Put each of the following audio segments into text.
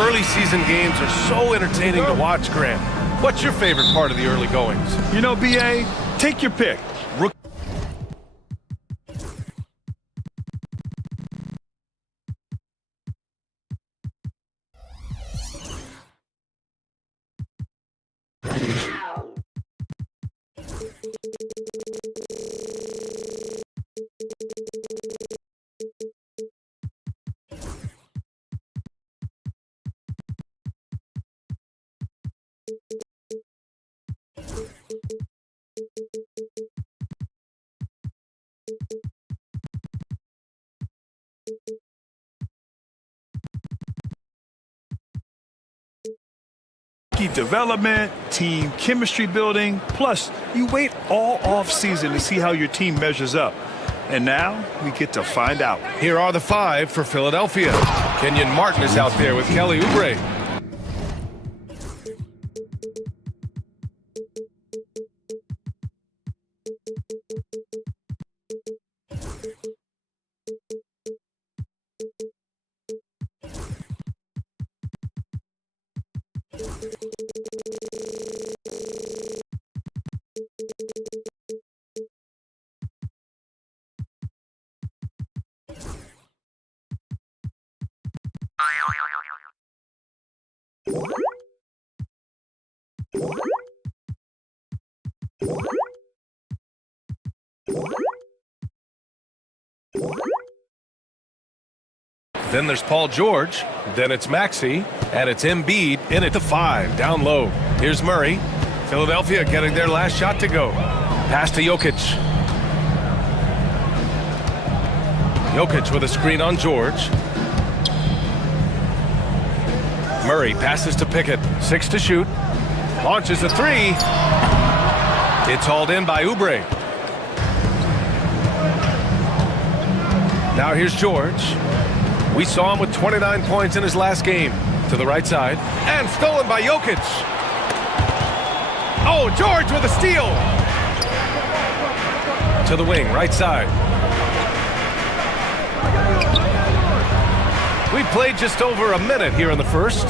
Early season games are so entertaining to watch, Grant. What's your favorite part of the early goings? You know, BA, take your pick. Development, team chemistry building, plus you wait all off season to see how your team measures up. And now we get to find out. Here are the 5 for Philadelphia. Kenyon Martin is out there with Kelly Oubre. Then there's Paul George, then it's Maxey, and it's Embiid in at the 5, down low. Here's Murray. Philadelphia getting their last shot to go. Pass to Jokic. Jokic with a screen on George. Murray passes to Pickett. 6 to shoot. Launches a 3. It's hauled in by Oubre. Now here's George. We saw him with 29 points in his last game. To the right side. And stolen by Jokic. Oh, George with a steal. To the wing, right side. We played just over a minute here in the first.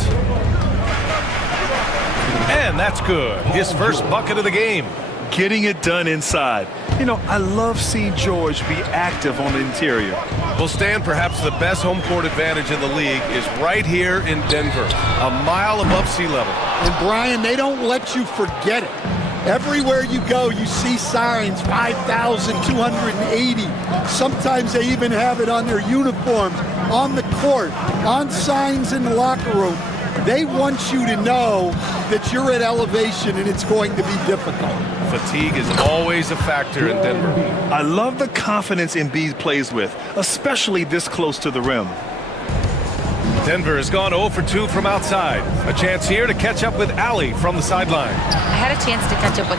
And that's good. His first bucket of the game. Getting it done inside. You know, I love seeing George be active on the interior. Well, Stan, perhaps the best home court advantage in the league is right here in Denver, a mile above sea level. And Brian, they don't let you forget it. Everywhere you go, you see signs, 5,280. Sometimes they even have it on their uniforms, on the court, on signs in the locker room. They want you to know that you're at elevation and it's going to be difficult. Fatigue is always a factor in Denver. I love the confidence Embiid plays with, especially this close to the rim. Denver has gone 0 for 2 from outside. A chance here to catch up with Allie from the sideline. I had a chance to catch up with...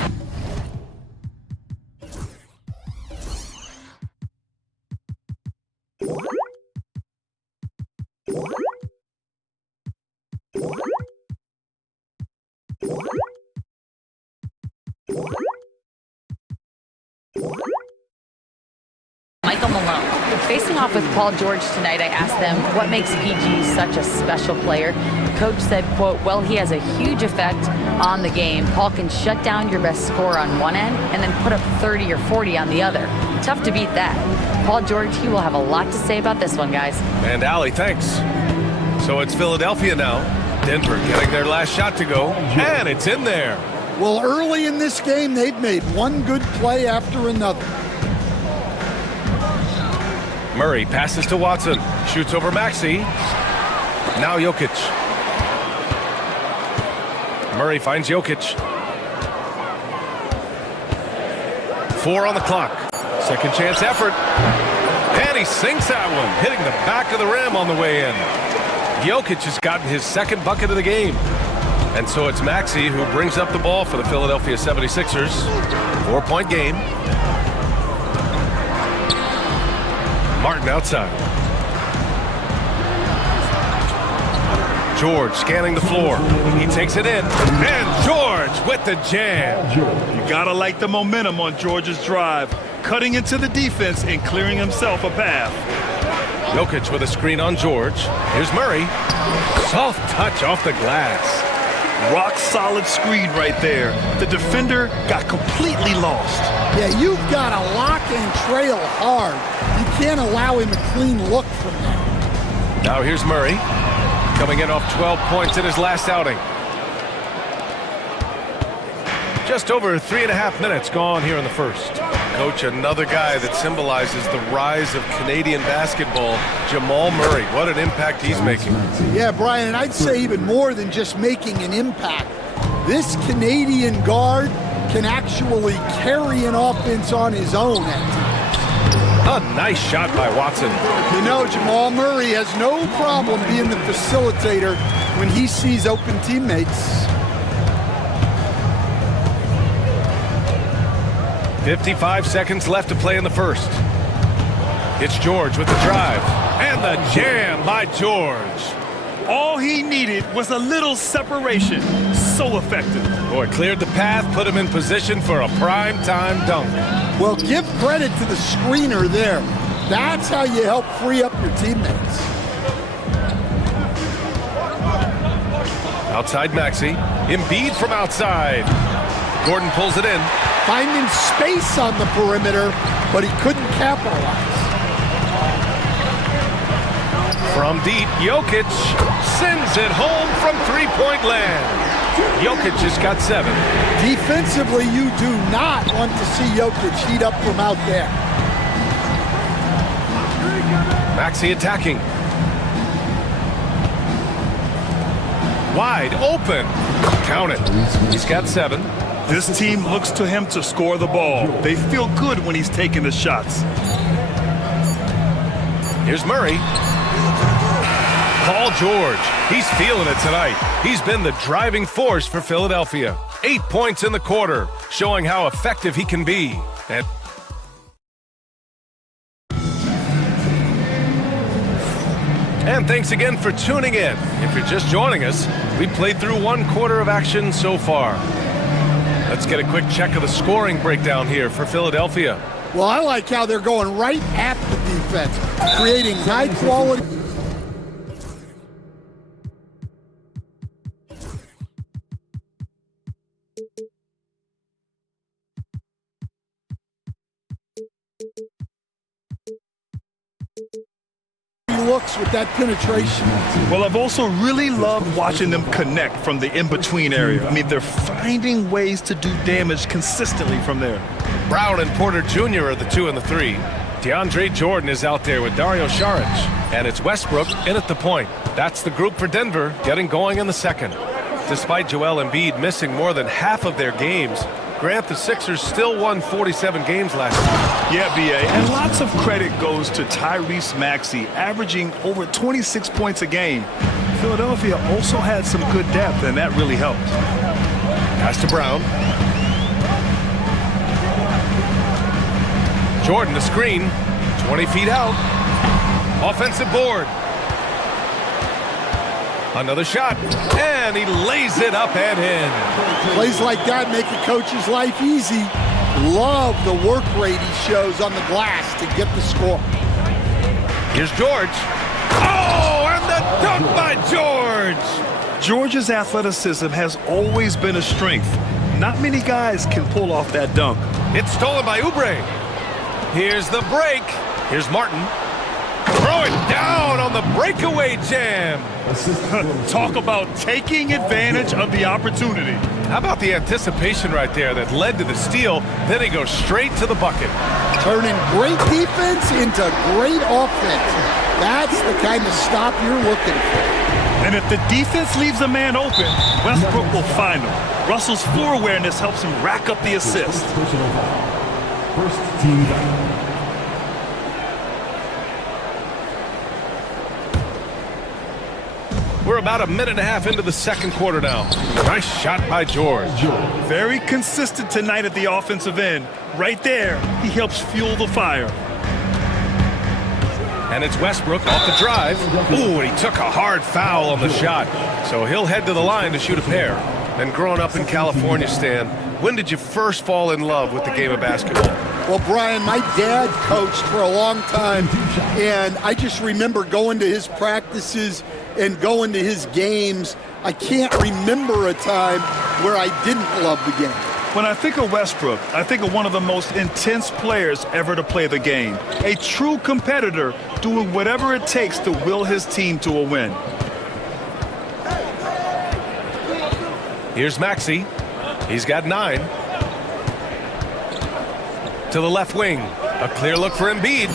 Michael Malone. Facing off with Paul George tonight, I asked them what makes PG such a special player. Coach said, quote, well, he has a huge effect on the game. Paul can shut down your best scorer on one end and then put up 30 or 40 on the other. Tough to beat that. Paul George, he will have a lot to say about this one, guys. And Allie, thanks. So it's Philadelphia now. Denver getting their last shot to go, and it's in there. Well, early in this game, they've made one good play after another. Murray passes to Watson, shoots over Maxey. Now Jokic. Murray finds Jokic. 4 on the clock. Second chance effort. And he sinks that one, hitting the back of the rim on the way in. Jokic has gotten his second bucket of the game. And so it's Maxey who brings up the ball for the Philadelphia 76ers. 4-point game. Martin outside. George scanning the floor. He takes it in. And George with the jam. You gotta like the momentum on George's drive. Cutting into the defense and clearing himself a path. Jokic with a screen on George. Here's Murray. Soft touch off the glass. Rock solid screen right there. The defender got completely lost. Yeah, you've got to lock and trail hard. You can't allow him a clean look from there. Now here's Murray, coming in off 12 points in his last outing. Just over 3.5 minutes gone here in the first. Coach, another guy that symbolizes the rise of Canadian basketball, Jamal Murray. What an impact he's making. Yeah, Brian, and I'd say even more than just making an impact. This Canadian guard can actually carry an offense on his own at times. A nice shot by Watson. You know, Jamal Murray has no problem being the facilitator when he sees open teammates. 55 seconds left to play in the first. It's George with the drive. And the jam by George. All he needed was a little separation. So effective. Boy, cleared the path, put him in position for a prime-time dunk. Well, give credit to the screener there. That's how you help free up your teammates. Outside Maxey. Embiid from outside. Gordon pulls it in. Finding space on the perimeter, but he couldn't capitalize. From deep, Jokic sends it home from three-point land. Jokic has got 7. Defensively, you do not want to see Jokic heat up from out there. Maxey attacking. Wide open. Count it. He's got 7. This team looks to him to score the ball. They feel good when he's taking the shots. Here's Murray. Paul George. He's feeling it tonight. He's been the driving force for Philadelphia. 8 points in the quarter, showing how effective he can be. And thanks again for tuning in. If you're just joining us, we played through 1 quarter of action so far. Let's get a quick check of the scoring breakdown here for Philadelphia. Well, I like how they're going right at the defense, creating high quality. Looks with that penetration. Well, I've also really loved watching them connect from the in-between area. I mean, they're finding ways to do damage consistently from there. Brown and Porter Jr. are the 2 and the 3. DeAndre Jordan is out there with Dario Saric. And it's Westbrook in at the point. That's the group for Denver, getting going in the second. Despite Joel Embiid missing more than half of their games, Grant, the Sixers still won 47 games last year. Yeah, B.A., and lots of credit goes to Tyrese Maxey, averaging over 26 points a game. Philadelphia also had some good depth, and that really helped. Pass to Brown. Jordan, the screen, 20 feet out. Offensive board. Another shot, and he lays it up and in. Plays like that make a coach's life easy. Love the work rate he shows on the glass to get the score. Here's George. Oh, and the dunk by George! George's athleticism has always been a strength. Not many guys can pull off that dunk. It's stolen by Oubre. Here's the break. Here's Martin. Throw it down on the breakaway jam. Talk about taking advantage of the opportunity. How about the anticipation right there that led to the steal? Then he goes straight to the bucket. Turning great defense into great offense. That's the kind of stop you're looking for. And if the defense leaves a man open, Westbrook will find him. Russell's floor awareness helps him rack up the assist. First team down. We're about a minute and a half into the second quarter now. Nice shot by George. Very consistent tonight at the offensive end. Right there, he helps fuel the fire. And it's Westbrook off the drive. Ooh, and he took a hard foul on the shot. So he'll head to the line to shoot a pair. And growing up in California, Stan, when did you first fall in love with the game of basketball? Well, Brian, my dad coached for a long time, and I just remember going to his practices and going to his games. I can't remember a time where I didn't love the game. When I think of Westbrook, I think of one of the most intense players ever to play the game. A true competitor doing whatever it takes to will his team to a win. Here's Maxey. He's got 9. To the left wing. A clear look for Embiid.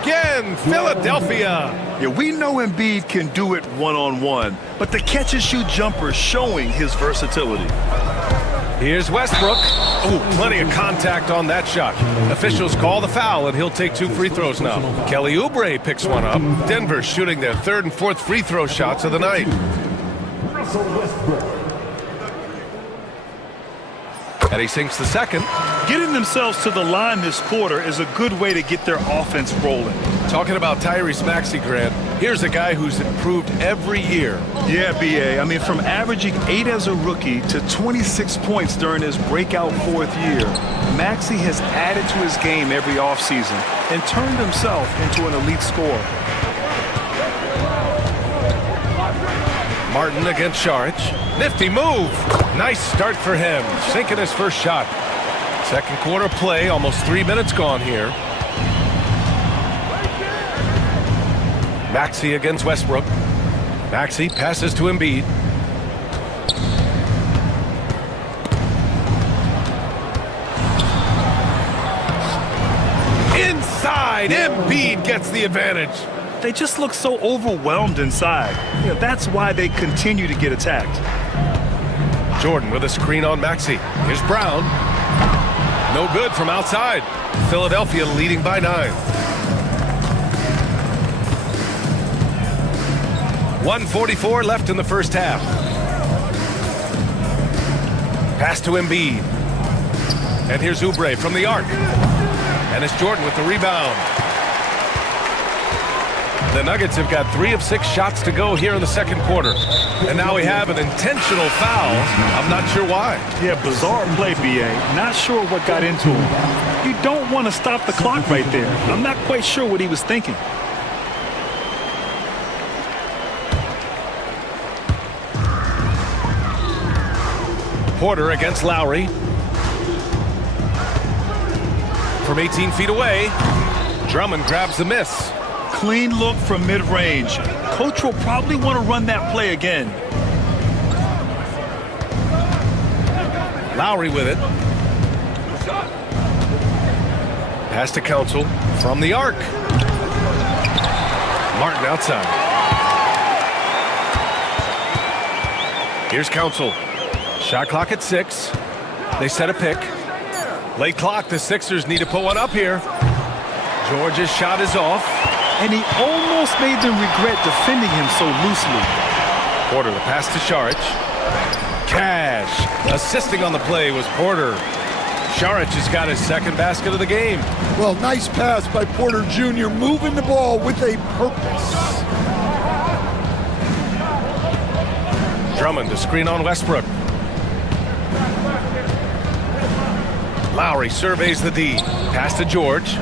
Again, Philadelphia. Yeah, we know Embiid can do it one-on-one, but the catch-and-shoot jumper showing his versatility. Here's Westbrook. Oh, plenty of contact on that shot. Officials call the foul, and he'll take 2 free throws now. Kelly Oubre picks one up. Denver shooting their 3rd and 4th free throw shots of the night. Russell Westbrook. And he sinks the 2nd. Getting themselves to the line this quarter is a good way to get their offense rolling. Talking about Tyrese Maxey, Grant, here's a guy who's improved every year. Yeah, B.A. I mean, from averaging 8 as a rookie to 26 points during his breakout 4th year, Maxey has added to his game every offseason and turned himself into an elite scorer. Martin against Saric. Nifty move. Nice start for him. Sinking his first shot. 2nd quarter play, almost 3 minutes gone here. Maxey against Westbrook. Maxey passes to Embiid. Inside, Embiid gets the advantage. They just look so overwhelmed inside. Yeah, that's why they continue to get attacked. Jordan with a screen on Maxey. Here's Brown. No good from outside. Philadelphia leading by 9. 1:44 left in the first half. Pass to Embiid. And here's Oubre from the arc. And it's Jordan with the rebound. The Nuggets have got 3 of 6 shots to go here in the 2nd quarter. And now we have an intentional foul. I'm not sure why. Yeah, bizarre play, B.A. Not sure what got into him. You don't want to stop the clock right there. I'm not quite sure what he was thinking. Porter against Lowry. From 18 feet away, Drummond grabs the miss. Clean look from mid-range. Coach will probably want to run that play again. Lowry with it. Pass to Council from the arc. Martin outside. Here's Council. Shot clock at 6. They set a pick. Late clock, the Sixers need to put one up here. George's shot is off. And he almost made them regret defending him so loosely. Porter, the pass to Saric. Cash. Assisting on the play was Porter. Saric has got his 2nd basket of the game. Well, nice pass by Porter Jr., moving the ball with a purpose. Drummond, the screen on Westbrook. Lowry surveys the D. Pass to George.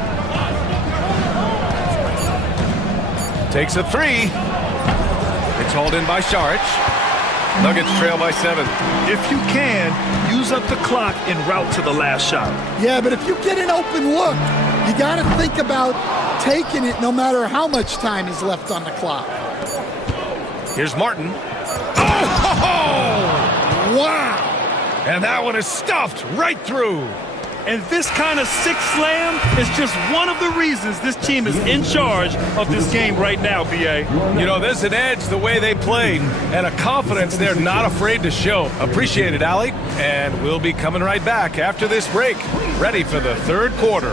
Takes a 3. It's hauled in by Saric. Nuggets trail by 7. If you can, use up the clock en route to the last shot. Yeah, but if you get an open look, you got to think about taking it no matter how much time is left on the clock. Here's Martin. Oh! Wow! And that one is stuffed right through. And this kind of sick slam is just one of the reasons this team is in charge of this game right now, B.A. You know, there's an edge the way they played and a confidence they're not afraid to show. Appreciate it, Allie. And we'll be coming right back after this break, ready for the 3rd quarter.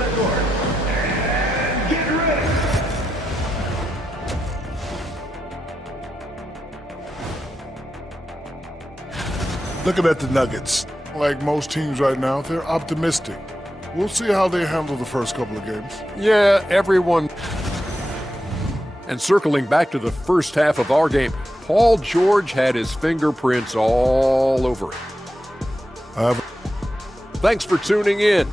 Looking at the Nuggets, like most teams right now, they're optimistic. We'll see how they handle the first couple of games. Yeah, everyone. And circling back to the first half of our game, Paul George had his fingerprints all over it. Thanks for tuning in.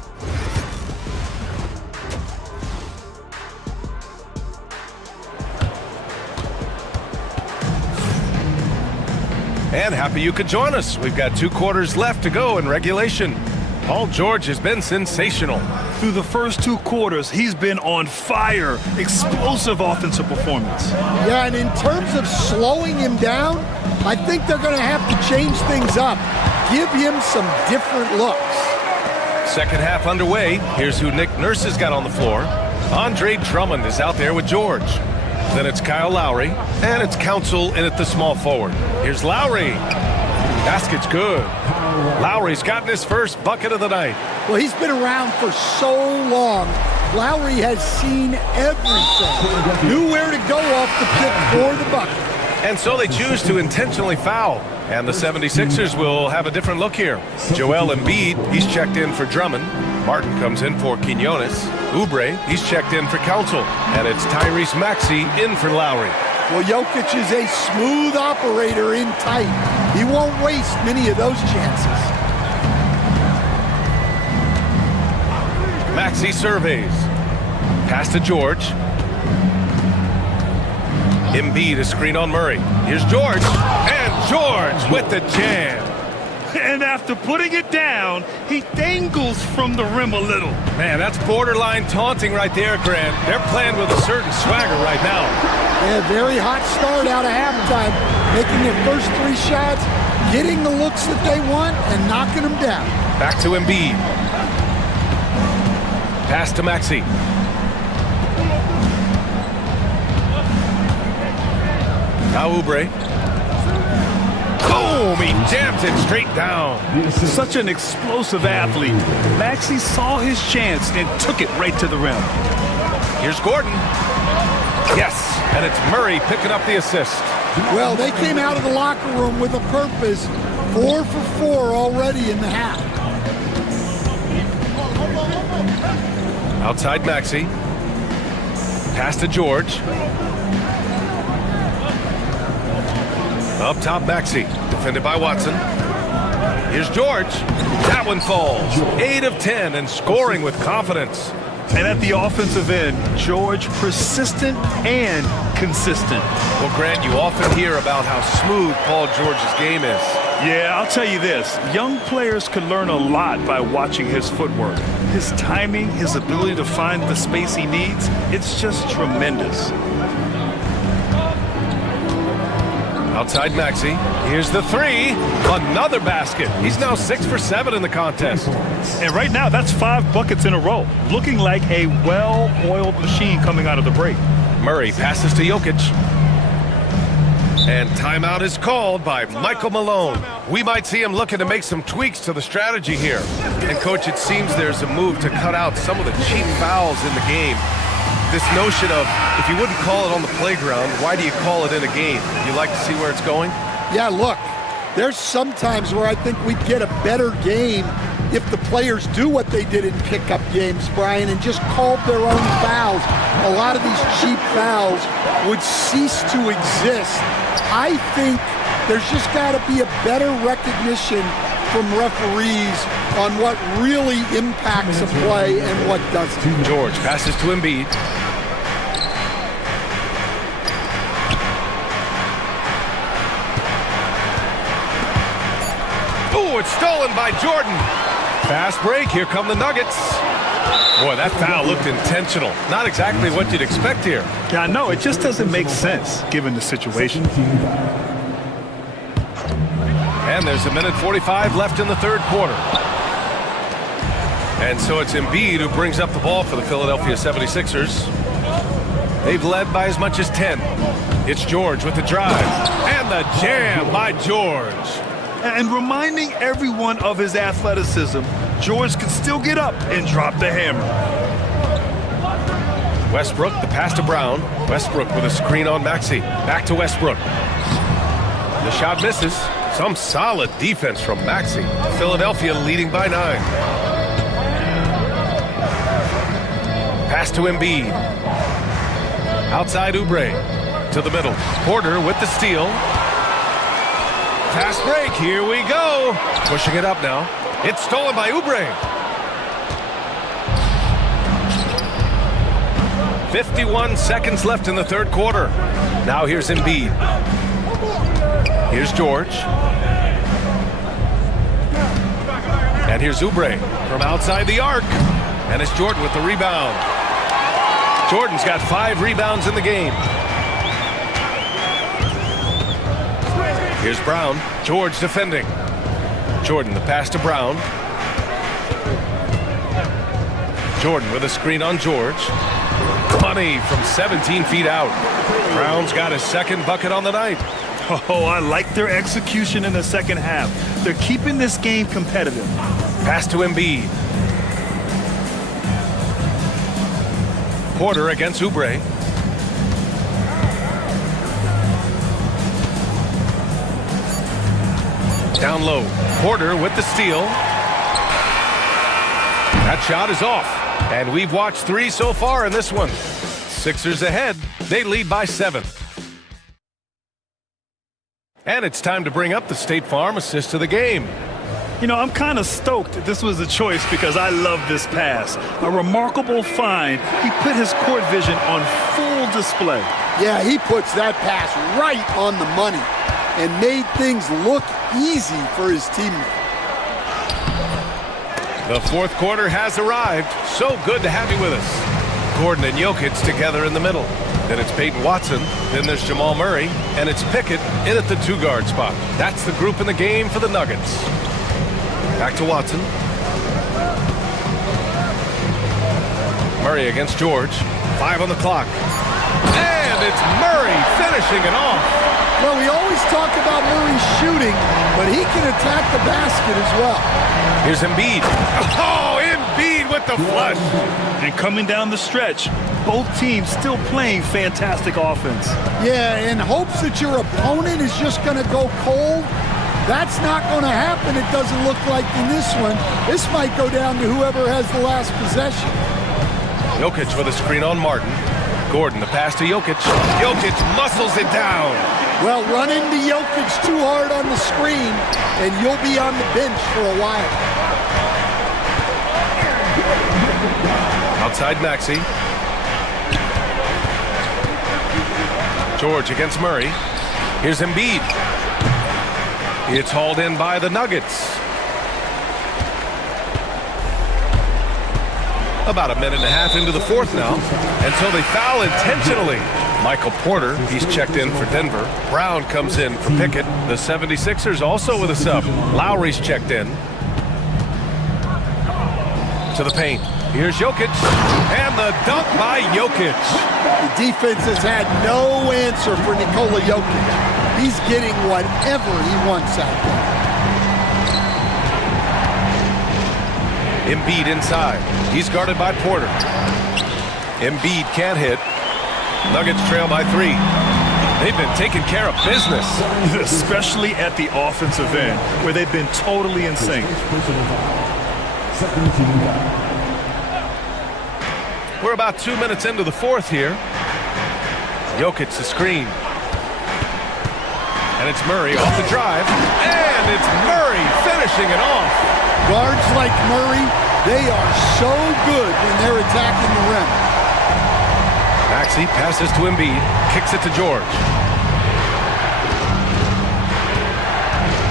and happy you could join us. We've got 2 quarters left to go in regulation. Paul George has been sensational. Through the first 2 quarters, he's been on fire. Explosive offensive performance. Yeah, and in terms of slowing him down, I think they're going to have to change things up. Give him some different looks. Second half underway. Here's who Nick Nurse has got on the floor. Andre Drummond is out there with George. Then it's Kyle Lowry, and it's Council in at the small forward. Here's Lowry. Basket's good. Lowry's gotten his first bucket of the night. Well, he's been around for so long. Lowry has seen everything. Knew where to go off the pick for the bucket. And so they choose to intentionally foul. And the 76ers will have a different look here. Joel Embiid, he's checked in for Drummond. Martin comes in for Quinones. Oubre, he's checked in for Council. And it's Tyrese Maxey in for Lowry. Well, Jokic is a smooth operator in tight. He won't waste many of those chances. Maxey surveys. Pass to George. Embiid a screen on Murray. Here's George. And George with the jam. And after putting it down, he dangles from the rim a little. Man, that's borderline taunting right there, Grant. They're playing with a certain swagger right now. Yeah, very hot start out of halftime. Making their first 3 shots, getting the looks that they want, and knocking them down. Back to Embiid. Pass to Maxey. Now Oubre. Boom! He jams it straight down. Such an explosive athlete. Maxey saw his chance and took it right to the rim. Here's Gordon. Yes, and it's Murray picking up the assist. Well, they came out of the locker room with a purpose. 4 for 4 already in the half. Outside Maxey. Pass to George. Up top, Maxey, defended by Watson. Here's George. That one falls. 8 of 10 and scoring with confidence. And at the offensive end, George persistent and consistent. Well, Grant, you often hear about how smooth Paul George's game is. Yeah, I'll tell you this. Young players can learn a lot by watching his footwork. His timing, his ability to find the space he needs, it's just tremendous. Outside Maxey. Here's the 3. Another basket. He's now 6 for 7 in the contest. And right now, that's 5 buckets in a row. Looking like a well-oiled machine coming out of the break. Murray passes to Jokic. And timeout is called by Michael Malone. We might see him looking to make some tweaks to the strategy here. And, Coach, it seems there's a move to cut out some of the cheap fouls in the game. This notion of, if you wouldn't call it on the playground, why do you call it in a game? You like to see where it's going? Yeah, look, there's some times where I think we'd get a better game if the players do what they did in pickup games, Brian, and just called their own fouls. A lot of these cheap fouls would cease to exist. I think there's just got to be a better recognition from referees on what really impacts a play and what doesn't. George passes to Embiid. Oh, it's stolen by Jordan. Fast break. Here come the Nuggets. Boy, that foul looked intentional. Not exactly what you'd expect here. Yeah, I know. It just doesn't make sense given the situation. And there's 1:45 left in the third quarter. And so it's Embiid who brings up the ball for the Philadelphia 76ers. They've led by as much as 10. It's George with the drive. And the jam by George. And reminding everyone of his athleticism, George can still get up and drop the hammer. Westbrook, the pass to Brown. Westbrook with a screen on Maxey. Back to Westbrook. The shot misses. Some solid defense from Maxey. Philadelphia leading by 9. Pass to Embiid. Outside Oubre. To the middle. Porter with the steal. Fast break. Here we go. Pushing it up now. It's stolen by Oubre. 51 seconds left in the third quarter. Now here's Embiid. Here's George. And here's Oubre from outside the arc. And it's Jordan with the rebound. Jordan's got 5 rebounds in the game. Here's Brown. George defending. Jordan, the pass to Brown. Jordan with a screen on George. Money from 17 feet out. Brown's got his second bucket on the night. Oh, I like their execution in the second half. They're keeping this game competitive. Pass to Embiid. Porter against Oubre. Down low. Porter with the steal. That shot is off. And we've watched 3 so far in this one. Sixers ahead. They lead by 7. And it's time to bring up the State Farm assist of the game. You know, I'm kind of stoked that this was a choice because I love this pass. A remarkable find. He put his court vision on full display. Yeah, he puts that pass right on the money and made things look easy for his teammate. The fourth quarter has arrived. So good to have you with us. Gordon and Jokic together in the middle. Then it's Peyton Watson. Then there's Jamal Murray. And it's Pickett in at the 2-guard spot. That's the group in the game for the Nuggets. Back to Watson. Murray against George. 5 on the clock. And it's Murray finishing it off. Well, we always talk about Murray shooting, but he can attack the basket as well. Here's Embiid. Oh, Embiid with the flush. And coming down the stretch, both teams still playing fantastic offense. Yeah, in hopes that your opponent is just going to go cold. That's not going to happen, it doesn't look like in this one. This might go down to whoever has the last possession. Jokic with a screen on Martin. Gordon, the pass to Jokic. Jokic muscles it down. Well, run into Jokic too hard on the screen, and you'll be on the bench for a while. Outside Maxey. George against Murray. Here's Embiid. It's hauled in by the Nuggets. About a minute and a half into the fourth now, until they foul intentionally. Michael Porter, he's checked in for Denver. Brown comes in for Pickett. The 76ers also with a sub. Lowry's checked in. To the paint. Here's Jokic. And the dunk by Jokic. The defense has had no answer for Nikola Jokic. He's getting whatever he wants out there. Embiid inside. He's guarded by Porter. Embiid can't hit. Nuggets trail by 3. They've been taking care of business. Especially at the offensive end, where they've been totally in sync. We're about 2 minutes into the fourth here. Jokic the screen. And it's Murray off the drive. And it's Murray finishing it off. Guards like Murray, they are so good when they're attacking the rim. Maxey passes to Embiid, kicks it to George.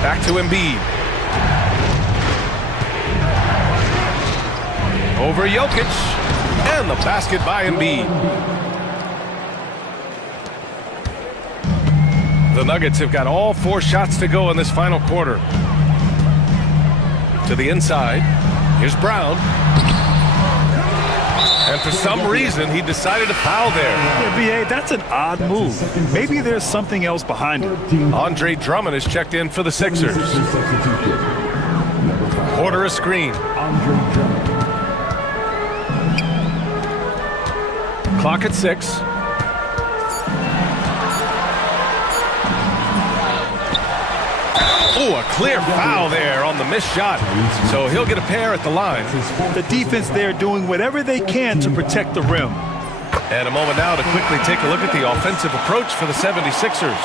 Back to Embiid. Over Jokic. And the basket by Embiid. The Nuggets have got all 4 shots to go in this final quarter. To the inside. Here's Brown. And for some reason, he decided to foul there. Yeah, B.A., that's an odd move. Maybe there's something else behind it. Andre Drummond is checked in for the Sixers. Porter a screen. Clock at 6. Oh, a clear foul there on the missed shot. So he'll get a pair at the line. The defense there doing whatever they can to protect the rim. And a moment now to quickly take a look at the offensive approach for the 76ers.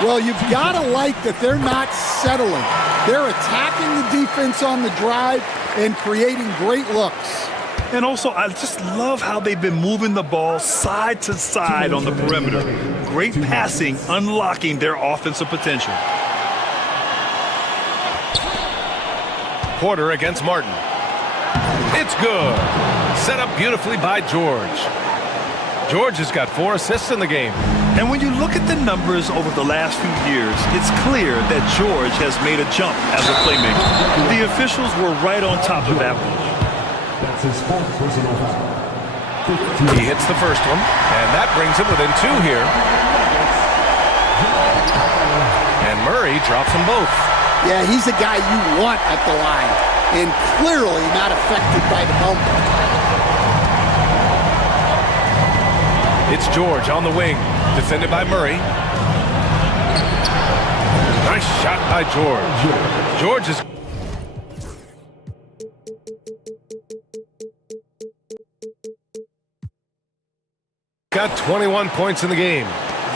Well, you've got to like that they're not settling. They're attacking the defense on the drive and creating great looks. And also, I just love how they've been moving the ball side to side on the perimeter. Great passing, unlocking their offensive potential. quarter against Martin. It's good. Set up beautifully by George. George has got 4 assists in the game. And when you look at the numbers over the last few years, it's clear that George has made a jump as a playmaker. The officials were right on top of that one. That's his fourth personal foul. He hits the first one, and that brings him within 2 here. And Murray drops them both. Yeah, he's a guy you want at the line, and clearly not affected by the moment. It's George on the wing, defended by Murray. Nice shot by George. George is... got 21 points in the game.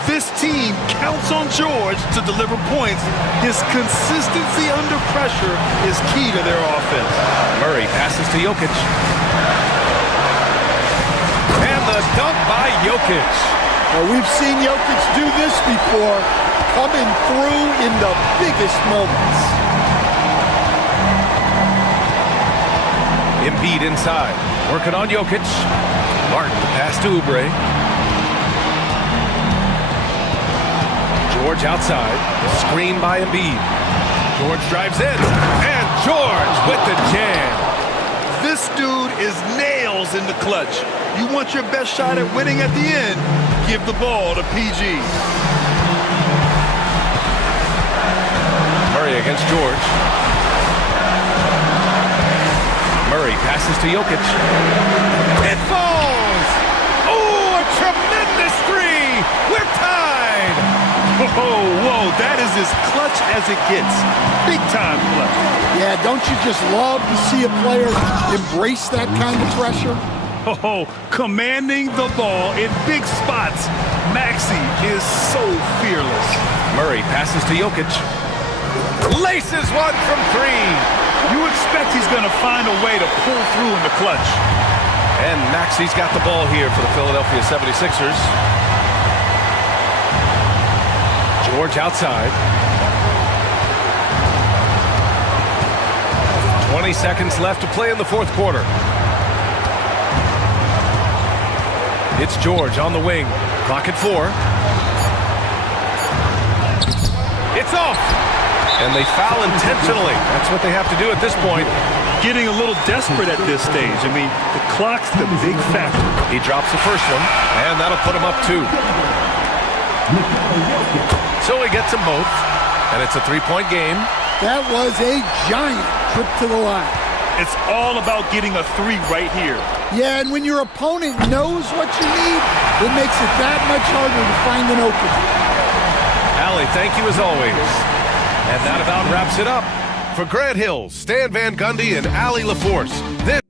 This team counts on George to deliver points. His consistency under pressure is key to their offense. Murray passes to Jokic. And the dunk by Jokic. Well, we've seen Jokic do this before, coming through in the biggest moments. Embiid inside, working on Jokic. Martin, the pass to Oubre. George outside, screen by Embiid. George drives in, and George with the jam. This dude is nails in the clutch. You want your best shot at winning at the end, give the ball to PG. Murray against George. Murray passes to Jokic. It falls! Oh, a tremendous 3! We're tied! Whoa, that is as clutch as it gets. Big time clutch. Yeah, don't you just love to see a player embrace that kind of pressure? Commanding the ball in big spots. Maxey is so fearless. Murray passes to Jokic. Laces one from 3. You expect he's going to find a way to pull through in the clutch. And Maxey's got the ball here for the Philadelphia 76ers. George outside. 20 seconds left to play in the fourth quarter. It's George on the wing. Clock at 4. It's off! And they foul intentionally. That's what they have to do at this point. Getting a little desperate at this stage. I mean, the clock's the big factor. He drops the first one, and that'll put him up 2. So he gets them both, and it's a 3-point game. That was a giant trip to the line. It's all about getting a 3 right here. Yeah, and when your opponent knows what you need, it makes it that much harder to find an opening. Allie, thank you as always. And that about wraps it up. For Grant Hill, Stan Van Gundy, and Allie LaForce, this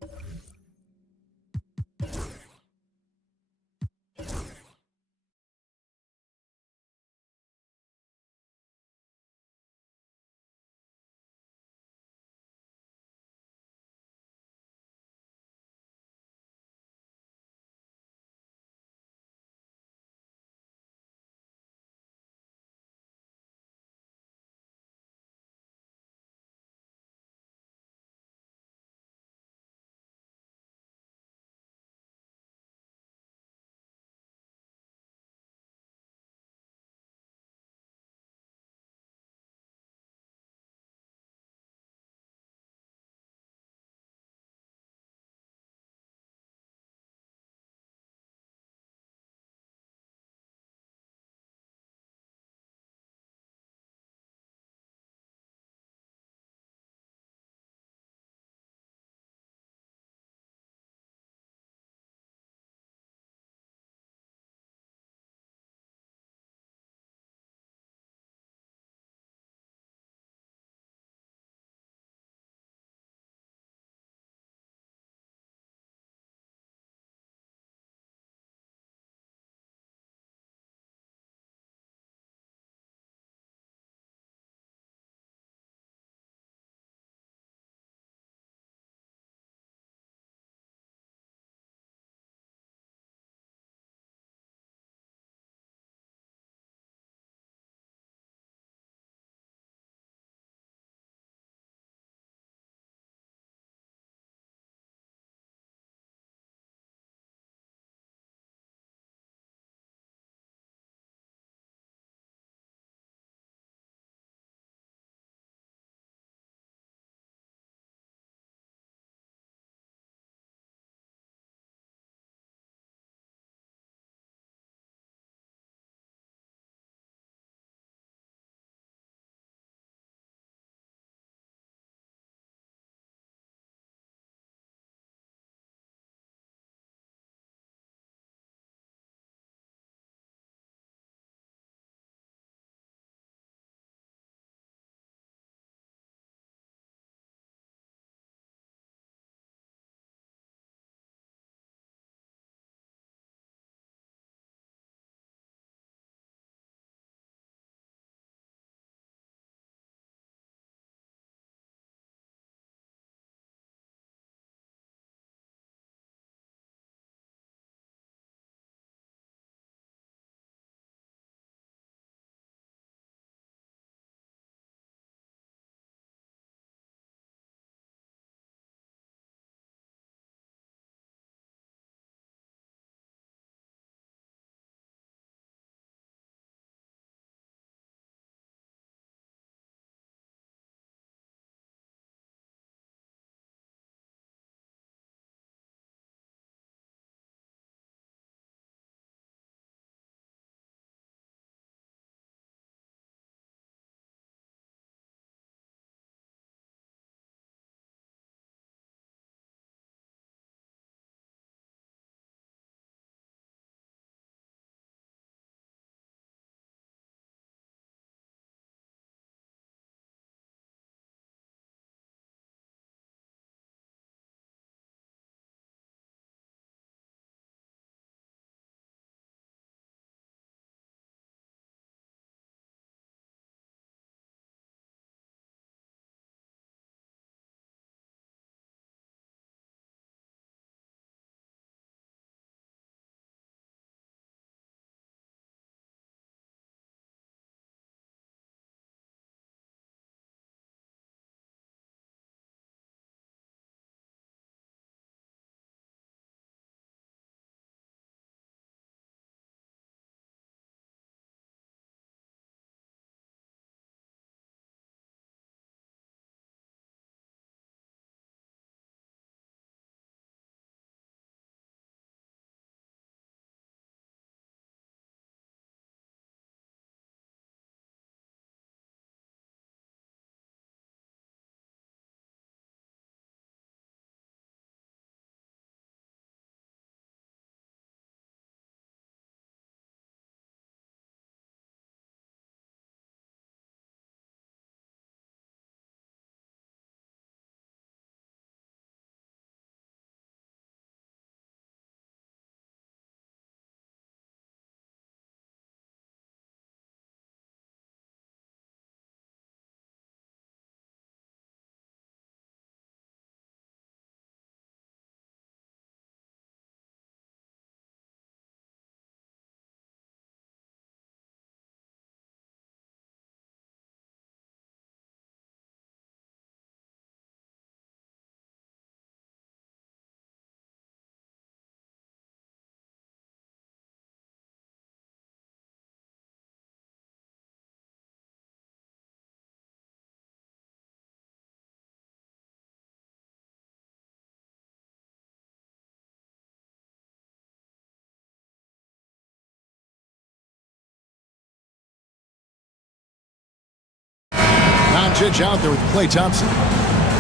Doncic out there with Klay Thompson.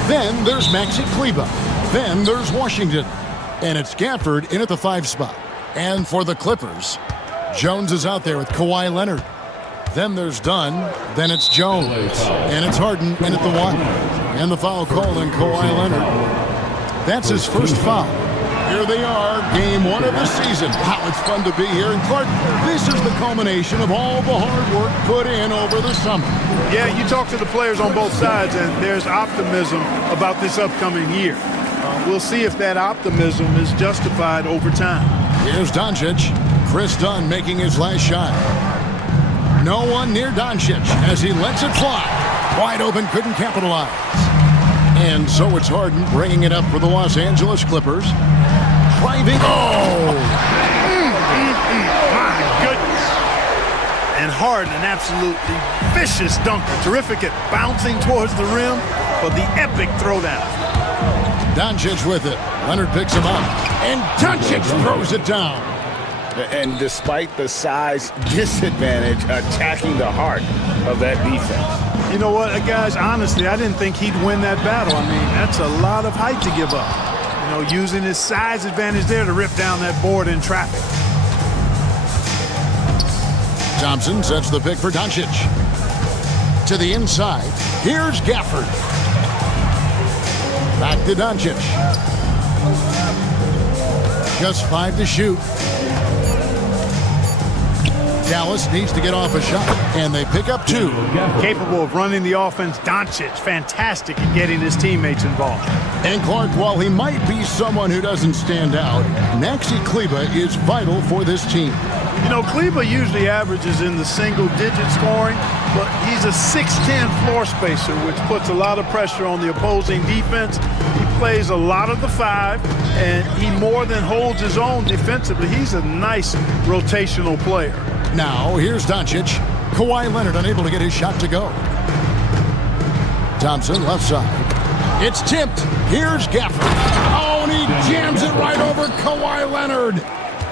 Then there's Maxi Kleber. Then there's Washington. And it's Gafford in at the 5 spot. And for the Clippers, Jones is out there with Kawhi Leonard. Then there's Dunn. Then it's Jones. And it's Harden in at the 1. And the foul call on Kawhi Leonard. That's his first foul. Here they are, game 1 of the season. Wow, it's fun to be here. And Clark, this is the culmination of all the hard work put in over the summer. Yeah, you talk to the players on both sides, and there's optimism about this upcoming year. We'll see if that optimism is justified over time. Here's Doncic. Chris Dunn making his last shot. No one near Doncic as he lets it fly. Wide open, couldn't capitalize. And so it's Harden bringing it up for the Los Angeles Clippers. Driving. Oh! My goodness. And Harden, an absolutely vicious dunker. Terrific at bouncing towards the rim for the epic throwdown. Doncic with it. Leonard picks him up. And Doncic throws it down. And despite the size disadvantage, attacking the heart of that defense. You know what, guys, honestly, I didn't think he'd win that battle. I mean, that's a lot of height to give up. You know, using his size advantage there to rip down that board in traffic. Thompson sets the pick for Doncic. To the inside. Here's Gafford. Back to Doncic. Just 5 to shoot. Dallas needs to get off a shot, and they pick up 2. Capable of running the offense, Doncic, fantastic at getting his teammates involved. And Clark, while he might be someone who doesn't stand out, Maxi Kleber is vital for this team. You know, Kleber usually averages in the single-digit scoring, but he's a 6'10 floor spacer, which puts a lot of pressure on the opposing defense. He plays a lot of the 5, and he more than holds his own defensively. He's a nice rotational player. Now, here's Doncic. Kawhi Leonard unable to get his shot to go. Thompson, left side. It's tipped. Here's Gafford. Oh, and he jams it right over Kawhi Leonard.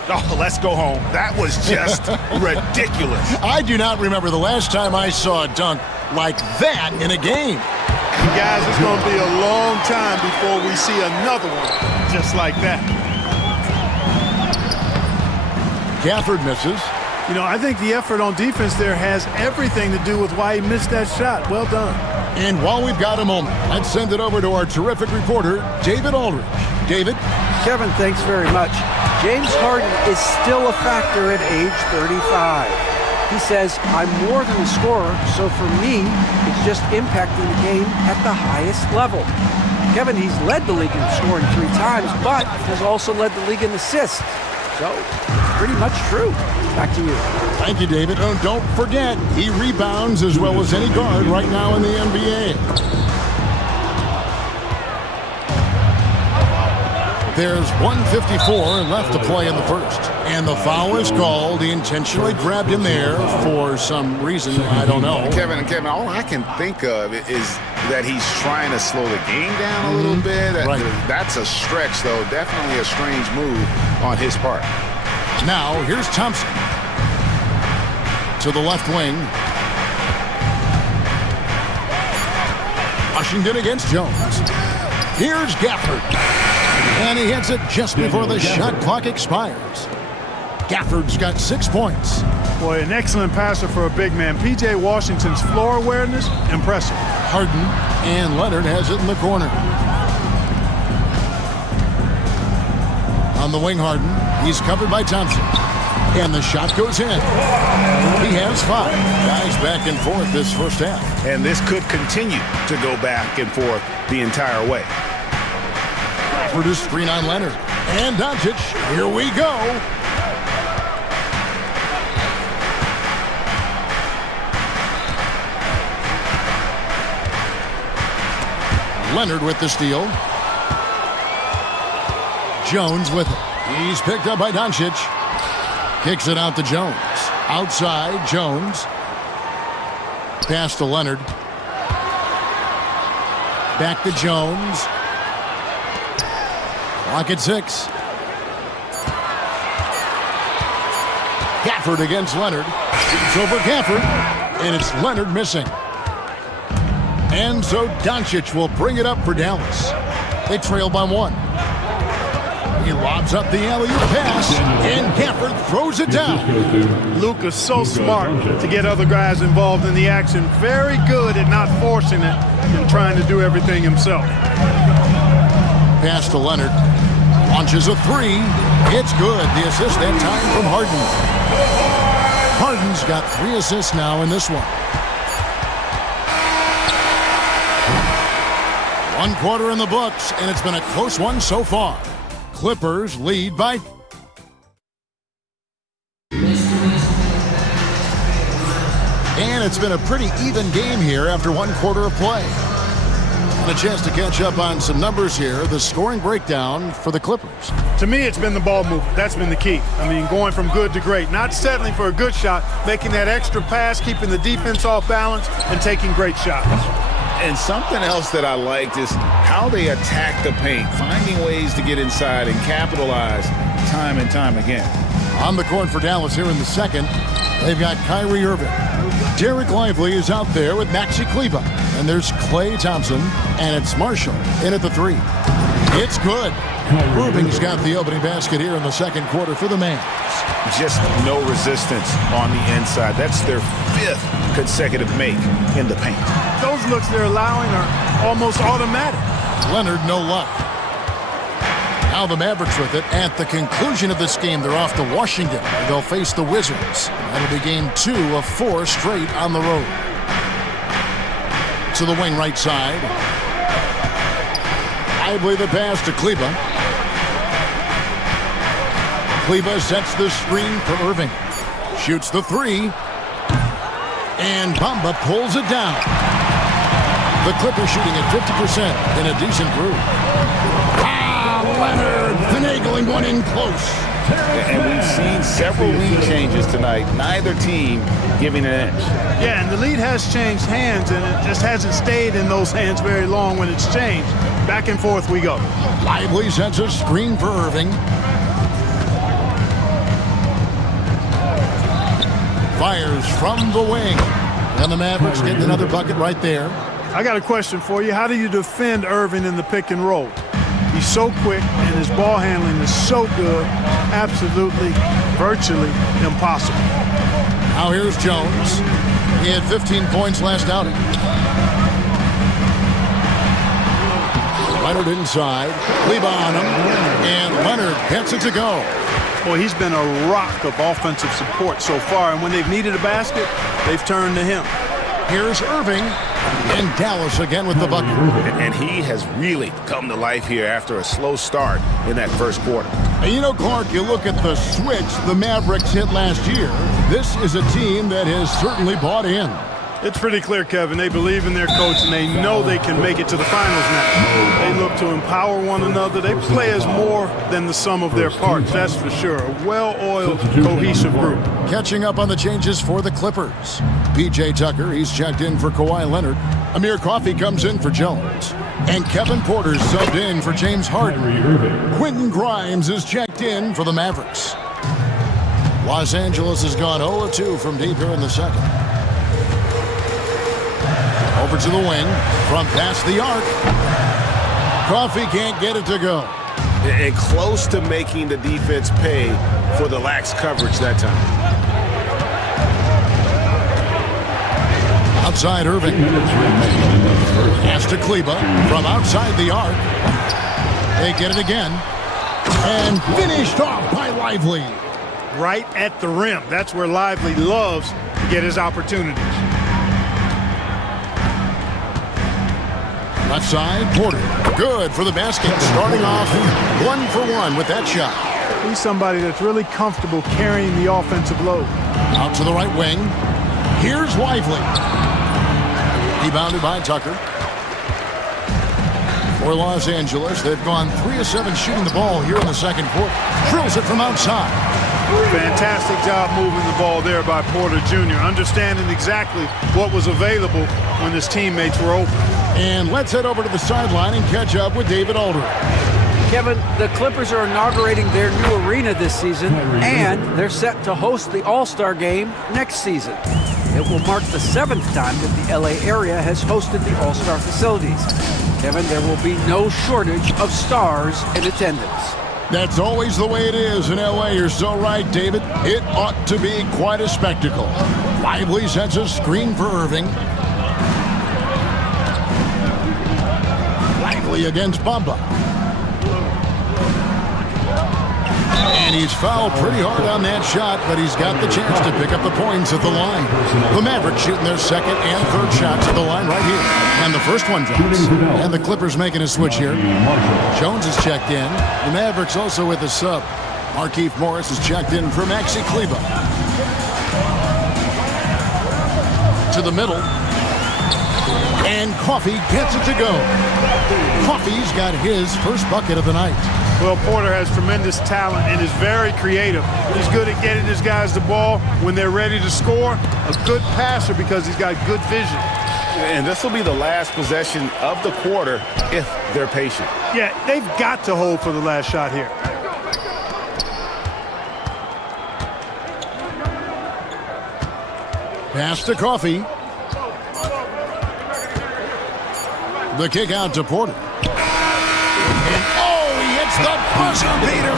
Oh, let's go home. That was just ridiculous. I do not remember the last time I saw a dunk like that in a game. And guys, it's going to be a long time before we see another one just like that. Gafford misses. You know, I think the effort on defense there has everything to do with why he missed that shot. Well done. And while we've got a moment, let's send it over to our terrific reporter, David Aldridge. David? Kevin, thanks very much. James Harden is still a factor at age 35. He says, I'm more than a scorer, so for me, it's just impacting the game at the highest level. Kevin, he's led the league in scoring 3 times, but has also led the league in assists. So, it's pretty much true. Back to you. Thank you, David. Oh, don't forget, he rebounds as well as any guard right now in the NBA. There's 1:54 left to play in the first. And the foul is called. He intentionally grabbed him there for some reason. I don't know. Kevin, all I can think of is that he's trying to slow the game down a little bit. Right. That's a stretch, though. Definitely a strange move on his part. Now, here's Thompson. To the left wing. Washington against Jones. Here's Gafford. And he hits it just before the shot clock expires. Gafford's got 6 points. Boy, an excellent passer for a big man. P.J. Washington's floor awareness, impressive. Harden, and Leonard has it in the corner. On the wing, Harden. He's covered by Thompson. And the shot goes in. He has 5. Guys back and forth this first half. And this could continue to go back and forth the entire way. For the screen on Leonard. And Doncic. Here we go. Leonard with the steal. Jones with it. He's picked up by Doncic. Kicks it out to Jones. Outside, Jones. Pass to Leonard. Back to Jones. Clock at 6. Gafford against Leonard. It's over Gafford. And it's Leonard missing. And so Doncic will bring it up for Dallas. They trail by 1. He lobs up the alley-oop pass, and Gafford throws it down. Luka's so smart to get other guys involved in the action. Very good at not forcing it and trying to do everything himself. Pass to Leonard. Launches a 3. It's good. The assist that time from Harden. Harden's got 3 assists now in this one. 1 quarter in the books, and it's been a close one so far. Clippers lead by... And it's been a pretty even game here after 1 quarter of play. And a chance to catch up on some numbers here. The scoring breakdown for the Clippers. To me, it's been the ball movement. That's been the key. I mean, going from good to great. Not settling for a good shot, making that extra pass, keeping the defense off balance, and taking great shots. And something else that I liked is how they attack the paint, finding ways to get inside and capitalize time and time again. On the court for Dallas here in the second, they've got Kyrie Irving. Derek Lively is out there with Maxi Kleber. And there's Klay Thompson, and it's Marshall in at the 3. It's good. Irving's got the opening basket here in the second quarter for the Mavs. Just no resistance on the inside. That's their 5th consecutive make in the paint. Those looks they're allowing are almost automatic. Leonard, no luck. Now the Mavericks with it. At the conclusion of this game, they're off to Washington. They'll face the Wizards. That'll be game 2 of 4 straight on the road. To the wing right side. Lively the pass to Kleber. Kleber sets the screen for Irving. Shoots the 3. And Bamba pulls it down. The Clippers shooting at 50% in a decent group. Leonard finagling one in close. And we've seen several lead changes tonight. Neither team giving an edge. Yeah, and the lead has changed hands, and it just hasn't stayed in those hands very long when it's changed. Back and forth we go. Lively sets a screen for Irving. Fires from the wing. And the Mavericks getting another bucket right there. I got a question for you. How do you defend Irving in the pick and roll? He's so quick, and his ball handling is so good, absolutely, virtually impossible. Now here's Jones. He had 15 points last outing. Leonard inside. Kleber on him. And Leonard gets it to go. Well, he's been a rock of offensive support so far, and when they've needed a basket, they've turned to him. Here's Irving. And Dallas again with the bucket. And he has really come to life here after a slow start in that first quarter. And you know, Clark, you look at the switch the Mavericks hit last year. This is a team that has certainly bought in. It's pretty clear, Kevin. They believe in their coach, and they know they can make it to the finals now. They look to empower one another. They play as more than the sum of their parts, that's for sure. A well-oiled, cohesive group. Catching up on the changes for the Clippers. P.J. Tucker, he's checked in for Kawhi Leonard. Amir Coffey comes in for Jones. And Kevin Porter's subbed in for James Harden. Quentin Grimes is checked in for the Mavericks. Los Angeles has gone 0-2 from deep here in the second. Over to the wing, from past the arc. Coffey can't get it to go. And close to making the defense pay for the lax coverage that time. Outside Irving. Pass to Kleber from outside the arc. They get it again. And finished off by Lively. Right at the rim. That's where Lively loves to get his opportunities. Left side, Porter. Good for the basket. Starting off 1 for 1 with that shot. He's somebody that's really comfortable carrying the offensive load. Out to the right wing. Here's Lively. Rebounded by Tucker. For Los Angeles, they've gone 3 of 7 shooting the ball here in the second quarter. Drills it from outside. Fantastic job moving the ball there by Porter Jr., understanding exactly what was available when his teammates were open. And let's head over to the sideline and catch up with David Aldridge. Kevin, the Clippers are inaugurating their new arena this season, and they're set to host the All-Star Game next season. It will mark the 7th time that the LA area has hosted the All-Star facilities. Kevin, there will be no shortage of stars in attendance. That's always the way it is in LA. You're so right, David. It ought to be quite a spectacle. Lively sets a screen for Irving. Lively against Bamba. And he's fouled pretty hard on that shot, but he's got the chance to pick up the points at the line. The Mavericks shooting their second and third shots at the line right here. And the first one drops. And the Clippers making a switch here. Jones is checked in. The Mavericks also with a sub. Markieff Morris is checked in for Maxi Kleber. To the middle. And Coffey gets it to go. Coffey's got his first bucket of the night. Well, Porter has tremendous talent and is very creative. He's good at getting his guys the ball when they're ready to score. A good passer because he's got good vision. And this will be the last possession of the quarter if they're patient. Yeah, they've got to hold for the last shot here. Pass to Coffey. The kick out to Porter. And he hits the buzzer beater.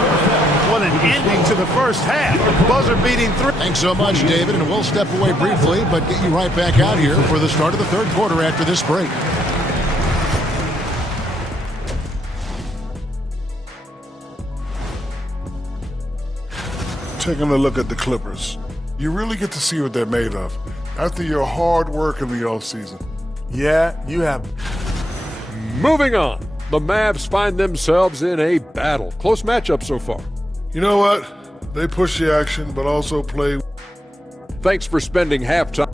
What an ending to the first half. Buzzer beating three. Thanks so much, David, and we'll step away briefly, but get you right back out here for the start of the third quarter after this break. Taking a look at the Clippers, you really get to see what they're made of after your hard work in the offseason. Yeah, you have. Moving on, the Mavs find themselves in a battle. Close matchup so far. You know what? They push the action, but also play. Thanks for spending halftime.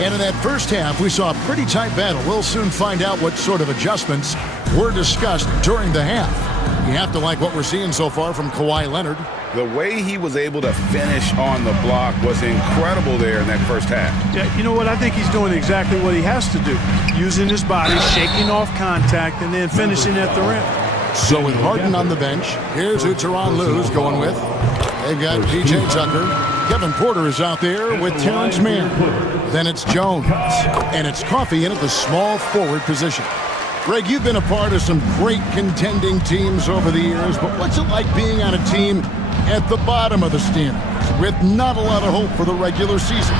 And in that first half, we saw a pretty tight battle. We'll soon find out what sort of adjustments were discussed during the half. You have to like what we're seeing so far from Kawhi Leonard. The way he was able to finish on the block was incredible there in that first half. Yeah, you know what? I think he's doing exactly what he has to do. Using his body, shaking off contact, and then finishing at the rim. So with Harden on the bench, here's who Tyronn Lue's going with. They've got P.J. Tucker. Kevin Porter is out there with Terrence Mann. Then it's Jones. And it's Coffey in at the small forward position. Greg, you've been a part of some great contending teams over the years, but what's it like being on a team at the bottom of the standings with not a lot of hope for the regular season?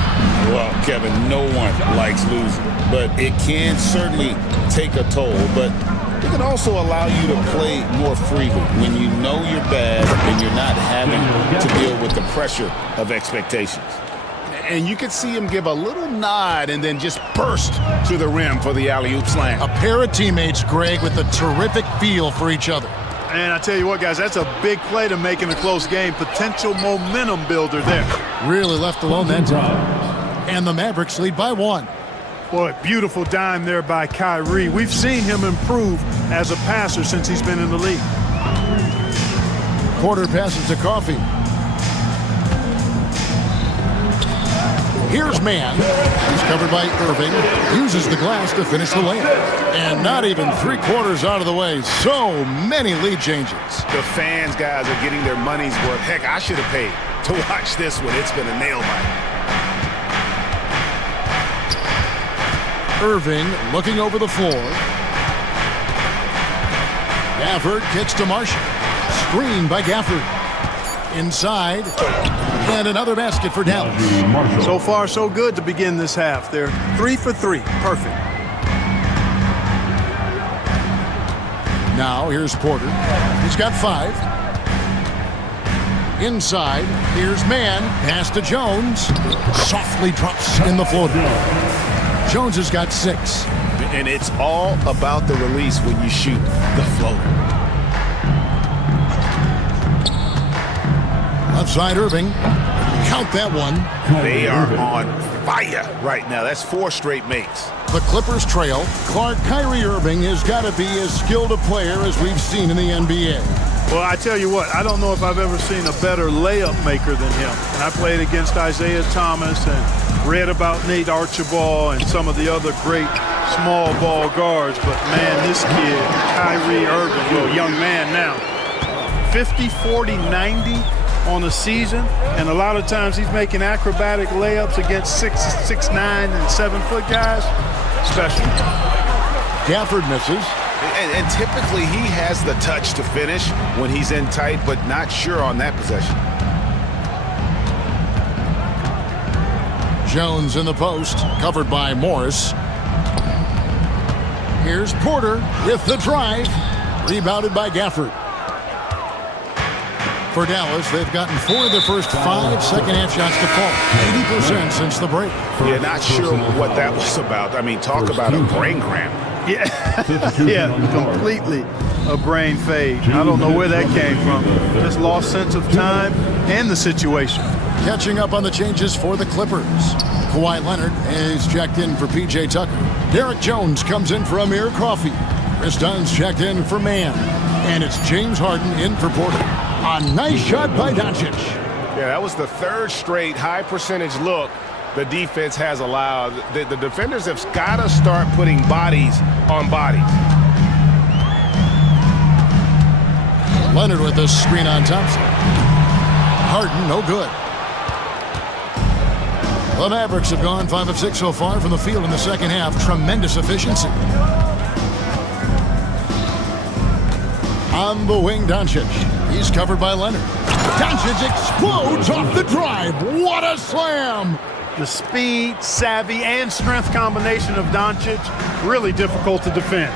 Well, Kevin, no one likes losing, but it can certainly take a toll. But it can also allow you to play more freely when you know you're bad and you're not having to deal with the pressure of expectations. And you could see him give a little nod and then just burst to the rim for the alley-oop slam. A pair of teammates, Greg, with a terrific feel for each other. And I tell you what, guys, that's a big play to make in a close game. Potential momentum builder there. Really left alone that time. And the Mavericks lead by 1. Boy, beautiful dime there by Kyrie. We've seen him improve as a passer since he's been in the league. Porter passes to Coffey. Here's Mann. He's covered by Irving. Uses the glass to finish the layup. And not even 3/4 out of the way. So many lead changes. The fans, guys, are getting their money's worth. Heck, I should have paid to watch this one. It's been a nail biter. Irving looking over the floor. Gafford kicks to Marshall. Screen by Gafford. Inside. And another basket for Dallas. So far, so good to begin this half. They're 3 for 3. Perfect. Now here's Porter. He's got 5. Inside. Here's Mann. Pass to Jones. Softly drops in the floater. Jones has got 6. And it's all about the release when you shoot the floater. Left side, Irving. Count that one. They are on fire right now. That's 4 straight makes. The Clippers trail. Kyrie Irving has got to be as skilled a player as we've seen in the NBA. Well, I tell you what, I don't know if I've ever seen a better layup maker than him. And I played against Isaiah Thomas and read about Nate Archibald and some of the other great small ball guards. But, man, this kid, Kyrie Irving, well, young man now, 50, 40, 90 on a season. And a lot of times he's making acrobatic layups against 6'9", and 7-foot guys. Special. Gafford misses. And typically he has the touch to finish when he's in tight, but not sure on that possession. Jones in the post, covered by Morris. Here's Porter with the drive, rebounded by Gafford. For Dallas, they've gotten 4 of their first 5 second-half shots to fall, 80% since the break. Yeah, not sure what that was about. I mean, talk about a brain cramp. Yeah, completely a brain fade. I don't know where that came from. Just lost sense of time and the situation. Catching up on the changes for the Clippers. Kawhi Leonard is checked in for P.J. Tucker. Derek Jones comes in for Amir Coffey. Chris Dunn's checked in for Mann. And it's James Harden in for Porter. A nice shot by Doncic. Yeah, that was the 3rd straight high-percentage look the defense has allowed. The defenders have got to start putting bodies on bodies. Leonard with the screen on Thompson. Harden, no good. The Mavericks have gone 5 of 6 so far from the field in the second half. Tremendous efficiency. On the wing, Doncic. He's covered by Leonard. Doncic explodes off the drive. What a slam! The speed, savvy, and strength combination of Doncic, really difficult to defend.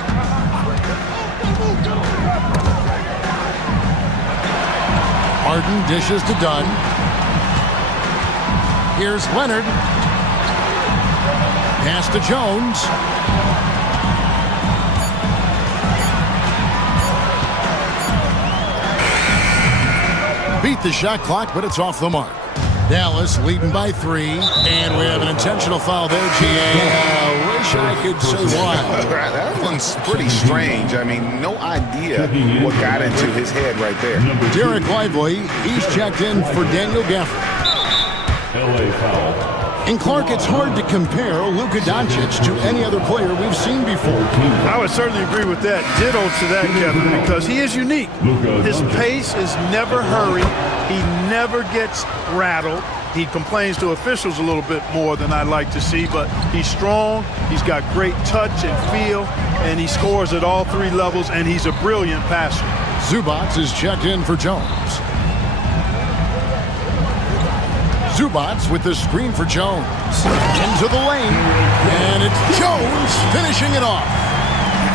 Harden dishes to Dunn. Here's Leonard. Pass to Jones. Beat the shot clock, but it's off the mark. Dallas leading by 3, and we have an intentional foul there, GA. Wish I could say why. That one's pretty strange. I mean, no idea what got into his head right there. Derek Lively, he's checked in for Daniel Gafford. LA foul. And Clark, it's hard to compare Luka Doncic to any other player we've seen before. I would certainly agree with that. Ditto to that, Kevin, because he is unique. His pace is never hurried. He never gets rattled. He complains to officials a little bit more than I'd like to see, but he's strong. He's got great touch and feel, and he scores at all 3 levels, and he's a brilliant passer. Zubats is checked in for Jones. Zubats with the screen for Jones. Into the lane, and it's Jones finishing it off.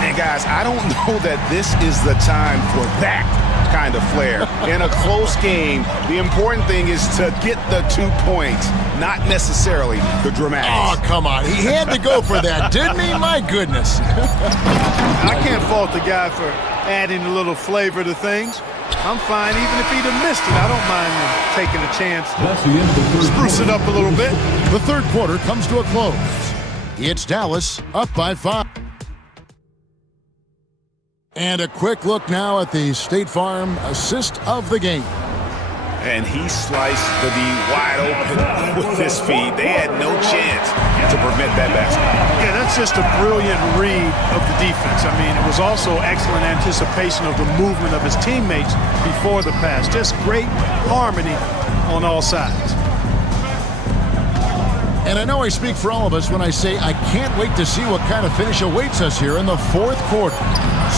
And guys, I don't know that this is the time for that kind of flair. In a close game, the important thing is to get the 2 points, not necessarily the dramatics. Oh, come on. He had to go for that, didn't he? My goodness. I can't fault the guy for adding a little flavor to things. I'm fine even if he'd have missed it. I don't mind him taking a chance to spruce it up a little bit. The third quarter comes to a close. It's Dallas up by 5. And a quick look now at the State Farm assist of the game. And he sliced the D wide open with his feet. They had no chance to prevent that basket. Yeah, that's just a brilliant read of the defense. I mean, it was also excellent anticipation of the movement of his teammates before the pass. Just great harmony on all sides. And I know I speak for all of us when I say I can't wait to see what kind of finish awaits us here in the fourth quarter.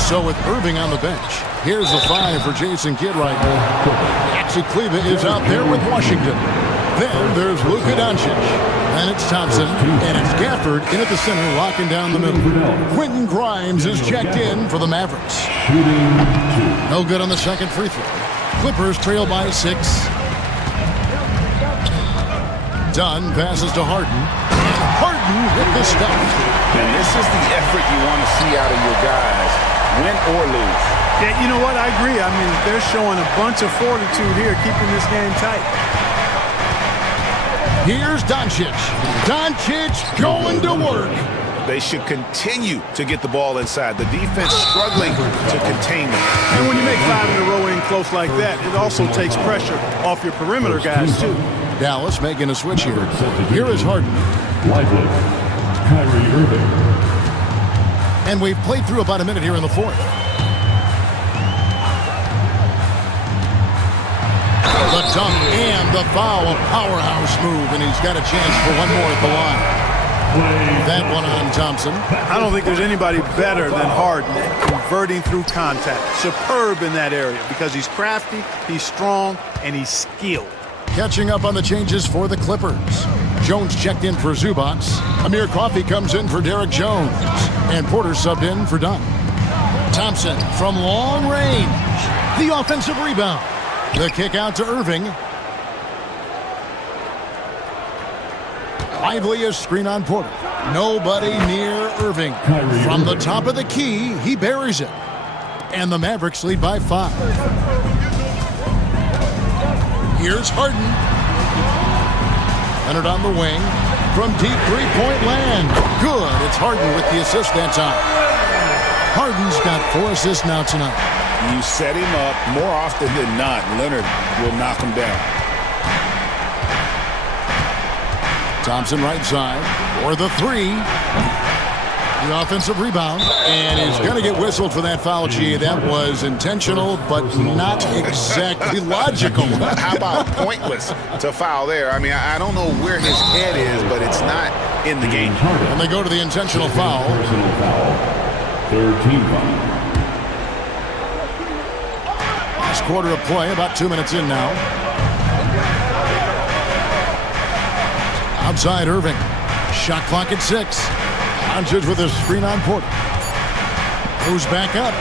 So with Irving on the bench, here's the 5 for Jason Kidd right now. Maxi Kleber is out there with Washington. Then there's Luka Doncic. And it's Thompson. And it's Gafford in at the center, locking down the middle. Quentin Grimes is checked in for the Mavericks. No good on the second free throw. Clippers trail by 6. Dunn passes to Harden. Harden with the stuff. And this is the effort you want to see out of your guys, win or lose. Yeah, you know what? I agree. I mean, they're showing a bunch of fortitude here, keeping this game tight. Here's Doncic. Doncic going to work. They should continue to get the ball inside. The defense struggling to contain them. And when you make 5 in a row in close like that, it also takes pressure off your perimeter guys, too. Dallas making a switch here. Here is Harden. Lively. Kyrie Irving. And we've played through about a minute here in the fourth. The dunk and the foul, a powerhouse move, and he's got a chance for one more at the line. That one on Thompson. I don't think there's anybody better than Harden at converting through contact. Superb in that area because he's crafty, he's strong, and he's skilled. Catching up on the changes for the Clippers. Jones checked in for Zubac. Amir Coffey comes in for Derek Jones. And Porter subbed in for Dunn. Thompson from long range. The offensive rebound. The kick out to Irving. Lively is screen on Porter. Nobody near Irving. From the top of the key, he buries it. And the Mavericks lead by 5. Here's Harden. Leonard on the wing. From deep three-point land. Good. It's Harden with the assist that time. Harden's got 4 assists now tonight. You set him up, more often than not, Leonard will knock him down. Thompson right side for the 3. The offensive rebound, and he's going to get whistled for that foul, G. That was intentional, but not exactly logical. How about pointless to foul there? I mean, I don't know where his head is, but it's not in the game. And they go to the intentional foul. Personal foul. Third team foul. Last quarter of play, about 2 minutes in now. Outside Irving. Shot clock at 6. Doncic with a screen on Porter. Goes back up.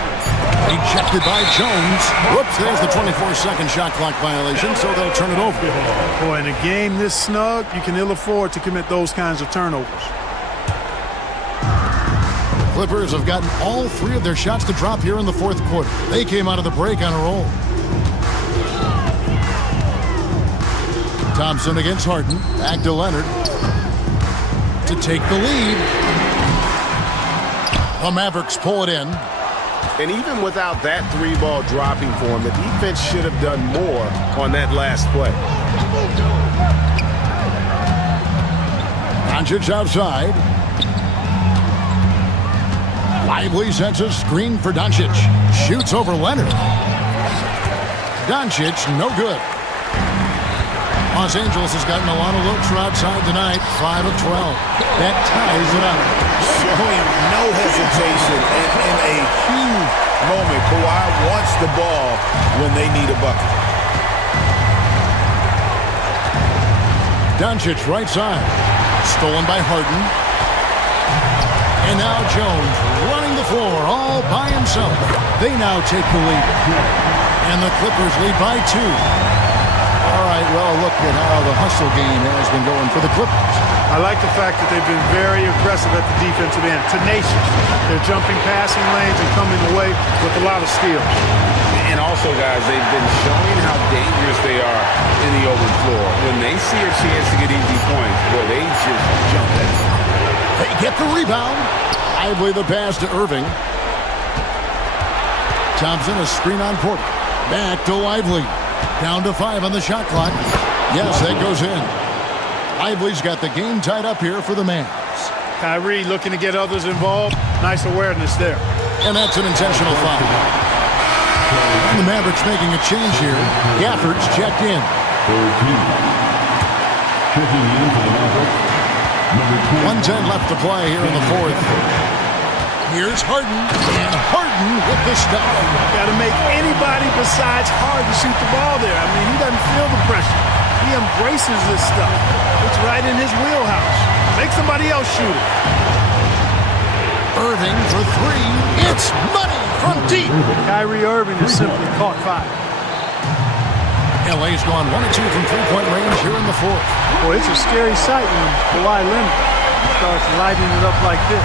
Ejected by Jones. Whoops, there's the 24-second shot clock violation, so they'll turn it over. Boy, in a game this snug, you can ill afford to commit those kinds of turnovers. Clippers have gotten all 3 of their shots to drop here in the fourth quarter. They came out of the break on a roll. Thompson against Harden. Back to Leonard to take the lead. The Mavericks pull it in. And even without that 3-ball dropping for him, the defense should have done more on that last play. Doncic outside. Lively sets a screen for Doncic. Shoots over Leonard. Doncic, no good. Los Angeles has gotten a lot of looks from outside tonight. 5 of 12. That ties it up. Showing no hesitation and in a huge moment. Kawhi wants the ball when they need a bucket. Doncic right side. Stolen by Harden. And now Jones running the floor all by himself. They now take the lead. And the Clippers lead by 2. All right, well, look at how the hustle game has been going for the Clippers. I like the fact that they've been very aggressive at the defensive end, tenacious. They're jumping passing lanes and coming away with a lot of steals. And also, guys, they've been showing how dangerous they are in the open floor. When they see a chance to get easy points, well, they just jump at it. They get the rebound. Lively the pass to Irving. Thompson a screen on Porter. Back to Lively. Down to 5 on the shot clock. Yes, that goes in. Lively's got the game tied up here for the Mavs. Kyrie looking to get others involved. Nice awareness there. And that's an intentional foul. And the Mavericks making a change here. Gafford's checked in. Third team foul. Checking in for the Mavericks. Number 1:10 left to play here in the fourth. Here's Harden, and Harden with the stuff. Got to make anybody besides Harden shoot the ball there. I mean, he doesn't feel the pressure. He embraces this stuff. It's right in his wheelhouse. Make somebody else shoot it. Irving for 3. It's money from deep. Kyrie Irving has simply caught fire. LA's gone 1 of 2 from three-point range here in the fourth. Boy, it's a scary sight when Kawhi Leonard starts lighting it up like this.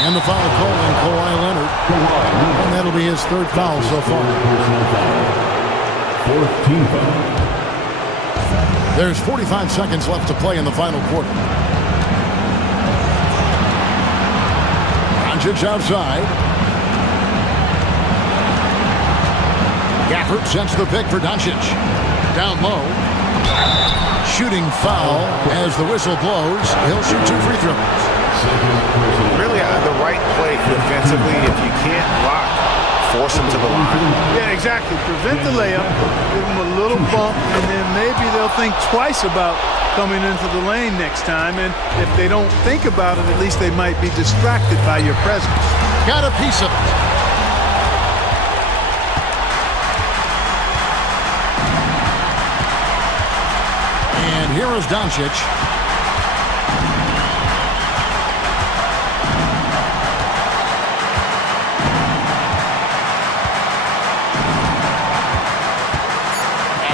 And the foul call on Kawhi Leonard. And that'll be his 3rd foul so far. Fourth team foul. There's 45 seconds left to play in the final quarter. Doncic outside. Gafford sends the pick for Doncic. Down low. Shooting foul as the whistle blows. He'll shoot 2 free throws. Really the right play defensively. If you can't block, force him to the line. Yeah, exactly. Prevent the layup, give them a little bump, and then maybe they'll think twice about coming into the lane next time. And if they don't think about it, at least they might be distracted by your presence. Got a piece of it. And here is Doncic.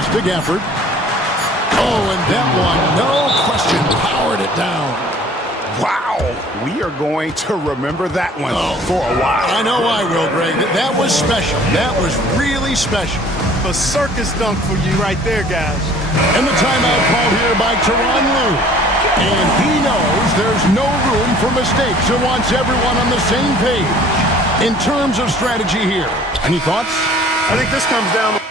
To Gafford. Oh, and that one, no question, powered it down. Wow, we are going to remember that one for a while. I know I will, Greg. That was special. That was really special. A circus dunk for you right there, guys. And the timeout called here by Tyronn Lue. And he knows there's no room for mistakes and wants everyone on the same page. In terms of strategy here, any thoughts? I think this comes down to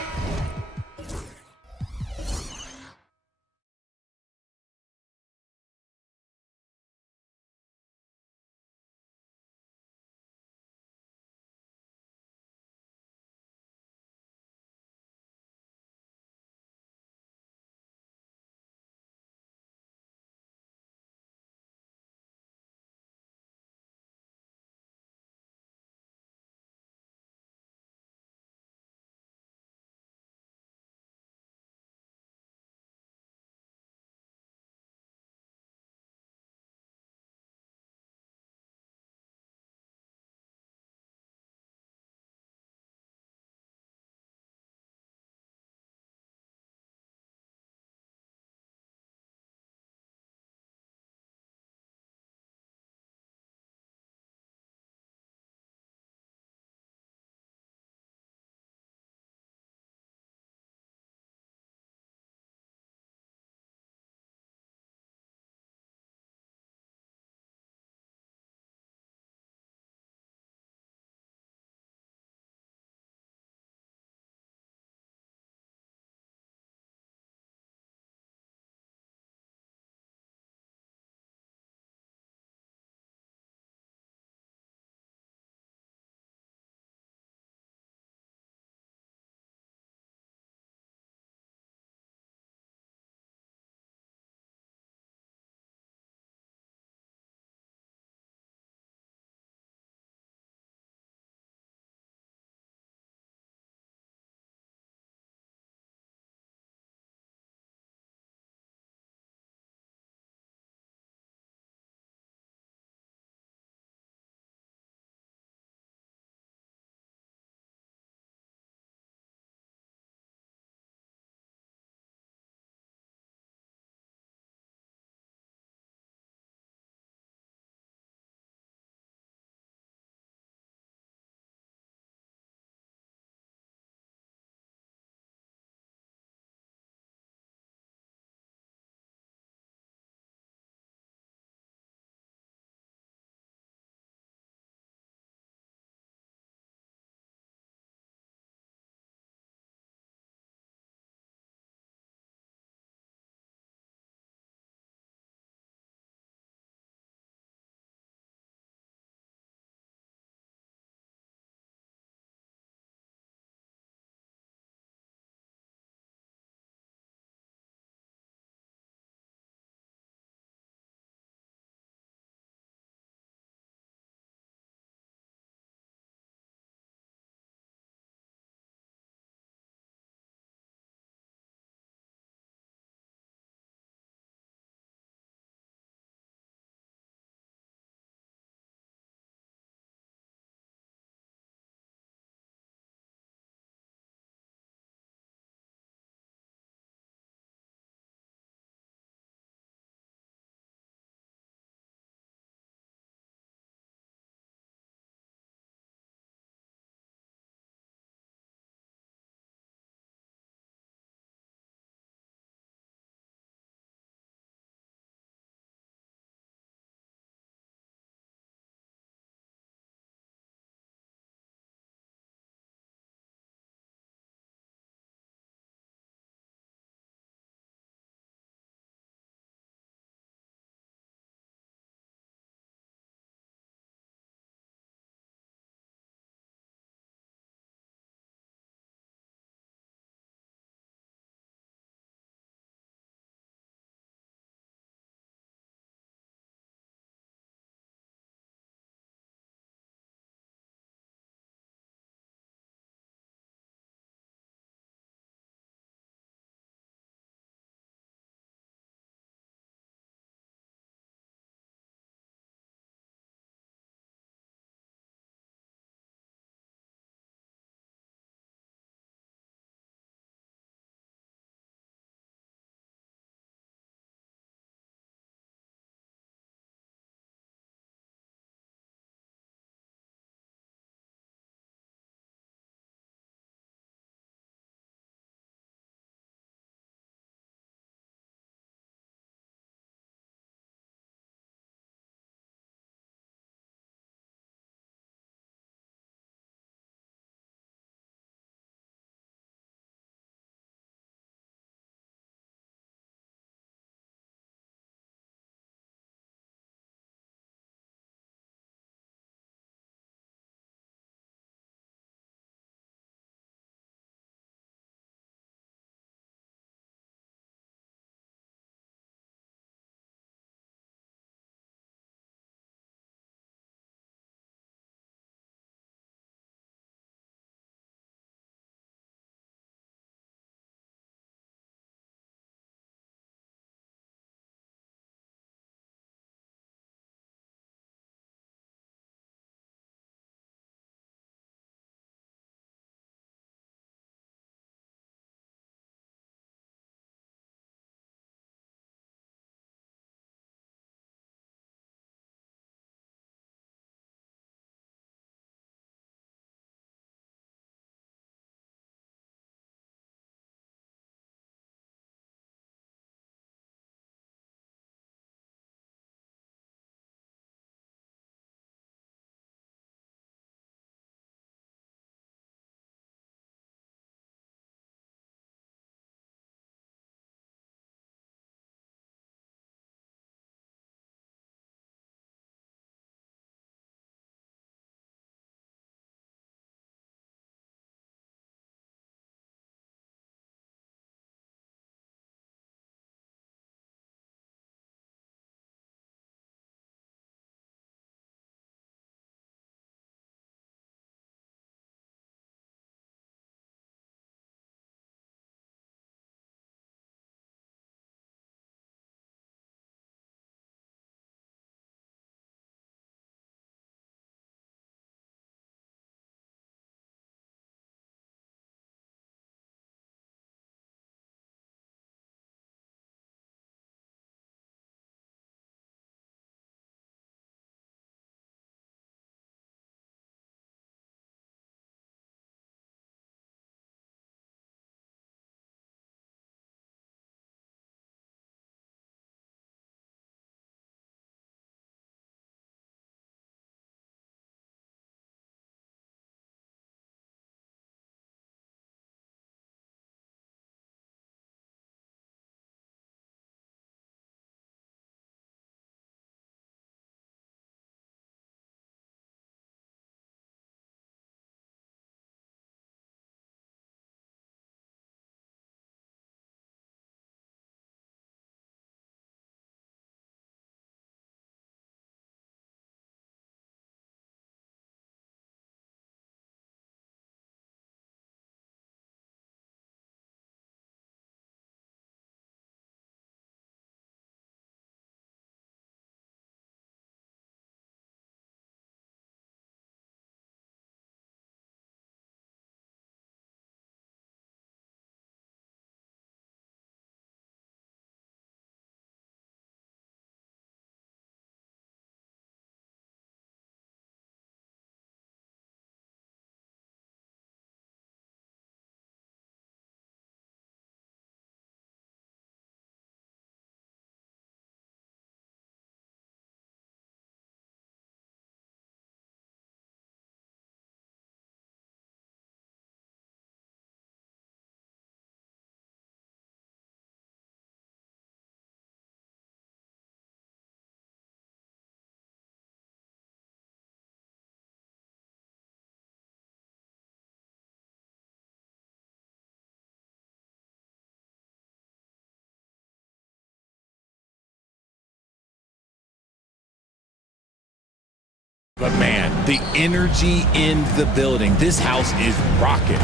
But man, the energy in the building, this house is rocking.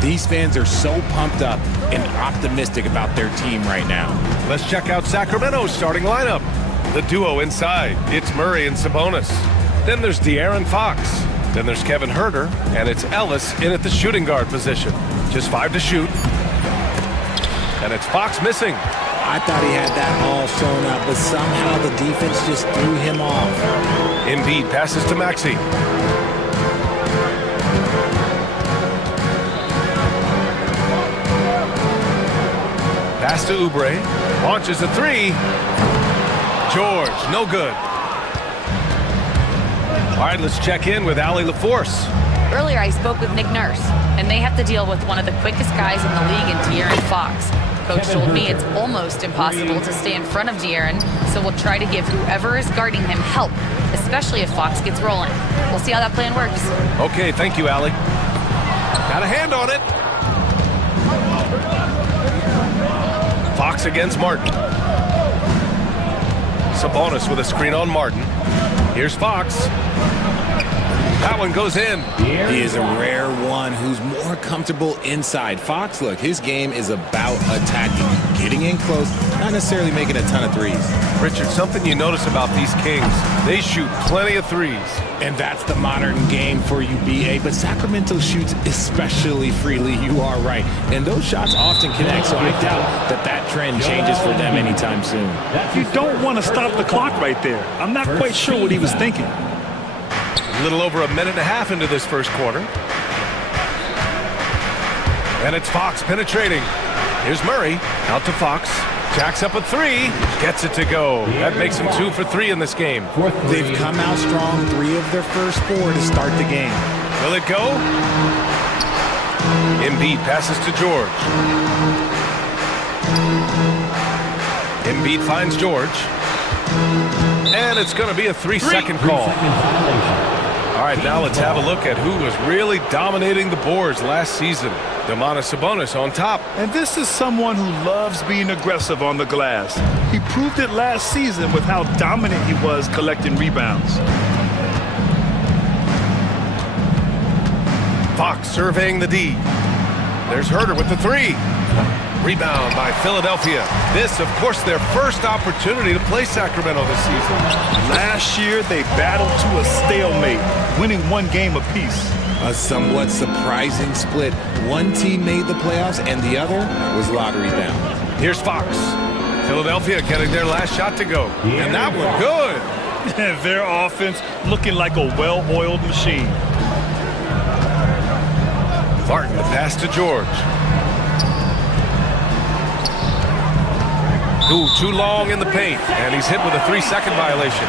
These fans are so pumped up and optimistic about their team right now. Let's check out Sacramento's starting lineup. The duo inside, it's Murray and Sabonis. Then there's De'Aaron Fox. Then there's Kevin Huerter, and it's Ellis in at the shooting guard position. Just 5 to shoot. And it's Fox missing. I thought he had that all sewn up, but somehow the defense just threw him off. Embiid passes to Maxey. Pass to Oubre. Launches a 3. George, no good. All right, let's check in with Allie LaForce. Earlier, I spoke with Nick Nurse, and they have to deal with one of the quickest guys in the league in De'Aaron Fox. Coach told me it's almost impossible to stay in front of De'Aaron, so we'll try to give whoever is guarding him help, especially if Fox gets rolling. We'll see how that plan works. Okay, thank you, Allie. Got a hand on it. Fox against Martin. Sabonis with a screen on Martin. Here's Fox. That one goes in. He is a rare one who's more comfortable inside. Fox, look, his game is about attacking, getting in close, not necessarily making a ton of threes. Richard, something you notice about these Kings, they shoot plenty of threes. And that's the modern game for you, BA. But Sacramento shoots especially freely, you are right. And those shots often connect, so I doubt that trend changes for them anytime soon. You don't want to stop the clock right there. I'm not quite sure what he was thinking. A little over a minute and a half into this first quarter. And it's Fox penetrating. Here's Murray, out to Fox. Jacks up a 3, gets it to go. That makes him 2 for 3 in this game. They've come out strong, 3 of their first 4 to start the game. Will it go? Embiid passes to George. Embiid finds George. And it's going to be a 3-second call. All right, now let's have a look at who was really dominating the boards last season. Domantas Sabonis on top. And this is someone who loves being aggressive on the glass. He proved it last season with how dominant he was collecting rebounds. Fox surveying the D. There's Huerter with the 3. Rebound by Philadelphia. This, of course, their first opportunity to play Sacramento this season. Last year, they battled to a stalemate, winning 1 game apiece. A somewhat surprising split. One team made the playoffs and the other was lottery bound. Here's Fox. Philadelphia getting their last shot to go. And that one good. Their offense looking like a well-oiled machine. Martin, the pass to George. Ooh, too long in the paint, and he's hit with a 3-second violation.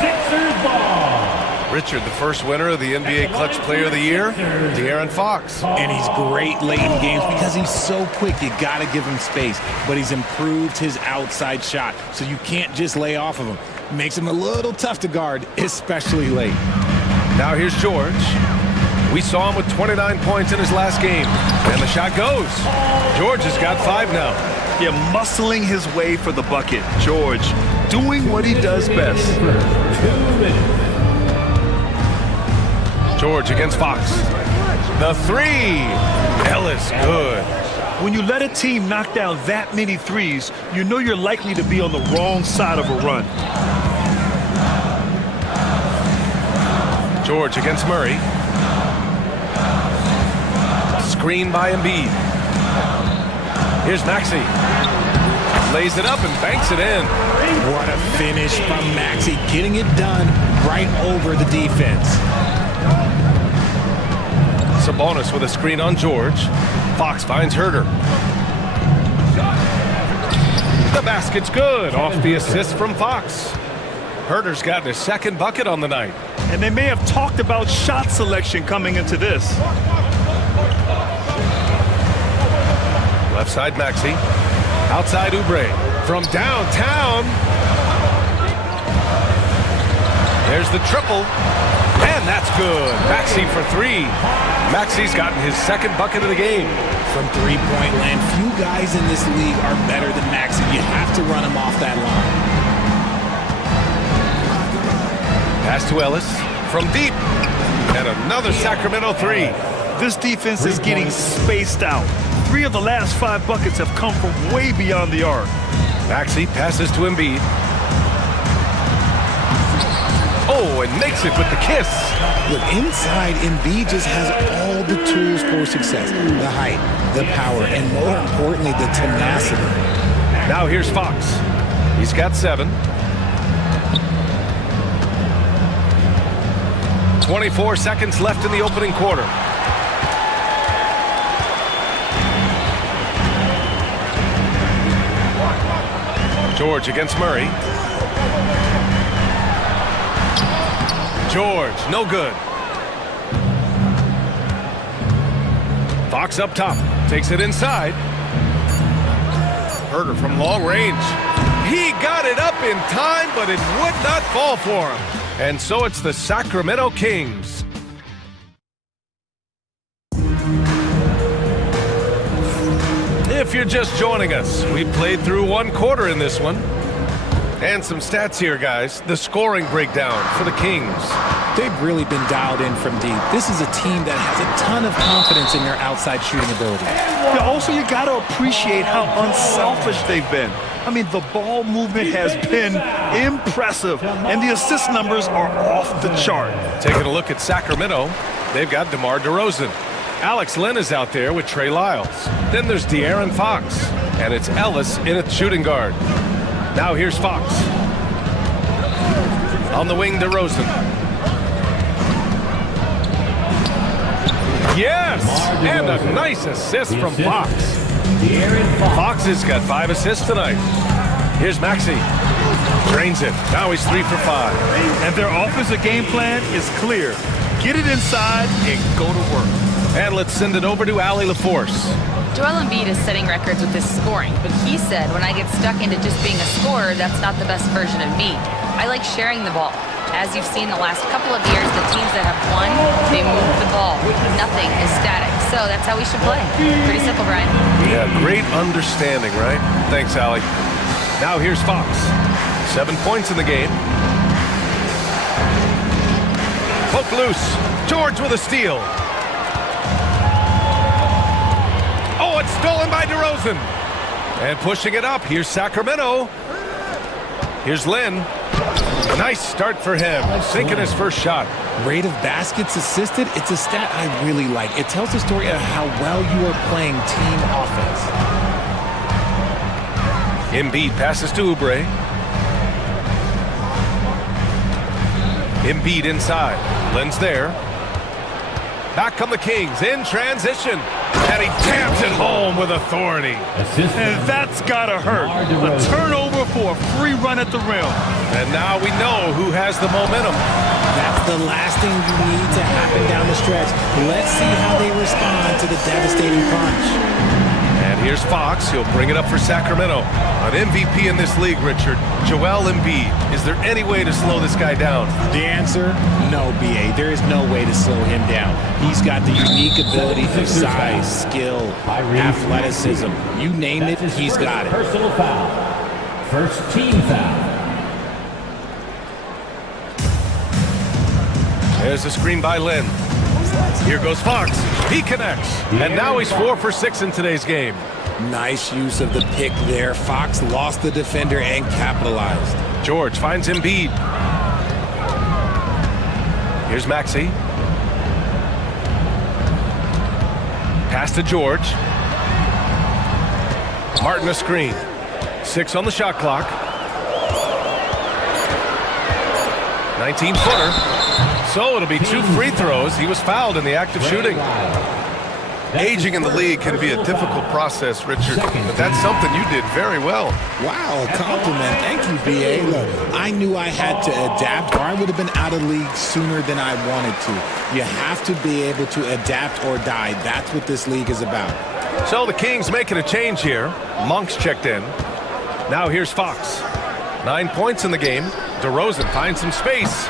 Sixers ball. Richard, the first winner of the NBA Clutch Player of the Year, De'Aaron Fox. And he's great late in games because he's so quick. You got to give him space, but he's improved his outside shot, so you can't just lay off of him. Makes him a little tough to guard, especially late. Now here's George. We saw him with 29 points in his last game, and the shot goes. George has got 5 now. Yeah, muscling his way for the bucket. George doing what he does best. George against Fox. The 3. Ellis, good. When you let a team knock down that many threes, you know you're likely to be on the wrong side of a run. George against Murray. Screen by Embiid. Here's Maxey. Lays it up and banks it in. What a finish from Maxey, getting it done right over the defense. Sabonis with a screen on George. Fox finds Huerter. The basket's good off the assist from Fox. Huerter's gotten his 2nd bucket on the night. And they may have talked about shot selection coming into this. Left side Maxey. Outside Oubre. From downtown. There's the triple. And that's good. Maxey for 3. Maxey's gotten his 2nd bucket of the game. From three-point land, few guys in this league are better than Maxey. You have to run him off that line. Pass to Ellis. from deep. And another Sacramento three. This defense is getting spaced out. 3 of the last 5 buckets have come from way beyond the arc. Maxey passes to Embiid. Oh, and makes it with the kiss. Look, inside, Embiid just has all the tools for success. The height, the power, and more importantly, the tenacity. Now here's Fox. He's got 7. 24 seconds left in the opening quarter. George against Murray. George, no good. Fox up top, takes it inside. Herter from long range. He got it up in time, but it would not fall for him. And so it's the Sacramento Kings. If you're just joining us, we played through 1 quarter in this one. And some stats here, guys. The scoring breakdown for the Kings. They've really been dialed in from deep. This is a team that has a ton of confidence in their outside shooting ability. Yeah, also, you got to appreciate how unselfish they've been. I mean, the ball movement has been impressive, and the assist numbers are off the chart. Taking a look at Sacramento, they've got DeMar DeRozan. Alex Len is out there with Trey Lyles. Then there's De'Aaron Fox, and it's Ellis in at shooting guard. Now here's Fox. On the wing, DeRozan. Yes! And a nice assist from Fox. Fox has got 5 assists tonight. Here's Maxey. Drains it. Now he's 3 for 5. And their offensive game plan is clear. Get it inside and go to work. And let's send it over to Allie LaForce. Joel Embiid is setting records with his scoring, but he said, when I get stuck into just being a scorer, that's not the best version of me. I like sharing the ball. As you've seen the last couple of years, the teams that have won, they move the ball. Nothing is static. So that's how we should play. Pretty simple, Brian. Yeah, great understanding, right? Thanks, Allie. Now here's Fox. 7 points in the game. Poke loose. George with a steal. Oh, it's stolen by DeRozan. And pushing it up, here's Sacramento. Here's Lynn. Nice start for him, sinking his first shot. Rate of baskets assisted, it's a stat I really like. It tells the story of how well you are playing team offense. Embiid passes to Oubre. Embiid inside. Lynn's there. Back come the Kings in transition. And he taps it home with authority. And that's gotta hurt. A turnover for a free run at the rim. And now we know who has the momentum. That's the last thing you need to happen down the stretch. Let's see how they respond to the devastating punch. And here's Fox. He'll bring it up for Sacramento. An MVP in this league, Richard. Joel Embiid. Is there any way to slow this guy down? The answer, no, BA. There is no way to slow him down. He's got the unique ability of size, skill, athleticism. You name it, he's got it. Personal foul. First team foul. There's a screen by Lynn. Here goes Fox. He connects. And now he's 4 for 6 in today's game. Nice use of the pick there. Fox lost the defender and capitalized. George finds Embiid. Here's Maxey. Pass to George. Martin a screen. 6 on the shot clock. 19-footer. So it'll be 2 free throws. He was fouled in the act of shooting. Aging in the league can be a difficult process, Richard, but that's something you did very well. Wow, a compliment. Thank you, BA. Look, I knew I had to adapt, or I would have been out of league sooner than I wanted to. You have to be able to adapt or die. That's what this league is about. So the Kings making a change here. Monk's checked in. Now here's Fox. 9 points in the game. DeRozan finds some space.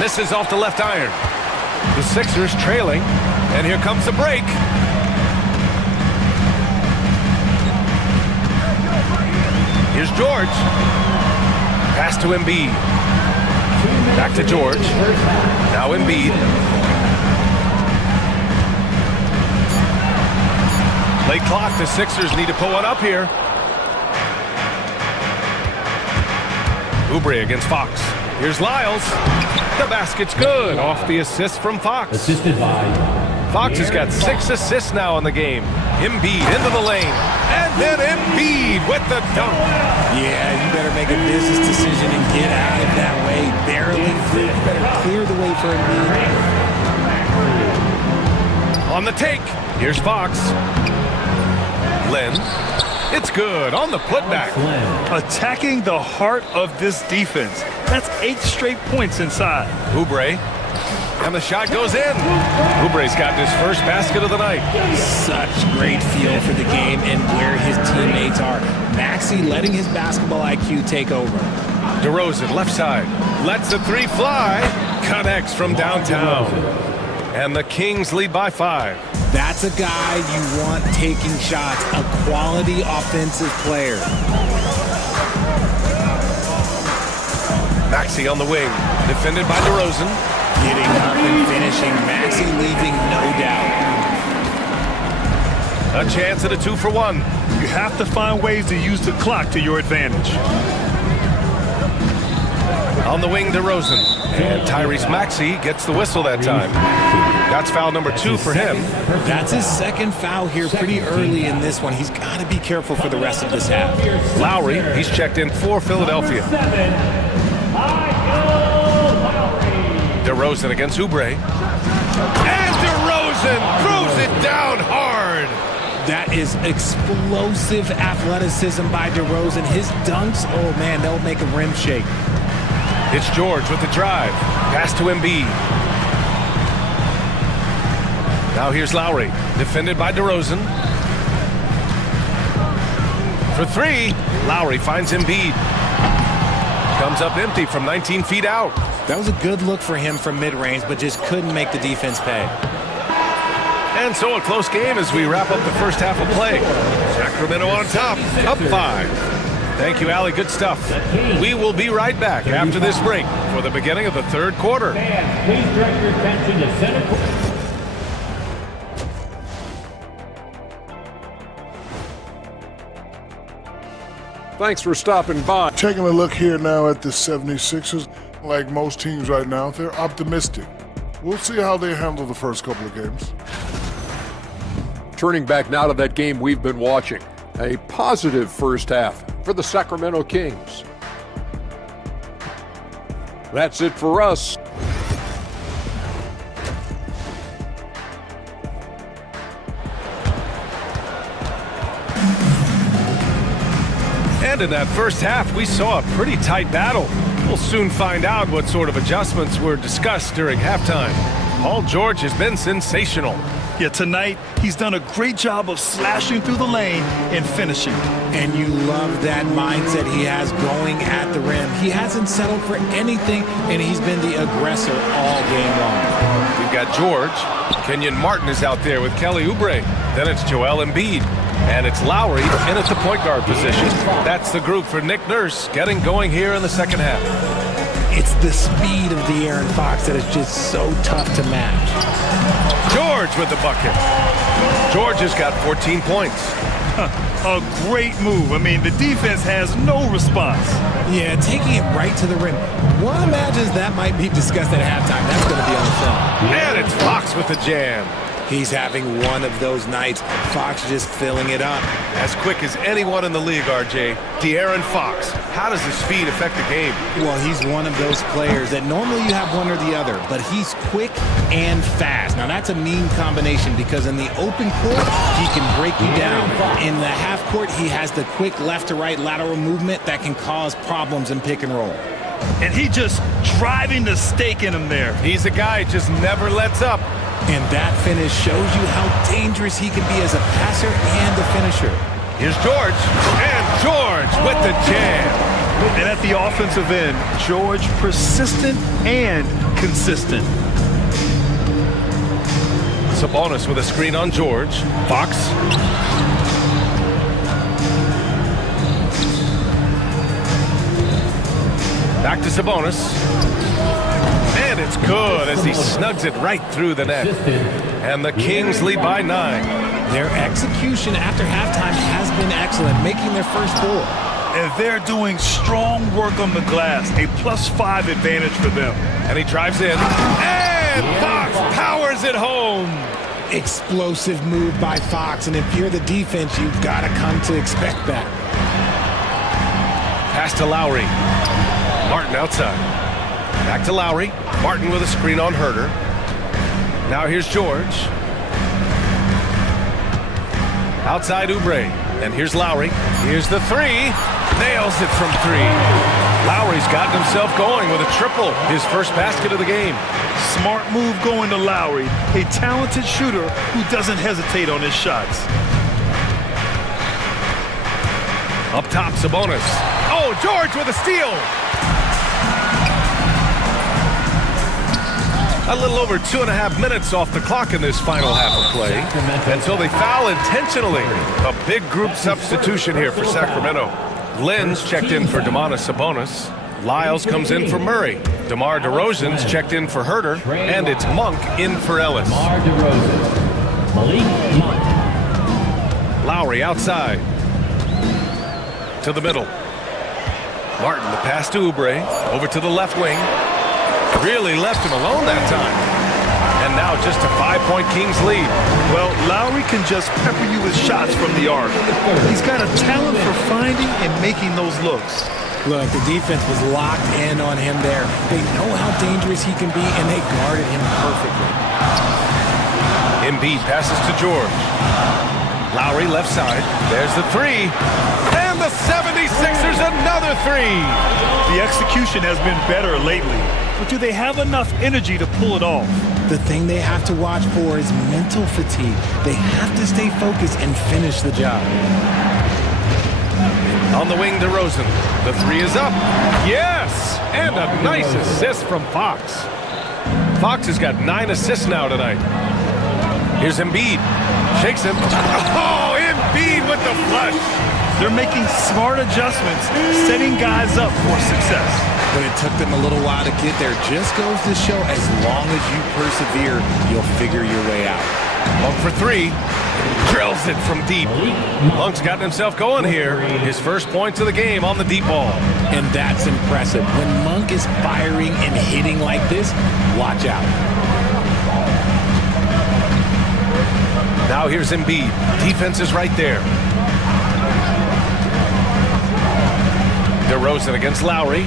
Misses off the left iron. The Sixers trailing. And here comes the break. Here's George. Pass to Embiid. Back to George. Now Embiid. Late clock. The Sixers need to pull one up here. Oubre against Fox. Here's Lyles. The basket's good. Off the assist from Fox. Assisted by Fox has got 6 assists now in the game. Embiid into the lane. And then Embiid with the dunk. Yeah, you better make a business decision and get out of that way. Barreling through. You better clear the way for Embiid. On the take. Here's Fox. Len. It's good on the putback. Attacking the heart of this defense. That's 8 straight points inside. Oubre. And the shot goes in. Oubre's got his first basket of the night. Such great feel for the game and where his teammates are. Maxey letting his basketball IQ take over. DeRozan, left side. Lets the three fly. Connects from downtown. And the Kings lead by 5. That's a guy you want taking shots. A quality offensive player. Maxey on the wing. Defended by DeRozan. Getting up and finishing. Maxey leaving no doubt. A chance at a 2-for-1. You have to find ways to use the clock to your advantage. On the wing, DeRozan. And Tyrese Maxey gets the whistle that time. That's foul number 2 for him. That's his second foul here pretty early in this one. He's got to be careful for the rest of this half. Lowry, he's checked in for Philadelphia. DeRozan against Oubre. And DeRozan throws it down hard. That is explosive athleticism by DeRozan. His dunks, oh man, they'll make a rim shake. It's George with the drive. Pass to Embiid. Now here's Lowry, defended by DeRozan. For 3, Lowry finds Embiid. Comes up empty from 19 feet out. That was a good look for him from mid-range, but just couldn't make the defense pay. And so a close game as we wrap up the first half of play. Sacramento on top, up 5. Thank you, Allie. Good stuff. We will be right back after this break for the beginning of the third quarter. Please direct your attention to center court. Thanks for stopping by. Taking a look here now at the 76ers. Like most teams right now, they're optimistic. We'll see how they handle the first couple of games. Turning back now to that game we've been watching. A positive first half for the Sacramento Kings. That's it for us. And in that first half, we saw a pretty tight battle. We'll soon find out what sort of adjustments were discussed during halftime. Paul George has been sensational. Yeah, tonight, he's done a great job of slashing through the lane and finishing. And you love that mindset he has going at the rim. He hasn't settled for anything, and he's been the aggressor all game long. We've got George. Kenyon Martin is out there with Kelly Oubre. Then it's Joel Embiid. And it's Lowry in at the point guard position. That's the group for Nick Nurse getting going here in the second half. It's the speed of the Aaron Fox that is just so tough to match. George with the bucket. George has got 14 points. A great move. I mean, the defense has no response. Yeah, taking it right to the rim. One imagines that might be discussed at halftime. That's going to be on the film. And it's Fox with the jam. He's having one of those nights. Fox just filling it up. As quick as anyone in the league, RJ. De'Aaron Fox. How does his speed affect the game? Well, he's one of those players that normally you have one or the other, but he's quick and fast. Now, that's a mean combination because in the open court, he can break you down. In the half court, he has the quick left-to-right lateral movement that can cause problems in pick and roll. And he just driving the stake in him there. He's a guy who just never lets up. And that finish shows you how dangerous he can be as a passer and a finisher. Here's George. And George with the jam. And at the offensive end, George persistent and consistent. Sabonis with a screen on George. Fox. Back to Sabonis. it's good as he snugs it right through the net. And the Kings lead by 9. Their execution after halftime has been excellent, making their first 4. And they're doing strong work on the glass, a +5 advantage for them. And he drives in, and Fox powers it home. Explosive move by Fox, and if you're the defense, you've got to come to expect that. Pass to Lowry. Martin outside. Back to Lowry. Martin with a screen on Herter. Now here's George. Outside Oubre. And here's Lowry. Here's the 3. Nails it from 3. Lowry's gotten himself going with a triple. His first basket of the game. Smart move going to Lowry, a talented shooter who doesn't hesitate on his shots. Up top, Sabonis. Oh, George with a steal. A little over 2.5 minutes off the clock in this final half of play until they foul intentionally. A big group substitution here for Sacramento. Lynn's checked in for Domantas Sabonis. Lyles comes in for Murray. DeMar DeRozan's checked in for Herter. And it's Monk in for Ellis. Lowry outside. To the middle. Martin, the pass to Oubre. Over to the left wing. Really left him alone that time. And now just a 5-point Kings lead. Well, Lowry can just pepper you with shots from the arc. He's got a talent for finding and making those looks. Look, the defense was locked in on him there. They know how dangerous he can be, and they guarded him perfectly. Embiid passes to George. Lowry left side. There's the 3. And the 76ers another 3. The execution has been better lately. But do they have enough energy to pull it off? The thing they have to watch for is mental fatigue. They have to stay focused and finish the job. On the wing, DeRozan. The 3 is up. Yes! And a nice assist from Fox. Fox has got 9 assists now tonight. Here's Embiid. Shakes him. Oh, Embiid with the flush. They're making smart adjustments, setting guys up for success. But it took them a little while to get there. Just goes to show as long as you persevere, you'll figure your way out. Monk for 3. Drills it from deep. Monk's gotten himself going here. His first points of the game on the deep ball. And that's impressive. When Monk is firing and hitting like this, watch out. Now here's Embiid. Defense is right there. DeRozan against Lowry.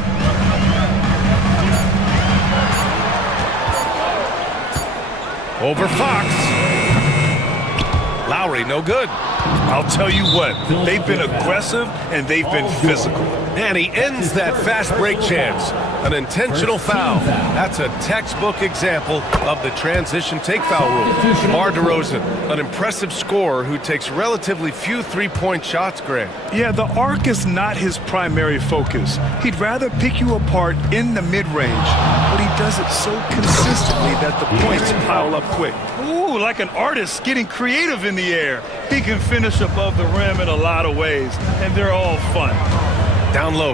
Over Fox. Lowry, no good. I'll tell you what, they've been aggressive and they've been physical. And he ends that fast break chance. An intentional foul. That's a textbook example of the transition take foul rule. DeMar DeRozan, an impressive scorer who takes relatively few three-point shots, Grant. Yeah, the arc is not his primary focus. He'd rather pick you apart in the mid-range, but he does it so consistently that the points pile up quick. Ooh, like an artist getting creative in the air. He can finish above the rim in a lot of ways, and they're all fun. Down low.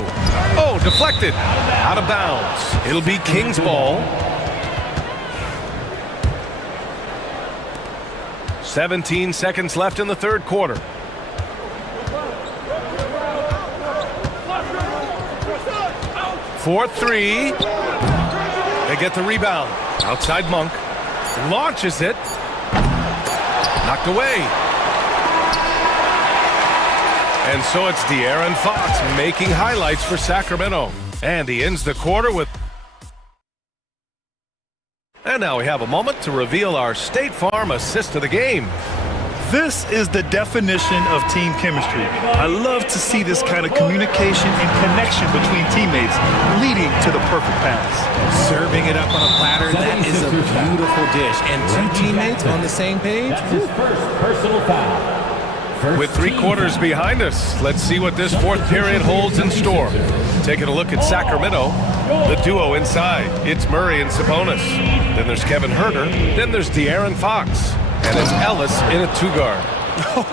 Oh, deflected. Out of bounds. It'll be Kings ball. 17 seconds left in the third quarter. For 3. They get the rebound. Outside Monk. Launches it. Knocked away. And so it's De'Aaron Fox making highlights for Sacramento. And he ends the quarter with... And now we have a moment to reveal our State Farm assist of the game. This is the definition of team chemistry. I love to see this kind of communication and connection between teammates leading to the perfect pass. Serving it up on a platter, that is a beautiful dish. And 2 teammates on the same page. That's his first personal foul. With 3 quarters behind us, let's see what this fourth period holds in store. Taking a look at Sacramento, the duo inside. It's Murray and Sabonis. Then there's Kevin Herter. Then there's De'Aaron Fox. And it's Ellis in a 2-guard.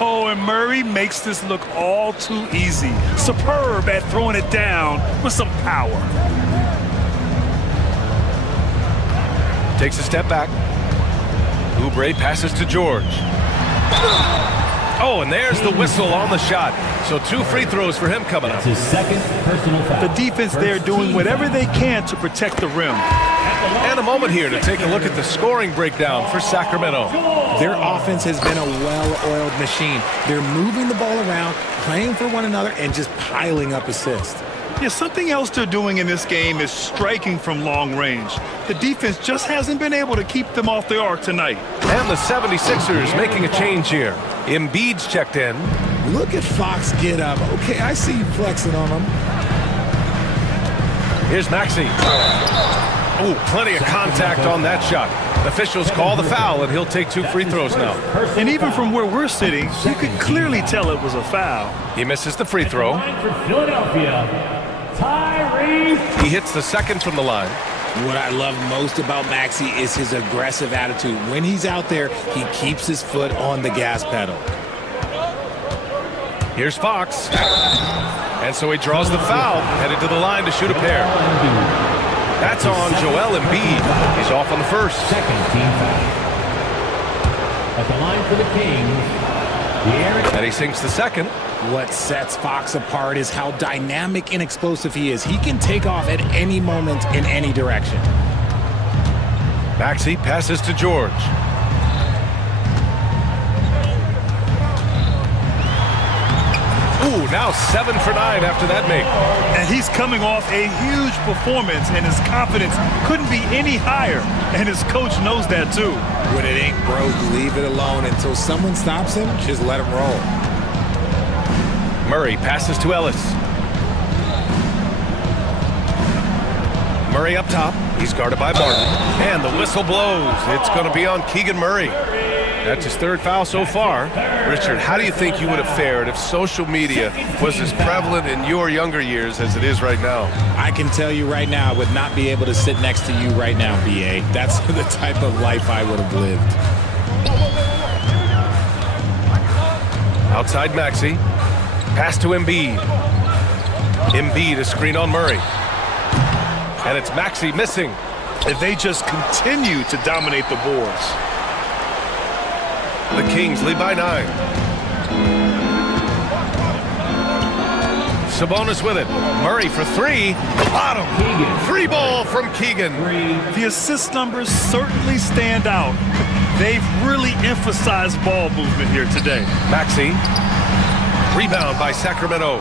Oh, and Murray makes this look all too easy. Superb at throwing it down with some power. Takes a step back. Oubre passes to George. Oh, and there's the whistle on the shot. So 2 free throws for him coming up. His second personal foul. The defense there doing whatever they can to protect the rim. And a moment here to take a look at the scoring breakdown for Sacramento. Their offense has been a well-oiled machine. They're moving the ball around, playing for one another, and just piling up assists. Yeah, something else they're doing in this game is striking from long range. The defense just hasn't been able to keep them off the arc tonight. And the 76ers making a change here. Embiid's checked in. Look at Fox get up. Okay, I see you flexing on him. Here's Maxey. Oh, plenty of contact on that shot. Officials call the foul, and he'll take 2 free throws now. And even from where we're sitting, you could clearly tell it was a foul. He misses the free throw. For Philadelphia, Tyrese. He hits the second from the line. What I love most about Maxey is his aggressive attitude. When he's out there, he keeps his foot on the gas pedal. Here's Fox. And so he draws the foul, headed to the line to shoot a pair. That's on Joel Embiid. He's off on the first. Second team foul. At the line for the Kings, and he sinks the second. What sets Fox apart is how dynamic and explosive he is. He can take off at any moment in any direction. Maxey passes to George. Ooh, now 7 for 9 after that make. And he's coming off a huge performance, and his confidence couldn't be any higher. And his coach knows that too. When it ain't broke, leave it alone until someone stops him. Just let him roll. Murray passes to Ellis. Murray up top. He's guarded by Martin. And the whistle blows. It's going to be on Keegan Murray. That's his 3rd foul so far. Richard, how do you think you would have fared if social media was as prevalent in your younger years as it is right now? I can tell you right now, I would not be able to sit next to you right now, BA. That's the type of life I would have lived. Outside Maxey. Pass to Embiid. Embiid, a screen on Murray. And it's Maxey missing. And they just continue to dominate the boards. The Kings lead by 9. Sabonis with it. Murray for 3. Bottom. Free ball from Keegan. The assist numbers certainly stand out. They've really emphasized ball movement here today. Maxey. Rebound by Sacramento.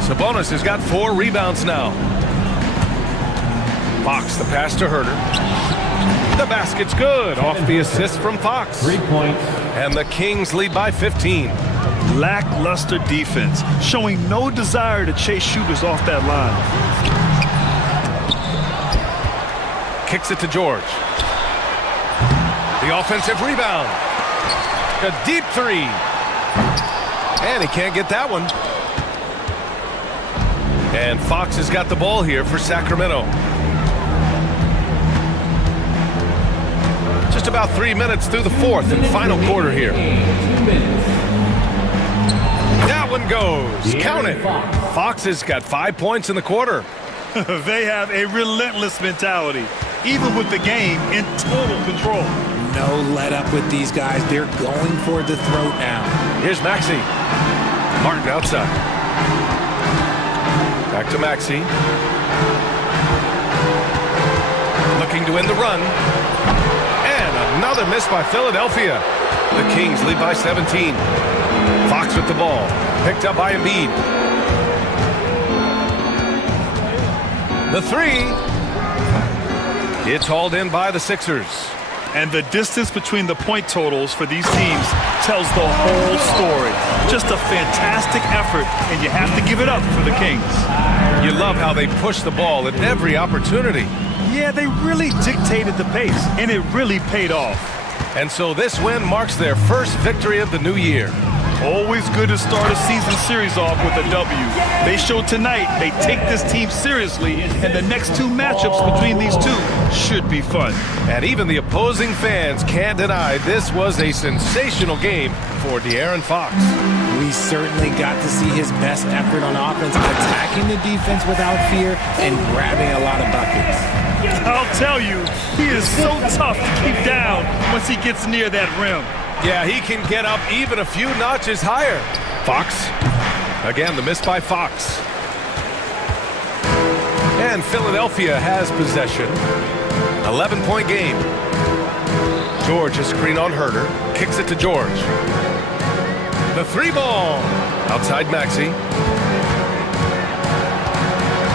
Sabonis has got 4 rebounds now. Fox, the pass to Herter. The basket's good. Off the assist from Fox. 3 points. And the Kings lead by 15. Lackluster defense, showing no desire to chase shooters off that line. Kicks it to George. The offensive rebound. A deep 3. And he can't get that one. And Fox has got the ball here for Sacramento. Just about 3 minutes through the 4th and final quarter here. That one goes. Count it. Fox has got 5 points in the quarter. They have a relentless mentality, even with the game in total control. No let up with these guys. They're going for the throat now. Here's Maxey. Martin outside. Back to Maxey. Looking to end the run. And another miss by Philadelphia. The Kings lead by 17. Fox with the ball. Picked up by Embiid. The 3. It's hauled in by the Sixers. And the distance between the point totals for these teams tells the whole story. Just a fantastic effort, and you have to give it up for the Kings. You love how they push the ball at every opportunity. Yeah, they really dictated the pace, and it really paid off. And so this win marks their first victory of the new year. Always good to start a season series off with a W. They showed tonight they take this team seriously, and the next two matchups between these two should be fun. And even the opposing fans can't deny this was a sensational game for De'Aaron Fox. We certainly got to see his best effort on offense, attacking the defense without fear and grabbing a lot of buckets. I'll tell you, he is so tough to keep down once he gets near that rim. Yeah, he can get up even a few notches higher. Fox. Again, the miss by Fox. And Philadelphia has possession. 11-point game. George, a screen on Herter. Kicks it to George. The three ball. Outside Maxey.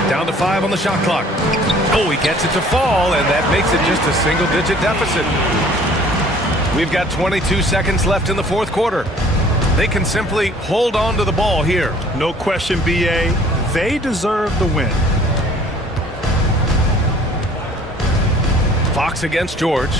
Down to 5 on the shot clock. Oh, he gets it to fall, and that makes it just a single-digit deficit. We've got 22 seconds left in the fourth quarter. They can simply hold on to the ball here. No question, BA. They deserve the win. Fox against George.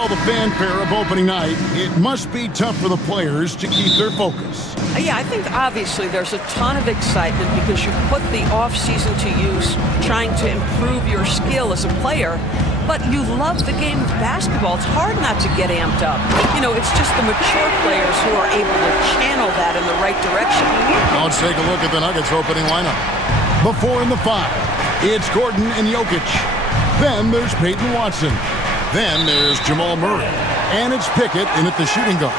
All the fanfare of opening night, it must be tough for the players to keep their focus. Yeah, I think obviously there's a ton of excitement because you put the off-season to use trying to improve your skill as a player, but you love the game of basketball. It's hard not to get amped up. You know, it's just the mature players who are able to channel that in the right direction. Now let's take a look at the Nuggets opening lineup. The 4 and the 5. It's Gordon and Jokic. Then there's Peyton Watson. Then there's Jamal Murray. And it's Pickett in at the shooting guard.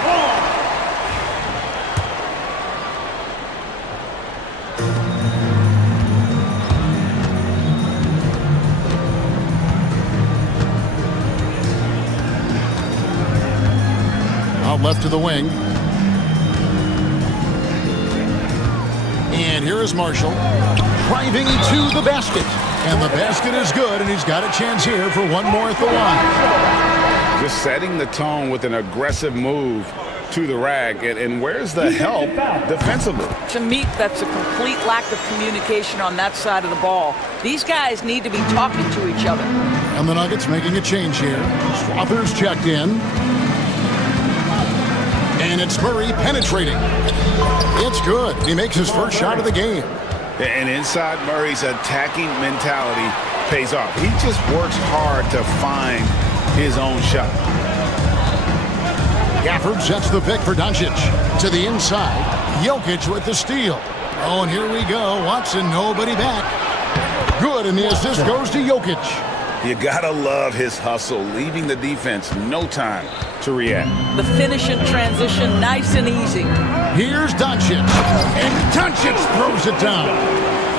Out left to the wing. And here is Marshall driving to the basket. And the basket is good, and he's got a chance here for one more at the line. Just setting the tone with an aggressive move to the rack. And where's the help defensively? To me, that's a complete lack of communication on that side of the ball. These guys need to be talking to each other. And the Nuggets making a change here. Swathers checked in. And it's Murray penetrating. It's good. He makes his first shot of the game. And inside Murray's attacking mentality pays off. He just works hard to find his own shot. Gafford sets the pick for Doncic. To the inside, Jokic with the steal. Oh, and here we go. Watson, nobody back. Good, and the assist goes to Jokic. You gotta love his hustle, leaving the defense no time to react. The finish in transition, nice and easy. Here's Doncic, and Doncic throws it down.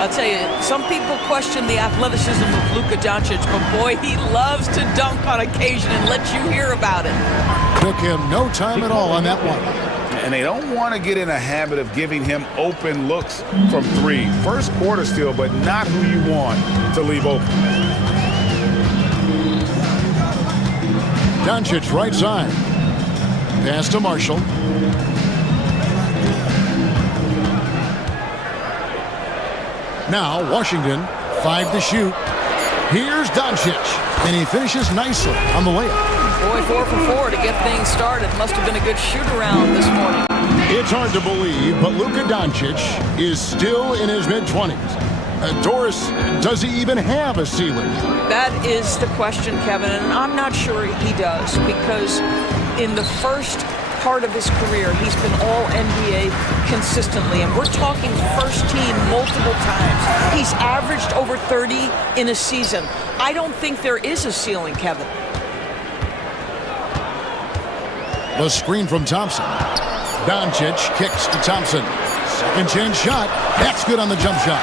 I'll tell you, some people question the athleticism of Luka Doncic, but boy, he loves to dunk on occasion and let you hear about it. Took him no time at all on that one. And they don't want to get in a habit of giving him open looks from three. First quarter still, but not who you want to leave open. Doncic right side. Pass to Marshall. Now Washington, 5 to shoot. Here's Doncic, and he finishes nicely on the layup. Boy, 4 for 4 to get things started. Must have been a good shoot-around this morning. It's hard to believe, but Luka Doncic is still in his mid-20s. Doris, does he even have a ceiling? That is the question, Kevin, and I'm not sure he does, because in the first part of his career, he's been all NBA consistently, and we're talking first team multiple times. He's averaged over 30 in a season. I don't think there is a ceiling, Kevin. The screen from Thompson. Doncic kicks to Thompson. Second chance shot. That's good on the jump shot.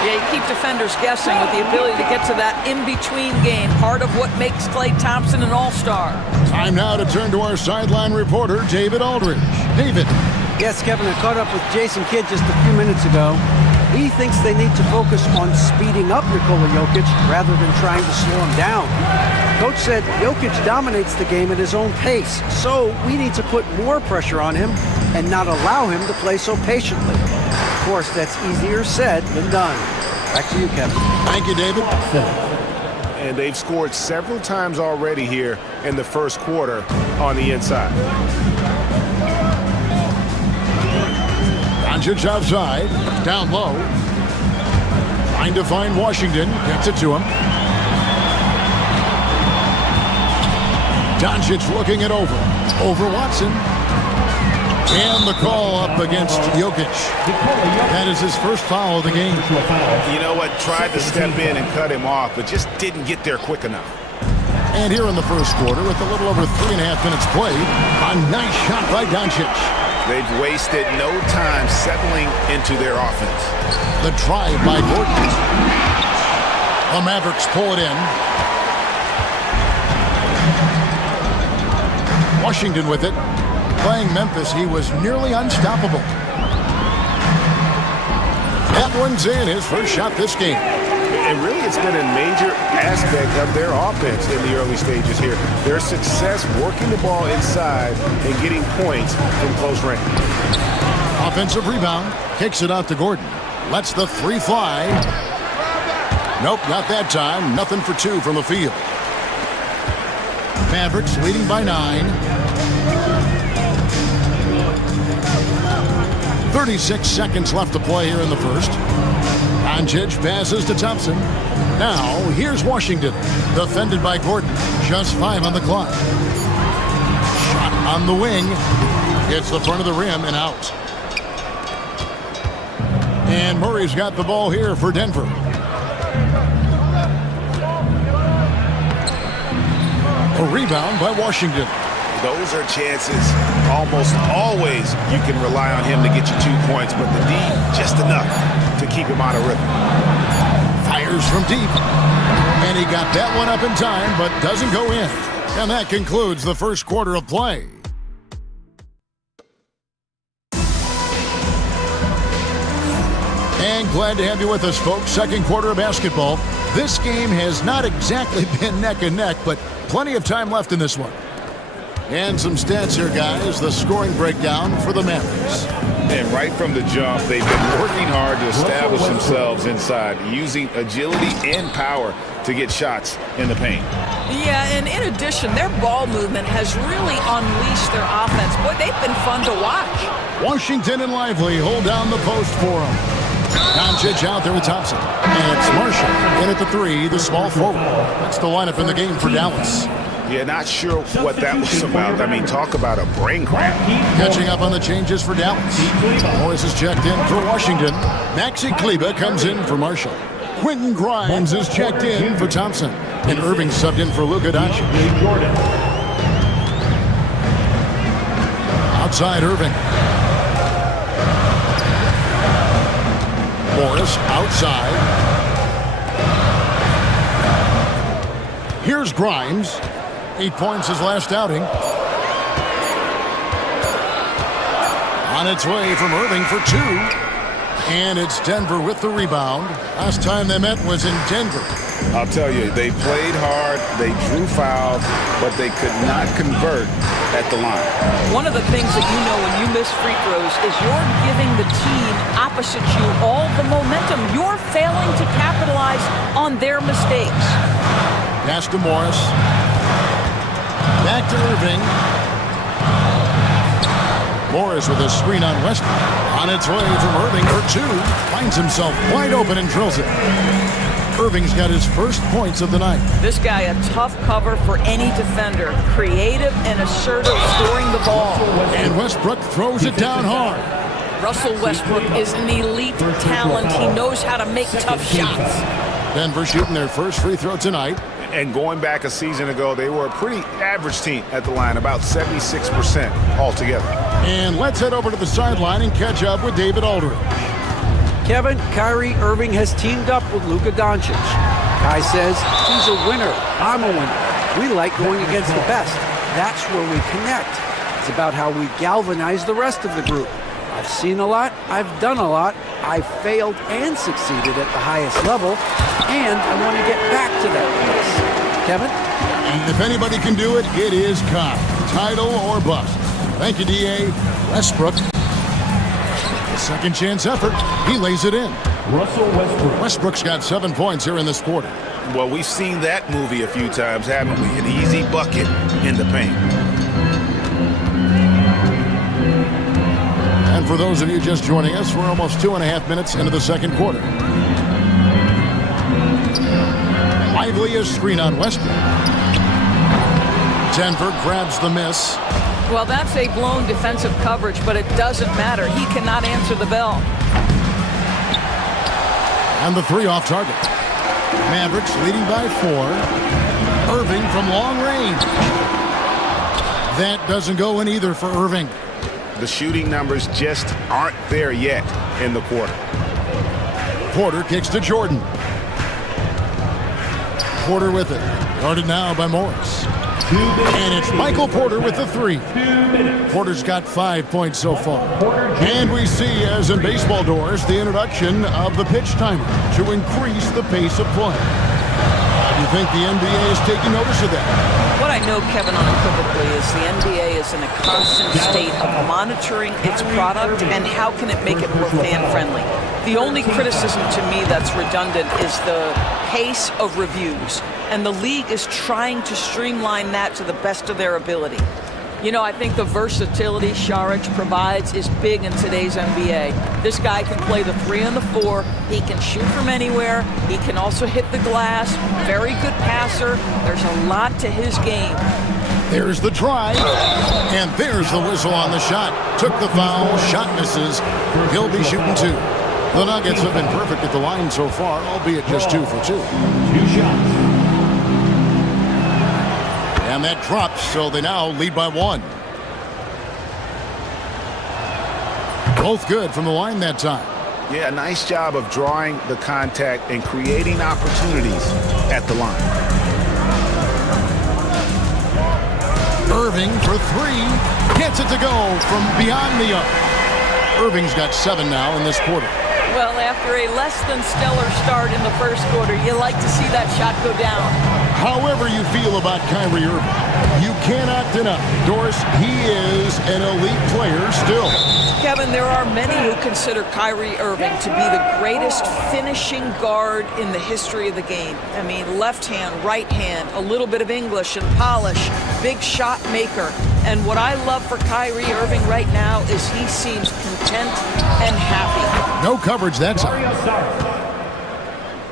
Yeah, you keep defenders guessing with the ability to get to that in-between game, part of what makes Klay Thompson an all-star. Time now to turn to our sideline reporter, David Aldridge. David. Yes, Kevin, I caught up with Jason Kidd just a few minutes ago. He thinks they need to focus on speeding up Nikola Jokic rather than trying to slow him down. Coach said Jokic dominates the game at his own pace, so we need to put more pressure on him and not allow him to play so patiently. Of course, that's easier said than done. Back to you, Kevin. Thank you, David. And they've scored several times already here in the first quarter on the inside. Doncic outside, down low. Trying to find Washington, gets it to him. Doncic looking it over Watson. And the call up against Jokic. That is his first foul of the game. You know what? Tried to step in and cut him off, but just didn't get there quick enough. And here in the first quarter, with a little over 3.5 minutes played, a nice shot by Doncic. They've wasted no time settling into their offense. The drive by Gordon. The Mavericks pull it in. Washington with it. Playing Memphis, he was nearly unstoppable. That one's in, his first shot this game. And really, it's been a major aspect of their offense in the early stages here. Their success working the ball inside and getting points from close range. Offensive rebound, kicks it out to Gordon. Lets the three fly. Nope, not that time. Nothing for two from the field. Mavericks leading by 9. 36 seconds left to play here in the first. Doncic passes to Thompson. Now, here's Washington. Defended by Gordon. Just 5 on the clock. Shot on the wing. Hits the front of the rim and out. And Murray's got the ball here for Denver. A rebound by Washington. Those are chances almost always you can rely on him to get you 2 points, but the D just enough to keep him out of rhythm. Fires from deep. And he got that one up in time, but doesn't go in. And that concludes the first quarter of play. And glad to have you with us, folks. Second quarter of basketball. This game has not exactly been neck and neck, but plenty of time left in this one. And some stats here, guys. The scoring breakdown for the Mavericks. And right from the jump, they've been working hard to establish themselves inside, using agility and power to get shots in the paint. Yeah, and in addition, their ball movement has really unleashed their offense. Boy, they've been fun to watch. Washington and Lively hold down the post for them. Doncic out there with Thompson. And it's Marshall in at the 3, the small forward. That's the lineup in the game for Dallas. Yeah, not sure what that was about. I mean, talk about a brain cramp. Catching up on the changes for Dallas. Morris is checked in for Washington. Maxi Kleber comes in for Marshall. Quentin Grimes is checked in for Thompson. And Irving subbed in for Luka Doncic. Outside Irving. Morris outside. Here's Grimes. 8 points his last outing. On its way from Irving for 2. And it's Denver with the rebound. Last time they met was in Denver. I'll tell you, they played hard, they drew fouls, but they could not convert at the line. One of the things that you know when you miss free throws is you're giving the team opposite you all the momentum. You're failing to capitalize on their mistakes. Pass to Morris. Back to Irving. Morris with a screen on Westbrook. On its way from Irving for 2. Finds himself wide open and drills it. Irving's got his first points of the night. This guy a tough cover for any defender. Creative and assertive scoring the ball. And Westbrook throws it down hard. Russell Westbrook is an elite talent. He knows how to make tough shots. Denver shooting their first free throw tonight. And going back a season ago, they were a pretty average team at the line, about 76% altogether. And let's head over to the sideline and catch up with David Aldridge. Kevin, Kyrie Irving has teamed up with Luka Doncic. Kai says he's a winner. I'm a winner. We like going against the best. That's where we connect. It's about how we galvanize the rest of the group. I've seen a lot. I've done a lot. I've failed and succeeded at the highest level. And I want to get back to that place. Kevin? And if anybody can do it, it is Kai. Title or bust. Thank you, D.A. Westbrook. Second chance effort. He lays it in. Russell Westbrook. Westbrook's got 7 points here in this quarter. Well, we've seen that movie a few times, haven't we? An easy bucket in the paint. And for those of you just joining us, we're almost 2.5 minutes into the second quarter. Lively is screen on Westbrook. Denver grabs the miss. Well, that's a blown defensive coverage, but it doesn't matter. He cannot answer the bell. And the 3 off target. Mavericks leading by 4. Irving from long range. That doesn't go in either for Irving. The shooting numbers just aren't there yet in the quarter. Porter kicks to Jordan. Porter with it. Guarded now by Morris. And it's Michael Porter with the 3. Porter's got 5 points so far. And we see, as in baseball doors, the introduction of the pitch timer to increase the pace of play. You think the NBA is taking notice of that? What I know, Kevin, unequivocally is the NBA is in a constant state of monitoring its product and how can it make it more fan-friendly. The only criticism to me that's redundant is the pace of reviews, and the league is trying to streamline that to the best of their ability. You know, I think the versatility Šarić provides is big in today's NBA. This guy can play the 3 and the 4. He can shoot from anywhere. He can also hit the glass. Very good passer. There's a lot to his game. There's the try, and there's the whistle on the shot. Took the foul, shot misses. He'll be shooting 2. The Nuggets have been perfect at the line so far, albeit just 2 for 2. 2 shots. And that drops, so they now lead by 1. Both good from the line that time. Yeah, a nice job of drawing the contact and creating opportunities at the line. Irving for 3. Gets it to go from beyond the arc. Irving's got 7 now in this quarter. Well, after a less than stellar start in the first quarter, you like to see that shot go down. However you feel about Kyrie Irving, you cannot deny, Doris, he is an elite player still. Kevin, there are many who consider Kyrie Irving to be the greatest finishing guard in the history of the game. I mean, left hand, right hand, a little bit of English and polish, big shot maker. And what I love for Kyrie Irving right now is he seems content and happy. No coverage that time.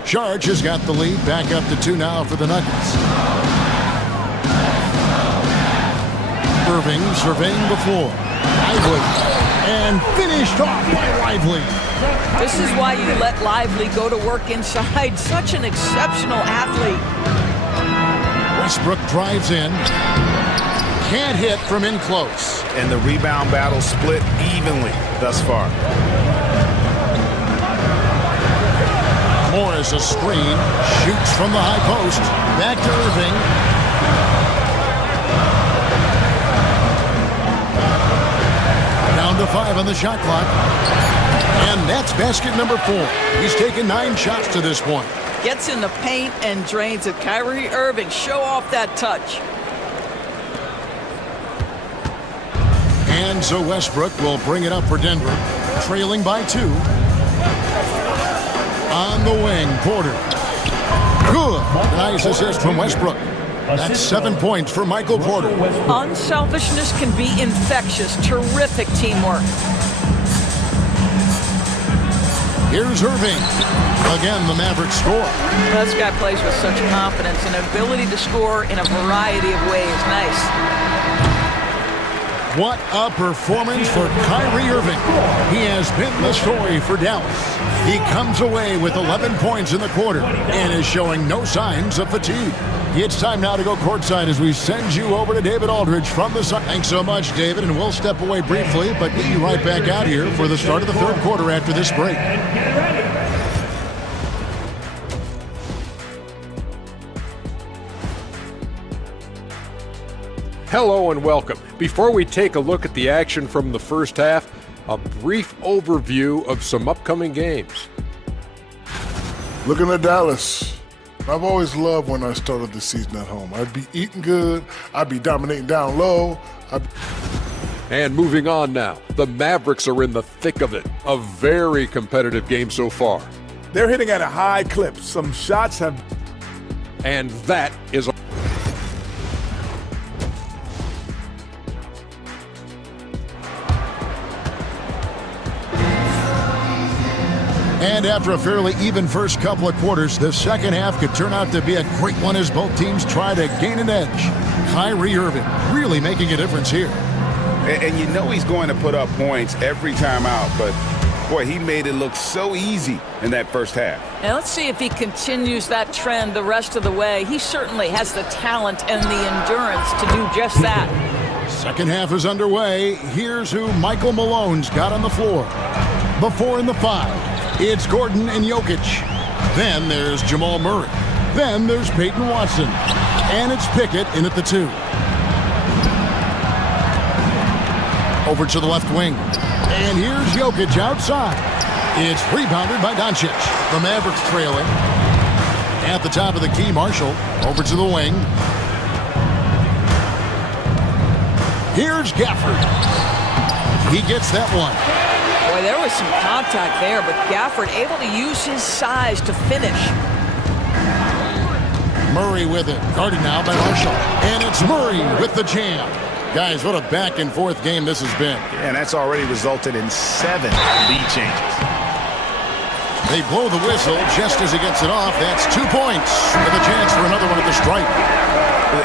Šarić has got the lead, back up to 2 now for the Nuggets. Irving surveying the floor. Lively. And finished off by Lively. This is why you let Lively go to work inside. Such an exceptional athlete. Westbrook drives in. Can't hit from in close. And the rebound battle split evenly thus far. Morris a screen, shoots from the high post, back to Irving. Down to 5 on the shot clock. And that's basket number 4. He's taken 9 shots to this point. Gets in the paint and drains it. Kyrie Irving, show off that touch. And so Westbrook will bring it up for Denver, trailing by 2. On the wing, Porter. Good. Nice assist from Westbrook. That's 7 points for Michael Porter. Unselfishness can be infectious. Terrific teamwork. Here's Irving. Again, the Mavericks score. This guy plays with such confidence and ability to score in a variety of ways. Nice. What a performance for Kyrie Irving. He has been the story for Dallas. He comes away with 11 points in the quarter and is showing no signs of fatigue. It's time now to go courtside as we send you over to David Aldridge from the Sun. Thanks so much, David, and we'll step away briefly, but get you right back out here for the start of the third quarter after this break. Hello and welcome. Before we take a look at the action from the first half, a brief overview of some upcoming games. Looking at Dallas. I've always loved when I started the season at home. I'd be eating good, I'd be dominating down low. And moving on now, the Mavericks are in the thick of it. A very competitive game so far. They're hitting at a high clip. Some shots have... And that is... And after a fairly even first couple of quarters, the second half could turn out to be a great one as both teams try to gain an edge. Kyrie Irving really making a difference here. And you know he's going to put up points every time out, but boy, he made it look so easy in that first half. Now let's see if he continues that trend the rest of the way. He certainly has the talent and the endurance to do just that. Second half is underway. Here's who Michael Malone's got on the floor. The 4 and the 5. It's Gordon and Jokic. Then there's Jamal Murray. Then there's Peyton Watson. And it's Pickett in at the 2. Over to the left wing. And here's Jokic outside. It's rebounded by Doncic. The Mavericks trailing. At the top of the key, Marshall over to the wing. Here's Gafford. He gets that one. Boy, there was some contact there, but Gafford able to use his size to finish. Murray with it. Guarded now by Marshall. And it's Murray with the jam. Guys, what a back-and-forth game this has been. And that's already resulted in 7 lead changes. They blow the whistle just as he gets it off. That's 2 points with a chance for another one at the stripe.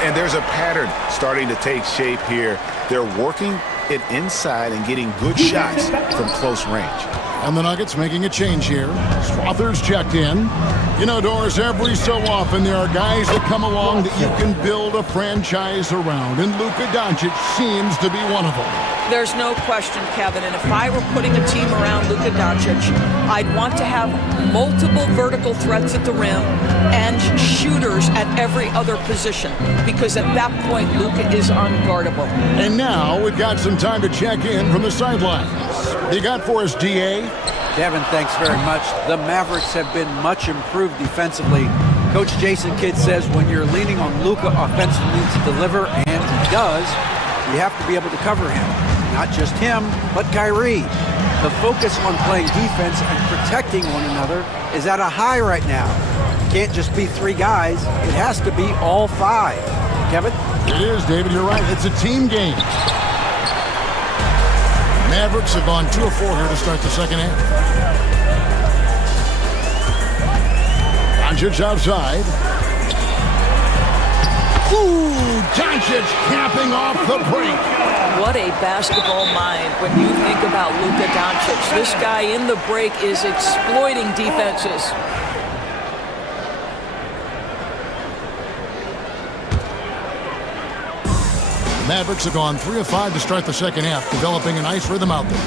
And there's a pattern starting to take shape here. They're working it inside and getting good shots from close range. And the Nuggets making a change here. Strother's checked in. You know, Doris, every so often there are guys that come along that you can build a franchise around, and Luka Doncic seems to be one of them. There's no question, Kevin, and if I were putting a team around Luka Doncic, I'd want to have multiple vertical threats at the rim and shooters at every other position, because at that point, Luka is unguardable. And now we've got some time to check in from the sidelines. You got for us, D.A.? Kevin, thanks very much. The Mavericks have been much improved defensively. Coach Jason Kidd says when you're leaning on Luka offensively to deliver, and he does, you have to be able to cover him. Not just him, but Kyrie. The focus on playing defense and protecting one another is at a high right now. It can't just be 3 guys. It has to be all 5. Kevin? It is, David. You're right. It's a team game. Mavericks have gone 2 of 4 here to start the second half. Doncic outside. Ooh, Doncic capping off the break. What a basketball mind when you think about Luka Doncic. This guy in the break is exploiting defenses. The Mavericks have gone 3 of 5 to start the second half, developing a nice rhythm out there.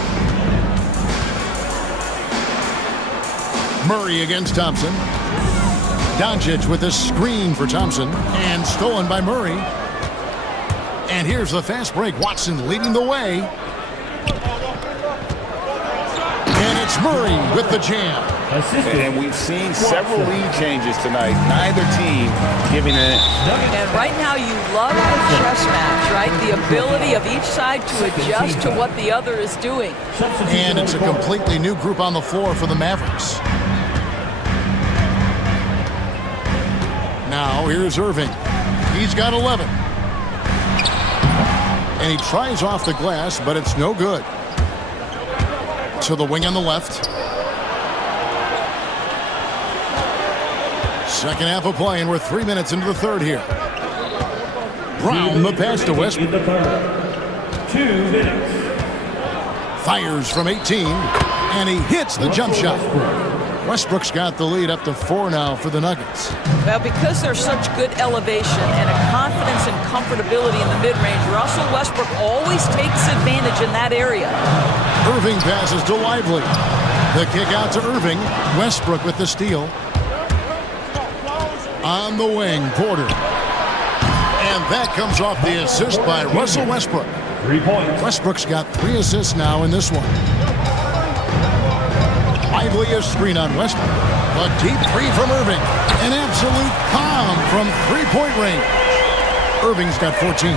Murray against Thompson. Doncic with a screen for Thompson, and stolen by Murray. And here's the fast break. Watson leading the way. And it's Murray with the jam. And we've seen several lead changes tonight. Neither team giving it. And right now you love the chess match, right? The ability of each side to adjust to what the other is doing. And it's a completely new group on the floor for the Mavericks. Now here's Irving. He's got 11. And he tries off the glass, but it's no good. To the wing on the left. Second half of play, and we're 3 minutes into the third here. Brown the pass to Westbrook. 2 minutes. Fires from 18, and he hits the jump shot. Westbrook's got the lead up to 4 now for the Nuggets. Well, because there's such good elevation and a confidence and comfortability in the mid-range, Russell Westbrook always takes advantage in that area. Irving passes to Lively. The kick out to Irving. Westbrook with the steal. On the wing, Porter. And that comes off the assist by Russell Westbrook. 3 points. Westbrook's got 3 assists now in this one. Lively a screen on Westbrook. A deep 3 from Irving. An absolute bomb from 3-point range. Irving's got 14.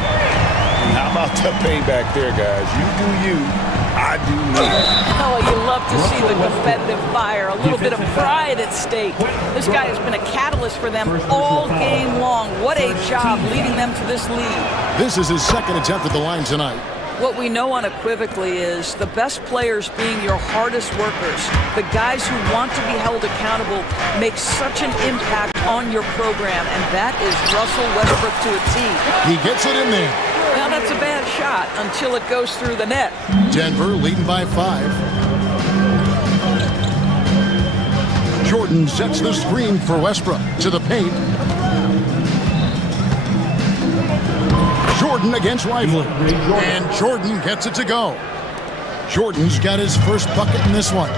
How about the payback there, guys? You do you, I do me. Oh, you love to see the competitive fire, a little bit of pride at stake. This guy has been a catalyst for them all game long. What a job leading them to this lead. This is his second attempt at the line tonight. What we know unequivocally is the best players being your hardest workers, the guys who want to be held accountable, make such an impact on your program, and that is Russell Westbrook to a T. He gets it in there. Well, that's a bad shot until it goes through the net. Denver leading by 5. Jordan sets the screen for Westbrook to the paint. Jordan against Lively. And Jordan gets it to go. Jordan's got his first bucket in this one.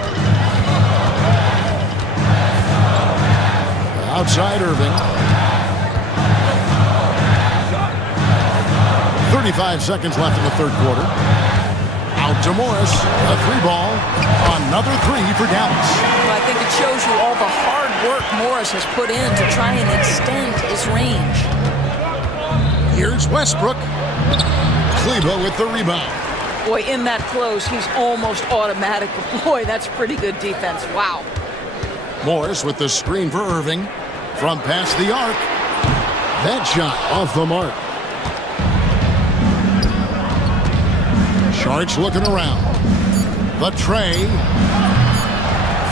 Outside Irving. 35 seconds left in the third quarter. Out to Morris. A 3 ball. Another 3 for Dallas. Well, I think it shows you all the hard work Morris has put in to try and extend his range. Here's Westbrook. Kleber with the rebound. Boy, in that close, he's almost automatic. Boy, that's pretty good defense. Wow. Morris with the screen for Irving. From past the arc. That shot off the mark. Sharks looking around. The tray.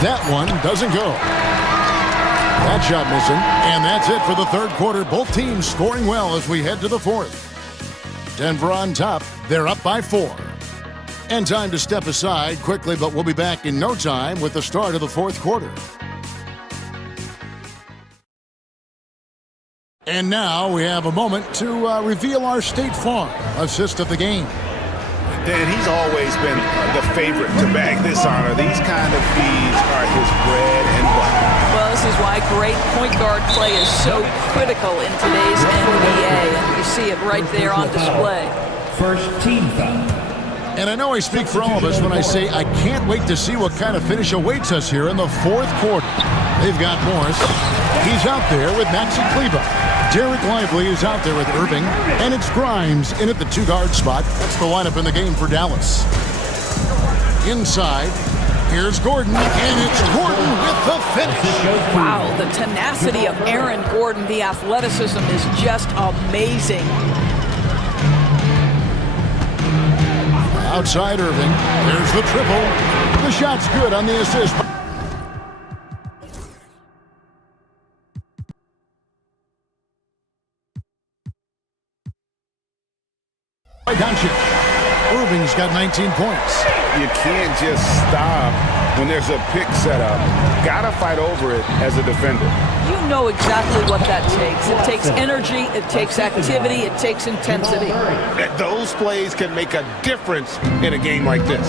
That one doesn't go. That shot missing. And that's it for the third quarter. Both teams scoring well as we head to the fourth. Denver on top. They're up by 4. And time to step aside quickly, but we'll be back in no time with the start of the fourth quarter. And now we have a moment to reveal our State Farm assist of the game. Dan, he's always been the favorite to bag this honor. These kind of feeds are his bread and butter. Well, this is why great point guard play is so critical in today's NBA, and you see it right there on display. First team foul. And I know I speak for all of us when I say I can't wait to see what kind of finish awaits us here in the fourth quarter. They've got Morris. He's out there with Maxi Kleber. Derek Lively is out there with Irving. And it's Grimes in at the 2-guard spot. That's the lineup in the game for Dallas. Inside, here's Gordon. And it's Gordon with the finish. Wow, the tenacity of Aaron Gordon, the athleticism is just amazing. Outside Irving. There's the triple. The shot's good on the assist. By Doncic. Irving's got 19 points. You can't just stop when there's a pick set up. Gotta fight over it as a defender. You know exactly what that takes. It takes energy, it takes activity, it takes intensity. Those plays can make a difference in a game like this.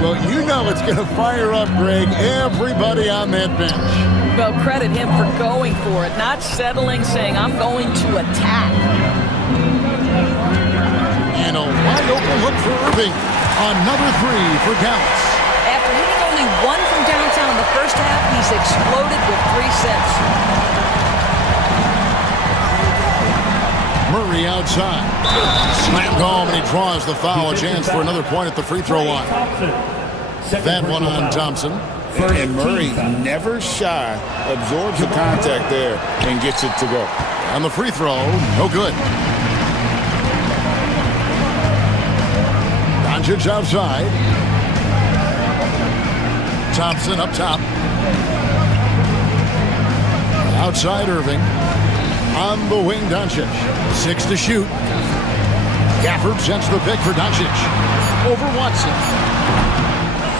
Well, you know it's going to fire up, Greg, everybody on that bench. Well, credit him for going for it, not settling, saying, I'm going to attack. And a wide open look for Irving. Another 3 for Dallas. After hitting only 1 from downtown in the first half, he's exploded with 3 since. Murray outside. Slammed home, and he draws the foul. A chance for another point at the free throw line. That one on Thompson. And Murray, never shy, absorbs the contact there and gets it to go. On the free throw, no good. Doncic outside. Thompson up top. Outside Irving. On the wing, Doncic. 6 to shoot. Gafford sets the pick for Doncic. Over Watson.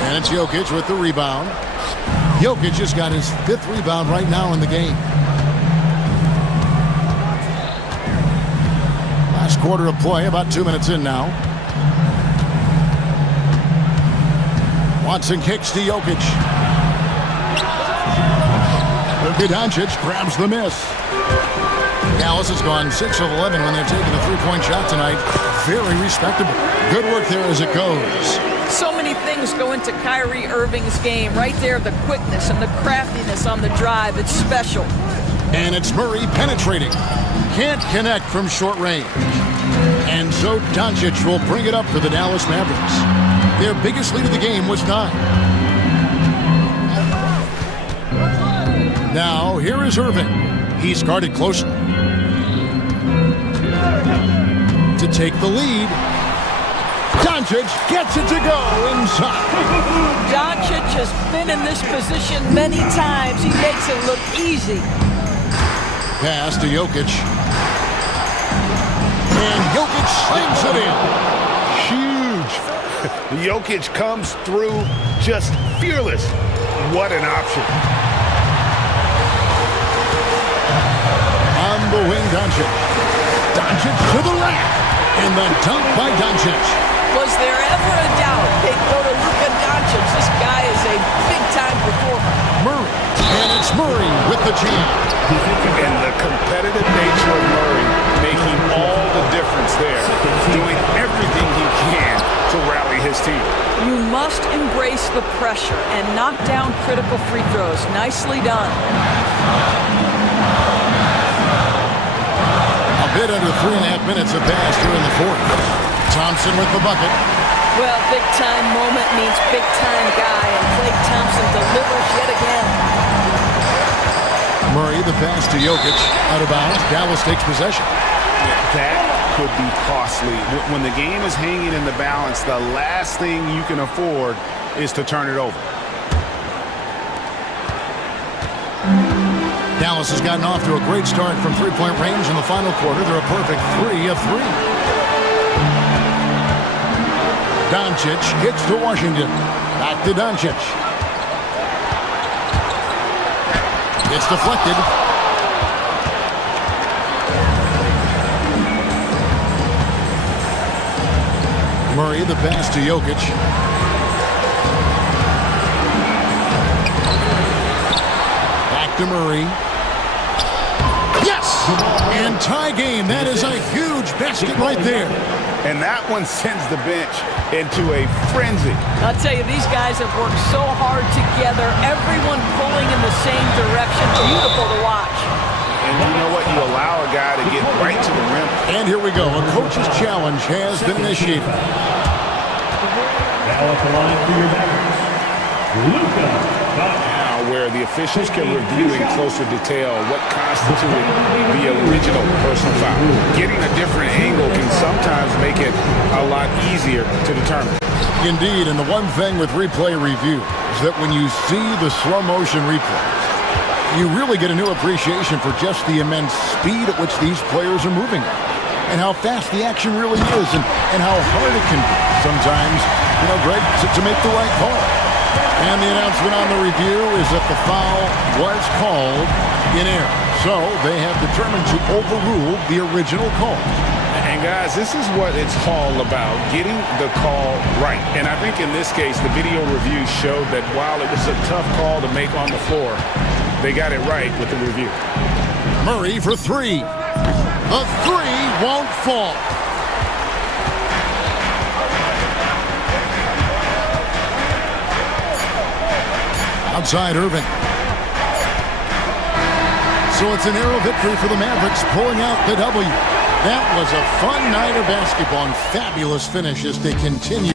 And it's Jokic with the rebound. Jokic just got his 5th rebound right now in the game. Last quarter of play, about 2 minutes in now. Watson kicks to Jokic. Luka Doncic grabs the miss. Dallas has gone 6 of 11 when they've taken a 3-point shot tonight. Very respectable. Good work there as it goes. So many things go into Kyrie Irving's game. Right there, the quickness and the craftiness on the drive. It's special. And it's Murray penetrating. Can't connect from short range. And so Doncic will bring it up for the Dallas Mavericks. Their biggest lead of the game was 9. Now, here is Irving. He's guarded closely. To take the lead. Doncic gets it to go inside. Doncic has been in this position many times. He makes it look easy. Pass to Jokic. And Jokic slings it in. Huge. Jokic comes through just fearless. What an option. On the wing, Doncic. Doncic to the rack. And the dunk by Doncic. Was there ever a doubt they'd go to Luka Doncic? This guy is a big-time performer. Murray. And it's Murray with the jam. And the competitive nature of Murray making all the difference there. Doing everything he can to to rally his team. You must embrace the pressure and knock down critical free throws. Nicely done. A bit under 3.5 minutes have passed here in the fourth. Thompson with the bucket. Well, big-time moment means big-time guy, and Klay Thompson delivers yet again. Murray, the pass to Jokic. Out of bounds. Dallas takes possession. That could be costly. When the game is hanging in the balance, the last thing you can afford is to turn it over. Dallas has gotten off to a great start from three-point range in the final quarter. They're a perfect 3 of 3. Doncic gets to Washington. Back to Doncic. It's deflected. Murray, the pass to Jokic. Back to Murray. Yes! And tie game. That is a huge basket right there. And that one sends the bench into a frenzy. I'll tell you, these guys have worked so hard together, everyone pulling in the same direction. Beautiful to watch. And you know what? You allow a guy to get right to the rim. And here we go. A coach's challenge has been initiated. Now at the line for your Mavericks, Luka. Now where the officials can review in closer detail what constituted the original personal foul. Getting a different angle can sometimes make it a lot easier to determine. Indeed, and the one thing with replay review is that when you see the slow motion replays, you really get a new appreciation for just the immense speed at which these players are moving and how fast the action really is and how hard it can be sometimes, you know, Greg, to make the right call. And the announcement on the review is that the foul was called in error. So they have determined to overrule the original call. And guys, this is what it's all about, getting the call right. And I think in this case, the video review showed that while it was a tough call to make on the floor, they got it right with the review. Murray for 3. The 3 won't fall. Outside Irving. So it's a narrow victory for the Mavericks, pulling out the W. That was a fun night of basketball and fabulous finish as they continue.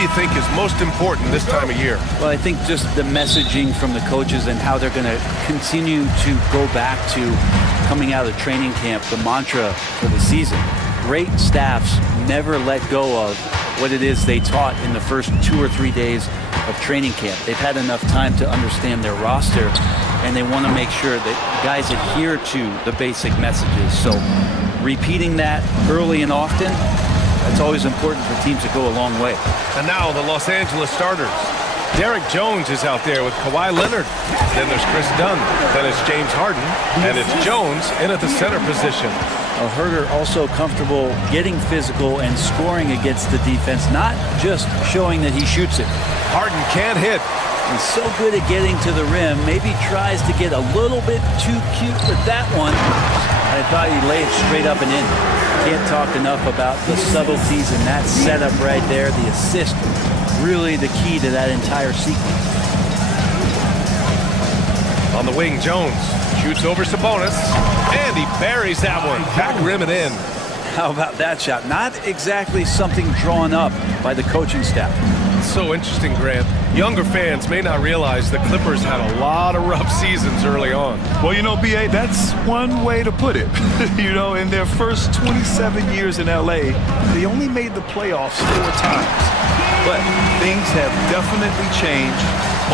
do you think is most important this time of year? Well, I think just the messaging from the coaches and how they're going to continue to go back to coming out of training camp, the mantra for the season. Great staffs never let go of what it is they taught in the first 2 or 3 days of training camp. They've had enough time to understand their roster, and they want to make sure that guys adhere to the basic messages. So repeating that early and often, that's always important for teams to go a long way. And now the Los Angeles starters. Derek Jones is out there with Kawhi Leonard. Then there's Chris Dunn. Then it's James Harden. And it's Jones in at the center position. Herder also comfortable getting physical and scoring against the defense, not just showing that he shoots it. Harden can't hit. He's so good at getting to the rim. Maybe tries to get a little bit too cute with that one. I thought he laid it straight up and in. Can't talk enough about the subtleties in that setup right there. The assist, really the key to that entire sequence. On the wing, Jones shoots over Sabonis, and he buries that one. Back rim and in. How about that shot? Not exactly something drawn up by the coaching staff. So interesting, Grant. Younger fans may not realize the Clippers had a lot of rough seasons early on. Well, you know, B.A., that's one way to put it. You know, in their first 27 years in L.A., they only made the playoffs 4 times. But things have definitely changed.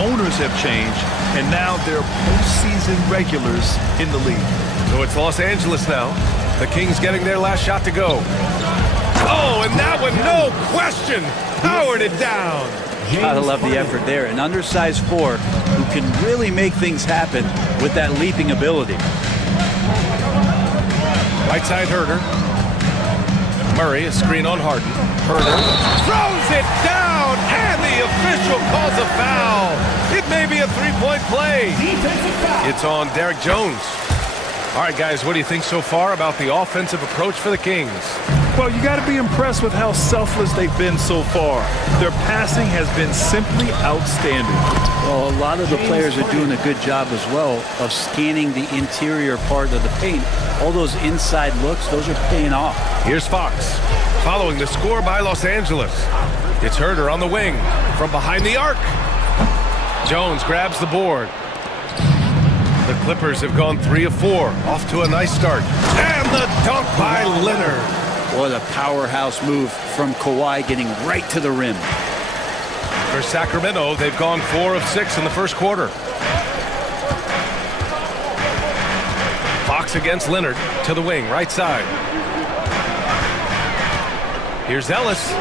Owners have changed. And now they're postseason regulars in the league. So it's Los Angeles now. The Kings getting their last shot to go. Oh, and that one, no question, powered it down. Gotta love the effort there. An undersized 4 who can really make things happen with that leaping ability. Right side Herder. Murray, a screen on Harden. Herder throws it down, and the official calls a foul. It may be a 3-point play. It's on Derek Jones. All right, guys, what do you think so far about the offensive approach for the Kings? Well, you got to be impressed with how selfless they've been so far. Their passing has been simply outstanding. Well, a lot of the players are doing a good job as well of scanning the interior part of the paint. All those inside looks, those are paying off. Here's Fox, following the score by Los Angeles. It's Herder on the wing, from behind the arc. Jones grabs the board. The Clippers have gone 3 of 4, off to a nice start. And the dunk by Leonard. What a powerhouse move from Kawhi, getting right to the rim. For Sacramento, they've gone 4 of 6 in the first quarter. Fox against Leonard, to the wing, right side. Here's Ellis.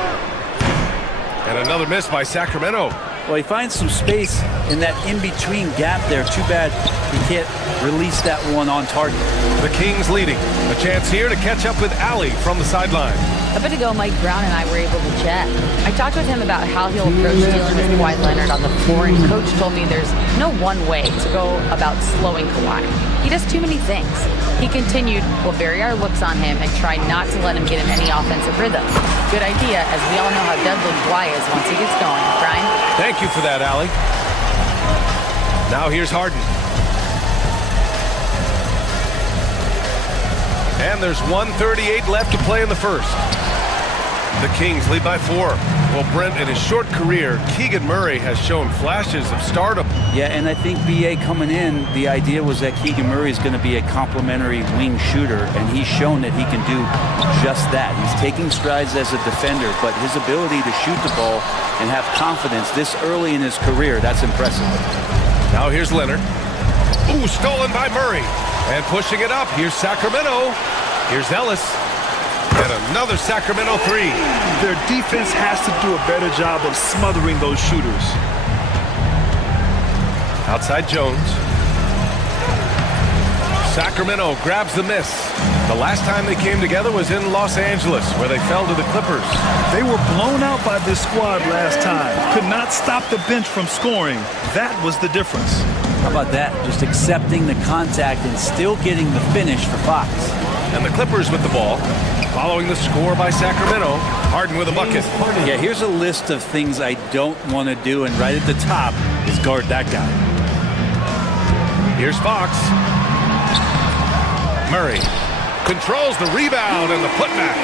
And another miss by Sacramento. Well, he finds some space in that in-between gap there. Too bad he can't release that one on target. The Kings leading. A chance here to catch up with Allie from the sideline. A bit ago, Mike Brown and I were able to chat. I talked with him about how he'll approach dealing with Kawhi Leonard on the floor, and Coach told me there's no one way to go about slowing Kawhi. He does too many things. He continued, we'll vary our looks on him and try not to let him get in any offensive rhythm. Good idea, as we all know how deadly Kawhi is once he gets going. Brian? Thank you for that, Allie. Now here's Harden. And there's 1:38 left to play in the first. The Kings lead by 4. Well, Brent, in his short career, Keegan Murray has shown flashes of stardom. Yeah, and I think B.A. coming in, the idea was that Keegan Murray is going to be a complimentary wing shooter, and he's shown that he can do just that. He's taking strides as a defender, but his ability to shoot the ball and have confidence this early in his career, that's impressive. Now here's Leonard. Ooh, stolen by Murray. And pushing it up, here's Sacramento. Here's Ellis. And another Sacramento 3. Their defense has to do a better job of smothering those shooters. Outside Jones. Sacramento grabs the miss. The last time they came together was in Los Angeles, where they fell to the Clippers. They were blown out by this squad last time. Could not stop the bench from scoring. That was the difference. How about that? Just accepting the contact and still getting the finish for Fox. And the Clippers with the ball. Following the score by Sacramento, Harden with a bucket. Yeah, here's a list of things I don't want to do, and right at the top is guard that guy. Here's Fox. Murray. Controls the rebound and the putback.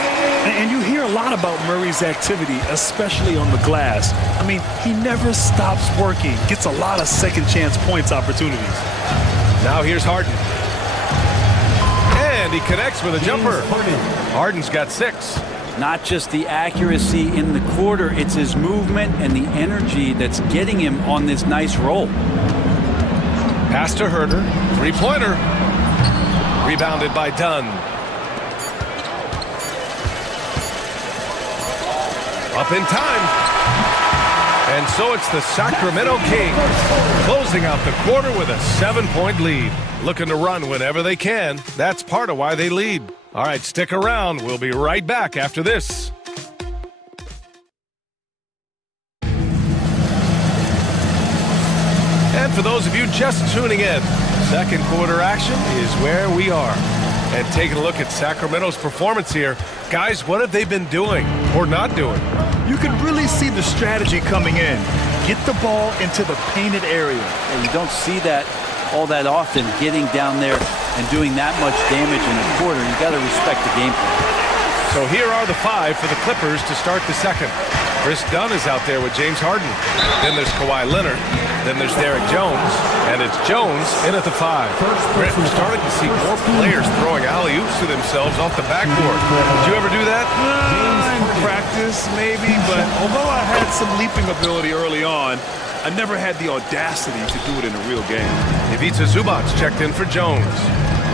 And you hear a lot about Murray's activity, especially on the glass. I mean, he never stops working, gets a lot of second chance points opportunities. Now here's Harden. And he connects with a jumper. Harden's got 6. Not just the accuracy in the quarter, it's his movement and the energy that's getting him on this nice roll. Pass to Herder. Three-pointer. Rebounded by Dunn. Up in time. And so it's the Sacramento Kings closing out the quarter with a 7-point lead. Looking to run whenever they can. That's part of why they lead. All right, stick around. We'll be right back after this. And for those of you just tuning in, second quarter action is where we are. And taking a look at Sacramento's performance here. Guys, what have they been doing or not doing? You can really see the strategy coming in. Get the ball into the painted area. And you don't see that all that often, getting down there and doing that much damage in a quarter. You got to respect the game plan. So here are the 5 for the Clippers to start the second. Chris Dunn is out there with James Harden. Then there's Kawhi Leonard. Then there's Derek Jones. And it's Jones in at the 5. Grant, we're starting to see more players throwing alley-oops to themselves off the backboard. Did you ever do that? In practice, maybe, but although I had some leaping ability early on, I never had the audacity to do it in a real game. Ivica Zubac checked in for Jones.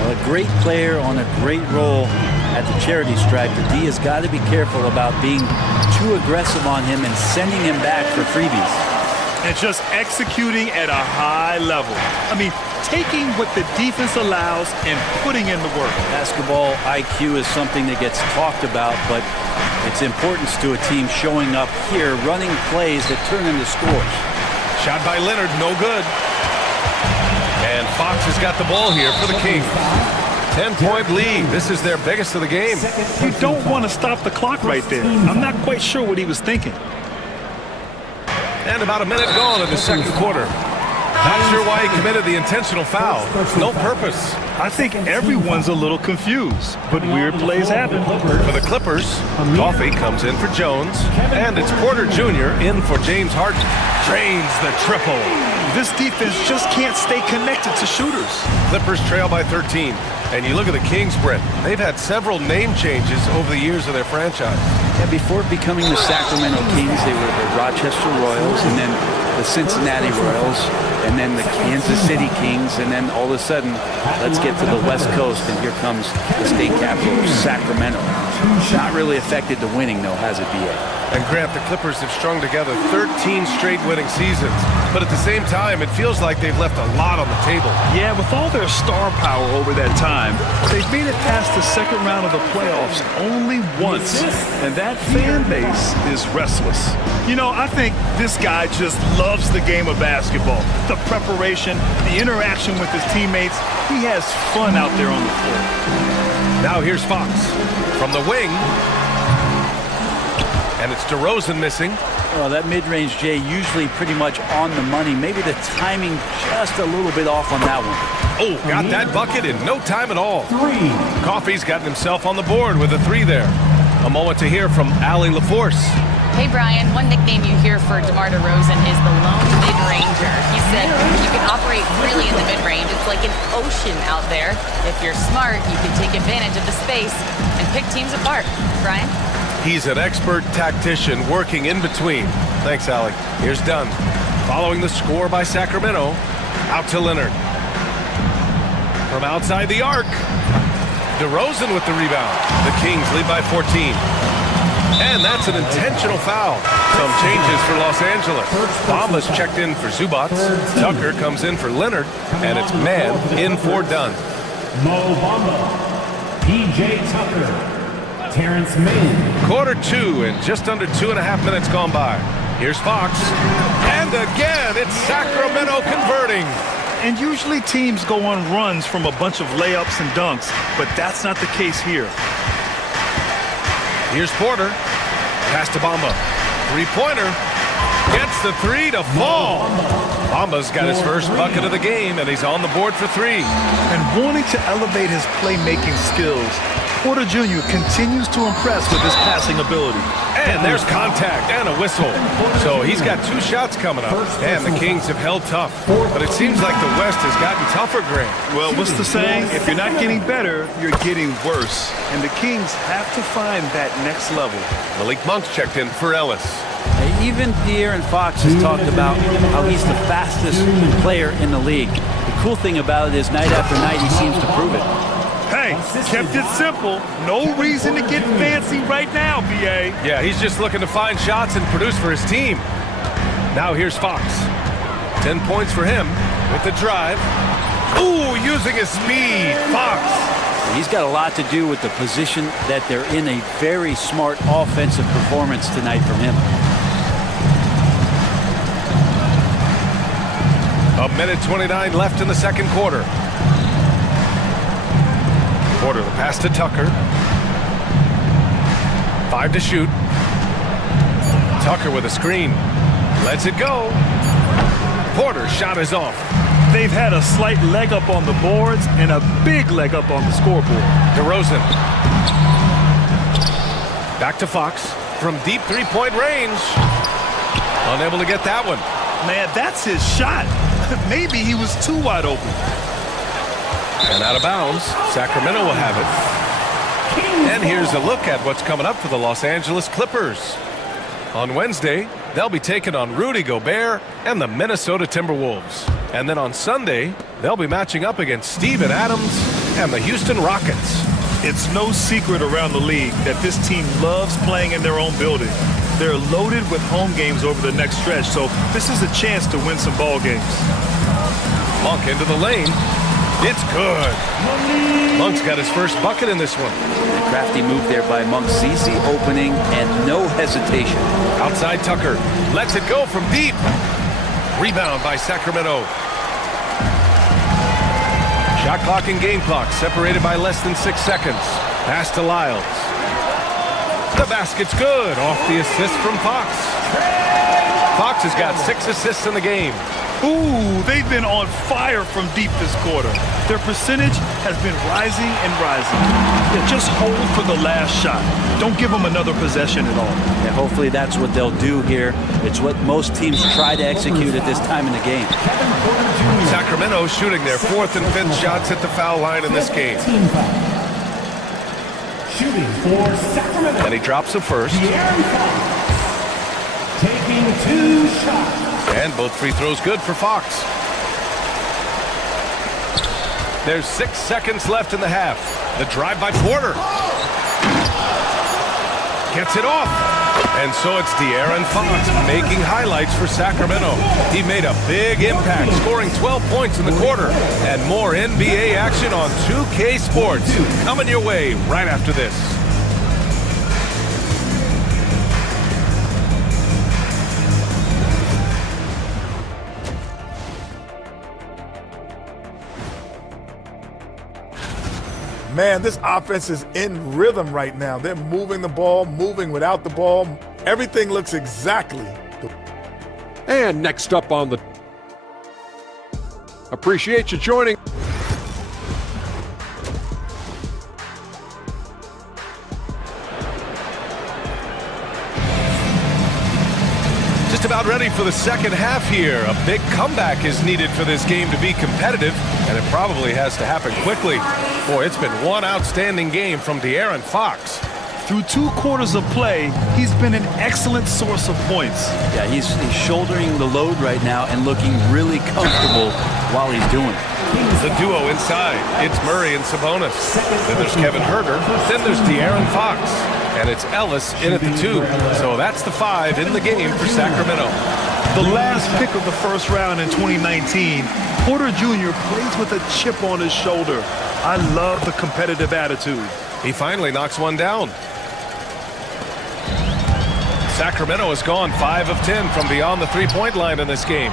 Well, a great player on a great role at the charity stripe. The D has got to be careful about being too aggressive on him and sending him back for freebies. And just executing at a high level. I mean, taking what the defense allows and putting in the work. Basketball IQ is something that gets talked about, but its importance to a team showing up here, running plays that turn into scores. Shot by Leonard, no good. And Fox has got the ball here for the Kings. 10-point lead. This is their biggest of the game. You don't want to stop the clock right there. I'm not quite sure what he was thinking. And about a minute gone in the second quarter. Not sure why he committed the intentional foul. No purpose. I think everyone's a little confused, but weird plays happen. For the Clippers, Coffey comes in for Jones, and it's Porter Jr. in for James Harden. Drains the triple. This defense just can't stay connected to shooters. Clippers trail by 13. And you look at the Kings, Brett. They've had several name changes over the years of their franchise. Yeah, before becoming the Sacramento Kings, they were the Rochester Royals, and then the Cincinnati Royals, and then the Kansas City Kings, and then all of a sudden, let's get to the West Coast, and here comes the state capital, Sacramento. Not really affected the winning, though, has it, B.A.? And Grant, the Clippers have strung together 13 straight winning seasons. But at the same time, it feels like they've left a lot on the table. Yeah, with all their star power over that time, they've made it past the second round of the playoffs only once. And that fan base is restless. You know, I think this guy just loves the game of basketball. The preparation, the interaction with his teammates. He has fun out there on the floor. Now here's Fox from the wing. And it's DeRozan missing. Well, that mid-range, Jay, usually pretty much on the money. Maybe the timing just a little bit off on that one. Oh, got that bucket in no time at all. Coffey's gotten himself on the board with a 3 there. A moment to hear from Allie LaForce. Hey, Brian, one nickname you hear for DeMar DeRozan is the lone mid-ranger. He said you can operate freely in the mid-range. It's like an ocean out there. If you're smart, you can take advantage of the space and pick teams apart. Brian? He's an expert tactician working in between. Thanks, Allie. Here's Dunn. Following the score by Sacramento, out to Leonard. From outside the arc, DeRozan with the rebound. The Kings lead by 14. And that's an intentional foul. Some changes for Los Angeles. Bamba's checked in for Zubac. Tucker comes in for Leonard. And it's man in for Dunn. Mo Bamba, P.J. Tucker, Terrence Mann. Quarter 2 and just under 2.5 minutes gone by. Here's Fox. And again, it's Sacramento converting. And usually teams go on runs from a bunch of layups and dunks, but that's not the case here. Here's Porter. Pass to Bamba. Three-pointer. Gets the three to fall. Bamba's got his first bucket of the game, and he's on the board for three. And wanting to elevate his playmaking skills, Porter Jr. continues to impress with his passing ability. And there's contact and a whistle. So he's got two shots coming up. And the Kings have held tough. But it seems like the West has gotten tougher, Grant. Well, what's the saying? If you're not getting better, you're getting worse. And the Kings have to find that next level. Malik Monk's checked in for Ellis. Even De'Aaron Fox has talked about how he's the fastest player in the league. The cool thing about it is night after night he seems to prove it. Hey, kept it simple. No reason to get fancy right now, B.A. Yeah, he's just looking to find shots and produce for his team. Now here's Fox. 10 points for him with the drive. Ooh, using his speed. Fox. He's got a lot to do with the position that they're in. A very smart offensive performance tonight from him. A minute 29 left in the second quarter. Porter, the pass to Tucker. 5 to shoot. Tucker with a screen. Lets it go. Porter's shot is off. They've had a slight leg up on the boards and a big leg up on the scoreboard. DeRozan. Back to Fox from deep three-point range. Unable to get that one. Man, that's his shot. Maybe he was too wide open. And out of bounds, Sacramento will have it. And here's a look at what's coming up for the Los Angeles Clippers. On Wednesday, they'll be taking on Rudy Gobert and the Minnesota Timberwolves. And then on Sunday, they'll be matching up against Steven Adams and the Houston Rockets. It's no secret around the league that this team loves playing in their own building. They're loaded with home games over the next stretch, so this is a chance to win some ball games. Monk into the lane. It's good. Monk's got his first bucket in this one. A crafty move there by Monk. Sees the opening and no hesitation. Outside Tucker. Lets it go from deep. Rebound by Sacramento. Shot clock and game clock separated by less than 6 seconds. Pass to Lyles. The basket's good off the assist from Fox. Fox has got 6 assists in the game. Ooh, they've been on fire from deep this quarter. Their percentage has been rising and rising. Yeah, just hold for the last shot. Don't give them another possession at all. And hopefully that's what they'll do here. It's what most teams try to execute at this time in the game. Sacramento shooting their 4th and 5th shots at the foul line in this game. Shooting for Sacramento. And he drops the first. Taking 2 shots. And both free throws good for Fox. There's 6 seconds left in the half. The drive by Porter. Gets it off. And so it's De'Aaron Fox making highlights for Sacramento. He made a big impact, scoring 12 points in the quarter. And more NBA action on 2K Sports coming your way right after this. Man, this offense is in rhythm right now. They're moving the ball, moving without the ball. Everything looks exactly. And next up on the... Appreciate you joining. Just about ready for the second half here. A big comeback is needed for this game to be competitive, and it probably has to happen quickly. Boy, it's been one outstanding game from De'Aaron Fox. Through 2 quarters of play, he's been an excellent source of points. Yeah, he's shouldering the load right now and looking really comfortable while he's doing it. The duo inside. It's Murray and Sabonis. Then there's Kevin Huerter. Then there's De'Aaron Fox. And it's Ellis in at the 2. So that's the 5 in the game for Sacramento. The last pick of the first round in 2019, Porter Jr. plays with a chip on his shoulder. I love the competitive attitude. He finally knocks one down. Sacramento has gone 5 of 10 from beyond the three-point line in this game.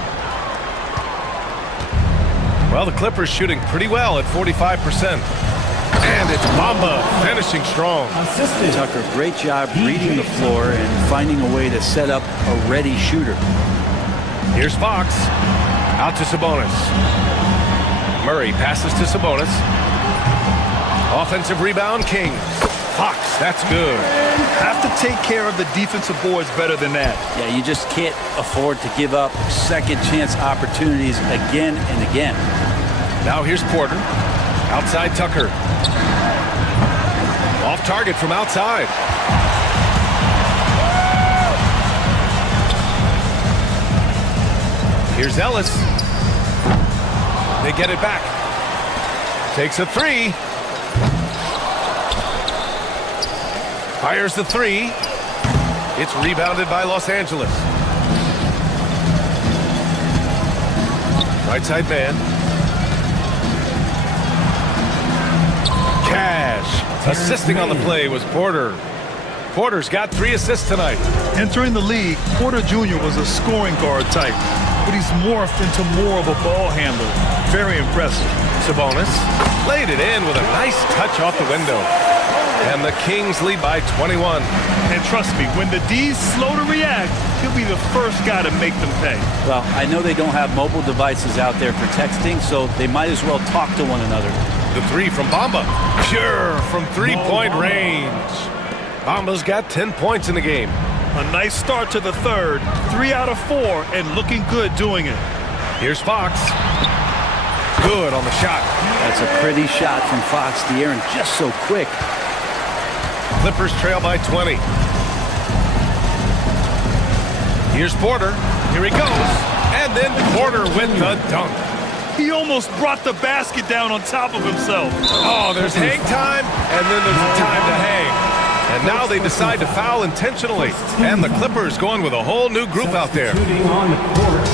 Well, the Clippers shooting pretty well at 45%. And it's Bamba finishing strong. Tucker, great job reading the floor and finding a way to set up a ready shooter. Here's Fox. Out to Sabonis. Murray passes to Sabonis. Offensive rebound, Kings. Fox, that's good. Have to take care of the defensive boards better than that. Yeah, you just can't afford to give up second chance opportunities again and again. Now here's Porter. Outside Tucker. Off target from outside. Here's Ellis. They get it back. Takes a three. Fires the three. It's rebounded by Los Angeles. Right side man. Cash. Assisting on the play was Porter. Porter's got 3 assists tonight. Entering the league, Porter Jr. was a scoring guard type, but he's morphed into more of a ball handler. Very impressive. Sabonis laid it in with a nice touch off the window. And the Kings lead by 21. And trust me, when the D's slow to react, he'll be the first guy to make them pay. Well, I know they don't have mobile devices out there for texting, so they might as well talk to one another. The three from Bamba. Pure from three-point range. Bamba's got 10 points in the game. A nice start to the third. 3 out of 4 and looking good doing it. Here's Fox. Good on the shot. That's a pretty shot from Fox. De'Aaron just so quick. Clippers trail by 20. Here's Porter. Here he goes. And then Porter with the dunk. He almost brought the basket down on top of himself. Oh, there's hang time, and then there's time to hang. And now they decide to foul intentionally. And the Clippers going with a whole new group out there.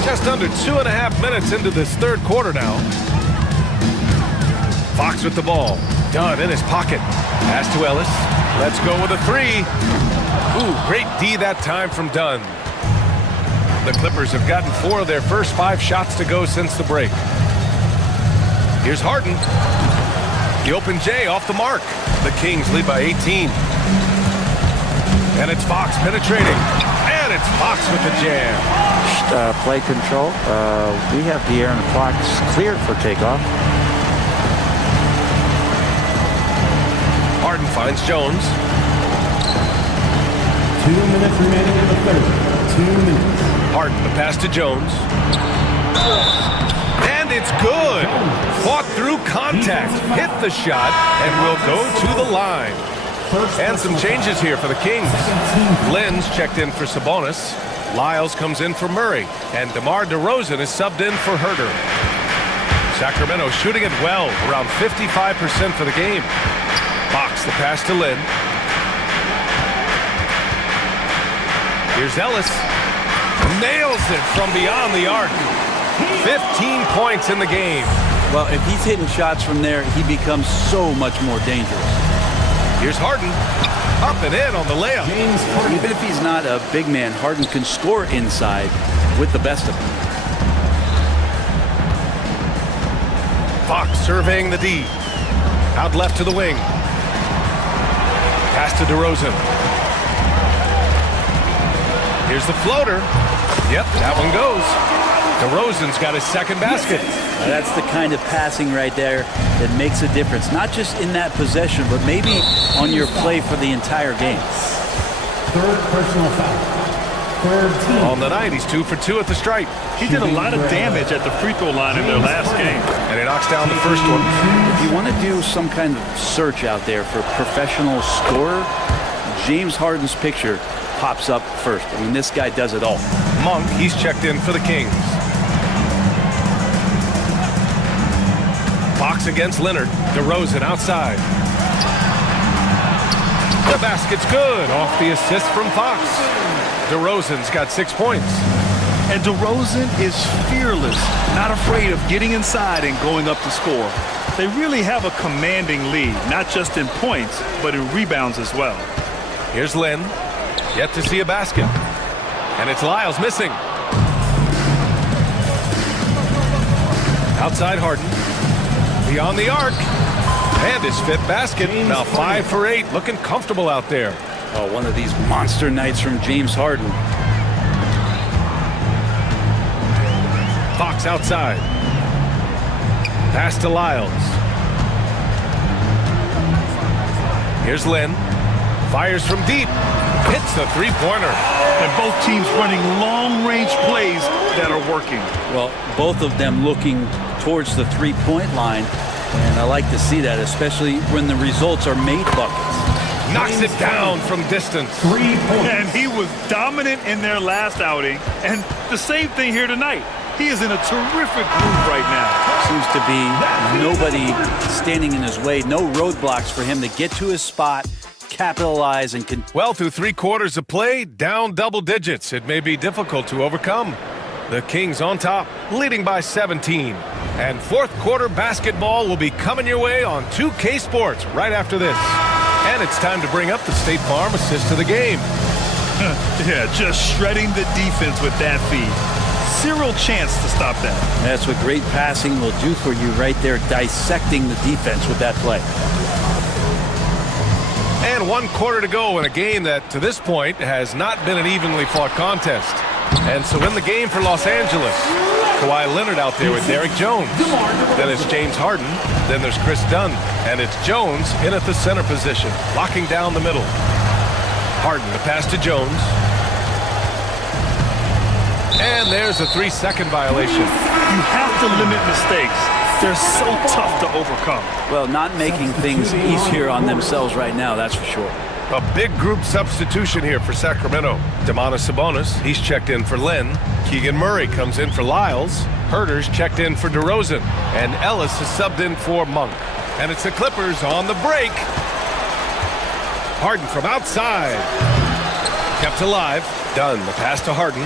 Just under 2.5 minutes into this third quarter now. Fox with the ball. Dunn in his pocket. Pass to Ellis. Let's go with a three. Ooh, great D that time from Dunn. The Clippers have gotten 4 of their first 5 shots to go since the break. Here's Harden. The open J off the mark. The Kings lead by 18. And it's Fox penetrating. And it's Fox with the jam. Play control. We have De'Aaron Fox cleared for takeoff. Harden finds Jones. 2 minutes remaining in the third. 2 minutes. Harden, the pass to Jones. And it's good. Fought through contact. Hit the shot and will go to the line. And some changes here for the Kings. Lynn's checked in for Sabonis. Lyles comes in for Murray. And DeMar DeRozan is subbed in for Herter. Sacramento shooting it well, around 55% for the game. Fox, the pass to Lynn. Here's Ellis. Nails it from beyond the arc. 15 points in the game. Well, if he's hitting shots from there, he becomes so much more dangerous. Here's Harden. Up and in on the layup. Even if he's not a big man, Harden can score inside with the best of them. Fox surveying the D. Out left to the wing. Pass to DeRozan. Here's the floater. Yep, that one goes. DeRozan's got his second basket. That's the kind of passing right there that makes a difference. Not just in that possession, but maybe on your play for the entire game. Third personal foul. Third team. On the night, he's 2 for 2 at the stripe. He did a lot of damage at the free throw line in their last game. And he knocks down the first one. If you want to do some kind of search out there for professional scorer, James Harden's picture pops up first. I mean, this guy does it all. Monk, he's checked in for the Kings. Fox against Leonard. DeRozan outside. The basket's good off the assist from Fox. DeRozan's got 6 points. And DeRozan is fearless, not afraid of getting inside and going up to score. They really have a commanding lead, not just in points, but in rebounds as well. Here's Lynn. Yet to see a basket. And it's Lyles missing. Outside Harden. Beyond the arc. And his fifth basket, now 5 for 8, looking comfortable out there. Oh, one of these monster nights from James Harden. Fox outside. Pass to Lyles. Here's Lynn. Fires from deep. Hits the three-pointer. And both teams running long-range plays that are working. Well, both of them looking towards the three-point line. And I like to see that, especially when the results are made buckets. Knocks it down from distance. 3 points. And he was dominant in their last outing. And the same thing here tonight. He is in a terrific groove right now. Seems to be nobody standing in his way. No roadblocks for him to get to his spot, capitalize, and well, through 3 quarters of play, down double digits. It may be difficult to overcome. The Kings on top, leading by 17. And fourth quarter basketball will be coming your way on 2K Sports right after this. And it's time to bring up the State Farm assist of the game. Yeah, just shredding the defense with that feed. Zero chance to stop that. That's what great passing will do for you right there, dissecting the defense with that play. And 1 quarter to go in a game that, to this point, has not been an evenly fought contest. And so in the game for Los Angeles, Kawhi Leonard out there with Derek Jones. Then it's James Harden. Then there's Chris Dunn. And it's Jones in at the center position, locking down the middle. Harden, the pass to Jones. And there's a 3-second violation. You have to limit mistakes. They're so tough to overcome. Well, not making things easier on themselves right now, that's for sure. A big group substitution here for Sacramento. Domantas Sabonis, he's checked in for Lynn. Keegan Murray comes in for Lyles. Herter's checked in for DeRozan. And Ellis is subbed in for Monk. And it's the Clippers on the break. Harden from outside. Kept alive. Dunn, the pass to Harden.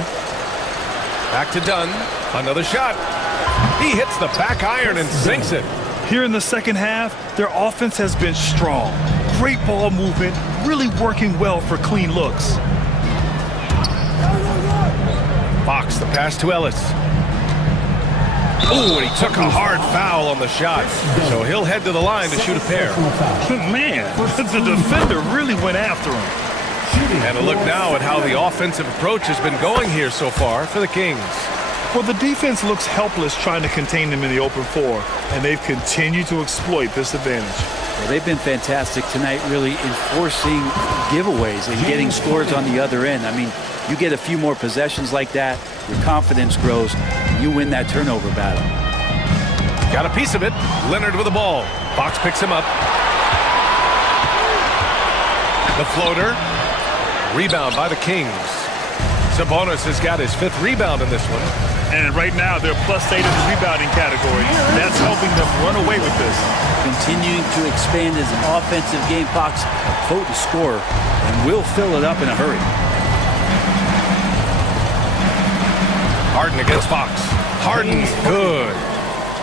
Back to Dunn. Another shot. He hits the back iron and sinks it. Here in the second half, their offense has been strong. Great ball movement, really working well for clean looks. Fox, the pass to Ellis. Ooh, and he took a hard foul on the shot. So he'll head to the line to shoot a pair. Man, the defender really went after him. And a look now at how the offensive approach has been going here so far for the Kings. Well, the defense looks helpless trying to contain them in the open floor, and they've continued to exploit this advantage. Well, they've been fantastic tonight, really enforcing giveaways and getting scores on the other end. I mean, you get a few more possessions like that, your confidence grows, and you win that turnover battle. Got a piece of it. Leonard with the ball. Fox picks him up. The floater. Rebound by the Kings. Sabonis has got his 5th rebound in this one. And right now, they're +8 in the rebounding category. That's helping them run away with this. Continuing to expand his offensive game. Fox, a potent scorer, and will fill it up in a hurry. Harden against Fox. Harden's good.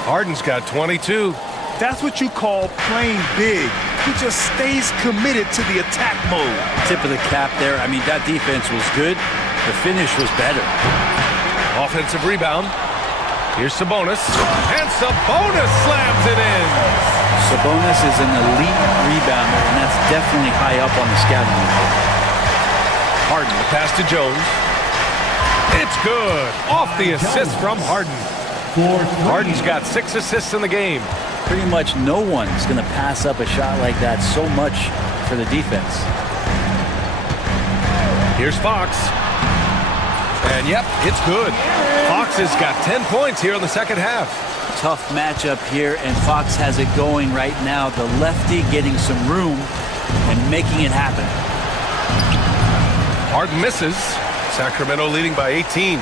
Harden's got 22. That's what you call playing big. He just stays committed to the attack mode. Tip of the cap there. I mean, that defense was good. The finish was better. Offensive rebound. Here's Sabonis. And Sabonis slams it in. Sabonis is an elite rebounder, and that's definitely high up on the scouting report. Harden, the pass to Jones. It's good. Off the assist from Harden. Harden's got 6 assists in the game. Pretty much no one's going to pass up a shot like that so much for the defense. Here's Fox. And yep, it's good. Fox has got 10 points here in the second half. Tough matchup here, and Fox has it going right now. The lefty getting some room and making it happen. Harden misses. Sacramento leading by 18.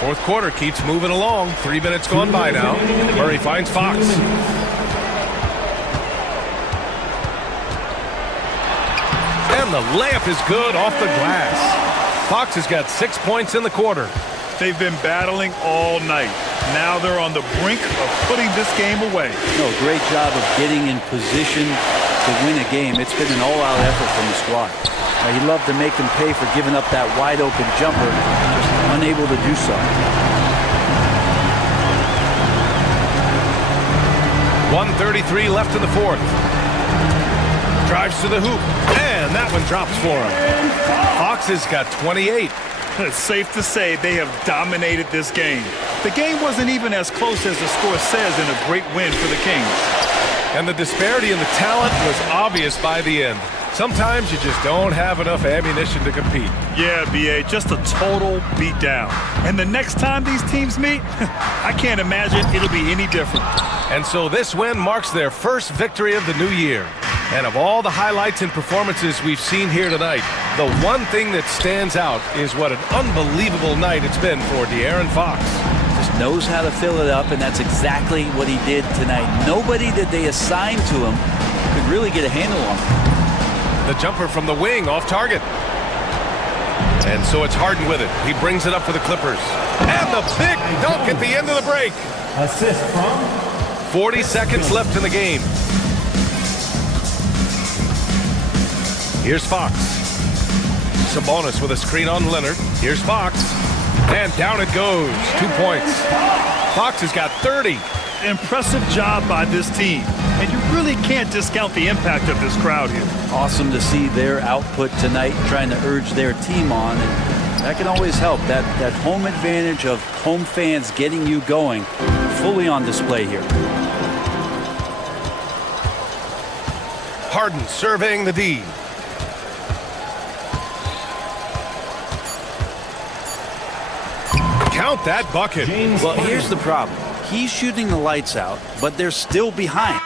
Fourth quarter keeps moving along. 3 minutes gone by now. Murray finds Fox. And the layup is good off the glass. Fox has got 6 points in the quarter. They've been battling all night. Now they're on the brink of putting this game away. No, great job of getting in position to win a game. It's been an all-out effort from the squad. He'd love to make them pay for giving up that wide-open jumper, just unable to do so. 1:33 left in the fourth. Drives to the hoop, and that one drops for him. Fox has got 28. It's safe to say they have dominated this game. The game wasn't even as close as the score says in a great win for the Kings. And the disparity in the talent was obvious by the end. Sometimes you just don't have enough ammunition to compete. Yeah, BA, just a total beatdown. And the next time these teams meet, I can't imagine it'll be any different. And so this win marks their first victory of the new year. And of all the highlights and performances we've seen here tonight, the one thing that stands out is what an unbelievable night it's been for De'Aaron Fox. Just knows how to fill it up, and that's exactly what he did tonight. Nobody that they assigned to him could really get a handle on him. The jumper from the wing off target. And so it's Harden with it. He brings it up for the Clippers. And the big dunk at the end of the break. Assist from 40 seconds left in the game. Here's Fox. Sabonis with a screen on Leonard. Here's Fox. And down it goes. 2 points. Fox has got 30. Impressive job by this team. And you really can't discount the impact of this crowd here. Awesome to see their output tonight, trying to urge their team on. And that can always help. That home advantage of home fans getting you going, fully on display here. Harden surveying the D. Count that bucket. Well, here's the problem. He's shooting the lights out, but they're still behind.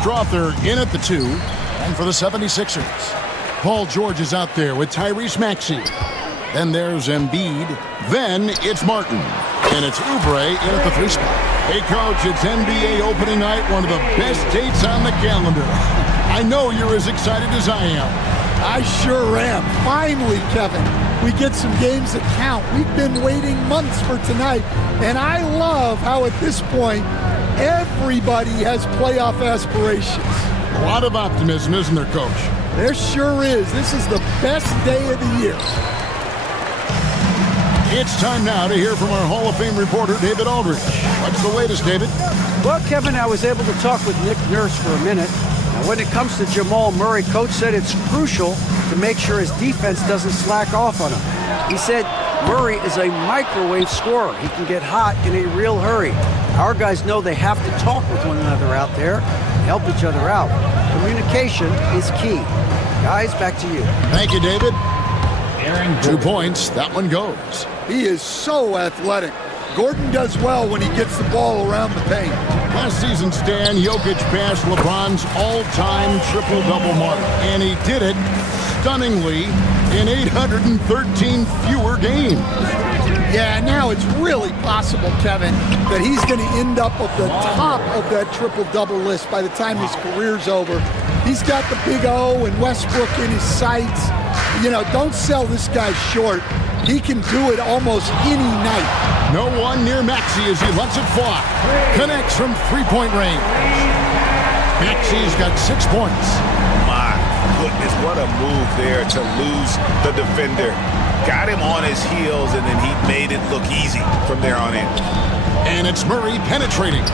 Strother in at the 2. And for the 76ers, Paul George is out there with Tyrese Maxey. Then there's Embiid. Then it's Martin. And it's Oubre in at the 3 spot. Hey, Coach, it's NBA opening night, one of the best dates on the calendar. I know you're as excited as I am. I sure am. Finally, Kevin, we get some games that count. We've been waiting months for tonight, and I love how at this point, everybody has playoff aspirations. A lot of optimism, isn't there, Coach? There sure is. This is the best day of the year. It's time now to hear from our Hall of Fame reporter, David Aldridge. What's the latest, David? Well, Kevin, I was able to talk with Nick Nurse for a minute. Now, when it comes to Jamal Murray, Coach said it's crucial to make sure his defense doesn't slack off on him. He said Murray is a microwave scorer. He can get hot in a real hurry. Our guys know they have to talk with one another out there, help each other out. Communication is key. Guys, back to you. Thank you, David. 2 points. That one goes. He is so athletic. Gordon does well when he gets the ball around the paint. Last season, Stan, Jokic passed LeBron's all-time triple-double mark, and he did it stunningly in 813 fewer games. Yeah, now it's really possible, Kevin, that he's going to end up at the top of that triple-double list by the time his career's over. He's got the big O and Westbrook in his sights. You know, don't sell this guy short. He can do it almost any night. No one near Maxey as he lets it fly. Connects from three-point range. Maxey's got 6 points. My goodness, what a move there to lose the defender. Got him on his heels, and then he made it look easy from there on in. And it's Murray penetrating.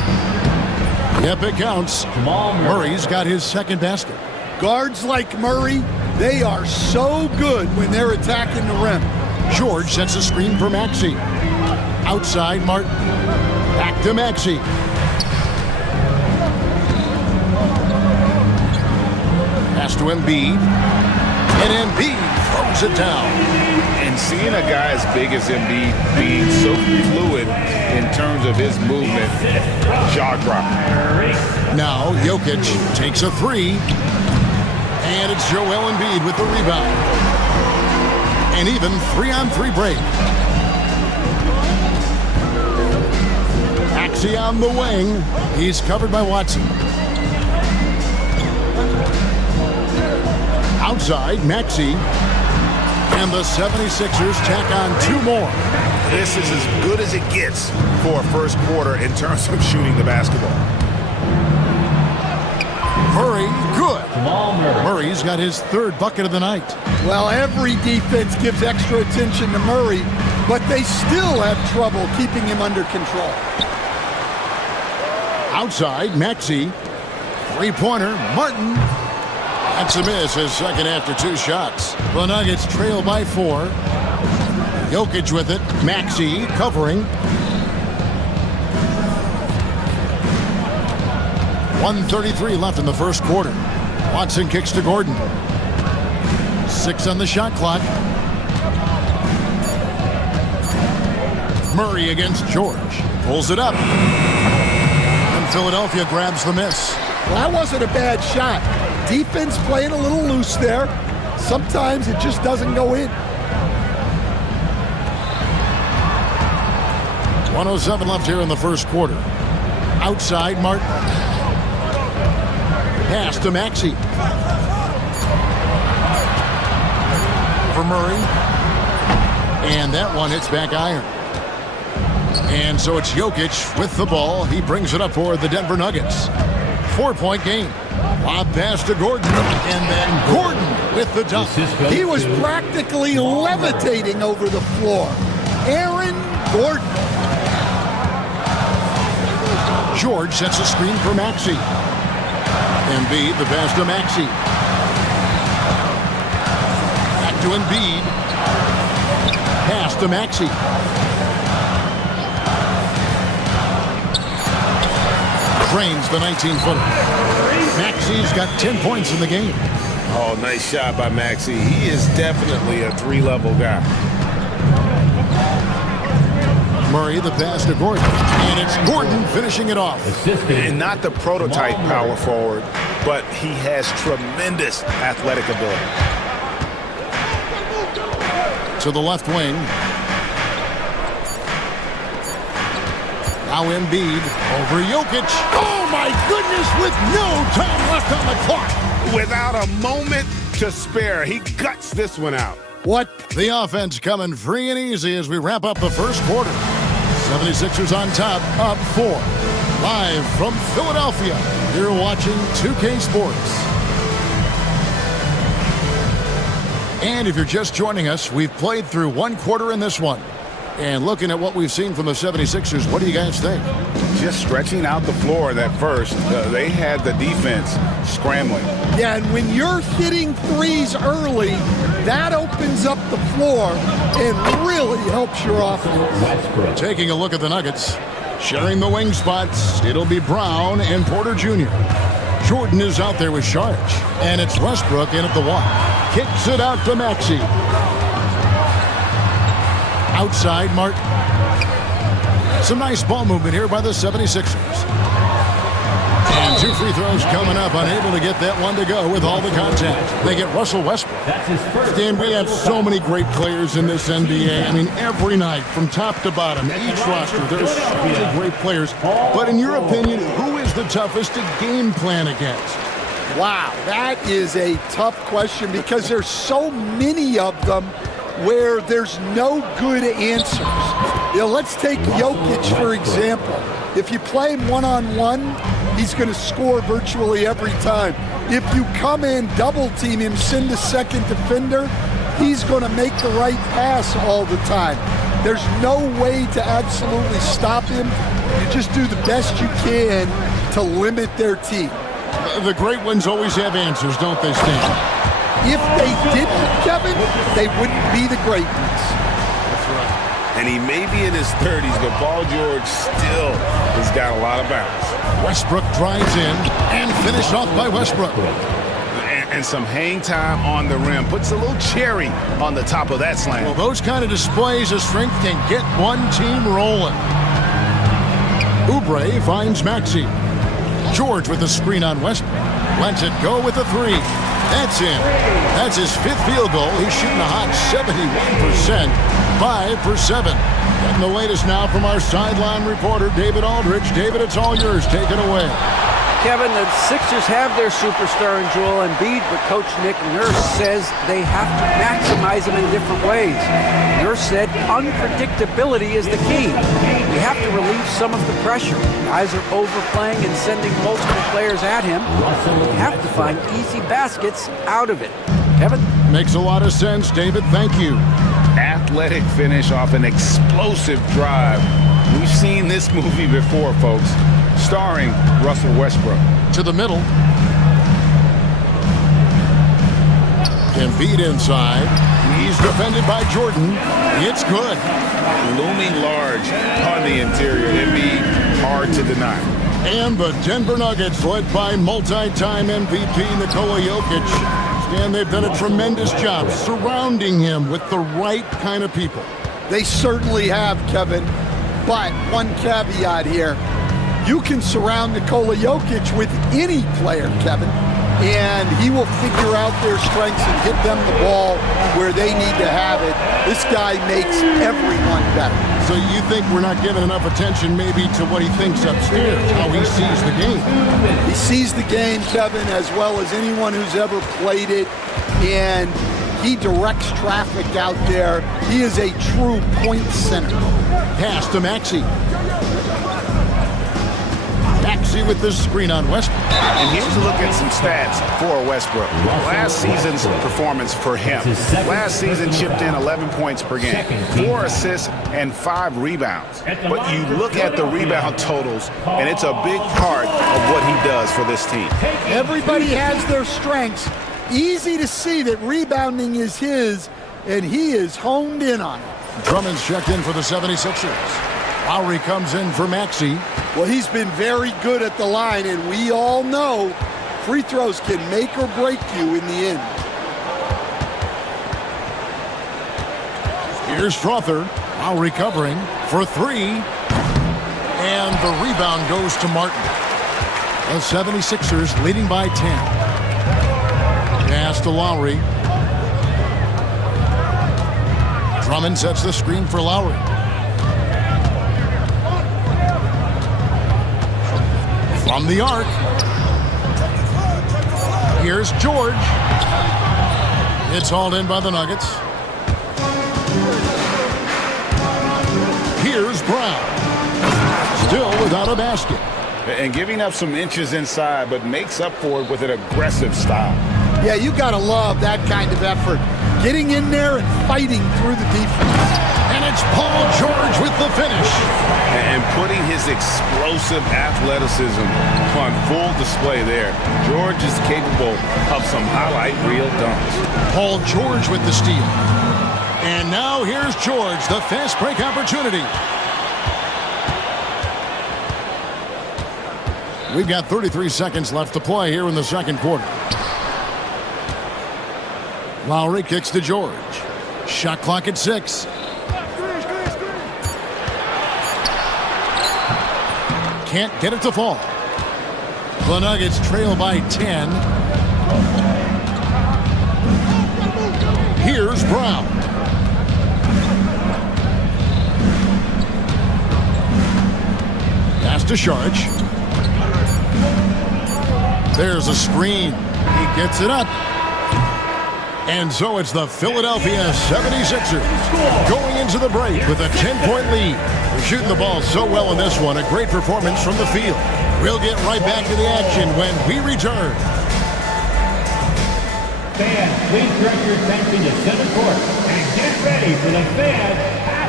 Yep, it counts. Murray's got his second basket. Guards like Murray, they are so good when they're attacking the rim. George sets a screen for Maxey. Outside, Martin. Back to Maxey. Pass to Embiid. And Embiid throws it down. And seeing a guy as big as Embiid being so fluid in terms of his movement, jaw dropping. Now Jokic takes a 3. And it's Joel Embiid with the rebound. And even 3-on-3 break. Maxey on the wing. He's covered by Watson. Outside, Maxey. And the 76ers tack on 2 more. This is as good as it gets for a first quarter in terms of shooting the basketball. Murray, good. Murray's got his 3rd bucket of the night. Well, every defense gives extra attention to Murray, but they still have trouble keeping him under control. Outside, Maxey. 3-pointer, Martin. That's a miss, his second after 2 shots. The Nuggets trail by 4. Jokic with it. Maxey covering. 1:33 left in the first quarter. Watson kicks to Gordon. 6 on the shot clock. Murray against George. Pulls it up. And Philadelphia grabs the miss. Well, that wasn't a bad shot. Defense playing a little loose there. Sometimes it just doesn't go in. 1:07 left here in the first quarter. Outside, Martin. Pass to Maxey. For Murray. And that one hits back iron. And so it's Jokic with the ball. He brings it up for the Denver Nuggets. 4-point game. Lob pass to Gordon. And then Gordon with the dunk. He was practically levitating over the floor. Aaron Gordon. George sets a screen for Maxey. Embiid, the pass to Maxey. Back to Embiid. Pass to Maxey. Drains the 19-footer. Maxey's got 10 points in the game. Oh, nice shot by Maxey. He is definitely a 3-level guy. Murray, the pass to Gordon. And it's Gordon finishing it off. And not the prototype power forward, but he has tremendous athletic ability. To the left wing. Now Embiid over Jokic. Oh my goodness, with no time left on the clock. Without a moment to spare, he guts this one out. What? The offense coming free and easy as we wrap up the first quarter. 76ers on top, up 4. Live from Philadelphia, you're watching 2K Sports. And if you're just joining us, we've played through one quarter in this one. And looking at what we've seen from the 76ers, what do you guys think? Just stretching out the floor that first. They had the defense scrambling. Yeah, and when you're hitting threes early, that opens up the floor and really helps your offense. Taking a look at the Nuggets, sharing the wing spots, it'll be Brown and Porter Jr. Jordan is out there with Sharge, and it's Westbrook in at the one. Kicks it out to Maxey. Outside, Martin. Some nice ball movement here by the 76ers. And 2 free throws coming up, unable to get that one to go with all the contact. They get Russell Westbrook. Dan, we have so many great players in this NBA. I mean, every night, from top to bottom, each roster, there's so many great players. But in your opinion, who is the toughest to game plan against? Wow, that is a tough question because there's so many of them where there's no good answers. You know, let's take Jokic, for example. If you play him one-on-one, he's going to score virtually every time. If you come in, double-team him, send a second defender, he's going to make the right pass all the time. There's no way to absolutely stop him. You just do the best you can to limit their team. The great ones always have answers, don't they, Stan? If they didn't, Kevin, they wouldn't be the great ones. That's right. And he may be in his 30s, but Paul George still has got a lot of bounce. Westbrook drives in and finished off by Westbrook. And some hang time on the rim. Puts a little cherry on the top of that slam. Well, those kind of displays of strength can get one team rolling. Oubre finds Maxey. George with the screen on Westbrook. Lets it go with a 3. That's in. That's his 5th field goal. He's shooting a hot 71%. 5 for 7. Getting the latest now from our sideline reporter, David Aldridge. David, it's all yours. Take it away. Kevin, the Sixers have their superstar in Joel Embiid, but Coach Nick Nurse says they have to maximize him in different ways. Nurse said unpredictability is the key. We have to relieve some of the pressure. Guys are overplaying and sending multiple players at him. We have to find easy baskets out of it. Kevin? Makes a lot of sense, David. Thank you. Athletic finish off an explosive drive. We've seen this movie before, folks. Starring Russell Westbrook. To the middle. Embiid inside. He's defended by Jordan. It's good. Looming large on the interior. Embiid, hard to deny. And the Denver Nuggets, led by multi-time MVP Nikola Jokic. And they've done a tremendous job surrounding him with the right kind of people. They certainly have, Kevin. But one caveat here. You can surround Nikola Jokic with any player, Kevin, and he will figure out their strengths and get them the ball where they need to have it. This guy makes everyone better. So you think we're not giving enough attention maybe to what he thinks upstairs, how he sees the game? He sees the game, Kevin, as well as anyone who's ever played it, and he directs traffic out there. He is a true point center. Pass to Maxey. Maxey with the screen on Westbrook. And here's a look at some stats for Westbrook. Last season's performance for him. Last season chipped in 11 points per game, 4 assists and 5 rebounds. But you look at the rebound totals, and it's a big part of what he does for this team. Everybody has their strengths. Easy to see that rebounding is his, and he is honed in on it. Drummond's checked in for the 76ers. Lowry comes in for Maxey. Well, he's been very good at the line, and we all know free throws can make or break you in the end. Here's Strother, now recovering for three. And the rebound goes to Martin. The 76ers leading by 10. Pass to Lowry. Drummond sets the screen for Lowry. From the arc. Here's George. It's hauled in by the Nuggets. Here's Brown. Still without a basket. And giving up some inches inside, but makes up for it with an aggressive style. Yeah, you got to love that kind of effort. Getting in there and fighting through the defense. And it's Paul George with the finish. And putting his explosive athleticism on full display there. George is capable of some highlight reel dunks. Paul George with the steal. And now here's George, the fast break opportunity. We've got 33 seconds left to play here in the second quarter. Lowry kicks to George. Shot clock at 6. Can't get it to fall. The Nuggets trail by 10. Here's Brown. Pass to Sharch. There's a screen. He gets it up. And so it's the Philadelphia 76ers going into the break with a 10-point lead. They're shooting the ball so well in this one. A great performance from the field. We'll get right back to the action when we return. Fans, please direct your attention to center court and get ready for the fan pass.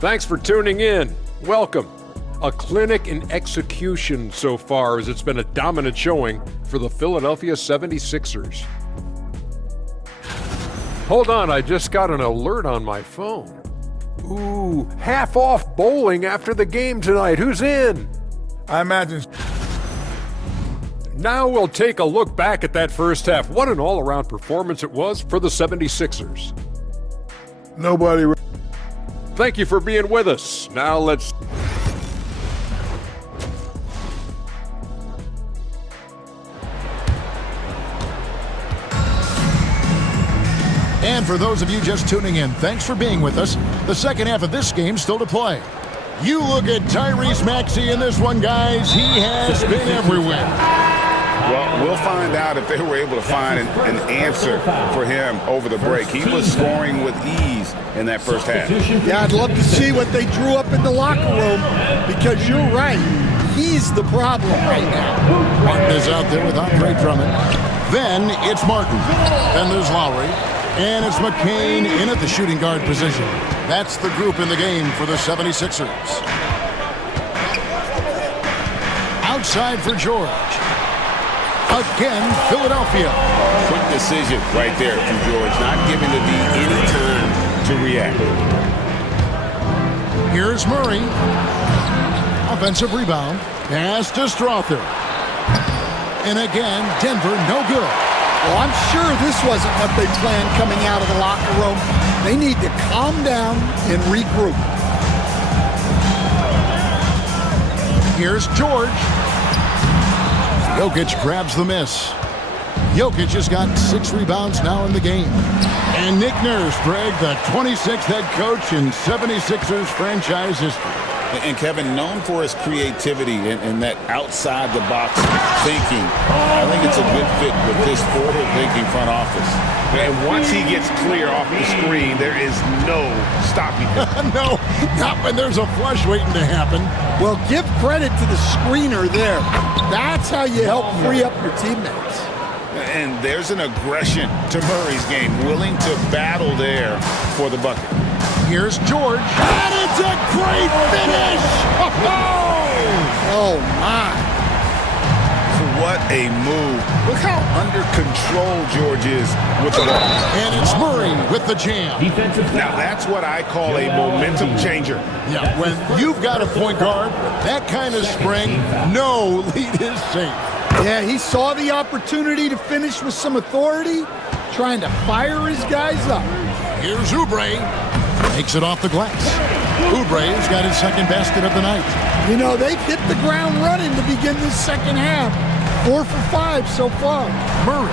Thanks for tuning in. Welcome. A clinic in execution so far, as it's been a dominant showing for the Philadelphia 76ers. Hold on, I just got an alert on my phone. Ooh, half off bowling after the game tonight. Who's in? I imagine. Now we'll take a look back at that first half. What an all-around performance it was for the 76ers. Nobody. Thank you for being with us. Now let's... And for those of you just tuning in, thanks for being with us. The second half of this game still to play. You look at Tyrese Maxey in this one, guys. He has been everywhere. Well, we'll find out if they were able to find an answer for him over the break. He was scoring with ease in that first half. Yeah, I'd love to see what they drew up in the locker room, because you're right. He's the problem right now. Martin is out there with Andre Drummond. Then it's Martin. Then there's Lowry. And it's McCain in at the shooting guard position. That's the group in the game for the 76ers. Outside for George. Again, Philadelphia. Quick decision right there from George, not giving the D any time to react. Here's Murray. Offensive rebound. Pass to Strother. And again, Denver no good. Well, I'm sure this wasn't what they planned coming out of the locker room. They need to calm down and regroup. Here's George. Jokic grabs the miss. Jokic has got 6 rebounds now in the game. And Nick Nurse, Greg, the 26th head coach in 76ers franchise history. And Kevin, known for his creativity and that outside-the-box thinking, I think it's a good fit with this forward-thinking front office. And once he gets clear off the screen, there is no stopping him. No, not when there's a flush waiting to happen. Well, give credit to the screener there. That's how you help free up your teammates. And there's an aggression to Murray's game, willing to battle there for the bucket. Here's George. And it's a great finish! Oh, my. What a move. Look how under control George is with the ball. And it's Murray with the jam. Now that's what I call a momentum changer. Yeah, when you've got a point guard, that kind of spring, no lead is safe. Yeah, he saw the opportunity to finish with some authority, trying to fire his guys up. Here's Oubre. Takes it off the glass. Oubre's got his second basket of the night. You know, they've hit the ground running to begin this second half. 4 for 5 so far. Murray.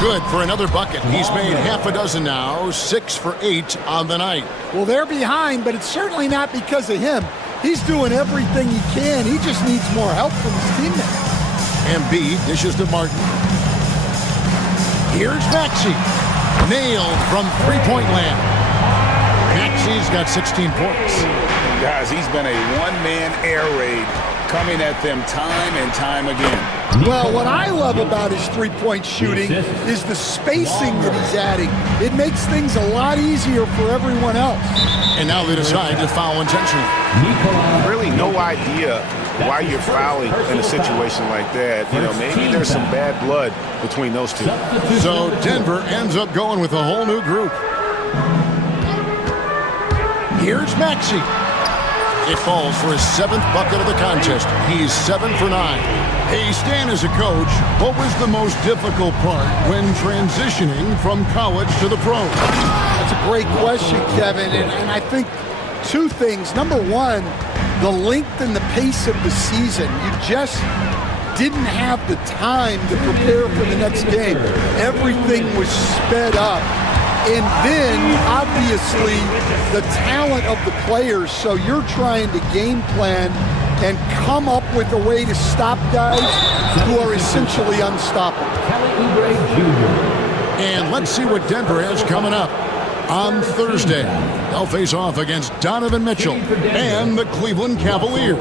Good for another bucket. He's made half a dozen now, 6 for 8 on the night. Well, they're behind, but it's certainly not because of him. He's doing everything he can. He just needs more help from his teammates. Embiid dishes to Martin. Here's Maxey. Nailed from three-point land. Maxey's got 16 points. Guys, he's been a one-man air raid coming at them time and time again. Well, what I love about his three-point shooting is the spacing that he's adding. It makes things a lot easier for everyone else. And now they decide to foul intentionally. Really no idea why you're fouling in a situation like that. You know, maybe there's some bad blood between those two. So Denver ends up going with a whole new group. Here's Maxey. It falls for his 7th bucket of the contest. He's 7 for 9. Hey, Stan, as a coach, what was the most difficult part when transitioning from college to the pros? That's a great question, Kevin, and I think two things. Number one, the length and the pace of the season. You just didn't have the time to prepare for the next game. Everything was sped up. And then, obviously, the talent of the players. So you're trying to game plan and come up with a way to stop guys who are essentially unstoppable. And let's see what Denver has coming up. On Thursday, they'll face off against Donovan Mitchell and the Cleveland Cavaliers.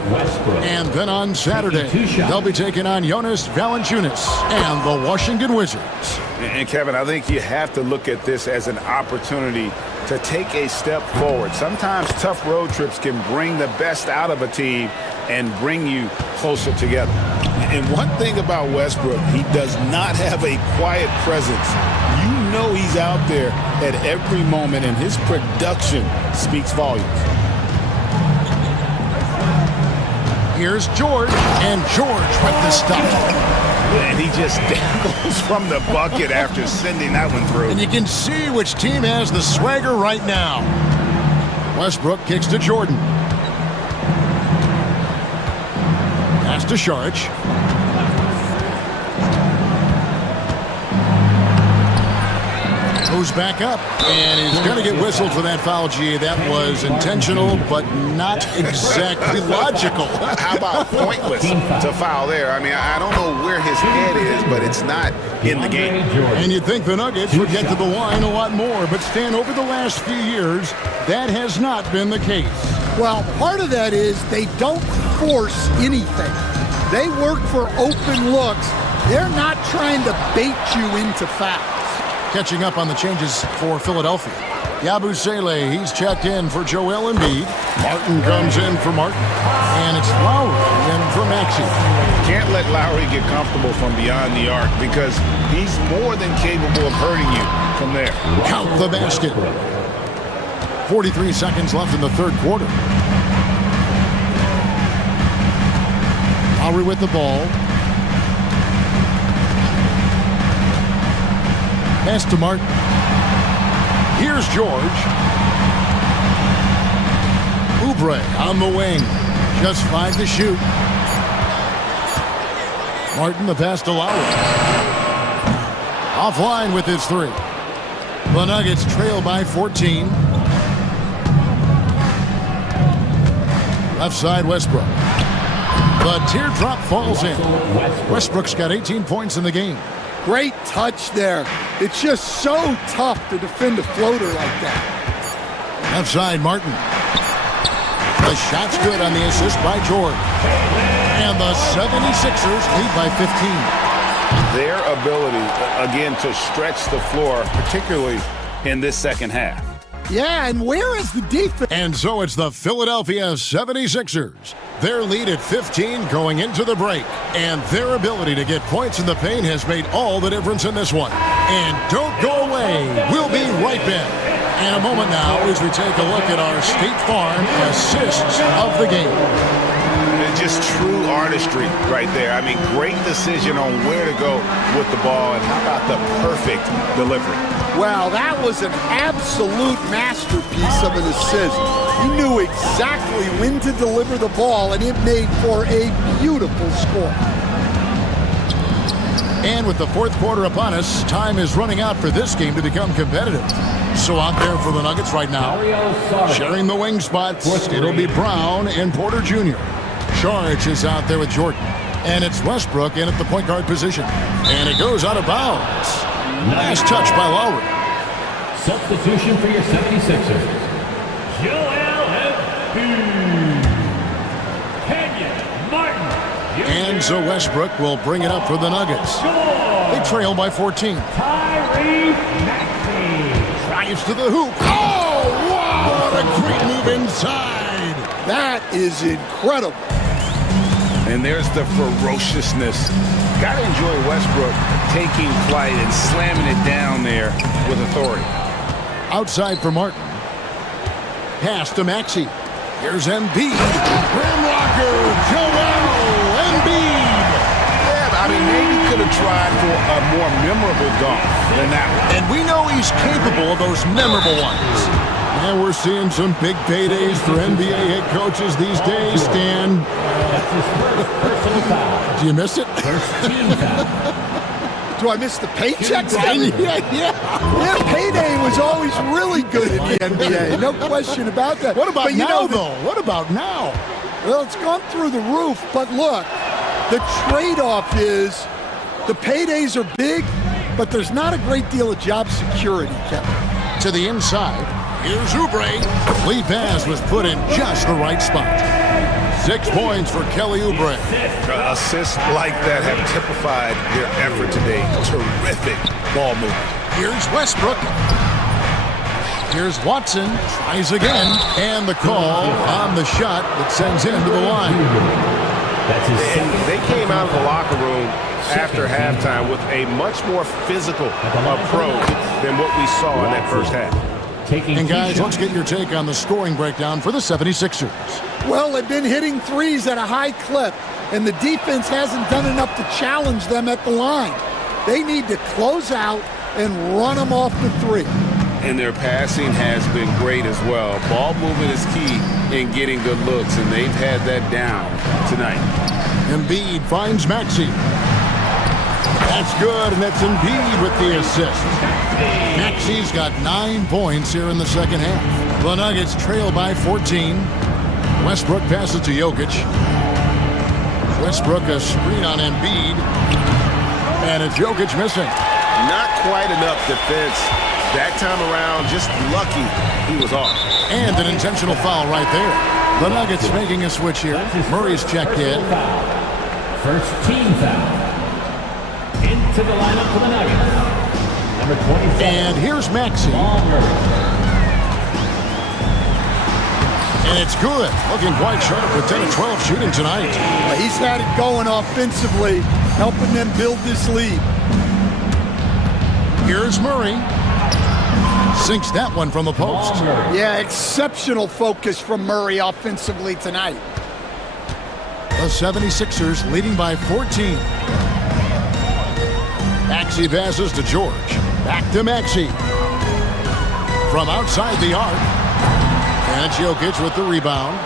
And then on Saturday, they'll be taking on Jonas Valanciunas and the Washington Wizards. And Kevin, I think you have to look at this as an opportunity to take a step forward. Sometimes tough road trips can bring the best out of a team and bring you closer together. And one thing about Westbrook, he does not have a quiet presence. You know he's out there at every moment, and his production speaks volumes. Here's George, and George with the stop. And he just dangles from the bucket after sending that one through. And you can see which team has the swagger right now. Westbrook kicks to Jordan. Pass to Saric. Goes back up, and he's going to get whistled for that foul, G. That was intentional, but not exactly logical. How about pointless to foul there? I mean, I don't know where his head is, but it's not in the game. And you'd think the Nuggets would get to the line a lot more, but Stan, over the last few years, that has not been the case. Well, part of that is they don't force anything. They work for open looks. They're not trying to bait you into fouls. Catching up on the changes for Philadelphia. Yabusele, he's checked in for Joel Embiid. Martin comes in for Martin. And it's Lowry in for Maxey. Can't let Lowry get comfortable from beyond the arc because he's more than capable of hurting you from there. Count the basket. 43 seconds left in the third quarter. Lowry with the ball. Pass to Martin. Here's George. Oubre on the wing. Just 5 to shoot. Martin the pass to Lowry. Offline with his 3. The Nuggets trail by 14. Left side Westbrook. The teardrop falls in. Westbrook's got 18 points in the game. Great touch there. It's just so tough to defend a floater like that. Left side, Martin. The shot's good on the assist by George. And the 76ers lead by 15. Their ability, again, to stretch the floor, particularly in this second half. Yeah, and where is the defense? And so it's the Philadelphia 76ers. Their lead at 15 going into the break. And their ability to get points in the paint has made all the difference in this one. And don't go away. We'll be right back. In a moment now as we take a look at our State Farm assists of the game. It's just true artistry right there. I mean, great decision on where to go with the ball, and how about the perfect delivery? Wow, that was an absolute masterpiece of an assist. He knew exactly when to deliver the ball, and it made for a beautiful score. And with the fourth quarter upon us, time is running out for this game to become competitive. So out there for the Nuggets right now, sharing the wing spots, it'll be Brown and Porter Jr. Charge is out there with Jordan. And it's Westbrook in at the point guard position. And it goes out of bounds. Nice touch by Lowry. Substitution for your 76ers. Joel Embiid. Kenyon Martin. And so Westbrook will bring it up for the Nuggets. They trail by 14. Tyrese Maxey. Drives to the hoop. Oh, wow! What a great move inside. That is incredible. And there's the ferociousness. Got to enjoy Westbrook taking flight and slamming it down there with authority. Outside for Martin. Pass to Maxey. Here's Embiid. Rim rocker, Joel Embiid. Yeah, I mean, maybe could have tried for a more memorable dunk than that one. And we know he's capable of those memorable ones. And we're seeing some big paydays for NBA head coaches these days, Stan. That's his first personal foul. Do you miss it? First team foul. Do I miss the paychecks? Yeah, payday was always really good in the NBA. No question about that. What about but now, though? What about now? Well, it's gone through the roof. But look, the trade-off is the paydays are big, but there's not a great deal of job security, Kevin. To the inside, here's Oubre. Lead pass was put in just the right spot. 6 points for Kelly Oubre. Assists like that have typified their effort today. Terrific ball movement. Here's Westbrook. Here's Watson. Tries again. And the call on the shot that sends him to the line. They came out of the locker room after halftime with a much more physical approach than what we saw in that first half. And guys, let's get your take on the scoring breakdown for the 76ers. Well, they've been hitting threes at a high clip, and the defense hasn't done enough to challenge them at the line. They need to close out and run them off the three. And their passing has been great as well. Ball movement is key in getting good looks, and they've had that down tonight. Embiid finds Maxey. That's good, and that's Embiid with the assist. Maxey's got 9 points here in the second half. The Nuggets trail by 14. Westbrook passes to Jokic. Westbrook a screen on Embiid. And it's Jokic missing. Not quite enough defense that time around. Just lucky he was off. And an intentional foul right there. The Nuggets making a switch here. Murray's checked in. First team foul. Into the lineup for the Nuggets. Number 27. And here's Maxey. And it's good. Looking quite sharp with 10 of 12 shooting tonight. He's had it going offensively, helping them build this lead. Here's Murray. Sinks that one from the post. Yeah, exceptional focus from Murray offensively tonight. The 76ers leading by 14. Maxey passes to George. Back to Maxey. From outside the arc. And it's Jokic with the rebound.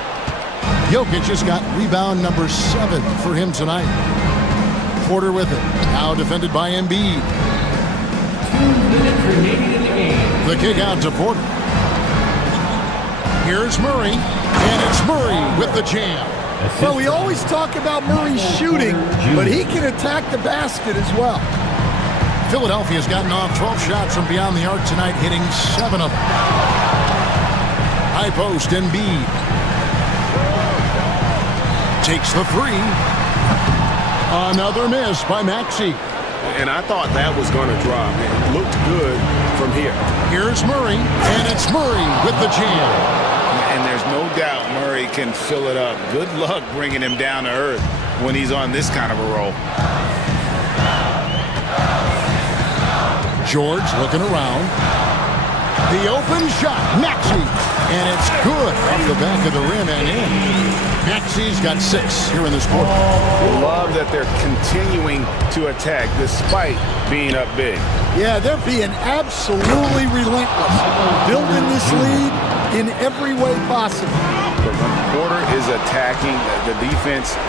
Jokic has got rebound number 7 for him tonight. Porter with it. Now defended by Embiid. 2 minutes remaining in the game. The kick out to Porter. Here's Murray. And it's Murray with the jam. Well, we always talk about Murray's shooting, but he can attack the basket as well. Philadelphia's gotten off 12 shots from beyond the arc tonight, hitting 7 of them. High post, Embiid. Takes the 3. Another miss by Maxey. And I thought that was going to drop. It looked good from here. Here's Murray, and it's Murray with the jam. And there's no doubt Murray can fill it up. Good luck bringing him down to earth when he's on this kind of a roll. George looking around. The open shot, Maxey. And it's good off the back of the rim and in. Maxey's got 6 here in this quarter. Love that they're continuing to attack despite being up big. Yeah, they're being absolutely relentless, building this lead in every way possible. But when Porter is attacking, the defense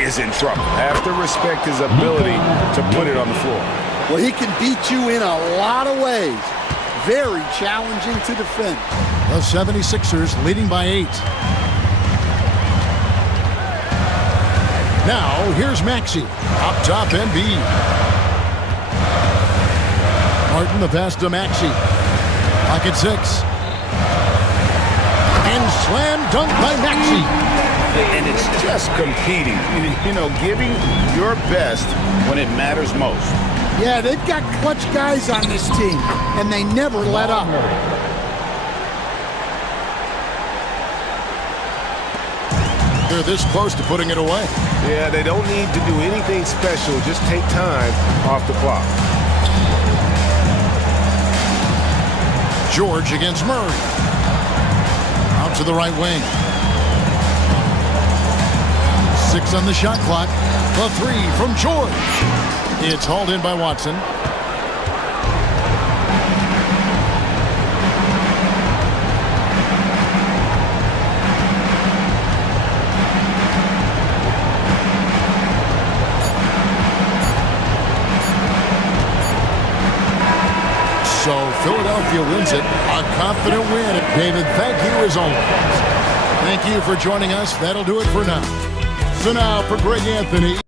is in trouble. Have to respect his ability to put it on the floor. Well, he can beat you in a lot of ways. Very challenging to defend. The 76ers leading by 8. Now, here's Maxey. Up top, Embiid. Martin, the pass to Maxey. Pocket 6. And slam dunk by Maxey. And it's just competing. You know, giving your best when it matters most. Yeah, they've got clutch guys on this team, and they never let up. They're this close to putting it away. Yeah, they don't need to do anything special. Just take time off the clock. George against Murray. Out to the right wing. 6 on the shot clock. The 3 from George. It's hauled in by Watson. So Philadelphia wins it. A confident win. David, thank you as always. Thank you for joining us. That'll do it for now. So now for Greg Anthony.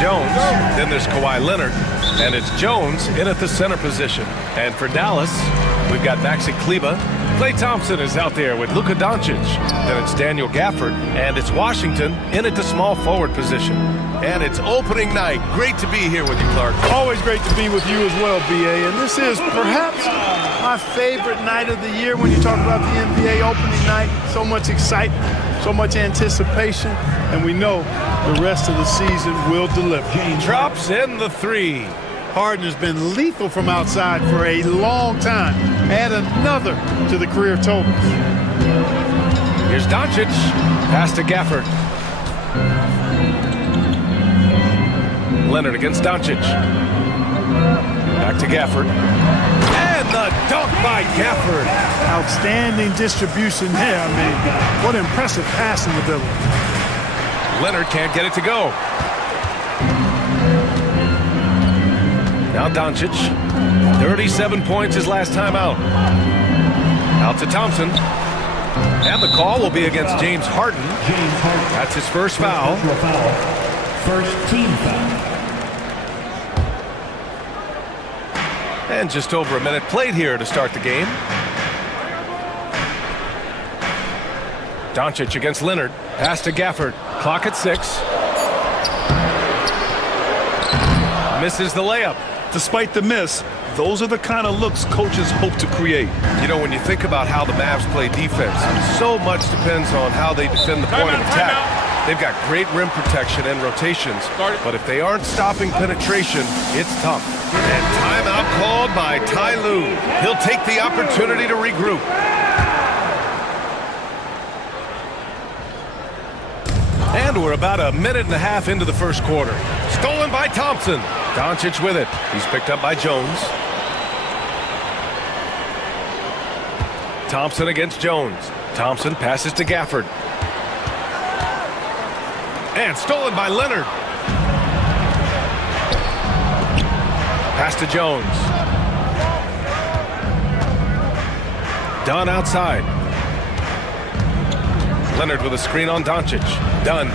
Jones, then there's Kawhi Leonard, and it's Jones in at the center position. And for Dallas, we've got Maxi Kleber. Klay Thompson is out there with Luka Doncic. Then it's Daniel Gafford, and it's Washington in at the small forward position. And it's opening night. Great to be here with you, Clark. Always great to be with you as well, B.A. And this is perhaps my favorite night of the year when you talk about the NBA opening night. So much excitement, so much anticipation, and we know the rest of the season will deliver. Drops in the three. Harden has been lethal from outside for a long time. Add another to the career totals. Here's Doncic. Pass to Gafford. Leonard against Doncic. Back to Gafford. And the dunk by Gafford. Outstanding distribution there. I mean, what impressive passing ability. Leonard can't get it to go. Now Doncic. 37 points his last time out. Out to Thompson. And the call will be against James Harden. That's his first foul. First team foul. And just over a minute played here to start the game. Doncic against Leonard. Pass to Gafford. Clock at 6. Misses the layup. Despite the miss, those are the kind of looks coaches hope to create. You know, when you think about how the Mavs play defense, so much depends on how they defend the point of attack. They've got great rim protection and rotations, but if they aren't stopping penetration, it's tough. And timeout called by Ty Lue. He'll take the opportunity to regroup. And we're about a minute and a half into the first quarter. Stolen by Thompson. Doncic with it. He's picked up by Jones. Thompson against Jones. Thompson passes to Gafford. And stolen by Leonard. Pass to Jones. Dunn outside. Leonard with a screen on Doncic. Dunn.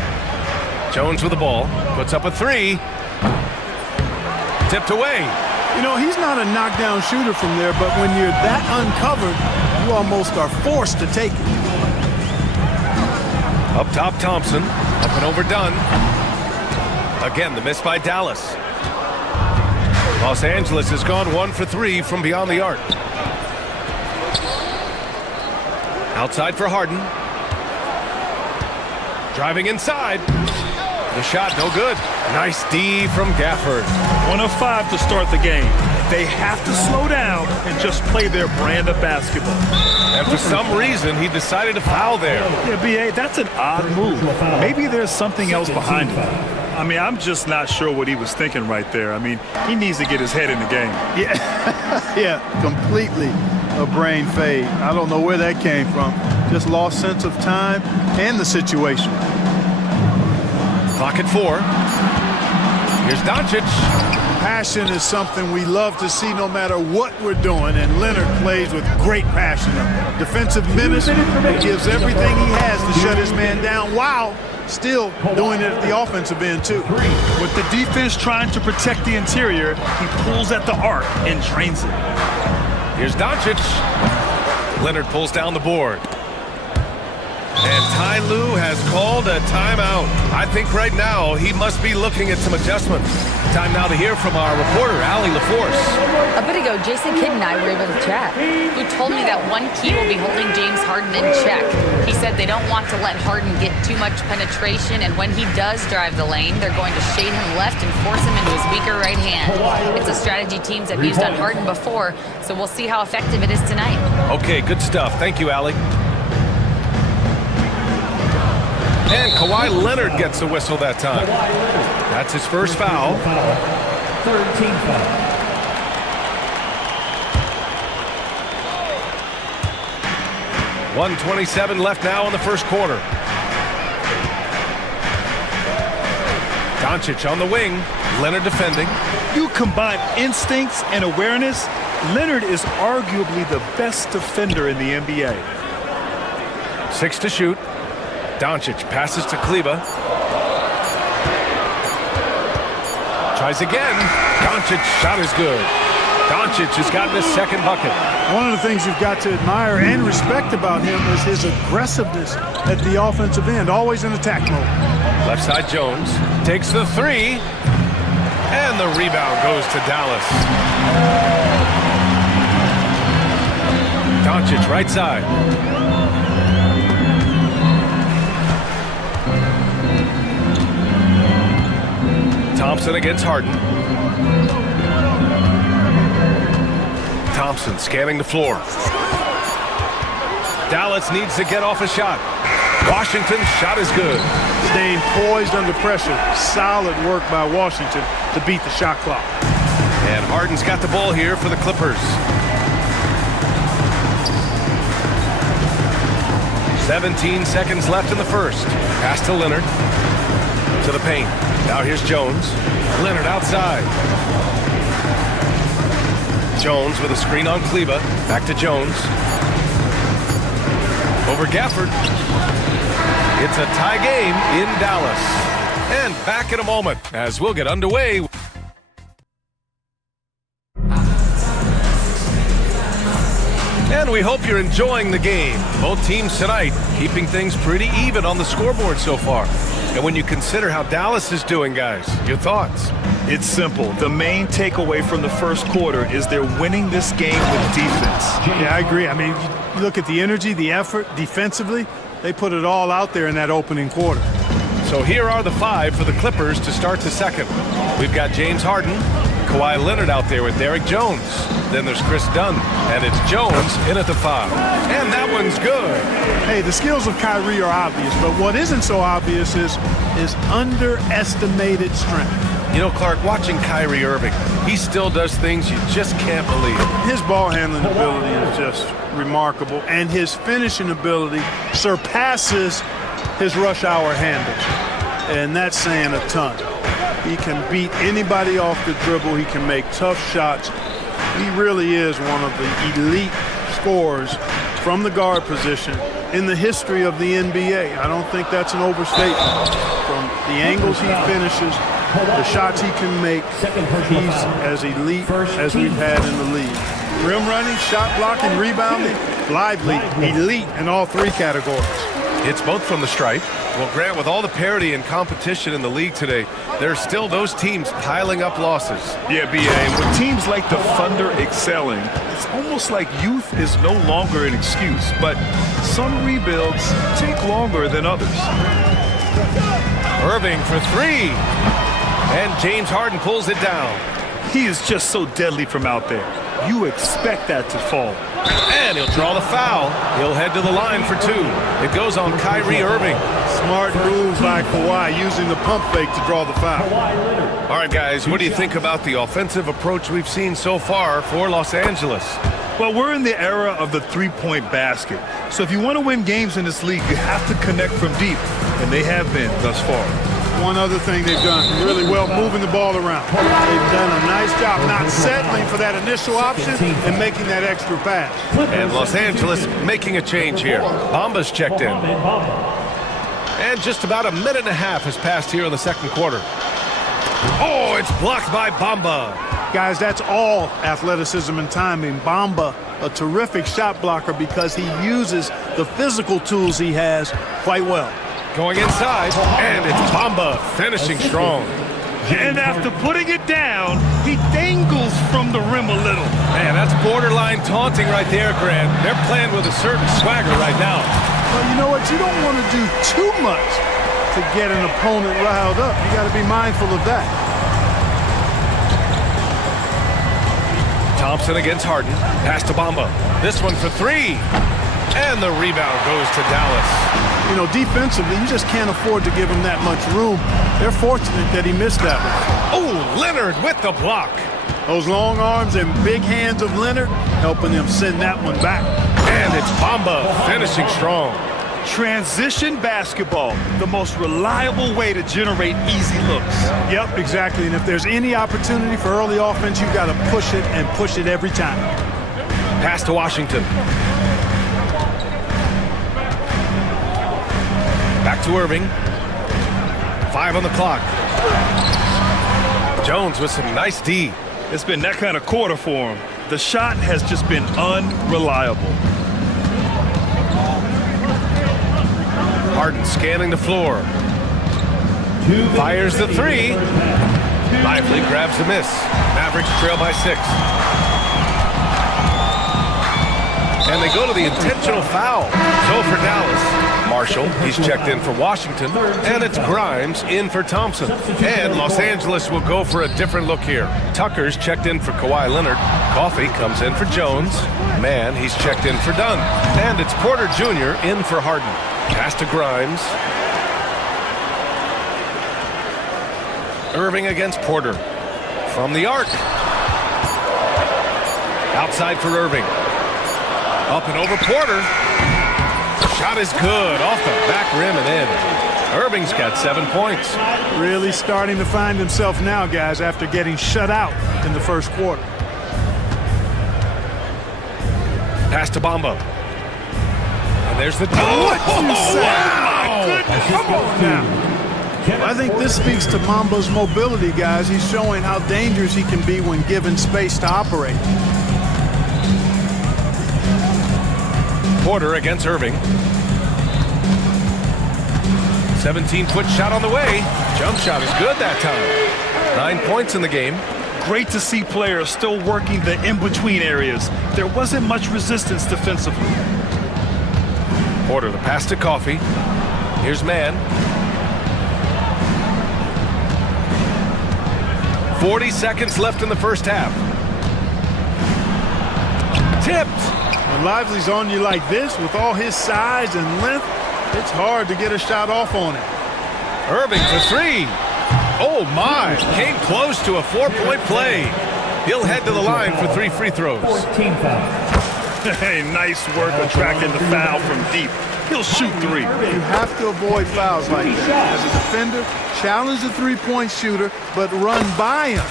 Jones with the ball. Puts up a three. Tipped away. You know, he's not a knockdown shooter from there, but when you're that uncovered, you almost are forced to take it. Up top, Thompson. Up and over Dunn. Again, the miss by Dallas. Los Angeles has gone 1 for 3 from beyond the arc. Outside for Harden. Driving inside. The shot no good. Nice D from Gafford. 1 of 5 to start the game. They have to slow down and just play their brand of basketball. And for some reason, he decided to foul there. Yeah, B.A., that's an odd move. Maybe there's something else behind it. I mean, I'm just not sure what he was thinking right there. I mean, he needs to get his head in the game. Yeah, yeah, completely a brain fade. I don't know where that came from. Just lost sense of time and the situation. Clock at 4. Here's Doncic. Passion is something we love to see no matter what we're doing, and Leonard plays with great passion. Defensive menace, he gives everything he has to shut his man down while still doing it at the offensive end too. With the defense trying to protect the interior, he pulls at the arc and drains it. Here's Doncic. Leonard pulls down the board. And Ty Lue has called a timeout. I think right now he must be looking at some adjustments. Time now to hear from our reporter, Allie LaForce. A bit ago, Jason Kidd and I were able to chat. Who told me that one key will be holding James Harden in check. He said they don't want to let Harden get too much penetration, and when he does drive the lane, they're going to shade him left and force him into his weaker right hand. It's a strategy teams have used on Harden before, so we'll see how effective it is tonight. Okay, good stuff. Thank you, Allie. And Kawhi Leonard gets the whistle that time. That's his first foul. Third team foul. .127 left now in the first quarter. Doncic on the wing. Leonard defending. You combine instincts and awareness, Leonard is arguably the best defender in the NBA. 6 to shoot. Doncic passes to Kleber. Tries again. Doncic shot is good. Doncic has gotten his second bucket. One of the things you've got to admire and respect about him is his aggressiveness at the offensive end, always in attack mode. Left side Jones takes the three, and the rebound goes to Dallas. Doncic right side. Thompson against Harden. Thompson scanning the floor. Dallas needs to get off a shot. Washington's shot is good. Staying poised under pressure. Solid work by Washington to beat the shot clock. And Harden's got the ball here for the Clippers. 17 seconds left in the first. Pass to Leonard. To the paint. Now here's Jones. Leonard outside. Jones with a screen on Kleba. Back to Jones. Over Gafford. It's a tie game in Dallas. And back in a moment as we'll get underway. And we hope you're enjoying the game. Both teams tonight keeping things pretty even on the scoreboard so far. And when you consider how Dallas is doing, guys, your thoughts? It's simple. The main takeaway from the first quarter is they're winning this game with defense. Yeah, I agree. I mean, you look at the energy, the effort defensively, they put it all out there in that opening quarter. So here are the five for the Clippers to start the second. We've got James Harden, Kawhi Leonard out there with Derek Jones. Then there's Chris Dunn, and it's Jones in at the foul. And that one's good. Hey, the skills of Kyrie are obvious, but what isn't so obvious is his underestimated strength. You know, Clark, watching Kyrie Irving, he still does things you just can't believe. His ball handling ability is just remarkable, and his finishing ability surpasses his rush hour handle. And that's saying a ton. He can beat anybody off the dribble. He can make tough shots. He really is one of the elite scorers from the guard position in the history of the NBA. I don't think that's an overstatement. From the angles he finishes, the shots he can make, he's as elite as we've had in the league. Rim running, shot blocking, rebounding, lively, elite in all three categories. It's both from the stripe. Well, Grant, with all the parity and competition in the league today, there are still those teams piling up losses. Yeah, B.A., with teams like the Thunder excelling, it's almost like youth is no longer an excuse, but some rebuilds take longer than others. Irving for three. And James Harden pulls it down. He is just so deadly from out there. You expect that to fall. And he'll draw the foul. He'll head to the line for two. It goes on Kyrie Irving. Smart move by Kawhi, using the pump fake to draw the foul. All right, guys, what do you think about the offensive approach we've seen so far for Los Angeles? Well, we're in the era of the three-point basket. So if you want to win games in this league, you have to connect from deep. And they have been thus far. One other thing they've done really well, moving the ball around. They've done a nice job not settling for that initial option and making that extra pass. And Los Angeles making a change here. Bamba's checked in. And just about a minute and a half has passed here in the second quarter. Oh, it's blocked by Bamba. Guys, that's all athleticism and timing. Bamba, a terrific shot blocker because he uses the physical tools he has quite well. Going inside, and it's Bamba finishing strong. And after putting it down, he dangles from the rim a little. Man, that's borderline taunting right there, Grant. They're playing with a certain swagger right now. Well, you know what? You don't want to do too much to get an opponent riled up. You got to be mindful of that. Thompson against Harden. Pass to Bamba. This one for three. And the rebound goes to Dallas. You know, defensively, you just can't afford to give him that much room. They're fortunate that he missed that one. Oh, Leonard with the block. Those long arms and big hands of Leonard helping them send that one back. And it's Bamba finishing strong. Transition basketball, the most reliable way to generate easy looks. Yep, exactly. And if there's any opportunity for early offense, you've got to push it and push it every time. Pass to Washington. Back to Irving. 5 on the clock. Jones with some nice D. It's been that kind of quarter for him. The shot has just been unreliable. Harden scanning the floor. Fires the three. Lively grabs the miss. Mavericks trail by 6. And they go to the intentional foul. So for Dallas, Marshall, he's checked in for Washington. And it's Grimes in for Thompson. And Los Angeles will go for a different look here. Tucker's checked in for Kawhi Leonard. Coffey comes in for Jones. Mann, he's checked in for Dunn. And it's Porter Jr. in for Harden. Pass to Grimes. Irving against Porter. From the arc. Outside for Irving. Up and over Porter. Shot is good. Off the back rim and in. Irving's got 7 points. Really starting to find himself now, guys, after getting shut out in the first quarter. Pass to Bamba. And there's the... What you say? Wow! Come on now. I think this speaks to Mamba's mobility, guys. He's showing how dangerous he can be when given space to operate. Porter against Irving. 17-foot shot on the way. Jump shot is good that time. 9 points in the game. Great to see players still working the in-between areas. There wasn't much resistance defensively. Porter, the pass to Coffey. Here's Mann. 40 seconds left in the first half. Tipped. When Lively's on you like this, with all his size and length, it's hard to get a shot off on it. Irving for 3. Oh my, came close to a 4-point play. He'll head to the line for 3 free throws. 14 fouls. Hey, nice work attracting the foul from deep. He'll shoot 3. You have to avoid fouls like that. As a defender, challenge the three-point shooter, but run by him,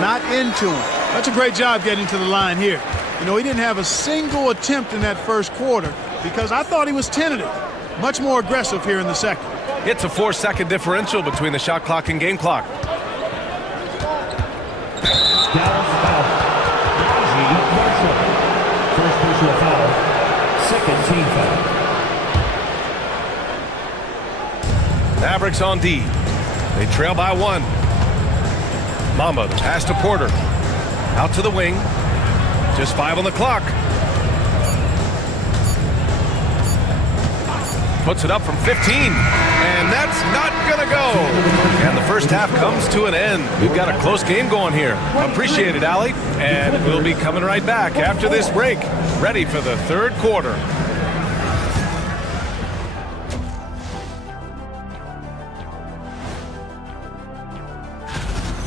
not into him. That's a great job getting to the line here. You know, he didn't have a single attempt in that first quarter because I thought he was tentative. Much more aggressive here in the second. It's a 4-second differential between the shot clock and game clock. Dallas foul. Marshall. First personal foul. Second team foul. Mavericks on D. They trail by 1. Mamba, the pass to Porter. Out to the wing. Just 5 on the clock. Puts it up from 15. And that's not going to go. And the first half comes to an end. We've got a close game going here. Appreciate it, Allie. And we'll be coming right back after this break. Ready for the third quarter.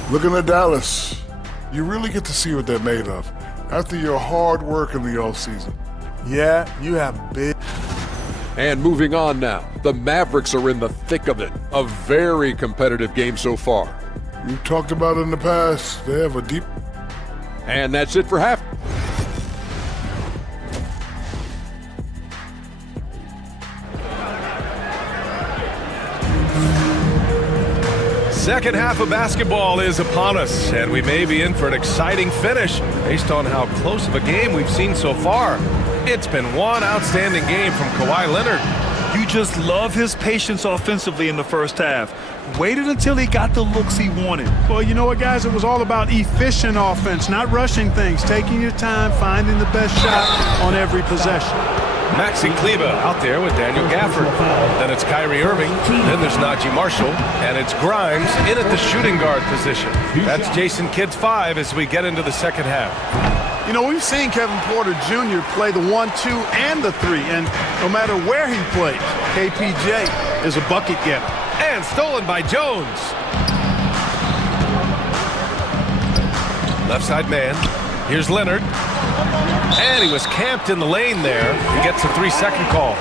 Looking at Dallas, you really get to see what they're made of after your hard work in the offseason. Yeah, you have big... And moving on now, the Mavericks are in the thick of it. A very competitive game so far. We've talked about it in the past. They have a deep... And that's it for half. Second half of basketball is upon us, and we may be in for an exciting finish based on how close of a game we've seen so far. It's been one outstanding game from Kawhi Leonard. You just love his patience offensively in the first half. Waited until he got the looks he wanted. Well, you know what, guys? It was all about efficient offense, not rushing things, taking your time, finding the best shot on every possession. Maxi Kleber out there with Daniel Gafford. Then it's Kyrie Irving. Then there's Najee Marshall. And it's Grimes in at the shooting guard position. That's Jason Kidd's 5 as we get into the second half. You know, we've seen Kevin Porter Jr. play the 1-2 and the 3, and no matter where he plays, KPJ is a bucket getter. And stolen by Jones. Left side man. Here's Leonard. And he was camped in the lane there. He gets a 3-second call.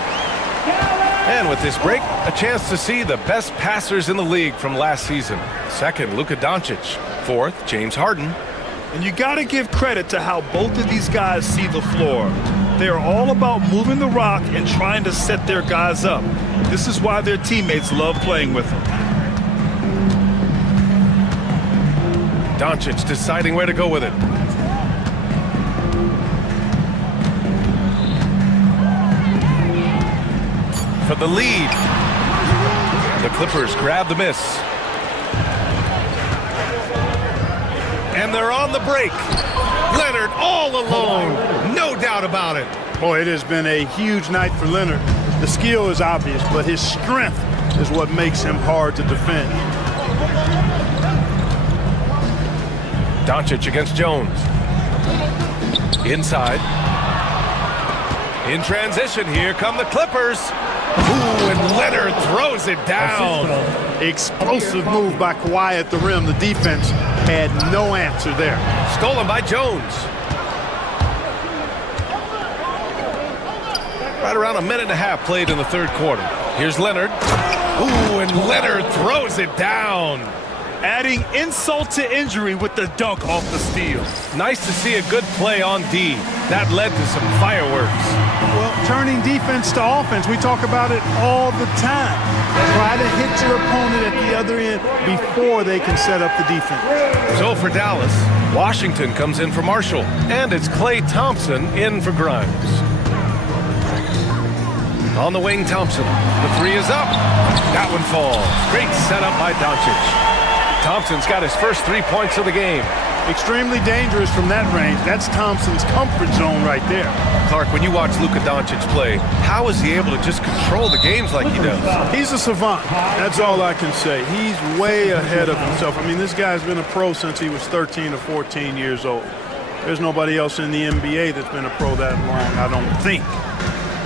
And with this break, a chance to see the best passers in the league from last season. Second, Luka Doncic. Fourth, James Harden. And you got to give credit to how both of these guys see the floor. They're all about moving the rock and trying to set their guys up. This is why their teammates love playing with them. Doncic deciding where to go with it. For the lead. The Clippers grab the miss. And they're on the break. Leonard all alone. No doubt about it. Boy, it has been a huge night for Leonard. The skill is obvious, but his strength is what makes him hard to defend. Doncic against Jones. Inside. In transition, here come the Clippers. Ooh, and Leonard throws it down. Explosive move by Kawhi at the rim. The defense had no answer there. Stolen by Jones. Right around a minute and a half played in the third quarter. Here's Leonard. Ooh, and Leonard throws it down. Adding insult to injury with the dunk off the steal. Nice to see a good play on D. That led to some fireworks. Well, turning defense to offense, we talk about it all the time. Try to hit your opponent at the other end before they can set up the defense. So for Dallas, Washington comes in for Marshall, and it's Klay Thompson in for Grimes. On the wing, Thompson. The three is up. That one falls. Great setup by Doncic. Thompson's got his first 3 points of the game. Extremely dangerous from that range. That's Thompson's comfort zone right there. Clark, when you watch Luka Doncic play, how is he able to just control the games like he does? He's a savant. That's all I can say. He's way ahead of himself. I mean, this guy's been a pro since he was 13 or 14 years old. There's nobody else in the NBA that's been a pro that long, I don't think.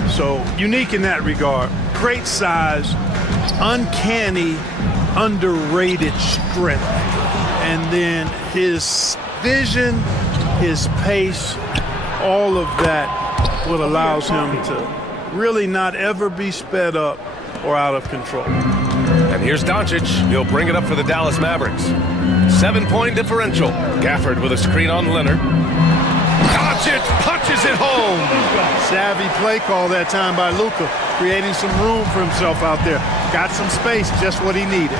So, unique in that regard. Great size, uncanny, underrated strength. And then his vision, his pace, all of that what allows him to really not ever be sped up or out of control. And here's Doncic. He'll bring it up for the Dallas Mavericks. 7-point differential. Gafford with a screen on Leonard. Doncic punches it home. Savvy play call that time by Luka, creating some room for himself out there. Got some space, just what he needed.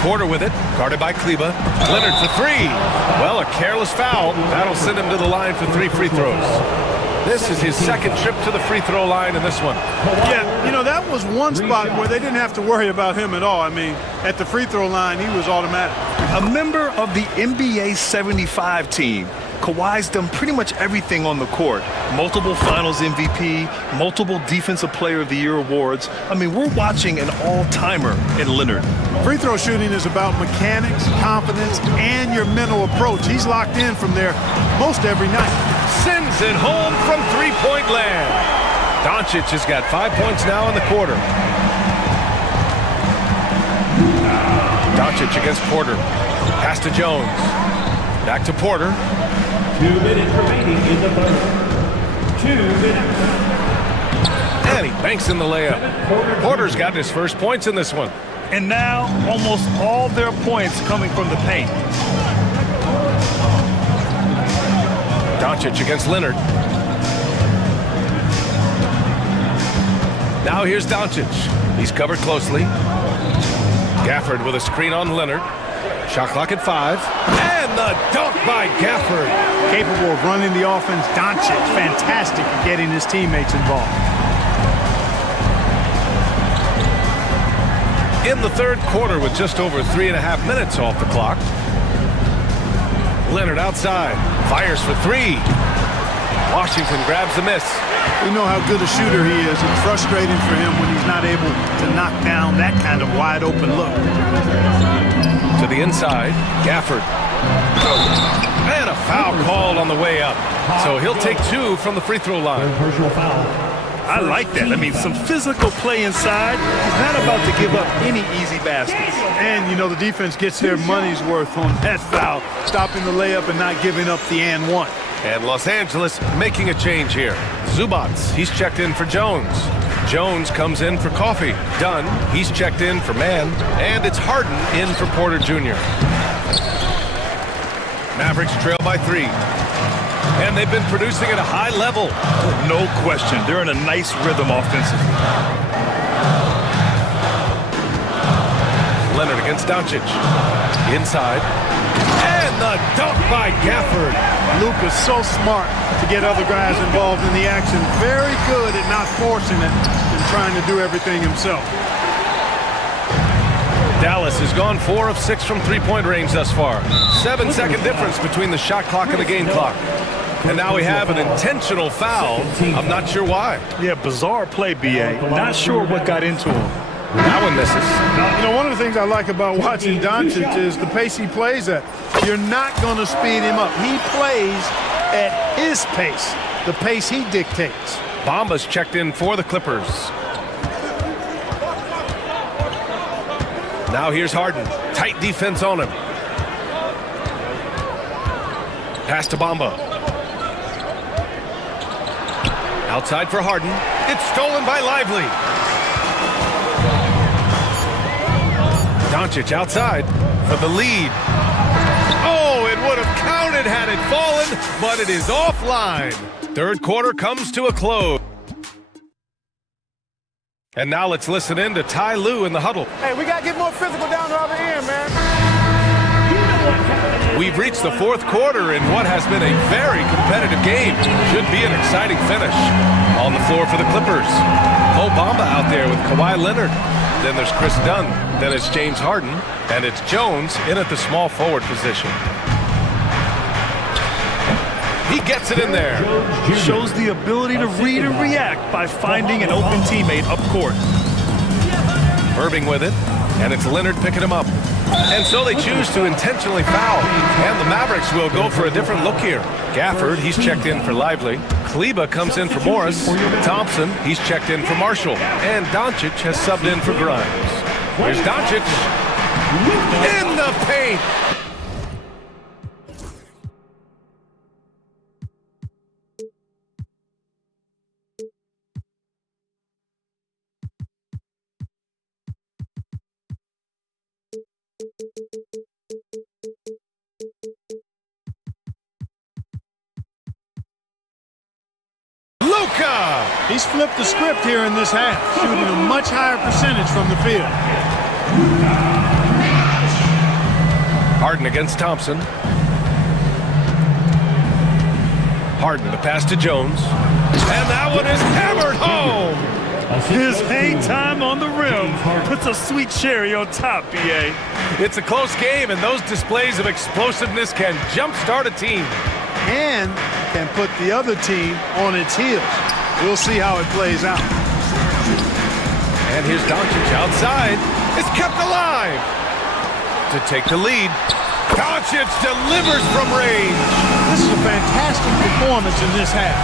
Porter with it, guarded by Kleba. Leonard for three. Well, a careless foul. That'll send him to the line for 3 free throws. This is his second trip to the free throw line in this one. Yeah, you know, that was one spot where they didn't have to worry about him at all. I mean, at the free throw line, he was automatic. A member of the NBA 75 team, Kawhi's done pretty much everything on the court. Multiple Finals MVP, multiple Defensive Player of the Year awards. I mean, we're watching an all-timer in Leonard. Free throw shooting is about mechanics, confidence, and your mental approach. He's locked in from there most every night. Sends it home from three-point land. Doncic has got 5 points now in the quarter. Doncic against Porter. Pass to Jones. Back to Porter. 2 minutes remaining in the third. 2 minutes. And he banks in the layup. Porter's gotten his first points in this one. And now, almost all their points coming from the paint. Doncic against Leonard. Now here's Doncic. He's covered closely. Gafford with a screen on Leonard. Shot clock at 5. And the dunk by Gafford. Capable of running the offense. Doncic, fantastic at getting his teammates involved. In the third quarter with just over 3.5 minutes off the clock. Leonard outside. Fires for 3. Washington grabs the miss. We know how good a shooter he is. It's frustrating for him when he's not able to knock down that kind of wide open look. To the inside, Gafford. And a foul called on the way up. So he'll take 2 from the free throw line. Personal foul. I like that. I mean, some physical play inside. He's not about to give up any easy baskets. And, you know, the defense gets their money's worth on that foul, stopping the layup and not giving up the and one. And Los Angeles making a change here. Zubats, he's checked in for Jones. Jones comes in for Coffee. Dunn, he's checked in for Mann. And it's Harden in for Porter Jr. Mavericks trail by 3. And they've been producing at a high level. No question. They're in a nice rhythm offensively. Leonard against Doncic. Inside. And the dunk by Gafford. Luka's so smart to get other guys involved in the action. Very good at not forcing it and trying to do everything himself. Dallas has gone 4 of 6 from three-point range thus far. 7-second difference between the shot clock and the game clock. And now we have an intentional foul. I'm not sure why. Yeah, bizarre play, B.A. Not sure what got into him. That one misses. You know, one of the things I like about watching Doncic is the pace he plays at. You're not going to speed him up. He plays at his pace, the pace he dictates. Bamba's checked in for the Clippers. Now here's Harden. Tight defense on him. Pass to Bamba. Outside for Harden. It's stolen by Lively. Doncic outside for the lead. Oh, it would have counted had it fallen, but it is offline. Third quarter comes to a close. And now let's listen in to Ty Lue in the huddle. Hey, we got to get more physical down the other end, man. We've reached the fourth quarter in what has been a very competitive game. Should be an exciting finish. On the floor for the Clippers. Mo Bamba out there with Kawhi Leonard. Then there's Chris Dunn. Then it's James Harden. And it's Jones in at the small forward position. He gets it in there. Shows the ability to read and react by finding an open teammate up court. Irving with it, and it's Leonard picking him up. And so they choose to intentionally foul. And the Mavericks will go for a different look here. Gafford, he's checked in for Lively. Kleba comes in for Morris. Thompson, he's checked in for Marshall. And Doncic has subbed in for Grimes. Here's Doncic in the paint. Luka! He's flipped the script here in this half, shooting a much higher percentage from the field. Harden against Thompson. Harden, the pass to Jones. And that one is hammered home! His hang time on the rim puts a sweet cherry on top, B.A. It's a close game, and those displays of explosiveness can jumpstart a team. And can put the other team on its heels. We'll see how it plays out. And here's Doncic outside. It's kept alive. To take the lead. Doncic delivers from range. This is a fantastic performance in this half.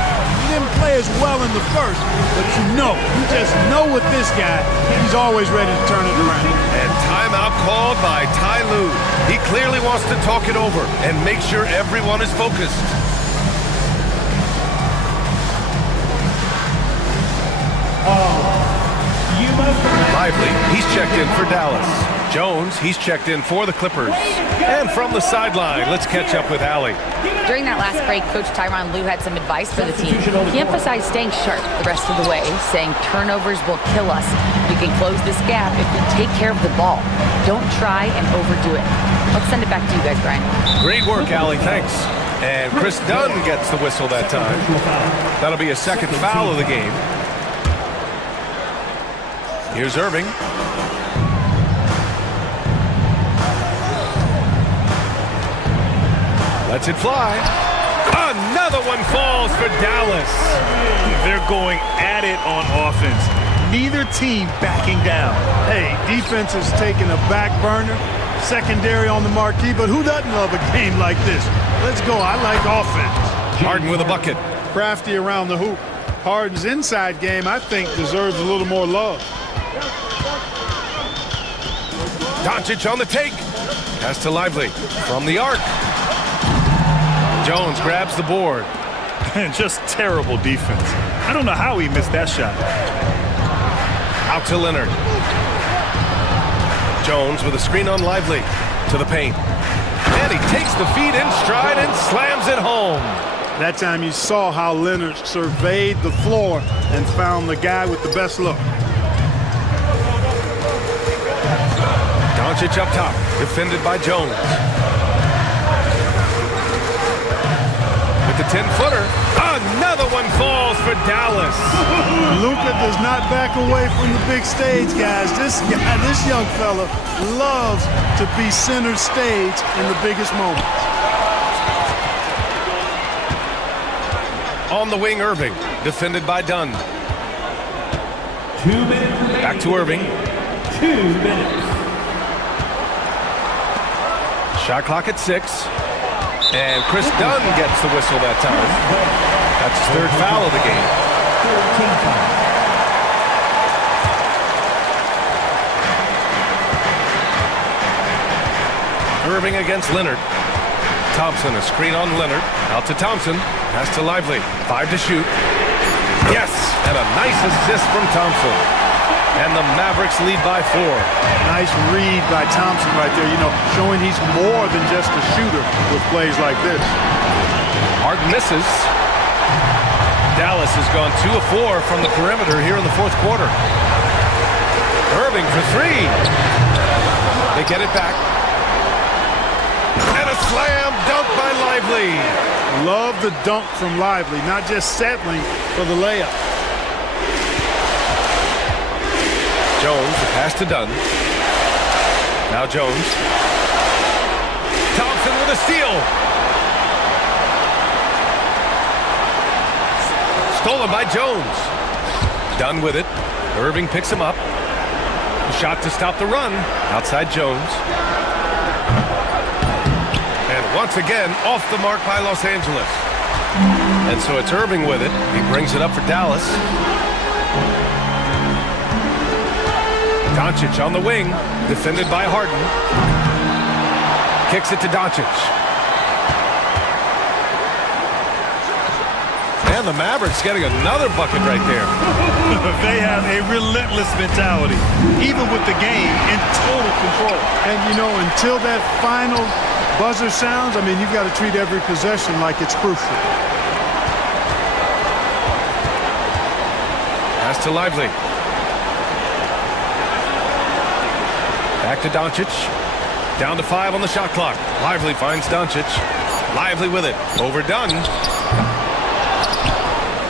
He didn't play as well in the first, but you just know with this guy, he's always ready to turn it around. And timeout called by Ty Lue. He clearly wants to talk it over and make sure everyone is focused. Lively, he's checked in for Dallas. Jones, he's checked in for the Clippers. And from the sideline, let's catch up with Allie. During that last break, Coach Tyronn Lue had some advice for the team. He emphasized staying sharp the rest of the way, saying turnovers will kill us. We can close this gap if we take care of the ball. Don't try and overdo it. Let's send it back to you guys, Brian. Great work, Allie. Thanks. And Chris Dunn gets the whistle that time. That'll be a second foul of the game. Here's Irving. Lets it fly. Another one falls for Dallas. They're going at it on offense. Neither team backing down. Hey, defense is taking a back burner, secondary on the marquee, but who doesn't love a game like this? Let's go. I like offense. Harden with a bucket. Crafty around the hoop. Harden's inside game, I think, deserves a little more love. Doncic on the take. Pass to Lively from the arc. Jones grabs the board. Just terrible defense. I don't know how he missed that shot. Out to Leonard. Jones with a screen on Lively. To the paint. And he takes the feed in stride and slams it home. That time you saw how Leonard surveyed the floor and found the guy with the best look. Doncic up top, defended by Jones. With the 10-footer, another one falls for Dallas. Luka does not back away from the big stage, guys. This young fella loves to be center stage in the biggest moments. On the wing, Irving, defended by Dunn. 2 minutes. Back to Irving. 2 minutes. Shot clock at 6. And Chris Dunn gets the whistle that time. That's his third foul of the game. 13 foul. Irving against Leonard. Thompson, a screen on Leonard. Out to Thompson. Pass to Lively. 5 to shoot. Yes! And a nice assist from Thompson. And the Mavericks lead by 4. Nice read by Thompson right there, showing he's more than just a shooter with plays like this. Harden misses. Dallas has gone 2 of 4 from the perimeter here in the fourth quarter. Irving for 3. They get it back. And a slam dunk by Lively. Love the dunk from Lively, not just settling for the layup. Jones, the pass to Dunn. Now Jones. Thompson with a steal. Stolen by Jones. Dunn with it. Irving picks him up. Shot to stop the run. Outside Jones. And once again, off the mark by Los Angeles. And so it's Irving with it. He brings it up for Dallas. Doncic on the wing, defended by Harden. Kicks it to Doncic. And the Mavericks getting another bucket right there. They have a relentless mentality, even with the game in total control. And, until that final buzzer sounds, you've got to treat every possession like it's crucial. Pass to Lively. Back to Doncic. Down to 5 on the shot clock. Lively finds Doncic. Lively with it. Overdone.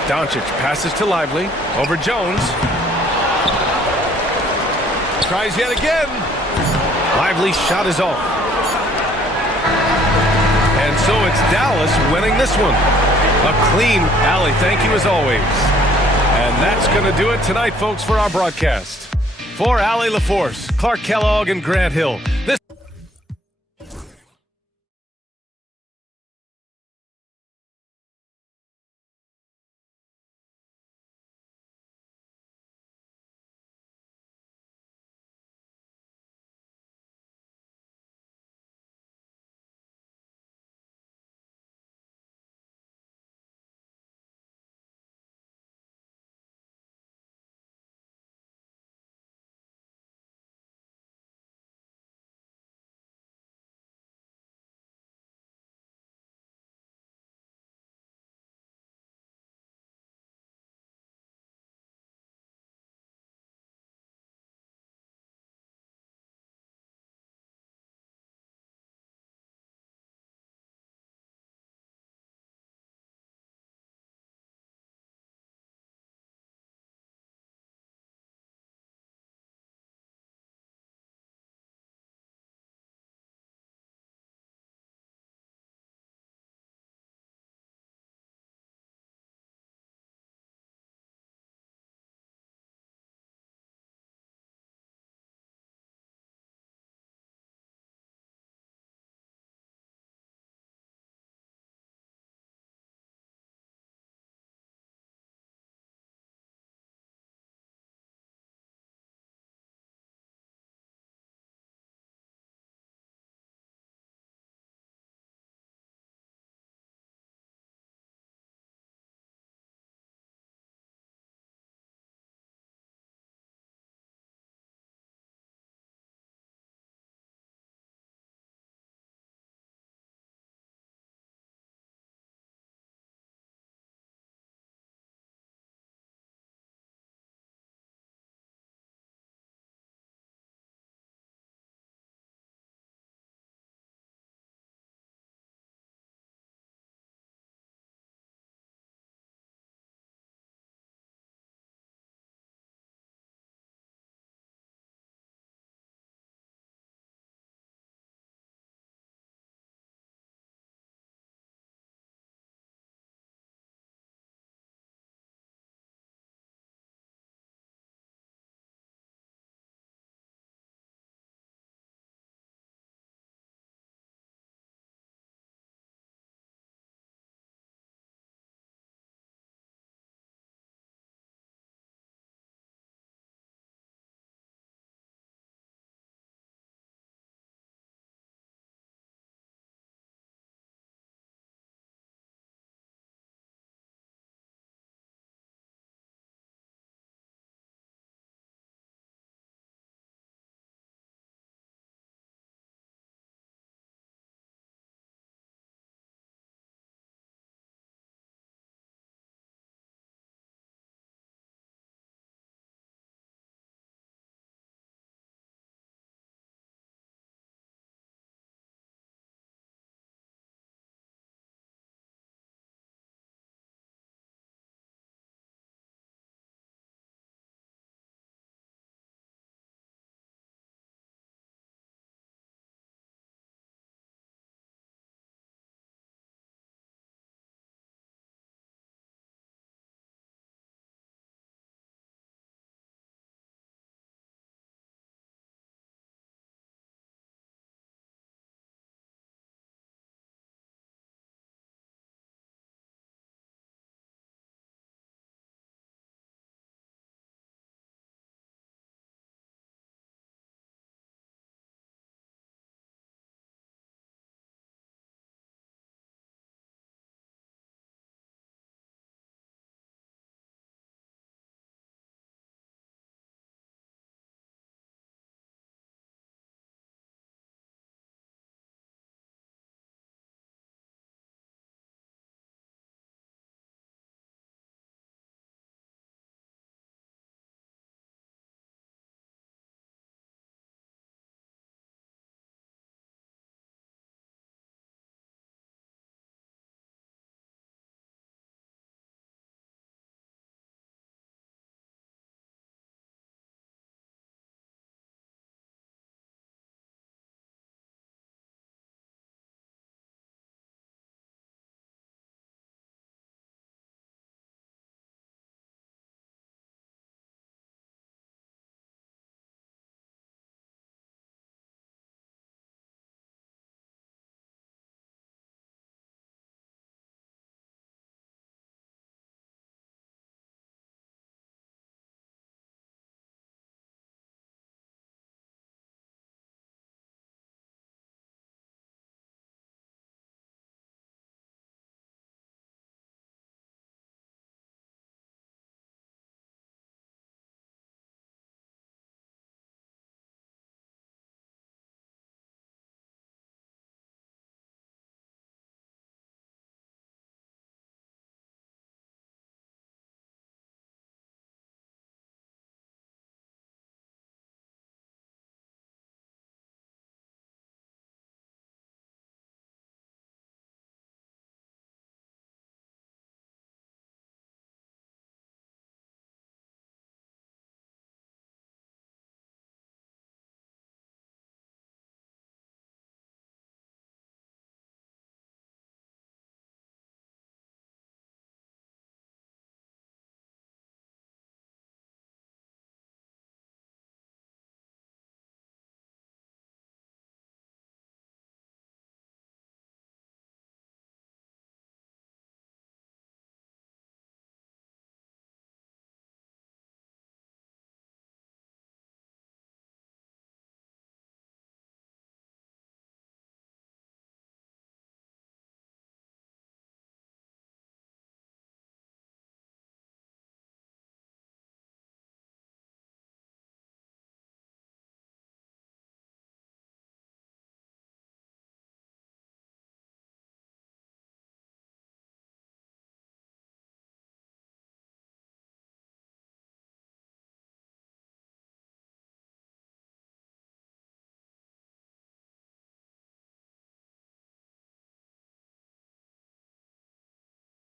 Doncic passes to Lively. Over Jones. Tries yet again. Lively's shot is off. And so it's Dallas winning this one. A clean alley. Thank you as always. And that's going to do it tonight, folks, for our broadcast. For Allie LaForce, Clark Kellogg, and Grant Hill, this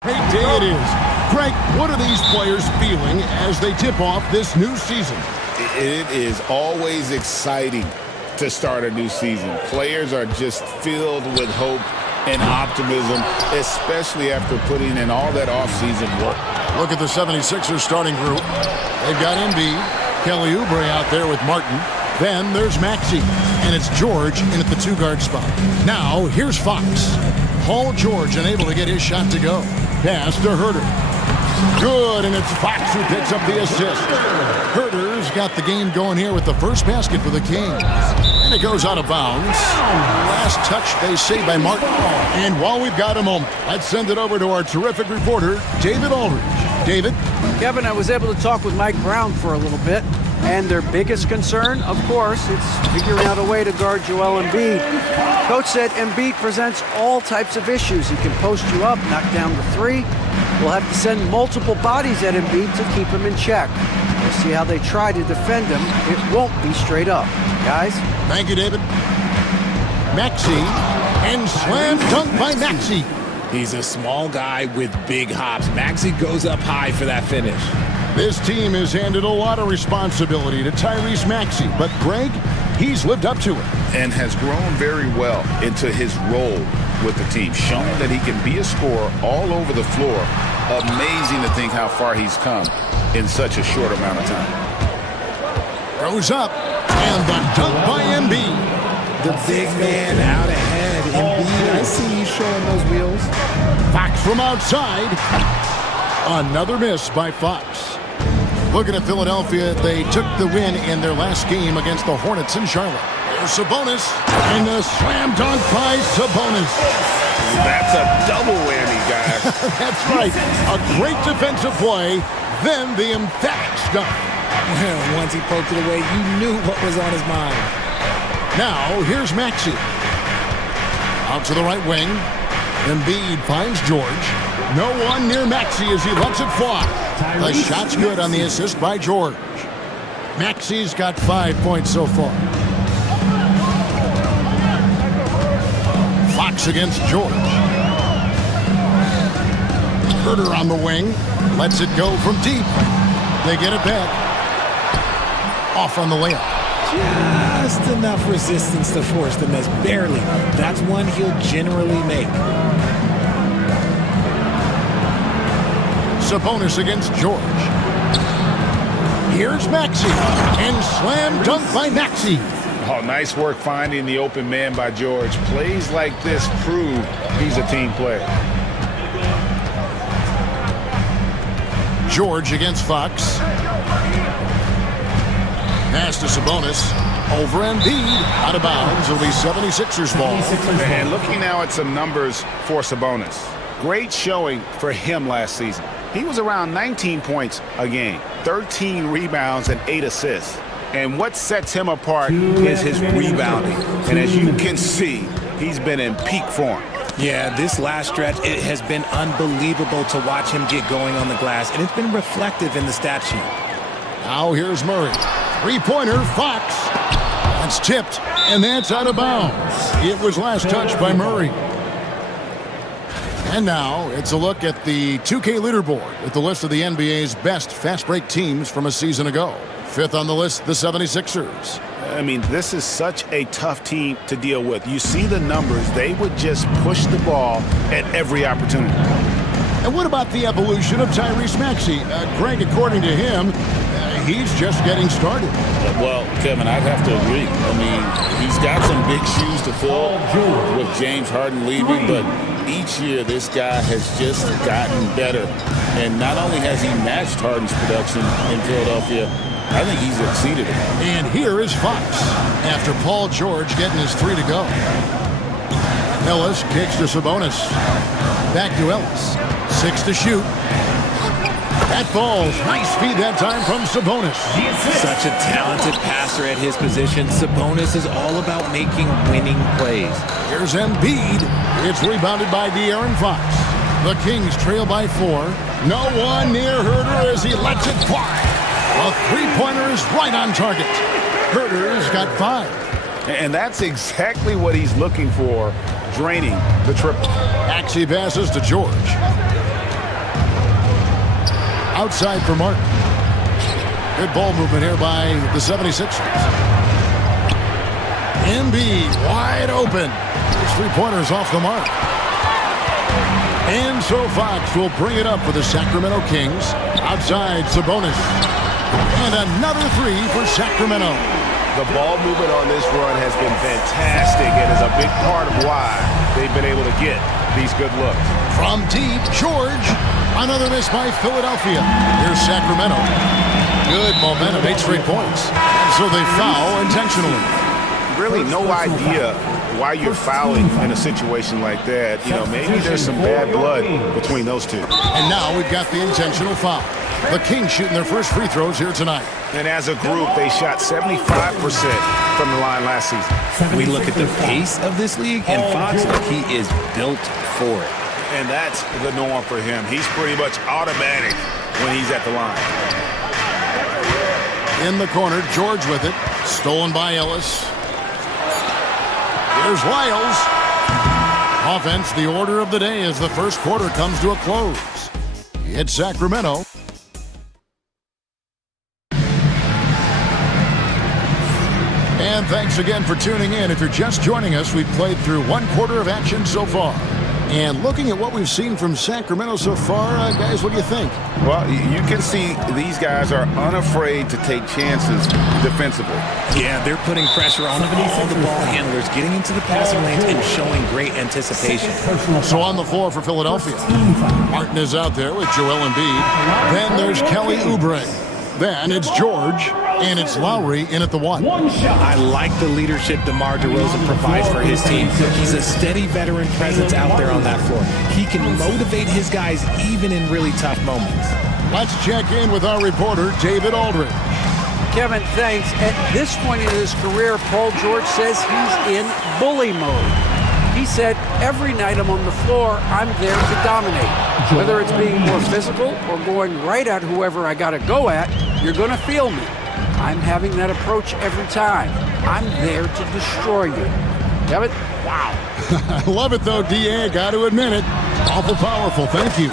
Great day it is. Greg, what are these players feeling as they tip off this new season? It is always exciting to start a new season. Players are just filled with hope and optimism, especially after putting in all that offseason work. Look at the 76ers starting group. They've got Embiid, Kelly Oubre out there with Martin. Then there's Maxey, and it's George in at the two-guard spot. Now, here's Fox. Paul George unable to get his shot to go. Pass to Herter. Good, and it's Fox who picks up the assist. Herter's got the game going here with the first basket for the Kings. And it goes out of bounds. Last touch, they say, by Martin. And while we've got a moment, let's send it over to our terrific reporter, David Aldridge. David? Kevin, I was able to talk with Mike Brown for a little bit. And their biggest concern, of course, it's figuring out a way to guard Joel Embiid. Coach said Embiid presents all types of issues. He can post you up, knock down the three. We'll have to send multiple bodies at Embiid to keep him in check. We'll see how they try to defend him. It won't be straight up. Guys? Thank you, David. Maxey, and slam dunk by Maxey. He's a small guy with big hops. Maxey goes up high for that finish. This team has handed a lot of responsibility to Tyrese Maxey, but Greg, he's lived up to it. And has grown very well into his role with the team, showing that he can be a scorer all over the floor. Amazing to think how far he's come in such a short amount of time. Throws up, and the dunk by Embiid. The big man out ahead. Embiid, I see you showing those wheels. Fox from outside. Another miss by Fox. Looking at Philadelphia, they took the win in their last game against the Hornets in Charlotte. There's Sabonis, and the slam dunk by Sabonis. That's a double whammy, guys. That's right. A great defensive play, then the emphatic stuff. Once he poked it away, you knew what was on his mind. Now, here's Maxey. Out to the right wing. Embiid finds George. No one near Maxey as he lets it fly. The shot's good on the assist by George. Maxey's got 5 points so far. Fox against George. Herter on the wing. Lets it go from deep. They get it back. Off on the layup. Just enough resistance to force the miss. Barely. That's one he'll generally make. Sabonis against George. Here's Maxey, and slam dunk by Maxey. Oh, nice work finding the open man by George. Plays like this prove he's a team player. George against Fox. Pass to Sabonis. Over Embiid. Out of bounds. It'll be 76ers ball. And looking now at some numbers for Sabonis. Great showing for him last season. He was around 19 points a game, 13 rebounds, and 8 assists. And what sets him apart is his rebounding. And as you can see, he's been in peak form. Yeah, this last stretch, it has been unbelievable to watch him get going on the glass, and it's been reflective in the stat sheet. Now here's Murray. Three-pointer, Fox. That's tipped, and that's out of bounds. It was last touched by Murray. And now it's a look at the 2K leaderboard with the list of the NBA's best fast break teams from a season ago. Fifth on the list, the 76ers. I mean, this is such a tough team to deal with. You see the numbers. They would just push the ball at every opportunity. And what about the evolution of Tyrese Maxey? Greg, according to him, he's just getting started. Well, Kevin, I'd have to agree. I mean, he's got some big shoes to fill with James Harden leaving, but each year this guy has just gotten better. And not only has he matched Harden's production in Philadelphia, I think he's exceeded it. And here is Fox after Paul George getting his three to go. Ellis kicks to Sabonis. Back to Ellis. 6 to shoot. That falls. Nice feed that time from Sabonis. Such a talented passer at his position. Sabonis is all about making winning plays. Here's Embiid. It's rebounded by De'Aaron Fox. The Kings trail by 4. No one near Herter as he lets it fly. A three-pointer is right on target. Herter's got 5. And that's exactly what he's looking for, draining the triple. Maxey passes to George. Outside for Martin. Good ball movement here by the 76ers. Embiid wide open. His three-pointers off the mark. And so Fox will bring it up for the Sacramento Kings. Outside Sabonis. And another three for Sacramento. The ball movement on this run has been fantastic and is a big part of why they've been able to get these good looks. From deep, George. Another miss by Philadelphia. Here's Sacramento. Good momentum, 8 straight points. And so they foul intentionally. Really no idea why you're fouling in a situation like that. You know, maybe there's some bad blood between those two. And now we've got the intentional foul. The Kings shooting their first free throws here tonight. And as a group, they shot 75% from the line last season. We look at the pace of this league, and Fox, he is built for it. And that's the norm for him. He's pretty much automatic when he's at the line. In the corner, George with it. Stolen by Ellis. Here's Lyles. Offense, the order of the day as the first quarter comes to a close. It's Sacramento. And thanks again for tuning in. If you're just joining us, we've played through one quarter of action so far. And looking at what we've seen from Sacramento so far, guys, what do you think? Well, you can see these guys are unafraid to take chances defensively. Yeah, they're putting pressure on all the ball handlers, getting into the passing lanes and showing great anticipation. So on the floor for Philadelphia, Martin is out there with Joel Embiid. Then there's Kelly Oubre. Then it's George, and it's Lowry in at the 1. I like the leadership DeMar DeRozan provides for his team. He's a steady veteran presence out there on that floor. He can motivate his guys even in really tough moments. Let's check in with our reporter, David Aldridge. Kevin, thanks. At this point in his career, Paul George says he's in bully mode. He said, every night I'm on the floor, I'm there to dominate. Whether it's being more physical or going right at whoever I got to go at, you're going to feel me. I'm having that approach every time. I'm there to destroy you. Kevin? Wow. I love it, though, D.A. Got to admit it. Awful powerful. Thank you.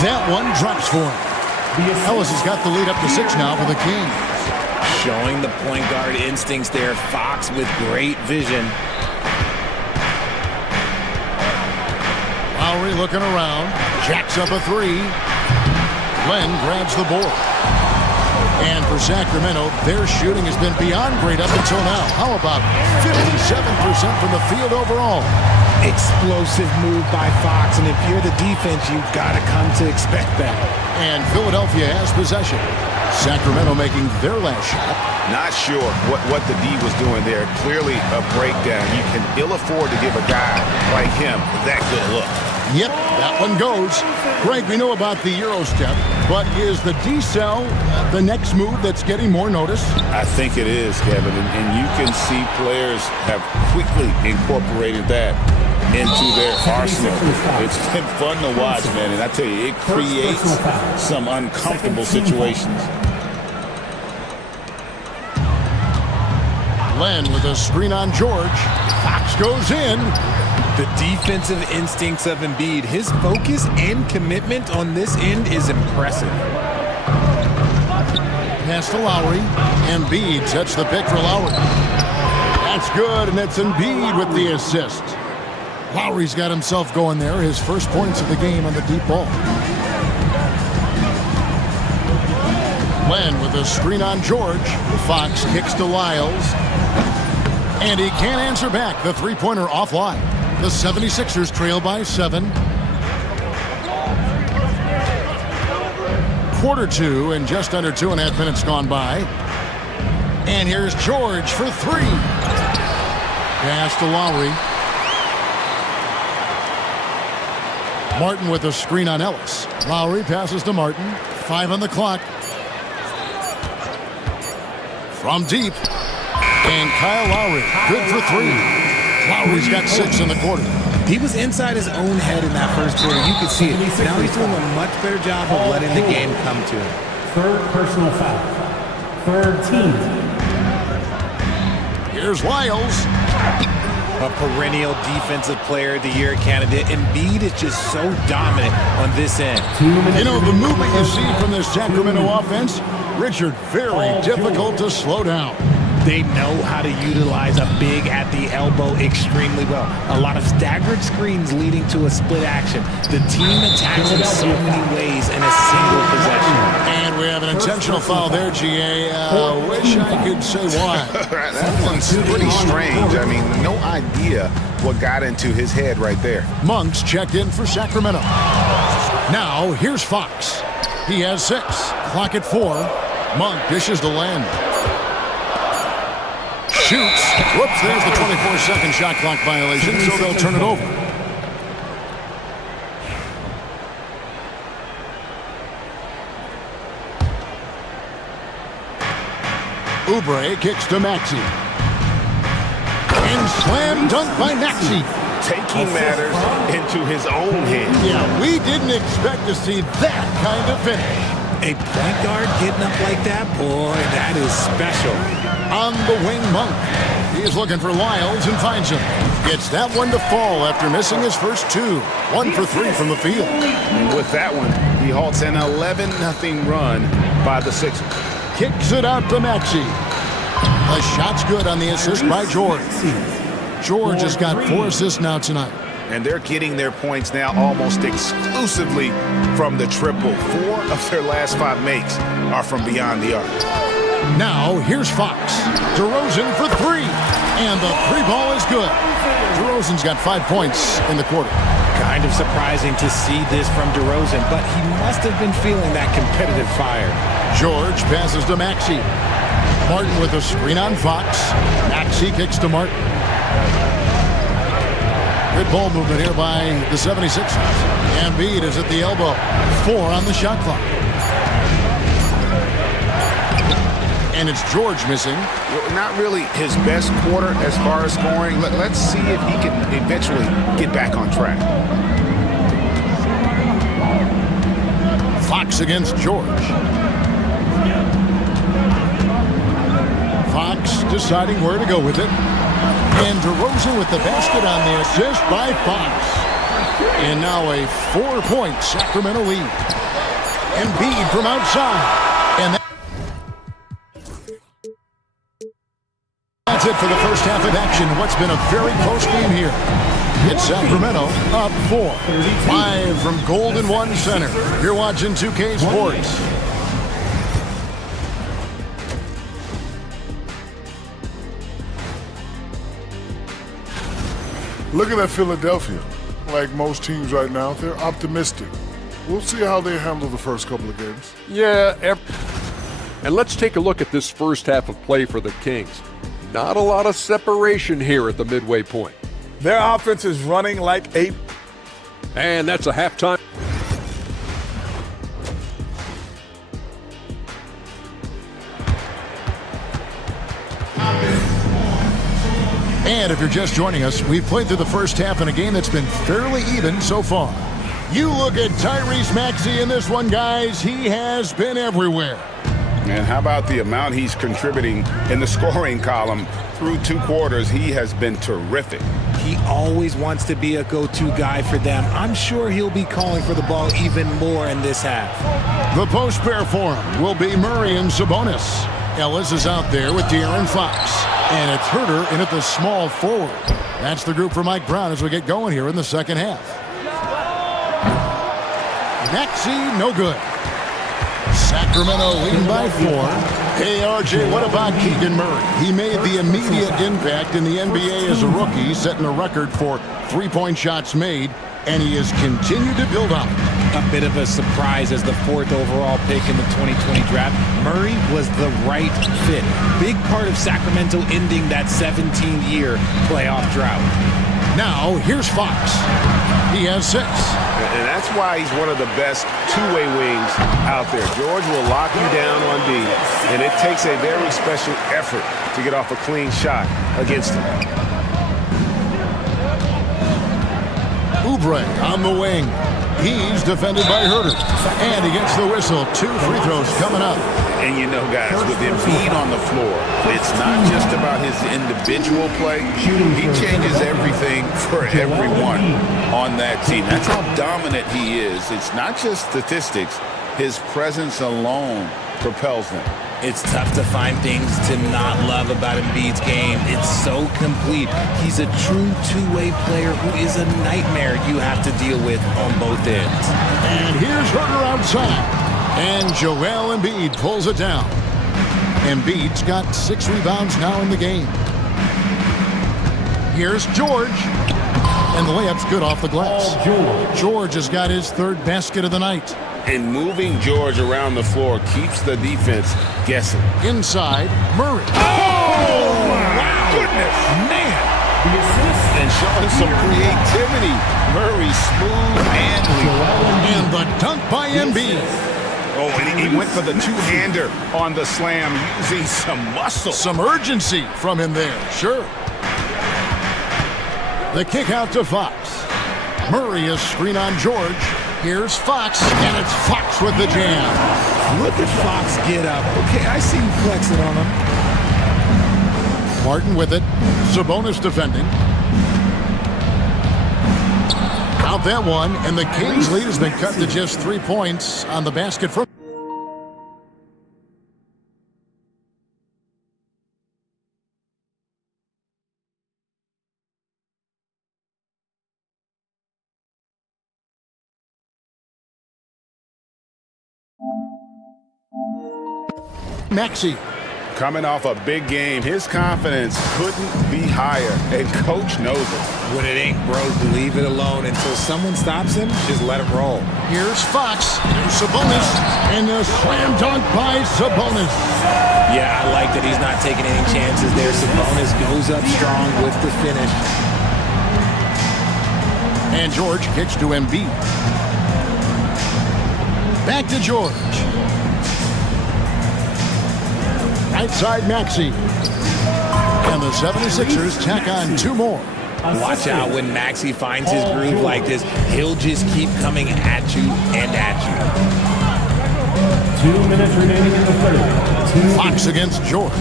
That one drops for him. Ellis has got the lead up to 6 now for the Kings. Showing the point guard instincts there. Fox with great vision. Lowry looking around, jacks up a 3. Len grabs the board. And for Sacramento, their shooting has been beyond great up until now. How about 57% from the field overall? Explosive move by Fox, and if you're the defense, you've got to come to expect that. And Philadelphia has possession. Sacramento making their last shot. Not sure what the D was doing there. Clearly a breakdown. You can ill afford to give a guy like him that good look. Yep, that one goes. Greg, we know about the Euro step, but is the D-cell the next move that's getting more notice? I think it is, Kevin, and you can see players have quickly incorporated that into their arsenal. It's been fun to watch, man, and I tell you, it creates some uncomfortable situations. Len with a screen on George. Fox goes in. The defensive instincts of Embiid, his focus and commitment on this end is impressive. Pass to Lowry. Embiid sets the pick for Lowry. That's good, and it's Embiid with the assist. Lowry's got himself going there, his first points of the game on the deep ball. Len with a screen on George. Fox kicks to Lyles. And he can't answer back. The three-pointer offline. The 76ers trail by 7. Quarter 2 and just under 2.5 minutes gone by. And here's George for 3. Pass to Lowry. Martin with a screen on Ellis. Lowry passes to Martin. 5 on the clock. From deep. And Kyle Lowry, good for 3. Lowry's got 6 in the quarter. He was inside his own head in that first quarter. You could see it. Now he's doing a much better job of letting the game come to him. Third personal foul. Third team. Here's Lyles. a perennial defensive player of the year candidate. Embiid is just so dominant on this end. You know, the movement you see from this Sacramento offense, Richard, very difficult to slow down. They know how to utilize a big at the elbow extremely well. A lot of staggered screens leading to a split action. The team attacks in so many ways in a single possession. And we have an intentional foul there, GA. Wish I could say why. That one's pretty strange. I mean, no idea what got into his head right there. Monks checked in for Sacramento. Now, here's Fox. He has 6. Clock at 4. Monk dishes to Len. Shoots. Whoops, there's the 24-second shot clock violation, so they'll turn it over. Oubre kicks to Maxey. And slam dunk by Maxey. Taking matters into his own hands. Yeah, we didn't expect to see that kind of finish. A point guard getting up like that, boy, that is special. On the wing, Monk. He's looking for Lyles and finds him. Gets that one to fall after missing his first 2. 1 for 3 from the field. And with that one, he halts an 11-0 run by the Sixers. Kicks it out to Maxey. The shot's good on the assist by George. George has got 4 assists now tonight. And they're getting their points now almost exclusively from the triple. 4 of their last 5 makes are from beyond the arc. Now, here's Fox. DeRozan for 3. And the 3 ball is good. DeRozan's got 5 points in the quarter. Kind of surprising to see this from DeRozan, but he must have been feeling that competitive fire. George passes to Maxey. Martin with a screen on Fox. Maxey kicks to Martin. Good ball movement here by the 76ers. Embiid is at the elbow. 4 on the shot clock. And it's George missing. Not really his best quarter as far as scoring. Let's see if he can eventually get back on track. Fox against George. Fox deciding where to go with it. And DeRozan with the basket on the assist by Fox. And now a 4-point Sacramento lead. Embiid from outside. And that's it for the first half of action. What's been a very close game here. It's Sacramento up 4. Live from Golden One Center. You're watching 2K Sports. Looking at Philadelphia, like most teams right now, they're optimistic. We'll see how they handle the first couple of games. Yeah, and let's take a look at this first half of play for the Kings. Not a lot of separation here at the midway point. Their offense is running like a... And that's a halftime. And if you're just joining us, we've played through the first half in a game that's been fairly even so far. You look at Tyrese Maxey in this one, guys. He has been everywhere. And how about the amount he's contributing in the scoring column through 2 quarters? He has been terrific. He always wants to be a go-to guy for them. I'm sure he'll be calling for the ball even more in this half. The post pair for him will be Murray and Sabonis. Ellis is out there with De'Aaron Fox. And it's Herter in at the small forward. That's the group for Mike Brown as we get going here in the second half. Maxey, no good. Sacramento leading by 4. Hey, RJ, what about Keegan Murray? He made the immediate impact in the NBA as a rookie, setting a record for 3-point shots made, and he has continued to build on it. A bit of a surprise as the 4th overall pick in the 2020 draft. Murray was the right fit. Big part of Sacramento ending that 17-year playoff drought. Now, here's Fox. He has 6. And that's why he's one of the best two-way wings out there. George will lock you down on D, and it takes a very special effort to get off a clean shot against him. Oubre on the wing. He's defended by Herter. And he gets the whistle. 2 free throws coming up. And you know, guys, with Embiid on the floor, it's not just about his individual play. He changes everything for everyone on that team. That's how dominant he is. It's not just statistics. His presence alone propels them. It's tough to find things to not love about Embiid's game. It's so complete. He's a true two-way player who is a nightmare you have to deal with on both ends. And here's Herter outside. And Joel Embiid pulls it down. Embiid's got 6 rebounds now in the game. Here's George. And the layup's good off the glass. George has got his 3rd basket of the night. And moving George around the floor keeps the defense guessing. Inside, Murray. Oh, my goodness. Man. And showing some creativity. Murray smooth handling. And the dunk by Embiid. Oh, and he went for the two-hander on the slam, using some muscle. Some urgency from him there, sure. The kick out to Fox. Murray is screen on George. Here's Fox, and it's Fox with the jam. Look at Fox get up. Okay, I see you flexing on him. Martin with it. Sabonis defending. Out that one, and the Kings' lead has been cut to just 3 points on the basket from. Maxey. Coming off a big game, his confidence couldn't be higher, and coach knows it. When it ain't broke, leave it alone. Until someone stops him, just let him roll. Here's Fox. Here's Sabonis. And a slam dunk by Sabonis. Yeah, I like that he's not taking any chances there. Sabonis goes up strong with the finish. And George kicks to Embiid. Back to George. Right side Maxey. And the 76ers tack on 2 more. Watch out when Maxey finds his groove like this. He'll just keep coming at you and at you. 2 minutes remaining in the third. Fox against George.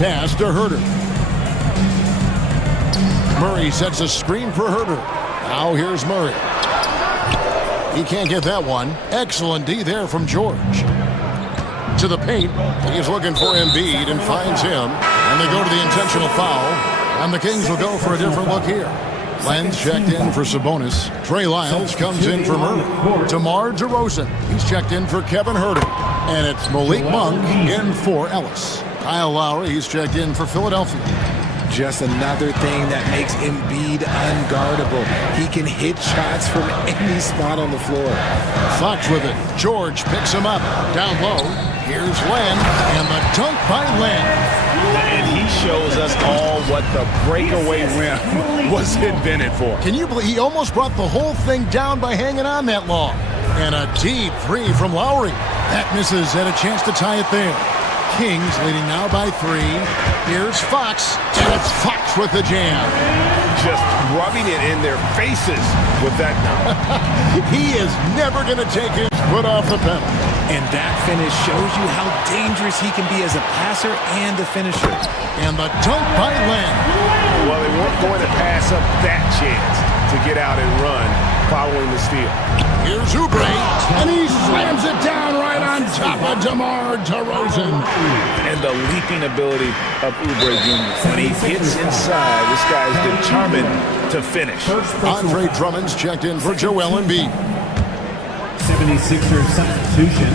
Pass to Herter. Murray sets a screen for Herter. Now here's Murray. He can't get that one. Excellent D there from George. To the paint. He's looking for Embiid and finds him. And they go to the intentional foul. And the Kings will go for a different look here. Lenz checked in for Sabonis. Trey Lyles comes in for Murray. DeMar DeRozan. He's checked in for Kevin Herter. And it's Malik Monk in for Ellis. Kyle Lowry, he's checked in for Philadelphia. Just another thing that makes Embiid unguardable. He can hit shots from any spot on the floor. Fox with it. George picks him up. Down low. Here's Len. And the dunk by Len. And he shows us all what the breakaway rim was invented for. Can you believe he almost brought the whole thing down by hanging on that long? And a deep 3 from Lowry. That misses. Had a chance to tie it there. Kings leading now by 3. Here's Fox, and it's Fox with the jam. Just rubbing it in their faces with that. He is never going to take his foot off the pedal. And that finish shows you how dangerous he can be as a passer and a finisher. And the dunk by Len. Well, they weren't going to pass up that chance to get out and run following the steal. Here's Oubre, and he slams it down right on top of DeMar DeRozan. And the leaping ability of Oubre Jr. When he gets inside, this guy's determined to finish. Andre Drummond's checked in for Joel Embiid. 76ers substitution,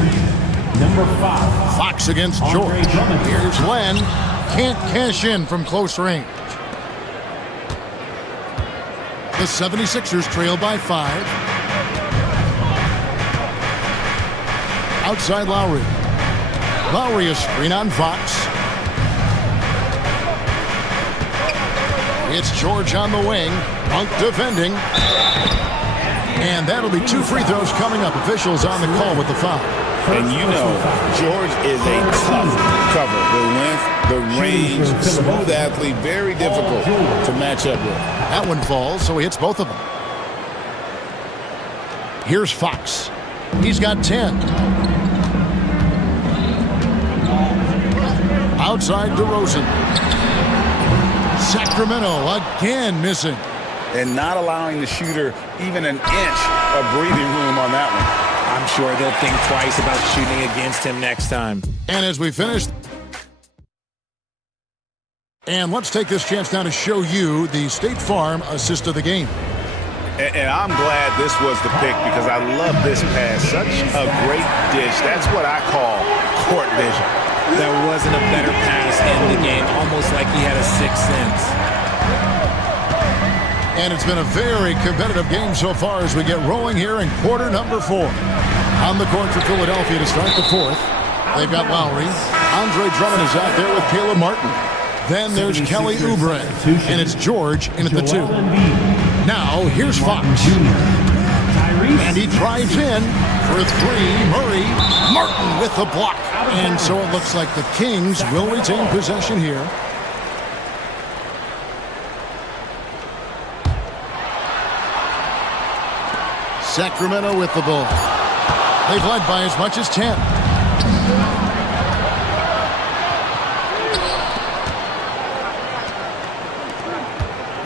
number 5. Fox against George. Here's Len. Can't cash in from close range. The 76ers trail by 5. Outside Lowry. Lowry is screen on Fox. It's George on the wing. Monk defending. And that'll be 2 free throws coming up. Officials on the call with the foul. And you know, George is a tough cover. The length, the range, smooth athlete, very difficult to match up with. That one falls, so he hits both of them. Here's Fox. He's got 10. Outside DeRozan. Sacramento again missing. And not allowing the shooter even an inch of breathing room on that one. I'm sure they'll think twice about shooting against him next time. And as we finish, and let's take this chance now to show you the State Farm assist of the game. And I'm glad this was the pick because I love this pass. Such a great dish. That's what I call court vision. There wasn't a better pass in the game, almost like he had a sixth sense. And it's been a very competitive game so far as we get rolling here in quarter number 4. On the court for Philadelphia to start the 4th. They've got Lowry. Andre Drummond is out there with Caleb Martin. Then there's Kelly Oubre. And it's George in at the 2. Now, here's Fox. And he drives in for 3. Murray. Martin with the block. And so it looks like the Kings will retain possession here. Sacramento with the ball. They've led by as much as 10.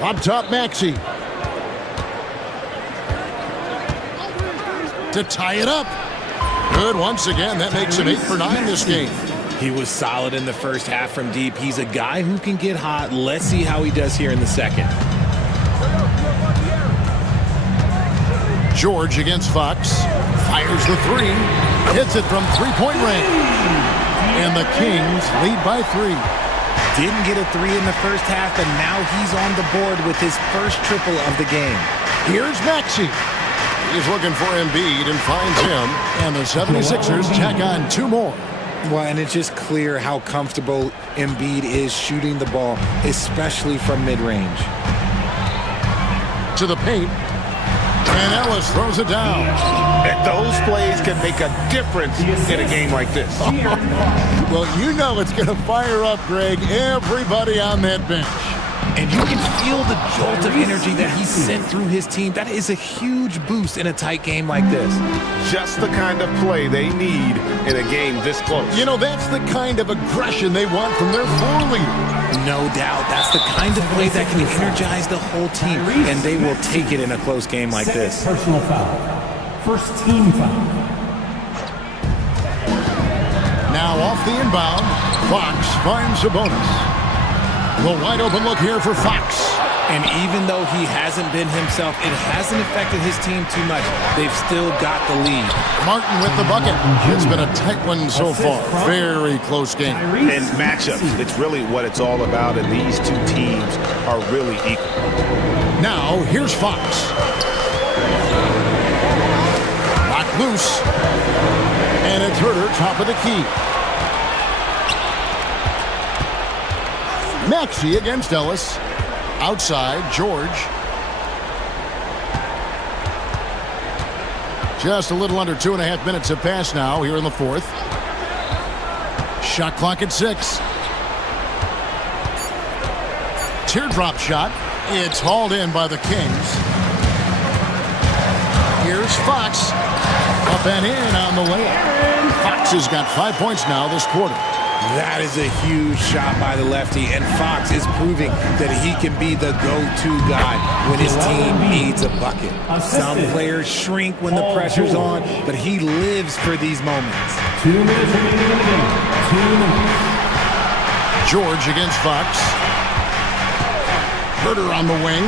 Up top, Maxey. To tie it up. Good once again. That makes him 8 for 9 this game. He was solid in the first half from deep. He's a guy who can get hot. Let's see how he does here in the second. George against Fox. Fires the 3. Hits it from three-point range. And the Kings lead by 3. Didn't get a 3 in the first half, but now he's on the board with his first triple of the game. Here's Maxey. He's looking for Embiid and finds him. And the 76ers tack on 2 more. Well, and it's just clear how comfortable Embiid is shooting the ball, especially from mid-range. To the paint. And Ellis throws it down. And those plays can make a difference in a game like this. Well, you know it's going to fire up, Greg, everybody on that bench. And you can feel the jolt of energy that he sent through his team. That is a huge boost in a tight game like this. Just the kind of play they need in a game this close. You know, that's the kind of aggression they want from their floor leader. No doubt. That's the kind of play that can energize the whole team. And they will take it in a close game like this. Personal foul. First team foul. Now off the inbound, Fox finds Sabonis. The wide open look here for Fox. And even though he hasn't been himself, it hasn't affected his team too much. They've still got the lead. Martin with the bucket. It's been a tight one so far. Very close game. And matchups, it's really what it's all about, and these two teams are really equal. Now, here's Fox. Locked loose. And it's Herter, top of the key. Maxey against Ellis. Outside, George. Just a little under 2.5 minutes have passed now here in the 4th. Shot clock at 6. Teardrop shot. It's hauled in by the Kings. Here's Fox. Up and in on the layup. Fox has got 5 points now this quarter. That is a huge shot by the lefty, and Fox is proving that he can be the go-to guy when his team needs a bucket. Some players shrink when the pressure's on, but he lives for these moments. 2 minutes remaining in the game. 2 minutes. George against Fox. Herter on the wing.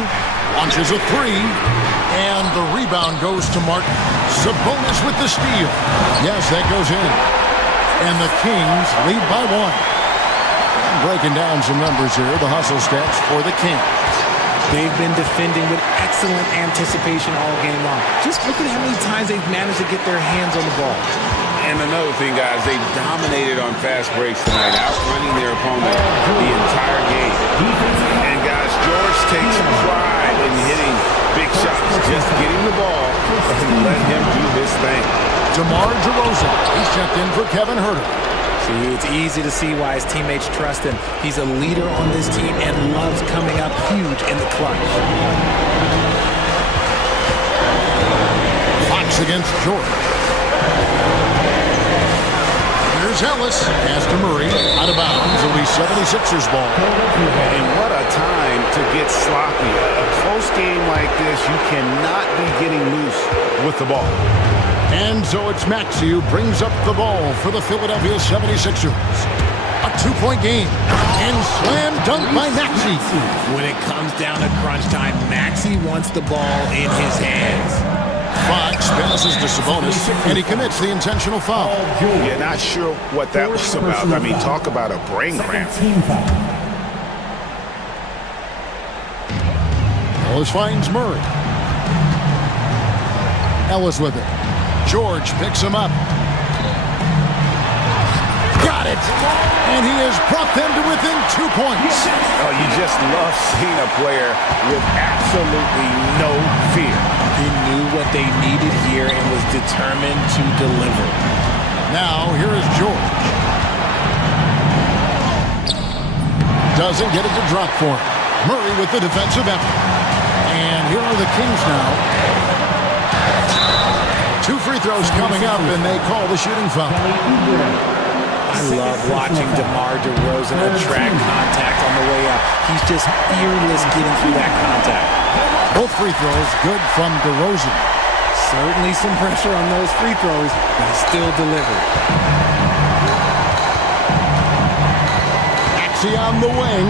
Launches a 3. And the rebound goes to Martin. Sabonis with the steal. Yes, that goes in. And the Kings lead by 1. Breaking down some numbers here, the hustle stats for the Kings. They've been defending with excellent anticipation all game long. Just look at how many times they've managed to get their hands on the ball. And another thing, guys, they've dominated on fast breaks tonight, outrunning their opponent the entire game. And, guys, George takes pride in hitting big shots, just getting the ball and let him do his thing. DeMar DeRozan, he's checked in for Kevin Herter. See, it's easy to see why his teammates trust him. He's a leader on this team and loves coming up huge in the clutch. Fox against George. Here's Ellis. Pass to Murray. Out of bounds. It'll be 76ers ball. And what a time to get sloppy. A close game like this, you cannot be getting loose with the ball. And so it's Maxey who brings up the ball for the Philadelphia 76ers. A two-point game. And slam dunk by Maxey. When it comes down to crunch time, Maxey wants the ball in his hands. Fox passes to Sabonis, and he commits the intentional foul. Yeah, not sure what that was about. I mean, talk about a brain cramp. Ellis finds Murray. Ellis with it. George picks him up. Got it! And he has brought them to within 2 points. Oh, you just love seeing a player with absolutely no fear. He knew what they needed here and was determined to deliver. Now, here is George. Doesn't get it to drop for him. Murray with the defensive effort. And here are the Kings now. 2 free throws coming up, and they call the shooting foul. I love watching DeMar DeRozan attract contact on the way up. He's just fearless getting through that contact. Both free throws good from DeRozan. Certainly some pressure on those free throws, but he still delivered. Maxey on the wing.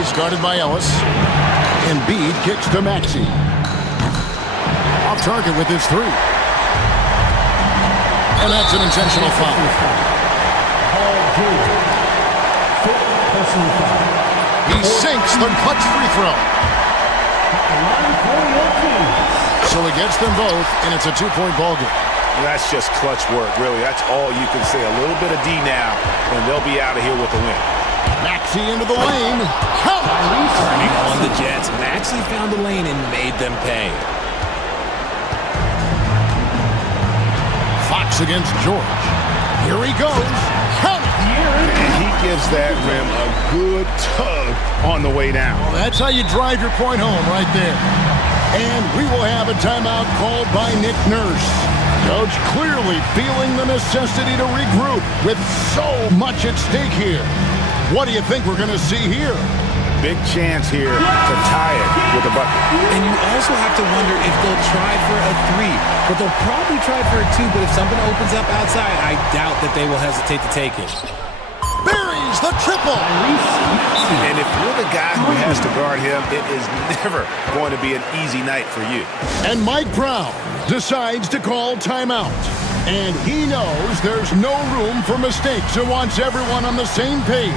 He's guarded by Ellis. Embiid kicks to Maxey. Off target with his 3. And that's an intentional foul. He sinks the clutch free throw. So he gets them both, and it's a 2-point ball game. That's just clutch work, really. That's all you can say. A little bit of D now, and they'll be out of here with a win. Maxey into the lane. Count! Turning on the Jets, Maxey found the lane and made them pay. Fox against George. Here he goes. Count! And he gives that rim a good tug on the way down. Well, that's how you drive your point home right there. And we will have a timeout called by Nick Nurse. Coach clearly feeling the necessity to regroup with so much at stake here. What do you think we're going to see here? Big chance here to tie it with a bucket. And you also have to wonder if they'll try for a 3. But they'll probably try for a 2. But if something opens up outside, I doubt that they will hesitate to take it. Buries the triple. And if you're the guy who has to guard him, it is never going to be an easy night for you. And Mike Brown decides to call timeout. And he knows there's no room for mistakes and wants everyone on the same page.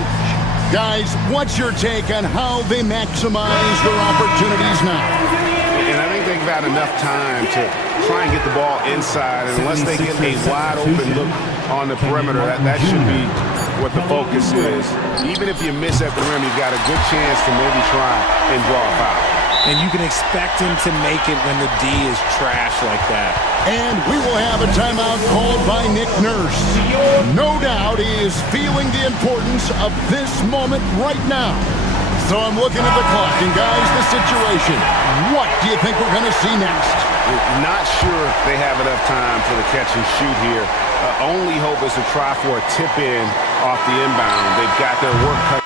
Guys, what's your take on how they maximize their opportunities now? And I think they've got enough time to try and get the ball inside. And unless they get a wide open look on the perimeter, that should be what the focus is. Even if you miss at the rim, you've got a good chance to maybe try and draw a foul. And you can expect him to make it when the D is trash like that. And we will have a timeout called by Nick Nurse. No doubt he is feeling the importance of this moment right now. So I'm looking at the clock, and guys, the situation. What do you think we're going to see next? Not sure they have enough time for the catch and shoot here. Only hope is to try for a tip in off the inbound. They've got their work cut.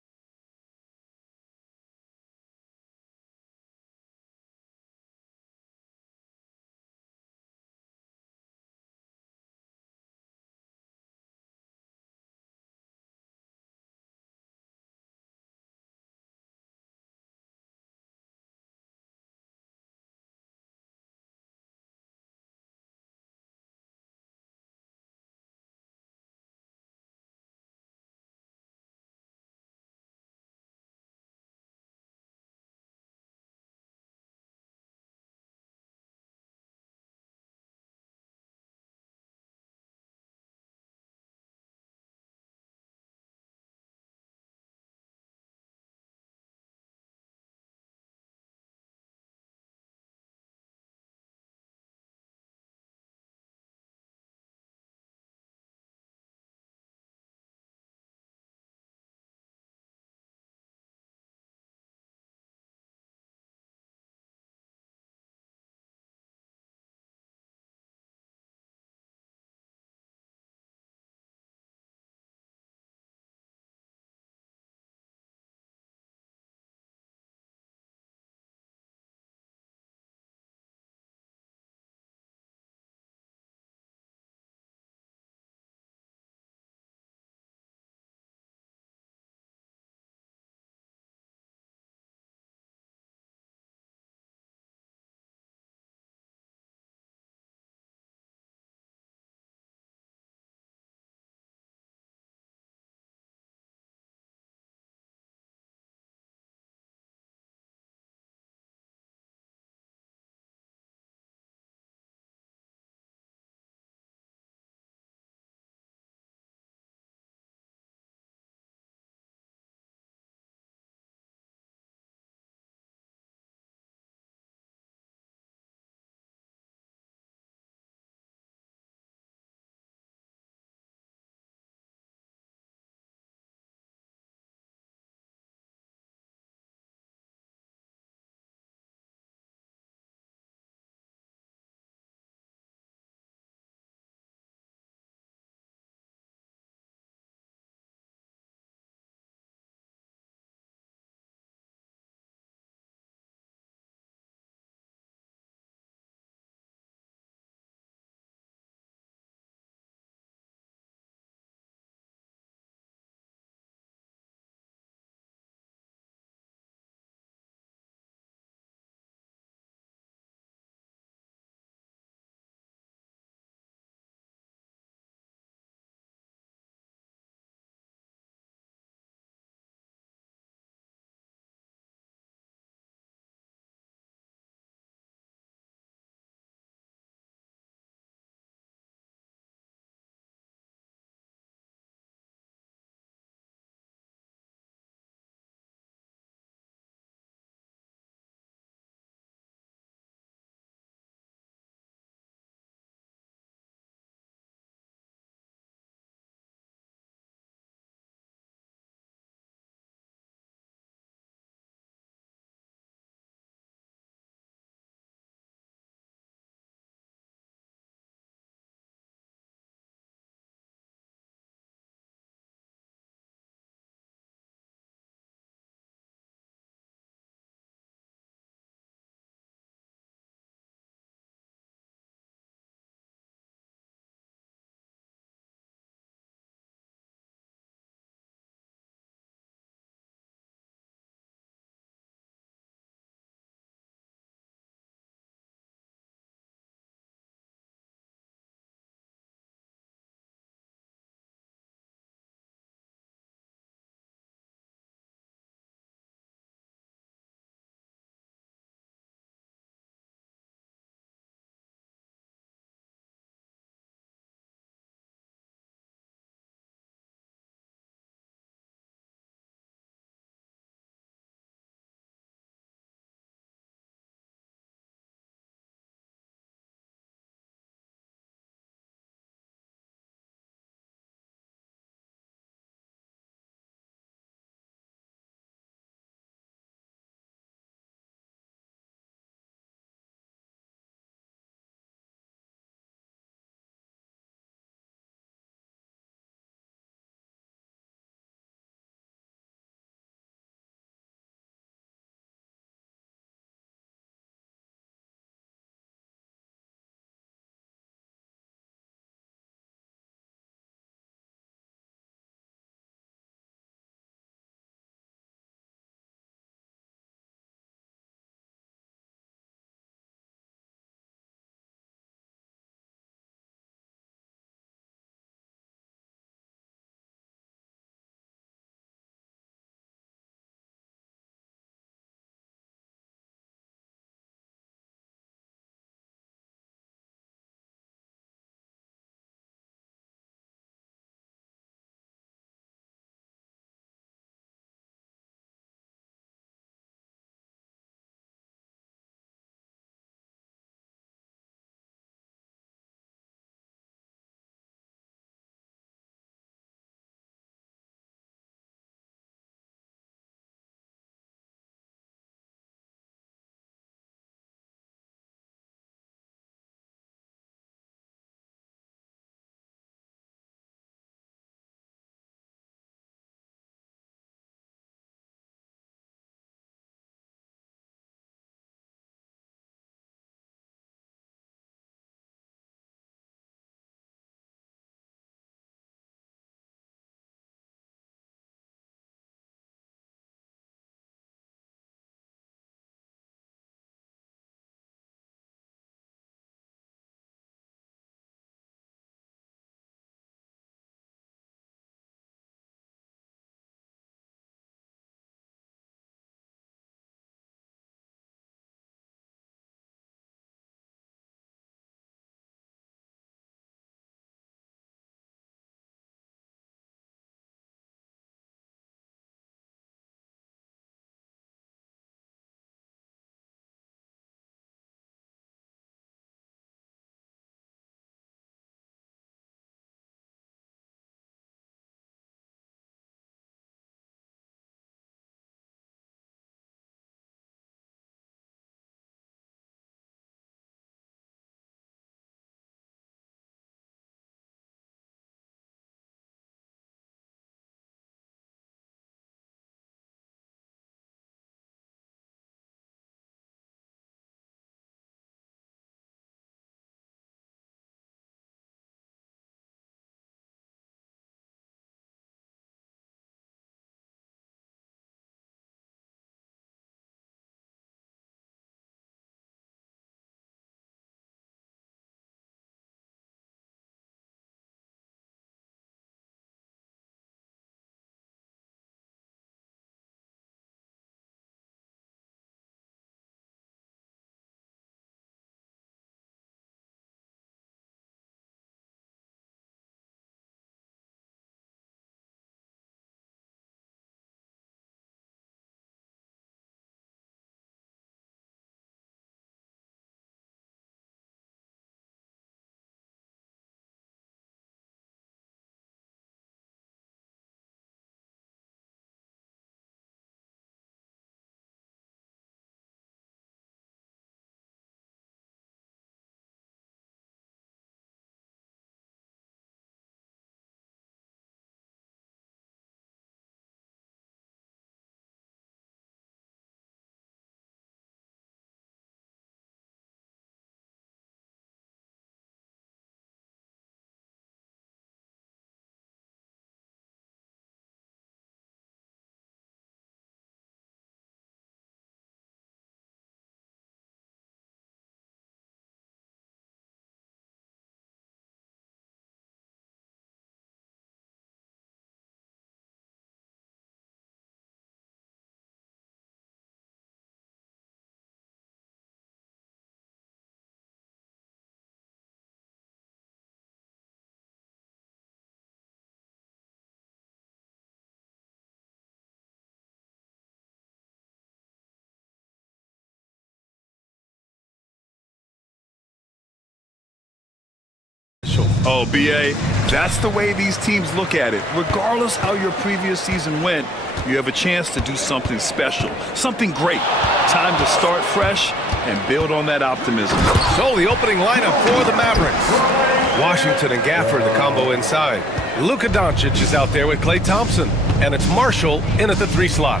Oh, B.A., that's the way these teams look at it. Regardless how your previous season went, you have a chance to do something special, something great. Time to start fresh and build on that optimism. So the opening lineup for the Mavericks. Washington and Gafford, the combo inside. Luka Doncic is out there with Klay Thompson, and it's Marshall in at the 3 slot.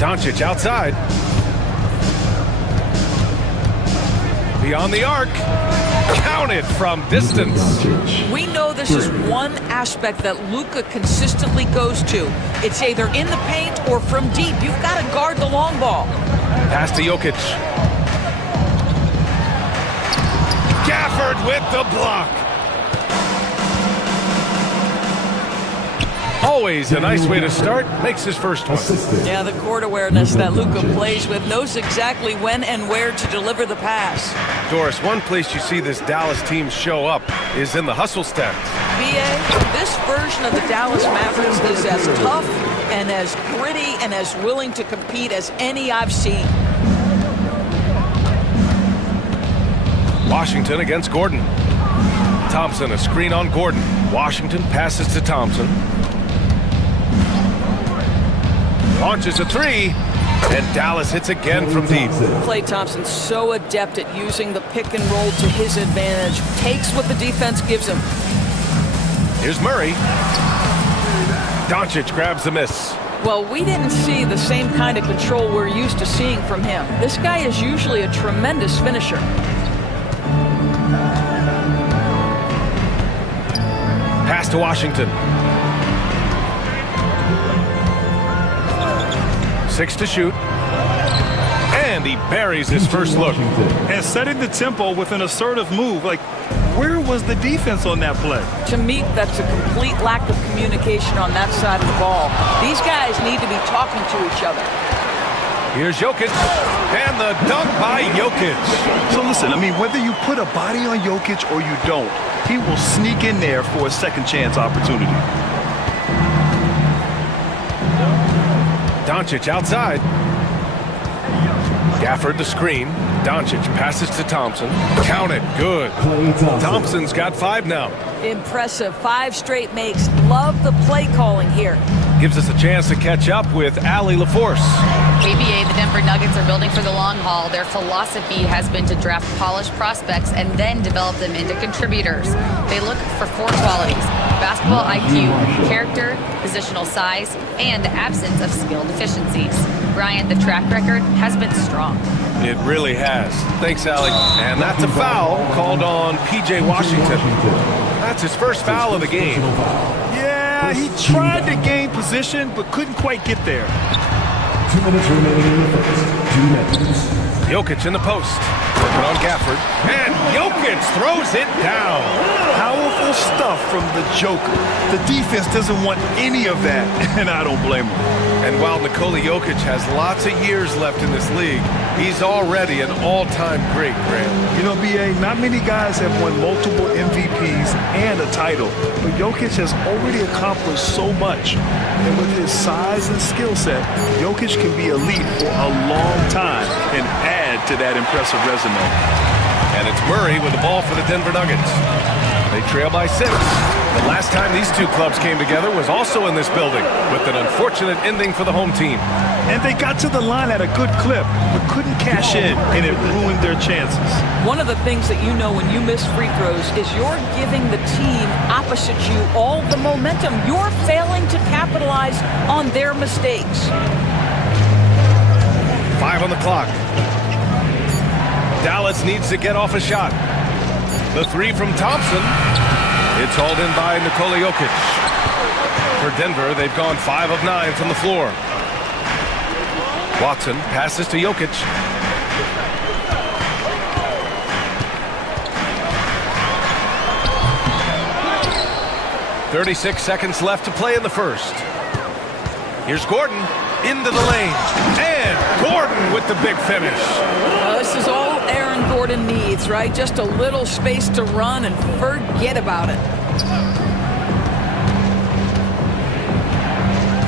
Doncic outside. Beyond the arc. Counted from distance. We know this is one aspect that Luka consistently goes to. It's either in the paint or from deep. You've got to guard the long ball. Pass to Jokic. Gafford with the block. Always a nice way to start. Makes his first one. Yeah, the court awareness that Luka plays with, knows exactly when and where to deliver the pass. Doris, one place you see this Dallas team show up is in the hustle stats. B.A., this version of the Dallas Mavericks is as tough and as gritty and as willing to compete as any I've seen. Washington against Gordon. Thompson, a screen on Gordon. Washington passes to Thompson. Launches a 3, and Dallas hits again from deep. Klay Thompson's so adept at using the pick and roll to his advantage. Takes what the defense gives him. Here's Murray. Doncic grabs the miss. Well, we didn't see the same kind of control we're used to seeing from him. This guy is usually a tremendous finisher. Pass to Washington. 6 to shoot. And he buries his first look. And setting the tempo with an assertive move. Like, where was the defense on that play? To me, that's a complete lack of communication on that side of the ball. These guys need to be talking to each other. Here's Jokic. And the dunk by Jokic. So listen, I mean, whether you put a body on Jokic or you don't, he will sneak in there for a second chance opportunity. Doncic outside. Gafford the screen. Doncic passes to Thompson. Count it. Good. Thompson's got 5 now. Impressive. 5 straight makes. Love the play calling here. Gives us a chance to catch up with Allie LaForce. ABA, the Denver Nuggets are building for the long haul. Their philosophy has been to draft polished prospects and then develop them into contributors. They look for 4 qualities: basketball IQ, character, positional size, and absence of skill deficiencies. Brian, the track record has been strong. It really has. Thanks, Allie. And that's a foul called on P.J. Washington. That's his first foul of the game. Yeah, he tried to gain position, but couldn't quite get there. 2 minutes remaining in the first. 2 minutes. Jokic in the post. Working on Gafford. And Jokic throws it down. Powerful stuff from the Joker. The defense doesn't want any of that, and I don't blame him. And while Nikola Jokic has lots of years left in this league, he's already an all-time great, Grant. You know, B.A., not many guys have won multiple MVPs and a title, but Jokic has already accomplished so much. And with his size and skill set, Jokic can be elite for a long time and add to that impressive resume. And it's Murray with the ball for the Denver Nuggets. They trail by 6. The last time these two clubs came together was also in this building, with an unfortunate ending for the home team. And they got to the line at a good clip, but couldn't cash in, and it ruined their chances. One of the things that you know when you miss free throws is you're giving the team opposite you all the momentum. You're failing to capitalize on their mistakes. 5 on the clock. Dallas needs to get off a shot. The 3 from Thompson. It's hauled in by Nikola Jokic. For Denver, they've gone 5 of 9 from the floor. Watson passes to Jokic. .36 seconds left to play in the first. Here's Gordon into the lane. And Gordon with the big finish. Well, this is all Aaron Gordon needs, right? Just a little space to run and forget about it.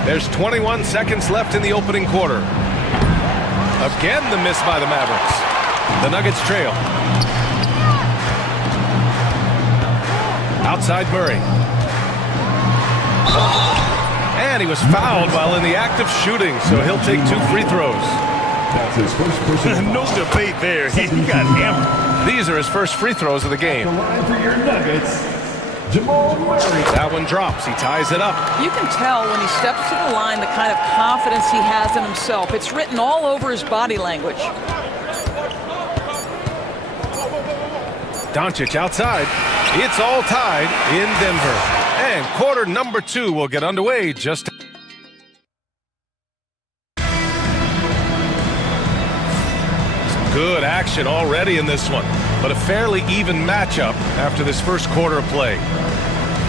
There's 21 seconds left in the opening quarter. Again, the miss by the Mavericks. The Nuggets trail. Outside Murray. And he was fouled while in the act of shooting, so he'll take 2 free throws. That's his first personal. No debate there. He got hammered. These are his first free throws of the game. The line for your Nuggets, That one drops. He ties it up. You can tell when he steps to the line the kind of confidence he has in himself. It's written all over his body language. Doncic outside. It's all tied in Denver. And quarter number 2 will get underway just... Some good action already in this one, but a fairly even matchup after this first quarter of play.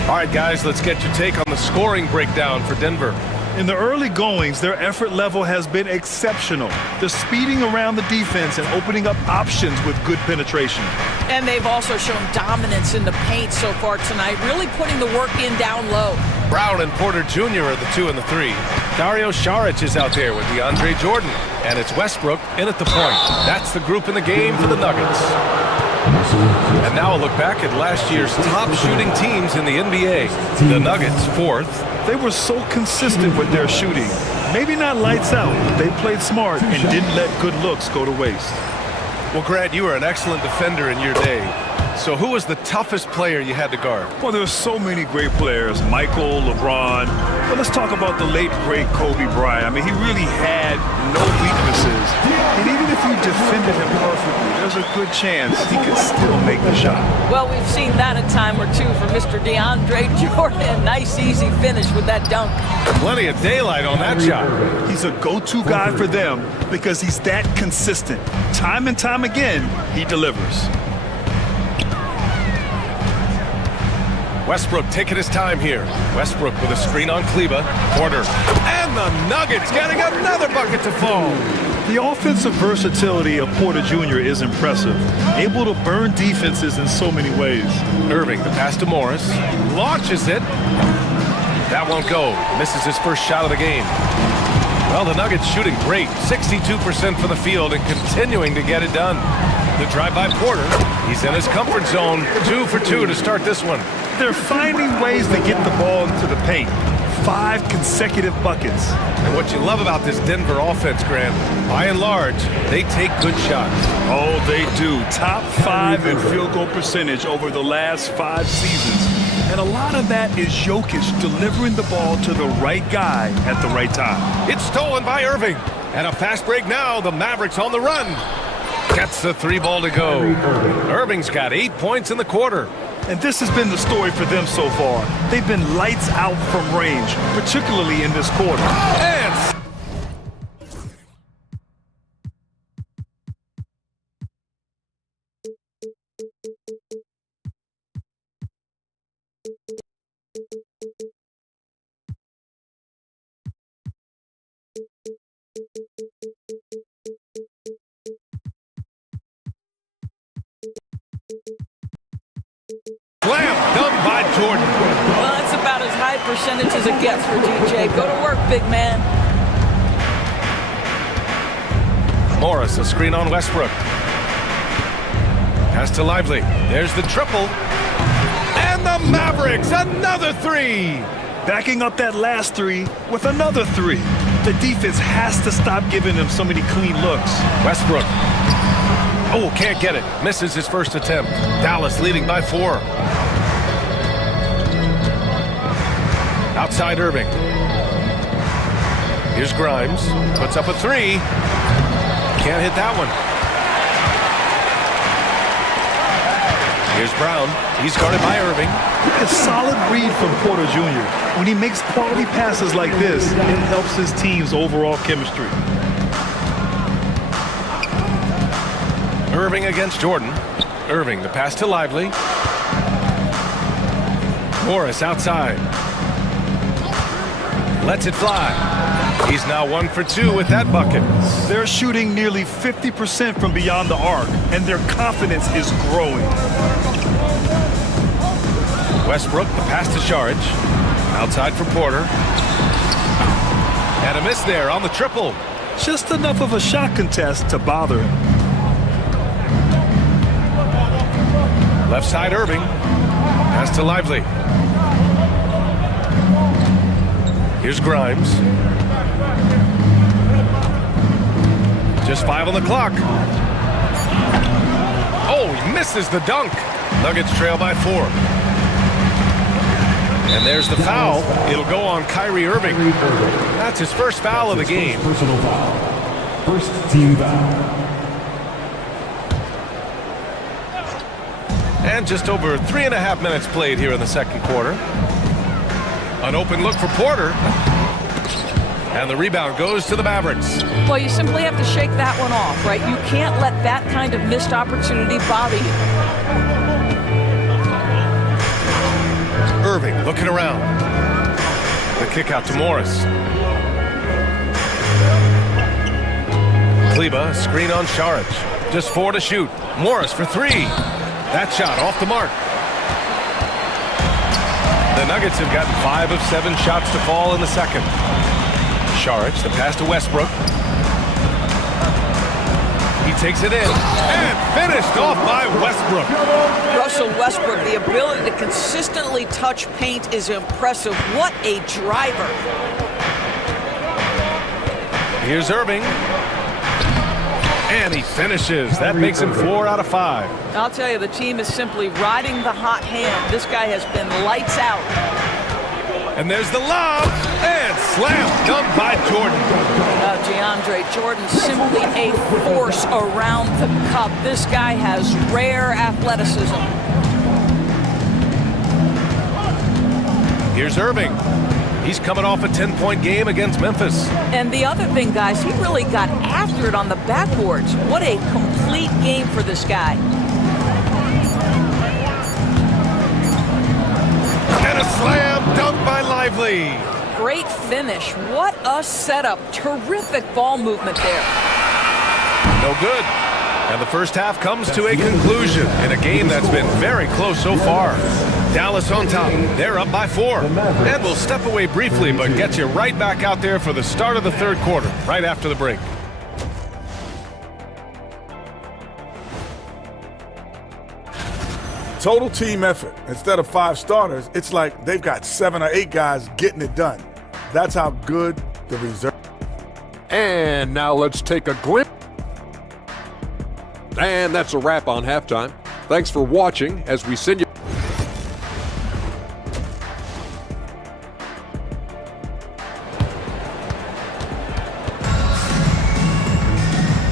All right, guys, let's get your take on the scoring breakdown for Denver. In the early goings, their effort level has been exceptional. They're speeding around the defense and opening up options with good penetration. And they've also shown dominance in the paint so far tonight, really putting the work in down low. Brown and Porter Jr. are the 2 and the 3. Dario Saric is out there with DeAndre Jordan. And it's Westbrook in at the point. That's the group in the game for the Nuggets. And now a look back at last year's top shooting teams in the NBA. The Nuggets, 4th. They were so consistent with their shooting. Maybe not lights out, but they played smart and didn't let good looks go to waste. Well, Grant, you were an excellent defender in your day. So who was the toughest player you had to guard? Well, there were so many great players, Michael, LeBron. But let's talk about the late, great Kobe Bryant. I mean, he really had no weaknesses. And even if you defended him perfectly, there's a good chance he could still make the shot. Well, we've seen that a time or two from Mr. DeAndre Jordan. Nice, easy finish with that dunk. Plenty of daylight on that shot. He's a go-to guy for them because he's that consistent. Time and time again, he delivers. Westbrook taking his time here. Westbrook with a screen on Kleba. Porter. And the Nuggets getting another bucket to fall. The offensive versatility of Porter Jr. is impressive. Able to burn defenses in so many ways. Irving, the pass to Morris. Launches it. That won't go. Misses his first shot of the game. Well, the Nuggets shooting great. 62% from the field and continuing to get it done. The drive by Porter. He's in his comfort zone. 2 for 2 to start this one. They're finding ways to get the ball into the paint. 5 consecutive buckets. And what you love about this Denver offense, Grant, by and large, they take good shots. Oh, they do. Top 5 in field goal percentage over the last 5 seasons. And a lot of that is Jokic delivering the ball to the right guy at the right time. It's stolen by Irving. And a fast break now. The Mavericks on the run. Gets the 3 ball to go. Irving's got 8 points in the quarter. And this has been the story for them so far. They've been lights out from range, particularly in this quarter. And slam dunk by Jordan. Well, that's about as high percentage as it gets for DJ. Go to work, big man. Morris, a screen on Westbrook. Pass to Lively. There's the triple. And the Mavericks, another 3. Backing up that last 3 with another 3. The defense has to stop giving them so many clean looks. Westbrook. Oh, can't get it. Misses his first attempt. Dallas leading by 4. Outside Irving. Here's Grimes. Puts up a 3. Can't hit that one. Here's Brown. He's guarded by Irving. A solid read from Porter Jr. When he makes quality passes like this, it helps his team's overall chemistry. Irving against Jordan. Irving, the pass to Lively. Morris outside. Lets it fly. He's now 1 for 2 with that bucket. They're shooting nearly 50% from beyond the arc, and their confidence is growing. Westbrook, the pass to Saric. Outside for Porter. And a miss there on the triple. Just enough of a shot contest to bother him. Left side Irving. Pass to Lively. Here's Grimes. Just 5 on the clock. Oh, he misses the dunk. Nuggets trail by 4. And there's the foul. It'll go on Kyrie Irving. That's his first foul of the game. Personal foul. First team foul. And just over 3.5 minutes played here in the second quarter. An open look for Porter. And the rebound goes to the Mavericks. Well, you simply have to shake that one off, right? You can't let that kind of missed opportunity bother you. Irving looking around. The kick out to Morris. Kleba, screen on Šarić. Just 4 to shoot. Morris for 3. That shot off the mark. The Nuggets have gotten 5 of 7 shots to fall in the second. Šarić, the pass to Westbrook. He takes it in and finished off by Westbrook. Russell Westbrook, the ability to consistently touch paint is impressive. What a driver. Here's Irving. And he finishes. That makes him 4 out of 5. I'll tell you, the team is simply riding the hot hand. This guy has been lights out. And there's the lob. And slam dunk by Jordan. DeAndre Jordan, simply a force around the cup. This guy has rare athleticism. Here's Irving. He's coming off a 10-point game against Memphis. And the other thing, guys, he really got after it on the backboards. What a complete game for this guy. And a slam dunk by Lively. Great finish. What a setup. Terrific ball movement there. No good. And the first half comes to a conclusion in a game that's been very close so far. Dallas on top. They're up by 4. And we'll step away briefly, but get you right back out there for the start of the third quarter, right after the break. Total team effort. Instead of 5 starters, it's like they've got 7 or 8 guys getting it done. That's how good the reserve. And now let's take a glimpse. And that's a wrap on halftime. Thanks for watching as we send you.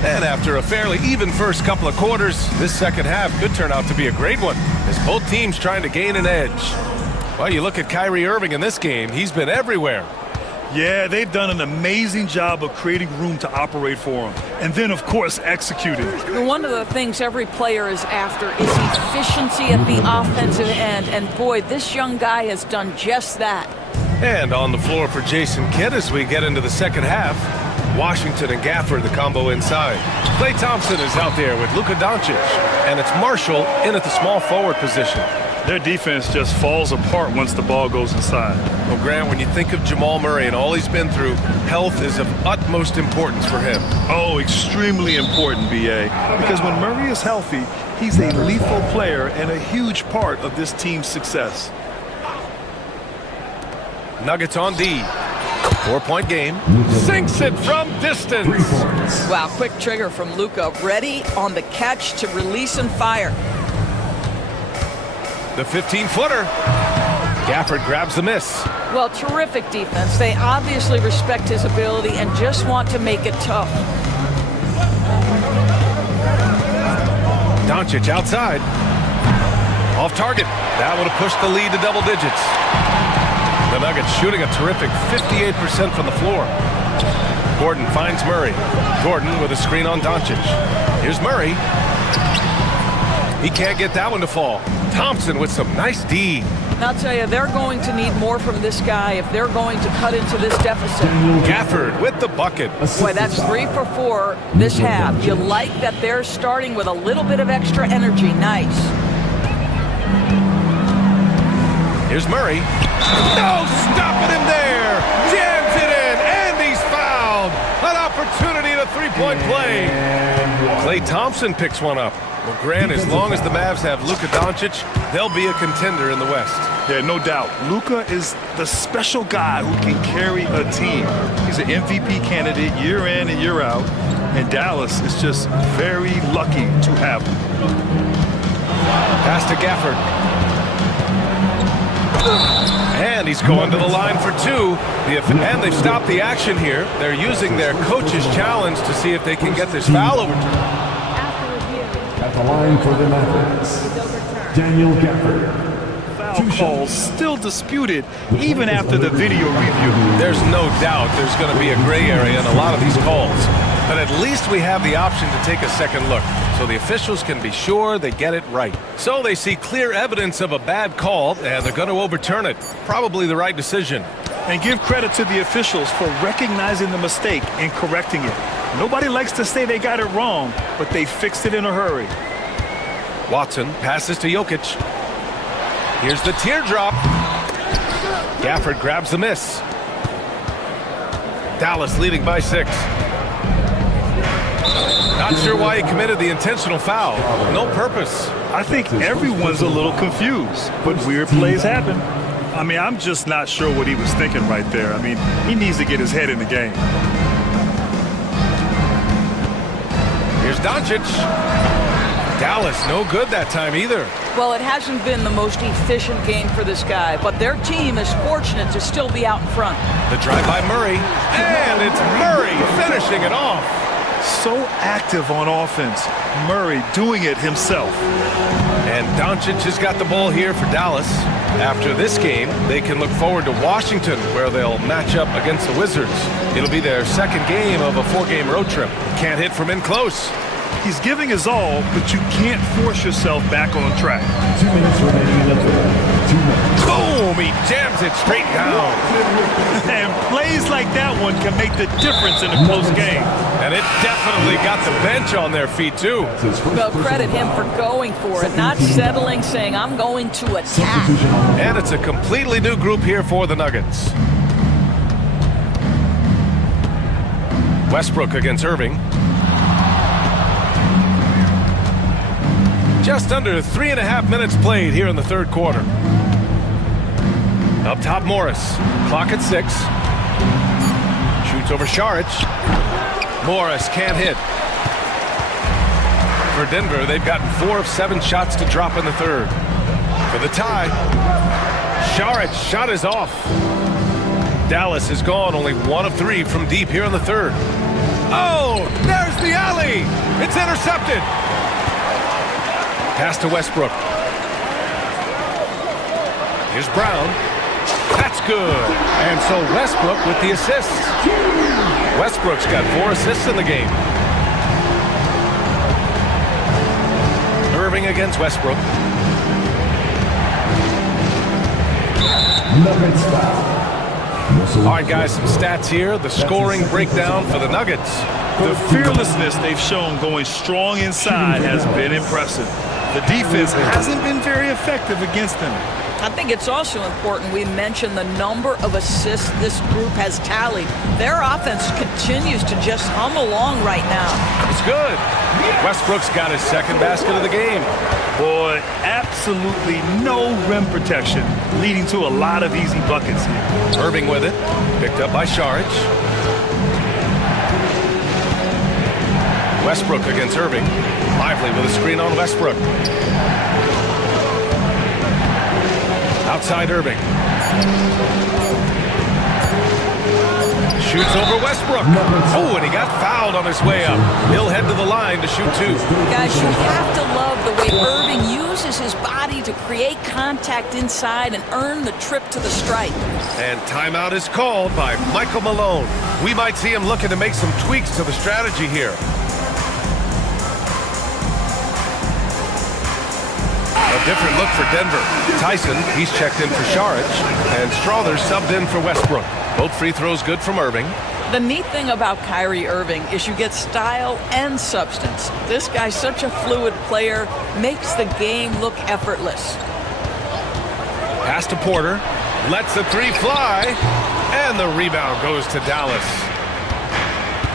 And after a fairly even first couple of quarters, this second half could turn out to be a great one, as both teams trying to gain an edge. Well, you look at Kyrie Irving in this game, he's been everywhere. Yeah, they've done an amazing job of creating room to operate for him. And then, of course, executing. One of the things every player is after is efficiency at the offensive end. And boy, this young guy has done just that. And on the floor for Jason Kidd as we get into the second half. Washington and Gafford, the combo inside. Klay Thompson is out there with Luka Doncic. And it's Marshall in at the small forward position. Their defense just falls apart once the ball goes inside. Well, Grant, when you think of Jamal Murray and all he's been through, health is of utmost importance for him. Oh, extremely important, B.A. Because when Murray is healthy, he's a lethal player and a huge part of this team's success. Nuggets on D. 4-point game. Sinks it from distance. Wow, quick trigger from Luka. Ready on the catch to release and fire. The 15-footer. Gafford grabs the miss. Well, terrific defense. They obviously respect his ability and just want to make it tough. Doncic outside. Off target. That would have pushed the lead to double digits. The Nuggets shooting a terrific 58% from the floor. Gordon finds Murray. Gordon with a screen on Doncic. Here's Murray. He can't get that one to fall. Thompson with some nice D. I'll tell you, they're going to need more from this guy if they're going to cut into this deficit. Gafford with the bucket. Boy, that's 3 for 4 this half. You like that they're starting with a little bit of extra energy. Nice. Here's Murray. No stopping him there. Jams it in, and he's fouled. An opportunity to 3-point play. Klay Thompson picks one up. Well, Grant, as long as the Mavs have Luka Doncic, they'll be a contender in the West. Yeah, no doubt. Luka is the special guy who can carry a team. He's an MVP candidate year in and year out, and Dallas is just very lucky to have him. Pass to Gafford. And he's going to the line for two. And they've stopped the action here. They're using their coach's challenge to see if they can get this foul overturned. At the line for the Mavericks, Daniel Gafford. Foul calls still disputed even after the video review. There's no doubt there's going to be a gray area in a lot of these calls. But at least we have the option to take a second look, so the officials can be sure they get it right. So they see clear evidence of a bad call, and they're going to overturn it. Probably the right decision. And give credit to the officials for recognizing the mistake and correcting it. Nobody likes to say they got it wrong, but they fixed it in a hurry. Watson passes to Jokic. Here's the teardrop. Gafford grabs the miss. Dallas leading by 6. Not sure why he committed the intentional foul. No purpose. I think everyone's a little confused, but weird plays happen. I mean, I'm just not sure what he was thinking right there. I mean, he needs to get his head in the game. Here's Doncic. Dallas, no good that time either. Well, it hasn't been the most efficient game for this guy, but their team is fortunate to still be out in front. The drive by Murray, and it's Murray finishing it off. So active on offense. Murray doing it himself. And Doncic has got the ball here for Dallas. After this game, they can look forward to Washington, where they'll match up against the Wizards. It'll be their second game of a 4-game road trip. Can't hit from in close. He's giving his all, but you can't force yourself back on track. 2 minutes remaining in the third. 2 minutes. Boom! He jams it straight down. And plays like that one can make the difference in a close game. And it definitely got the bench on their feet, too. Well, credit him for going for it, not settling, saying, I'm going to attack. And it's a completely new group here for the Nuggets. Westbrook against Irving. Just under 3.5 minutes played here in the third quarter. Up top, Morris. Clock at 6. Shoots over Šarić. Morris can't hit. For Denver, they've gotten 4 of 7 shots to drop in the third. For the tie, Šarić shot is off. Dallas has gone only 1 of 3 from deep here in the third. Oh, there's the alley. It's intercepted. Pass to Westbrook. Here's Brown. That's good. And so Westbrook with the assist. Westbrook's got 4 assists in the game. Irving against Westbrook. All right, guys, some stats here. The scoring breakdown for the Nuggets. The fearlessness they've shown going strong inside has been impressive. The defense hasn't been very effective against them. I think it's also important we mention the number of assists this group has tallied. Their offense continues to just hum along right now. It's good. Westbrook's got his second basket of the game. Boy, absolutely no rim protection, leading to a lot of easy buckets here. Irving with it. Picked up by Šarić. Westbrook against Irving. Lively with a screen on Westbrook. Outside Irving. Shoots over Westbrook. Oh, and he got fouled on his way up. He'll head to the line to shoot 2. Guys, you have to love the way Irving uses his body to create contact inside and earn the trip to the stripe. And timeout is called by Michael Malone. We might see him looking to make some tweaks to the strategy here. A different look for Denver. Tyson, he's checked in for Šarić, and Strother subbed in for Westbrook. Both free throws good from Irving. The neat thing about Kyrie Irving is you get style and substance. This guy's such a fluid player, makes the game look effortless. Pass to Porter, lets the 3 fly, and the rebound goes to Dallas.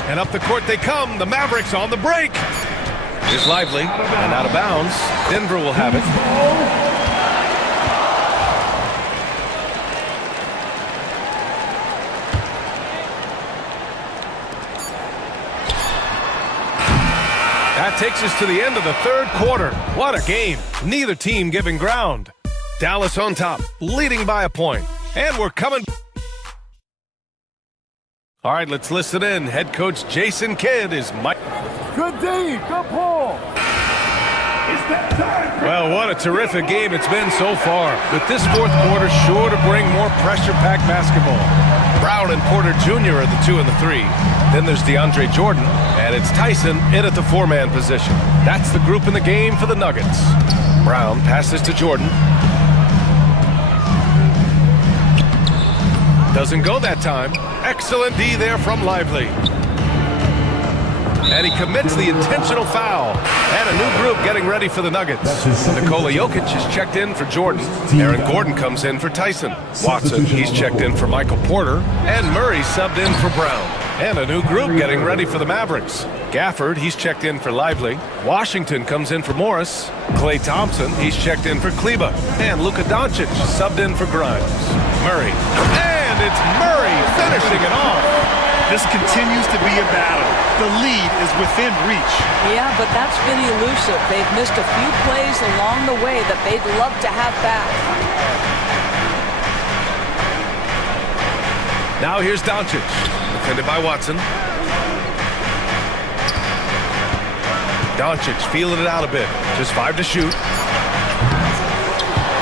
And up the court they come, the Mavericks on the break. Here's Lively, and out of bounds. Denver will have it. That takes us to the end of the third quarter. What a game. Neither team giving ground. Dallas on top, leading by a point. And we're coming. All right, let's listen in. Head coach Jason Kidd is Mike. Good D, good pull. Well, what a terrific game it's been so far. But this fourth quarter sure to bring more pressure-packed basketball. Brown and Porter Jr. are the 2 and the 3. Then there's DeAndre Jordan, and it's Tyson in at the 4-man position. That's the group in the game for the Nuggets. Brown passes to Jordan. Doesn't go that time. Excellent D there from Lively. And he commits the intentional foul. And a new group getting ready for the Nuggets. Nikola Jokic is checked in for Jordan. Aaron Gordon comes in for Tyson. Watson, he's checked in for Michael Porter. And Murray subbed in for Brown. And a new group getting ready for the Mavericks. Gafford, he's checked in for Lively. Washington comes in for Morris. Klay Thompson, he's checked in for Kleba. And Luka Doncic subbed in for Grimes. Murray. And it's Murray finishing it off. This continues to be a battle. The lead is within reach. Yeah, but that's been elusive. They've missed a few plays along the way that they'd love to have back. Now here's Doncic, defended by Watson. Doncic feeling it out a bit. Just 5 to shoot.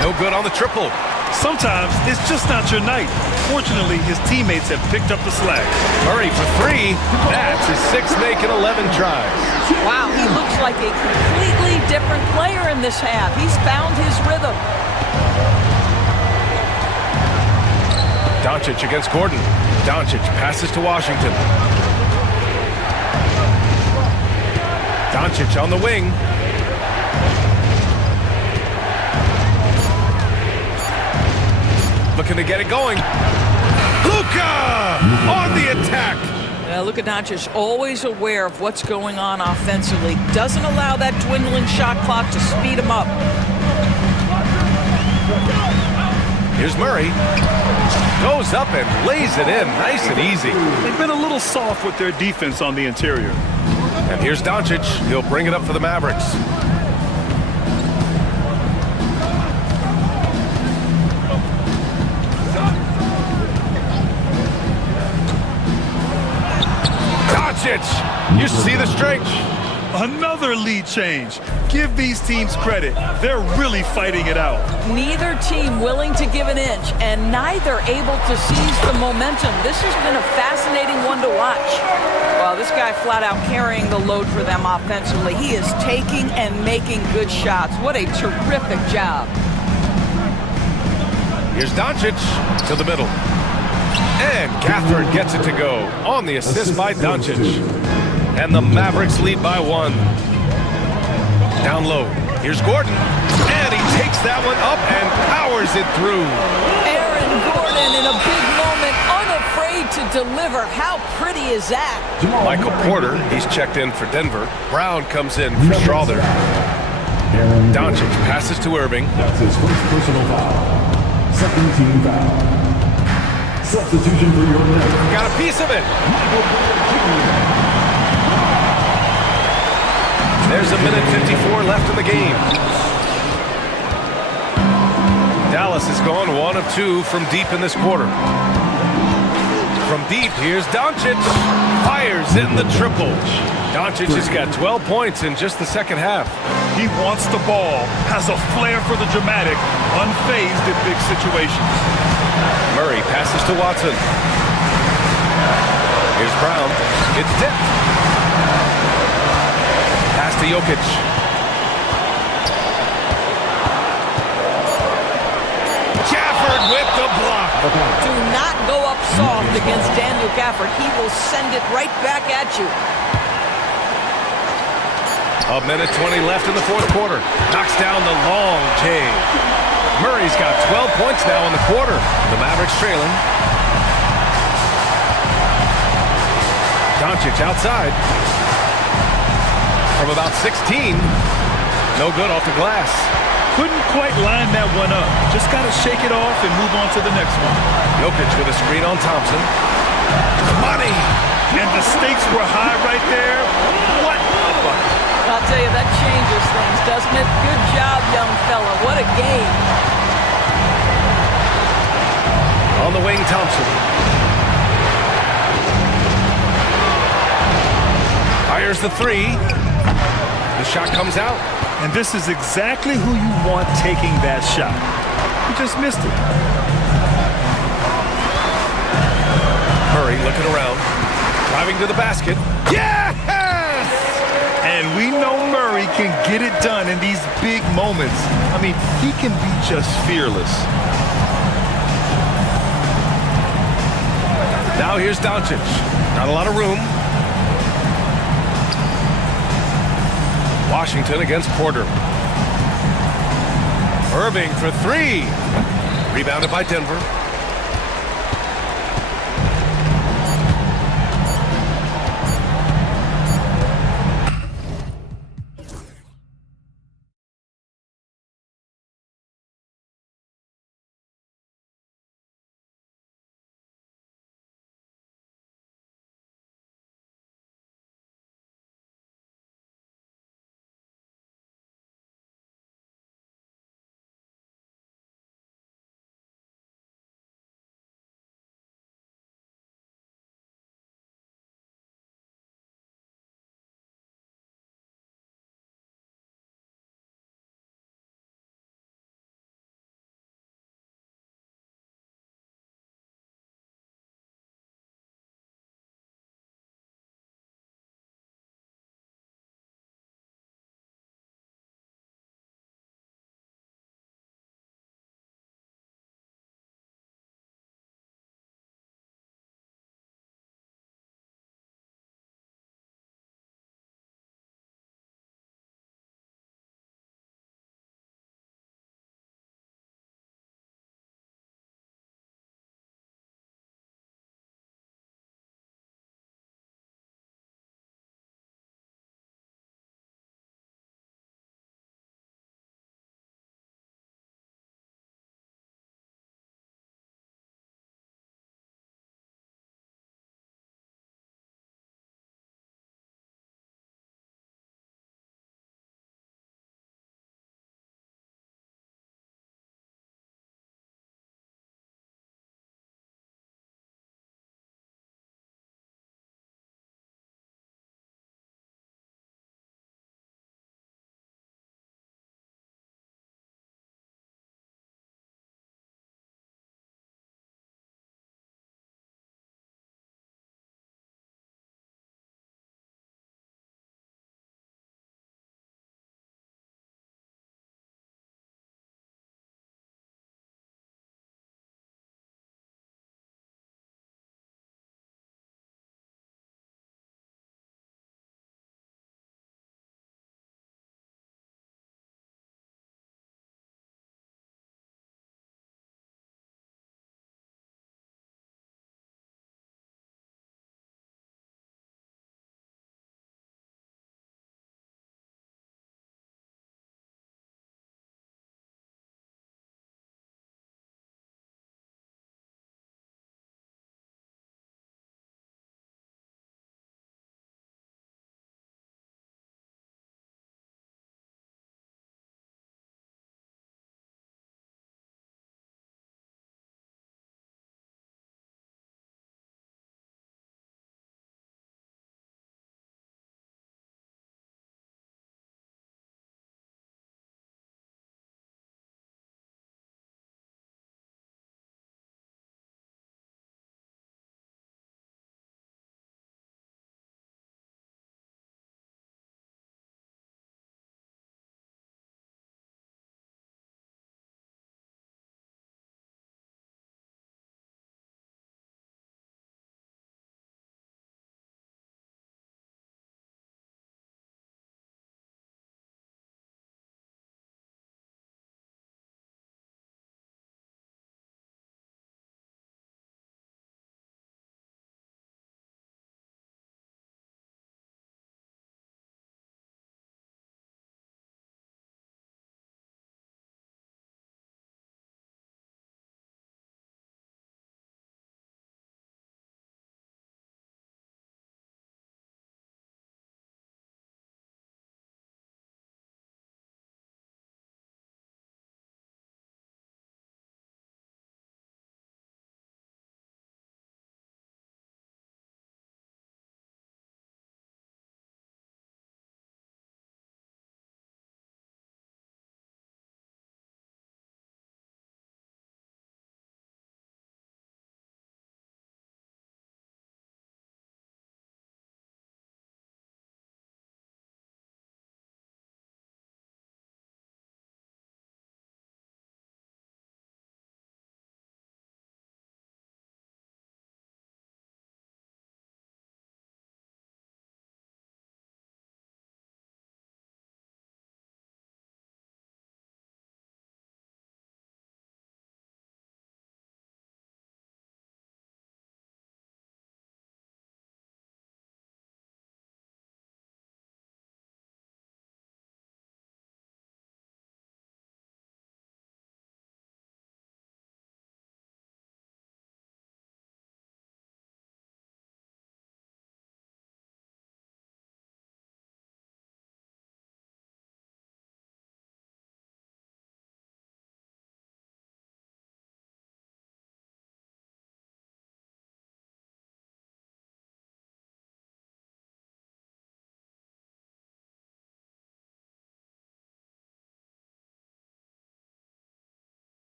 No good on the triple. Sometimes it's just not your night. Fortunately, his teammates have picked up the slack. Murray for 3. That's his 6th make in 11 tries. Wow, he looks like a completely different player in this half. He's found his rhythm. Doncic against Gordon. Doncic passes to Washington. Doncic on the wing. Looking to get it going. Luka on the attack. Luka Doncic always aware of what's going on offensively. Doesn't allow that dwindling shot clock to speed him up. Here's Murray. Goes up and lays it in. Nice and easy. They've been a little soft with their defense on the interior. And here's Doncic. He'll bring it up for the Mavericks. You see the strength. Another lead change. Give these teams credit. They're really fighting it out. Neither team willing to give an inch, and neither able to seize the momentum. This has been a fascinating one to watch. Well, this guy flat out carrying the load for them offensively. He is taking and making good shots. What a terrific job. Here's Doncic to the middle. And Gafford gets it to go on the assist by Doncic. And the Mavericks lead by 1. Down low. Here's Gordon. And he takes that one up and powers it through. Aaron Gordon in a big moment, unafraid to deliver. How pretty is that? Michael Porter, he's checked in for Denver. Brown comes in for Strother. Doncic passes to Irving. That's his first personal foul. Second team foul. Substitution for your net. Got a piece of it. There's a minute 54 left in the game. Dallas has gone 1 of 2 from deep in this quarter. From deep, here's Doncic. Fires in the triple. Doncic has got 12 points in just the second half. He wants the ball, has a flair for the dramatic, unfazed in big situations. Murray passes to Watson. Here's Brown. It's tipped. Pass to Jokic. Gafford with the block. Do not go up soft against Daniel Gafford. He will send it right back at you. A minute 20 left in the fourth quarter. Knocks down the long J. Murray's got 12 points now in the quarter. The Mavericks trailing. Doncic outside. from about 16. No good off the glass. Couldn't quite line that one up. Just got to shake it off and move on to the next one. Jokic with a screen on Thompson. Money! And the stakes were high right there. What a bucket. I'll tell you, that changes things, doesn't it? Good job, young fella. What a game. On the wing, Thompson. Fires the three. The shot comes out. And this is exactly who you want taking that shot. He just missed it. Murray looking around. Driving to the basket. Yes! And we know Murray can get it done in these big moments. I mean, he can be just fearless. Now here's Doncic. Not a lot of room. Washington against Porter. Irving for three. Rebounded by Denver.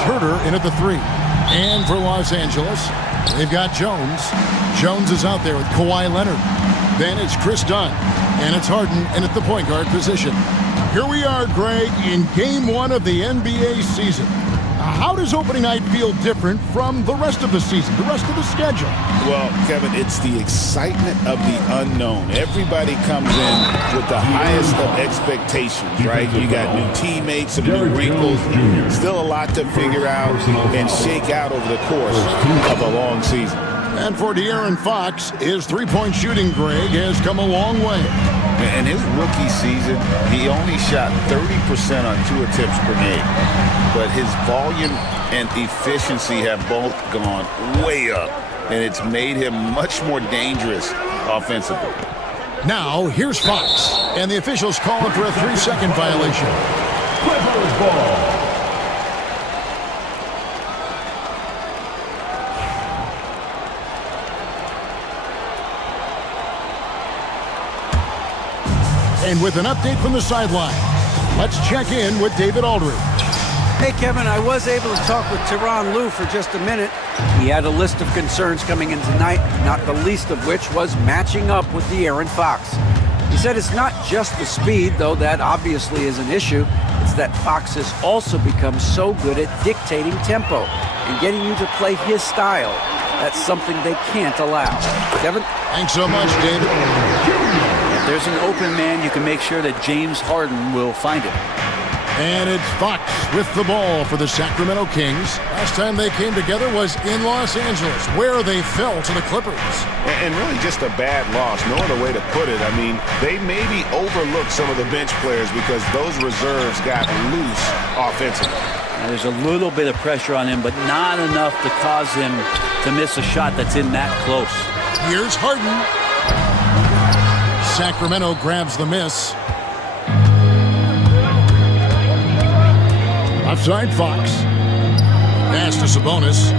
gets Herder in at the 3. And for Los Angeles, they've got Jones. Jones is out there with Kawhi Leonard. Then it's Chris Dunn. And it's Harden in at the point guard position. Here we are, Greg, in Game 1 of the NBA season. How does opening night feel different from the rest of the season, the rest of the schedule? Well, Kevin, it's the excitement of the unknown. Everybody comes in with the highest of expectations, right? You got new teammates, some new wrinkles, still a lot to figure out and shake out over the course of a long season. And for De'Aaron Fox, his three-point shooting, Greg, has come a long way. In his rookie season, he only shot 30% on 2 attempts per game. But his volume and efficiency have both gone way up, and it's made him much more dangerous offensively. Now, here's Fox, and the officials call him for a 3-second violation. Clippers ball. And with an update from the sideline, let's check in with David Aldridge. Hey, Kevin, I was able to talk with Tyronn Lue for just a minute. He had a list of concerns coming in tonight, not the least of which was matching up with De'Aaron Fox. He said it's not just the speed, though that obviously is an issue. It's that Fox has also become so good at dictating tempo and getting you to play his style. That's something they can't allow. Kevin? Thanks so much, David. If there's an open man, you can make sure that James Harden will find it. And it's Fox with the ball for the Sacramento Kings. Last time they came together was in Los Angeles, where they fell to the Clippers. And really just a bad loss, no other way to put it. I mean, they maybe overlooked some of the bench players because those reserves got loose offensively. Now, there's a little bit of pressure on him, but not enough to cause him to miss a shot that's in that close. Here's Harden. Sacramento grabs the miss. Outside Fox. Pass to Sabonis.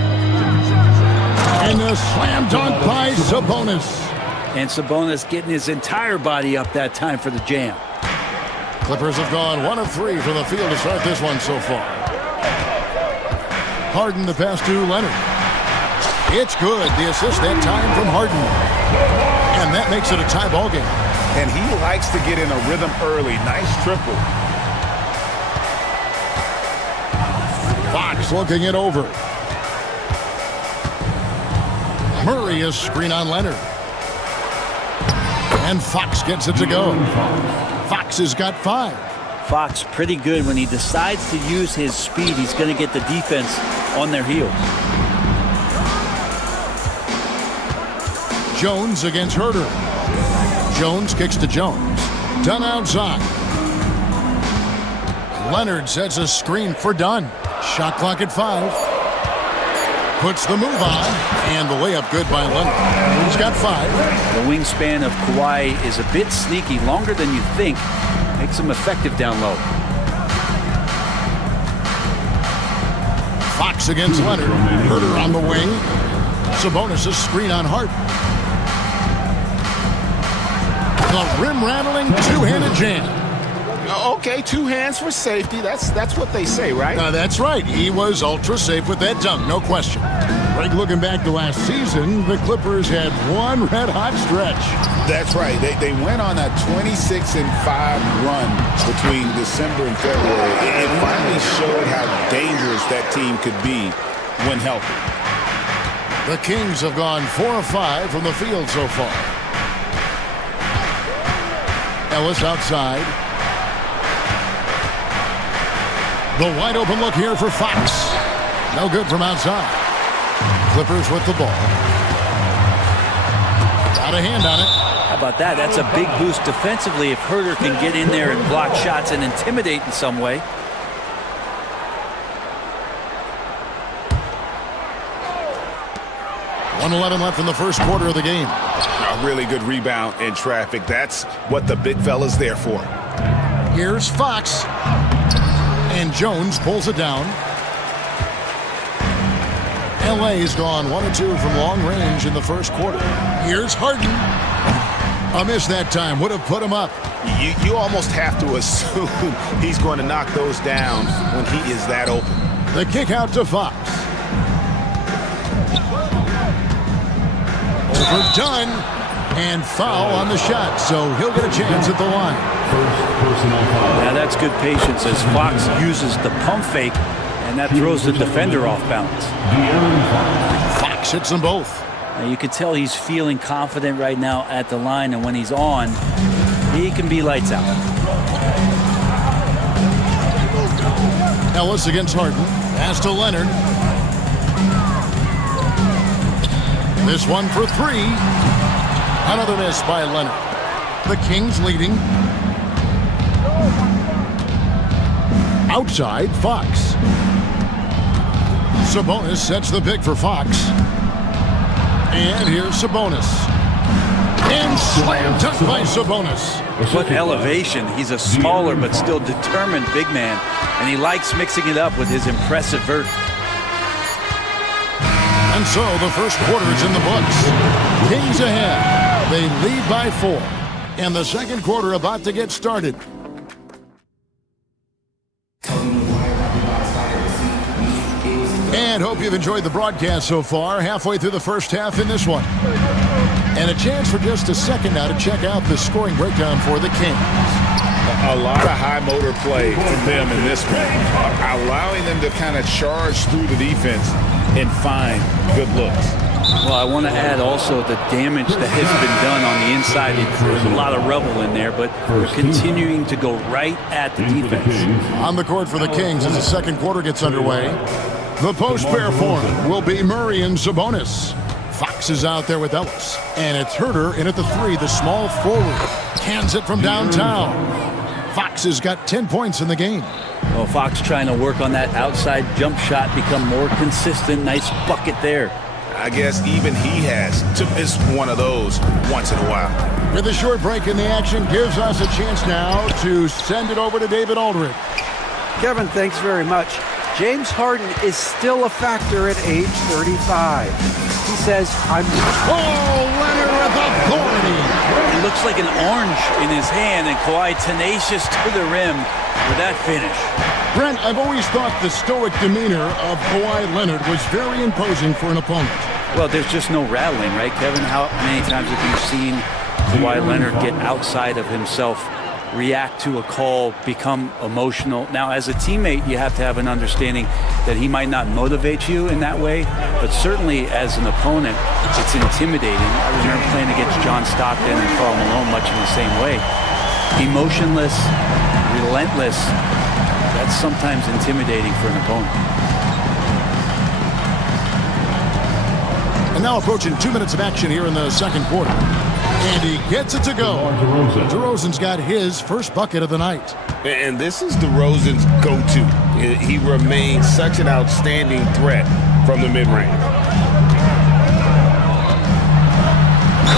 And a slam dunk by Sabonis. And Sabonis getting his entire body up that time for the jam. Clippers have gone 1 of 3 from the field to start this one so far. Harden the pass to Leonard. It's good. The assist that time from Harden. And that makes it a tie ball game. And he likes to get in a rhythm early. Nice triple. Fox looking it over. Murray is screen on Leonard. And Fox gets it to go. Fox has got 5. Fox pretty good. When he decides to use his speed, he's going to get the defense on their heels. Jones against Herder. Jones kicks to Jones. Dunn outside. Leonard sets a screen for Dunn. Shot clock at 5. Puts the move on. And the layup good by Leonard. He's got 5. The wingspan of Kawhi is a bit sneaky, longer than you think. Makes him effective down low. Fox against Leonard. Herder on the wing. Sabonis' screen on Hart. The rim-rattling two-handed jam. Okay, 2 hands for safety. That's what they say, right? That's right. He was ultra-safe with that dunk, no question. Greg, looking back to last season, the Clippers had one red-hot stretch. That's right. They went on a 26-5 run between December and February. It finally showed how dangerous that team could be when healthy. The Kings have gone 4 of 5 from the field so far. Ellis outside. The wide open look here for Fox. No good from outside. Clippers with the ball. Got a hand on it. How about that? That's a big boost defensively if Herder can get in there and block shots and intimidate in some way. .111 left in the first quarter of the game. A really good rebound in traffic. That's what the big fella's there for. Here's Fox. And Jones pulls it down. LA's gone 1 of 2 from long range in the first quarter. Here's Harden. A miss that time. Would have put him up. You almost have to assume he's going to knock those down when he is that open. The kick out to Fox. Overdone. And foul on the shot, so he'll get a chance at the line. Now that's good patience as Fox uses the pump fake, and that throws the defender off balance. Fox hits them both. Now you can tell he's feeling confident right now at the line, and when he's on, he can be lights out. Ellis against Harden. Pass to Leonard. This one for three. Another miss by Leonard. The Kings leading. Outside, Fox. Sabonis sets the pick for Fox. And here's Sabonis. And slam dunk by Sabonis. What elevation. He's a smaller but still determined big man, and he likes mixing it up with his impressive vert. And so the first quarter is in the books. Kings ahead. They lead by 4. And the second quarter about to get started. And hope you've enjoyed the broadcast so far. Halfway through the first half in this one. And a chance for just a second now to check out the scoring breakdown for the Kings. A lot of high motor play from them in this one, allowing them to kind of charge through the defense and find good looks. Well, I want to add also the damage that has been done on the inside. There's a lot of rubble in there, but we're continuing to go right at the defense. On the court for the Kings as the second quarter gets underway. The post pair form will be Murray and Sabonis. Fox is out there with Ellis. And it's Herter in at the 3, the small forward. Cans it from downtown. Fox has got 10 points in the game. Well, Fox trying to work on that outside jump shot, become more consistent. Nice bucket there. I guess even he has to miss one of those once in a while. With a short break in the action, gives us a chance now to send it over to David Aldridge. Kevin, thanks very much. James Harden is still a factor at age 35. He says, I'm... Oh, Leonard with authority. It looks like an orange in his hand, and Kawhi tenacious to the rim with that finish. Brent, I've always thought the stoic demeanor of Kawhi Leonard was very imposing for an opponent. Well, there's just no rattling, right, Kevin? How many times have you seen Kawhi Leonard get outside of himself, react to a call, become emotional? Now, as a teammate, you have to have an understanding that he might not motivate you in that way, but certainly as an opponent, it's intimidating. I remember playing against John Stockton and Karl Malone much in the same way. Emotionless, relentless, that's sometimes intimidating for an opponent. And now approaching 2 minutes of action here in the second quarter. And he gets it to go. DeRozan's got his first bucket of the night. And this is DeRozan's go-to. He remains such an outstanding threat from the mid-range.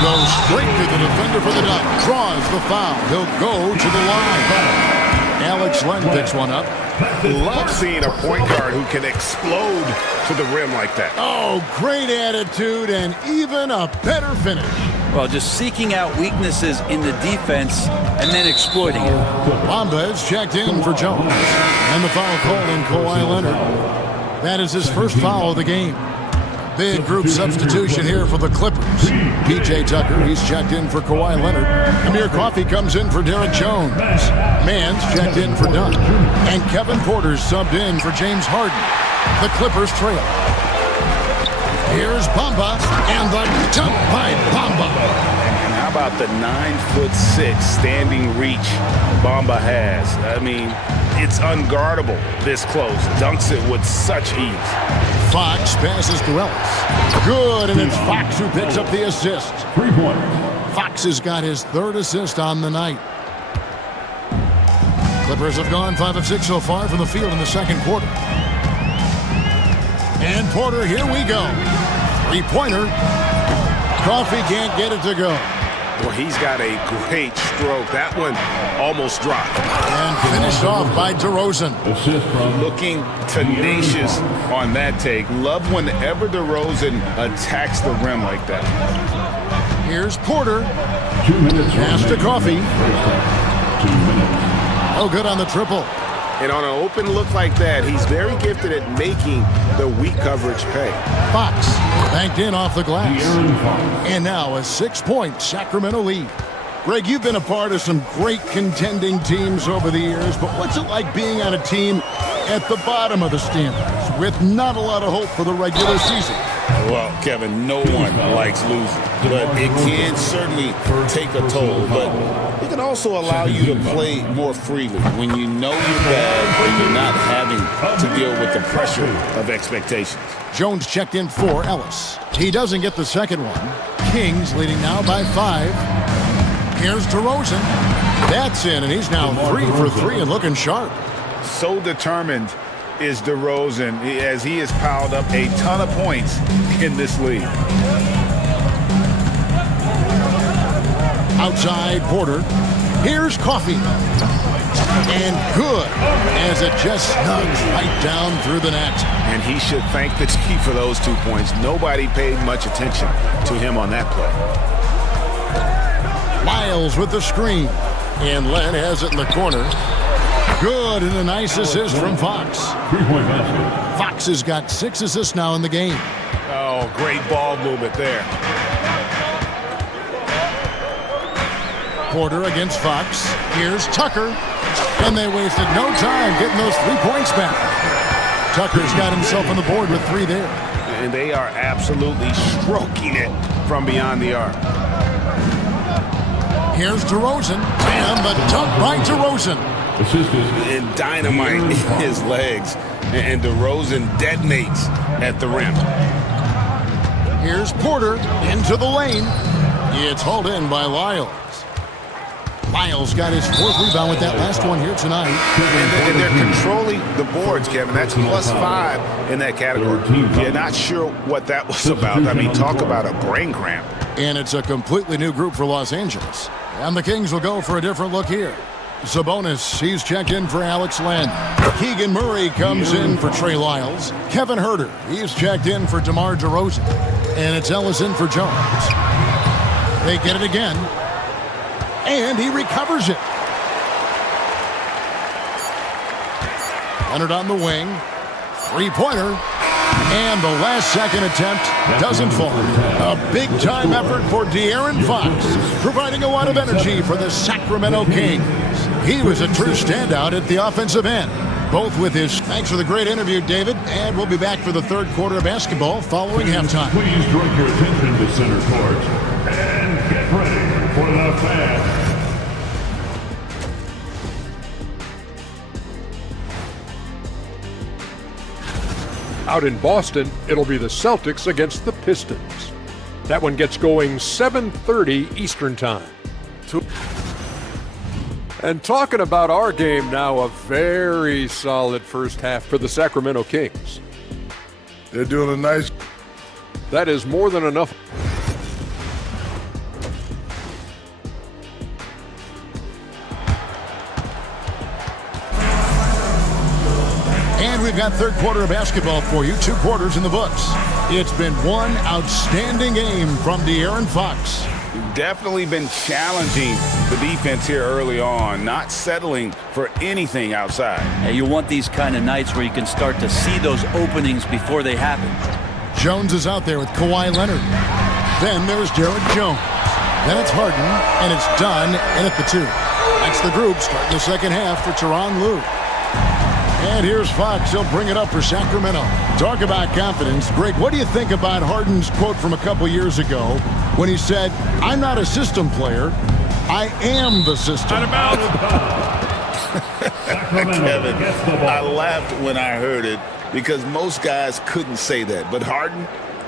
Goes straight to the defender for the dunk. Draws the foul. He'll go to the line. Alex Len picks one up. Love seeing a point guard who can explode to the rim like that. Oh, great attitude and even a better finish. Well, just seeking out weaknesses in the defense and then exploiting it. Bamba is checked in for Jones. And the foul called on Kawhi Leonard. That is his first foul of the game. Big group substitution here for the Clippers. P.J. Tucker, he's checked in for Kawhi Leonard. Amir Coffey comes in for Derek Jones. Mans checked in for Dunn. And Kevin Porter subbed in for James Harden. The Clippers trail. Here's Bamba, and the dunk by Bamba. And how about the 9'6" standing reach Bamba has? I mean, it's unguardable this close. Dunks it with such ease. Fox passes to Ellis. Good, and it's Fox who picks up the assist. 3 points. Fox has got his third assist on the night. Clippers have gone 5 of 6 so far from the field in the second quarter. And Porter, here we go. Three-pointer. Coffey can't get it to go. Well, he's got a great stroke. That one almost dropped. And finished off by DeRozan. Looking tenacious on that take. Love whenever DeRozan attacks the rim like that. Here's Porter. 2 minutes. Pass to Coffey. 2 minutes. Oh, good on the triple. And on an open look like that, he's very gifted at making the weak coverage pay. Fox banked in off the glass. And now a 6-point Sacramento lead. Greg, you've been a part of some great contending teams over the years, but what's it like being on a team at the bottom of the standings with not a lot of hope for the regular season? Well, Kevin, no one likes losing, but it can certainly take a toll. But it can also allow you to play more freely when you know you're bad and you're not having to deal with the pressure of expectations. Jones checked in for Ellis. He doesn't get the second one. Kings leading now by 5. Here's DeRozan. That's in, and he's now 3 for 3 and looking sharp. So determined is DeRozan as he has piled up a ton of points in this league. Outside Porter. Here's Coffey. And good as it just snugs right down through the net. And he should thank the team for those 2 points. Nobody paid much attention to him on that play. Lyles with the screen. And Len has it in the corner. Good, and a nice assist from Fox. 3-point basket. Fox has got 6 assists now in the game. Oh, great ball movement there. Porter against Fox. Here's Tucker. And they wasted no time getting those 3 points back. Tucker's got himself on the board with 3 there. And they are absolutely stroking it from beyond the arc. Here's DeRozan. And the dunk by DeRozan. And dynamite in his legs. And DeRozan detonates at the rim. Here's Porter into the lane. It's hauled in by Lyles. Lyles got his 4th rebound with that last one here tonight. And they're controlling the boards, Kevin. That's +5 in that category. You're not sure what that was about. I mean, talk about a brain cramp. And it's a completely new group for Los Angeles. And the Kings will go for a different look here. Sabonis, he's checked in for Alex Len. Keegan Murray comes in for Trey Lyles. Kevin Huerter, he's checked in for DeMar DeRozan. And it's Ellis in for Jones. They get it again. And he recovers it. Leonard on the wing. 3-pointer. And the last second attempt doesn't fall. A big-time effort for De'Aaron Fox, providing a lot of energy for the Sacramento Kings. He was a true standout at the offensive end, both with his... Thanks for the great interview, David, and we'll be back for the third quarter of basketball following halftime. Please direct your attention to center court and get ready for the fan. Out in Boston, it'll be the Celtics against the Pistons. That one gets going 7:30 Eastern Time. And talking about our game now, a very solid first half for the Sacramento Kings. They're doing a nice... That is more than enough. And we've got third quarter of basketball for you. 2 quarters in the books. It's been one outstanding game from De'Aaron Fox. Definitely been challenging the defense here early on, not settling for anything outside. And you want these kind of nights where you can start to see those openings before they happen. Jones is out there with Kawhi Leonard. Then there's Jared Jones. Then it's Harden, and it's done, and at the 2. That's the group starting the second half for Tyronn Lue. And here's Fox. He'll bring it up for Sacramento. Talk about confidence. Greg, what do you think about Harden's quote from a couple years ago when he said, "I'm not a system player. I am the system." Kevin, I laughed when I heard it because most guys couldn't say that. But Harden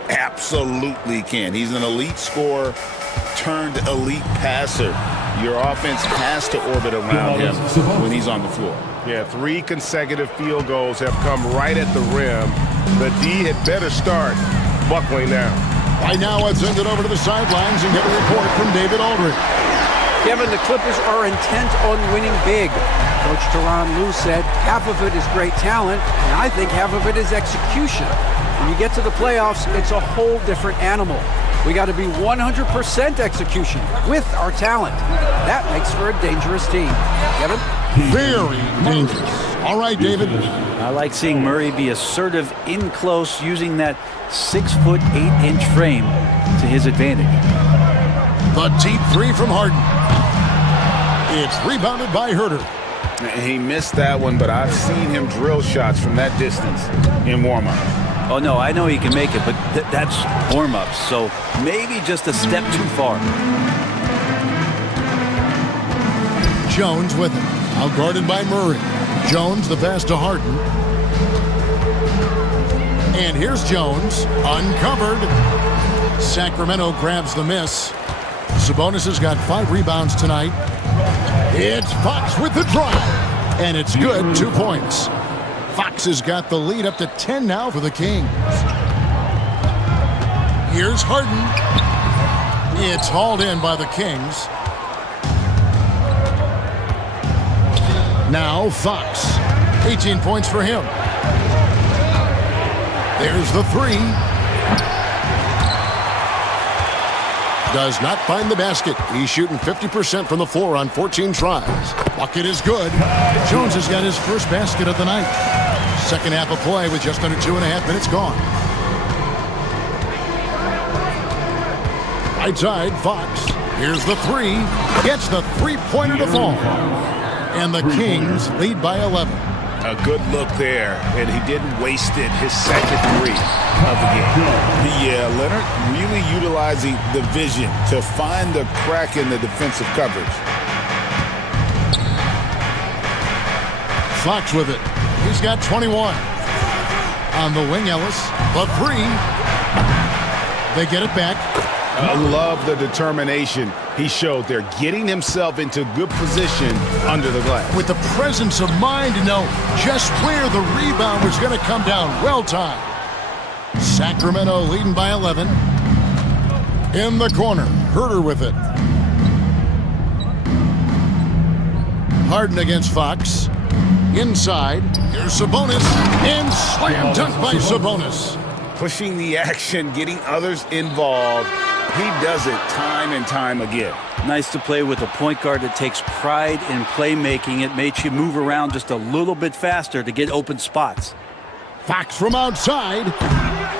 absolutely can. He's an elite scorer turned elite passer. Your offense has to orbit around him when he's on the floor. Yeah, 3 consecutive field goals have come right at the rim. The D had better start buckling down. Right now, let's send it over to the sidelines and get a report from David Aldridge. Kevin, the Clippers are intent on winning big. Coach Tyronn Lue said half of it is great talent, and I think half of it is execution. When you get to the playoffs, it's a whole different animal. We got to be 100% execution with our talent. That makes for a dangerous team. Kevin? Very dangerous. All right, David. I like seeing Murray be assertive in close, using that 6'8" frame to his advantage. The deep three from Harden. It's rebounded by Herter. He missed that one, but I've seen him drill shots from that distance in warm-up. Oh, no, I know he can make it, but that's warm-ups, so maybe just a step too far. Jones with it. Out guarded by Murray. Jones, the pass to Harden. And here's Jones, uncovered. Sacramento grabs the miss. Sabonis has got 5 rebounds tonight. It's Fox with the drive. And it's good, 2 points. Fox has got the lead up to 10 now for the Kings. Here's Harden. It's hauled in by the Kings. Now Fox. 18 points for him. There's the 3. Does not find the basket. He's shooting 50% from the floor on 14 tries. Bucket is good. Jones has got his first basket of the night. Second half of play with just under 2.5 minutes gone. Right side, Fox. Here's the 3. Gets the three-pointer to fall. And the Kings lead by 11. A good look there, and he didn't waste it. His second 3 of the game. Yeah, Leonard really utilizing the vision to find the crack in the defensive coverage. Fox with it. He's got 21. On the wing, Ellis. The 3. They get it back. I love the determination he showed there, getting himself into good position under the glass. With the presence of mind to know just where the rebound was going to come down. Well timed. Sacramento leading by 11. In the corner, Herter with it. Harden against Fox. Inside, here's Sabonis. And slam dunk by Sabonis. Pushing the action, getting others involved. He does it time and time again. Nice to play with a point guard that takes pride in playmaking. It makes you move around just a little bit faster to get open spots. Fox from outside.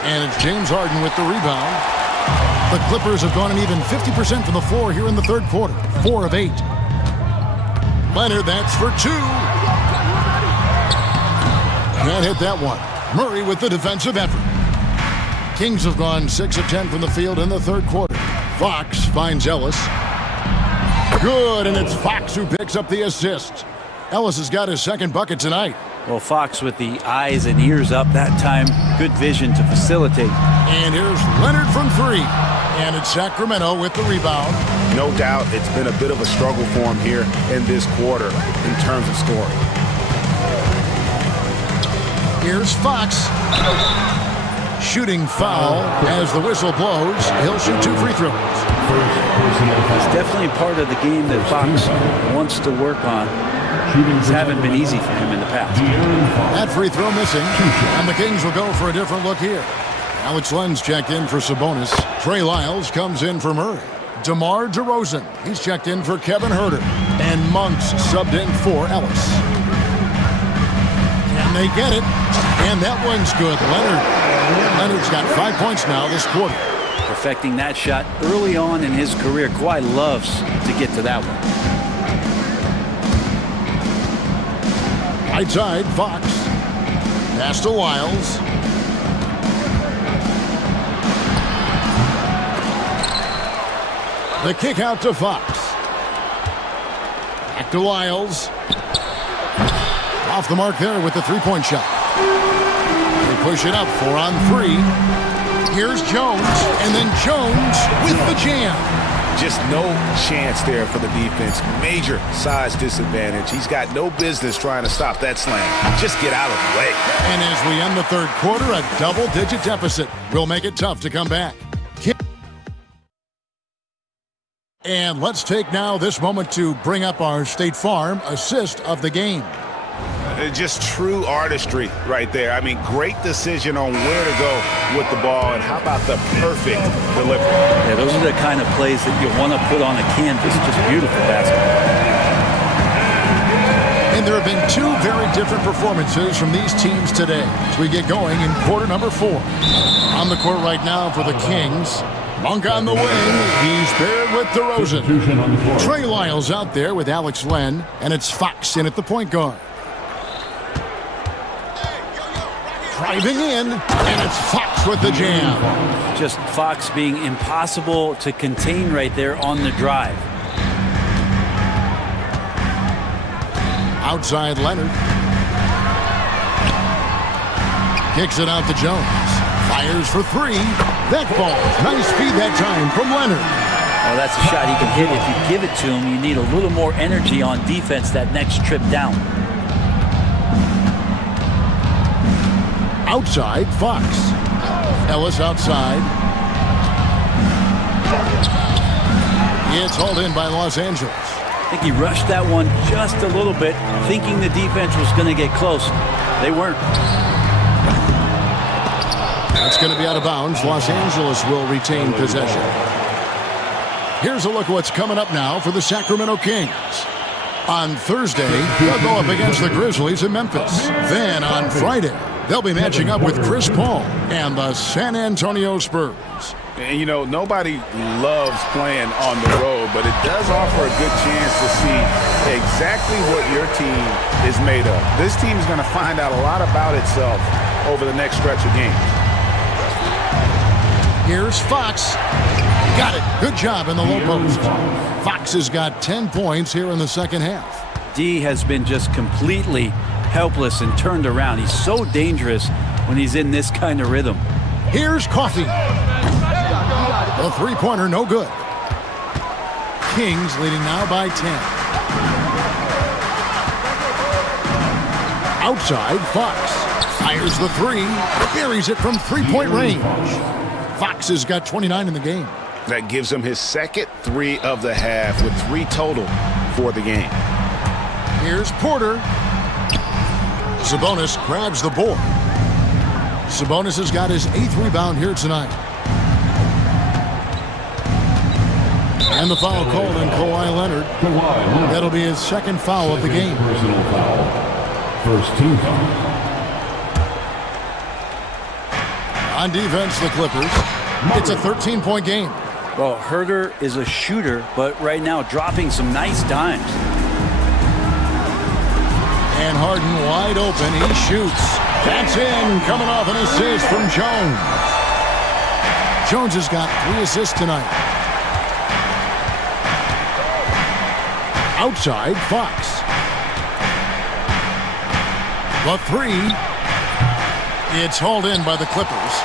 And it's James Harden with the rebound. The Clippers have gone an even 50% from the floor here in the third quarter. 4 of 8. Leonard, that's for 2. Can't hit that one. Murray with the defensive effort. Kings have gone 6 of 10 from the field in the third quarter. Fox finds Ellis. Good, and it's Fox who picks up the assist. Ellis has got his second bucket tonight. Well, Fox with the eyes and ears up that time. Good vision to facilitate. And here's Leonard from 3. And it's Sacramento with the rebound. No doubt it's been a bit of a struggle for him here in this quarter in terms of scoring. Here's Fox. Shooting foul as the whistle blows. He'll shoot 2 free throws. It's definitely part of the game that Fox wants to work on. These haven't been easy for him in the past. That free throw missing, and the Kings will go for a different look here. Alex Len's checked in for Sabonis. Trey Lyles comes in for Murray. DeMar DeRozan, he's checked in for Kevin Herter. And Monks subbed in for Ellis. Can they get it? And that one's good. Leonard's got 5 points now this quarter. Perfecting that shot early on in his career. Kawhi loves to get to that one. Right side, Fox. Pass to Lyles. The kick out to Fox. Back to Lyles. Off the mark there with the three-point shot. They push it up 4 on 3. Here's Jones, and then Jones with the jam. Just no chance there for the defense. Major size disadvantage. He's got no business trying to stop that slam. Just get out of the way. And as we end the third quarter, a double-digit deficit will make it tough to come back. And let's take now this moment to bring up our State Farm assist of the game. Just true artistry right there. I mean, great decision on where to go with the ball, and how about the perfect delivery? Yeah, those are the kind of plays that you want to put on a canvas. Just beautiful basketball. And And there have been two very different performances from these teams today as we get going in quarter number 4. On the court right now for the Kings. Monk on the wing. He's paired with DeRozan. Trey Lyles out there with Alex Len. And it's Fox in at the point guard. Driving in, and it's Fox with the jam. Just Fox being impossible to contain right there on the drive. Outside Leonard. Kicks it out to Jones. Fires for 3. That falls. Nice feed that time from Leonard. Oh, that's a shot he can hit. If you give it to him, you need a little more energy on defense that next trip down. Outside, Fox. Ellis outside. It's hauled in by Los Angeles. I think he rushed that one just a little bit, thinking the defense was going to get close. They weren't. That's going to be out of bounds. Los Angeles will retain possession. Here's a look at what's coming up now for the Sacramento Kings. On Thursday, they'll go up against the Grizzlies in Memphis. Then on Friday, they'll be matching up with Chris Paul and the San Antonio Spurs. And, you know, nobody loves playing on the road, but it does offer a good chance to see exactly what your team is made of. This team is going to find out a lot about itself over the next stretch of games. Here's Fox. Got it. Good job in the low post. Fox has got 10 points here in the second half. D has been just completely helpless and turned around. He's so dangerous when he's in this kind of rhythm. Here's Coffey. The three-pointer, no good. Kings leading now by 10. Outside, Fox. Fires the 3. Buries it from three-point range. Fox has got 29 in the game. That gives him his second 3 of the half with 3 total for the game. Here's Porter. Sabonis grabs the board. Sabonis has got his 8th rebound here tonight. And the foul called on Kawhi Leonard. That'll be his second foul of the game. Personal foul. First team foul. On defense, the Clippers. It's a 13-point game. Well, Herter is a shooter, but right now dropping some nice dimes. And Harden wide open. He shoots. That's in. Coming off an assist from Jones. Jones has got 3 assists tonight. Outside, Fox. The 3. It's hauled in by the Clippers.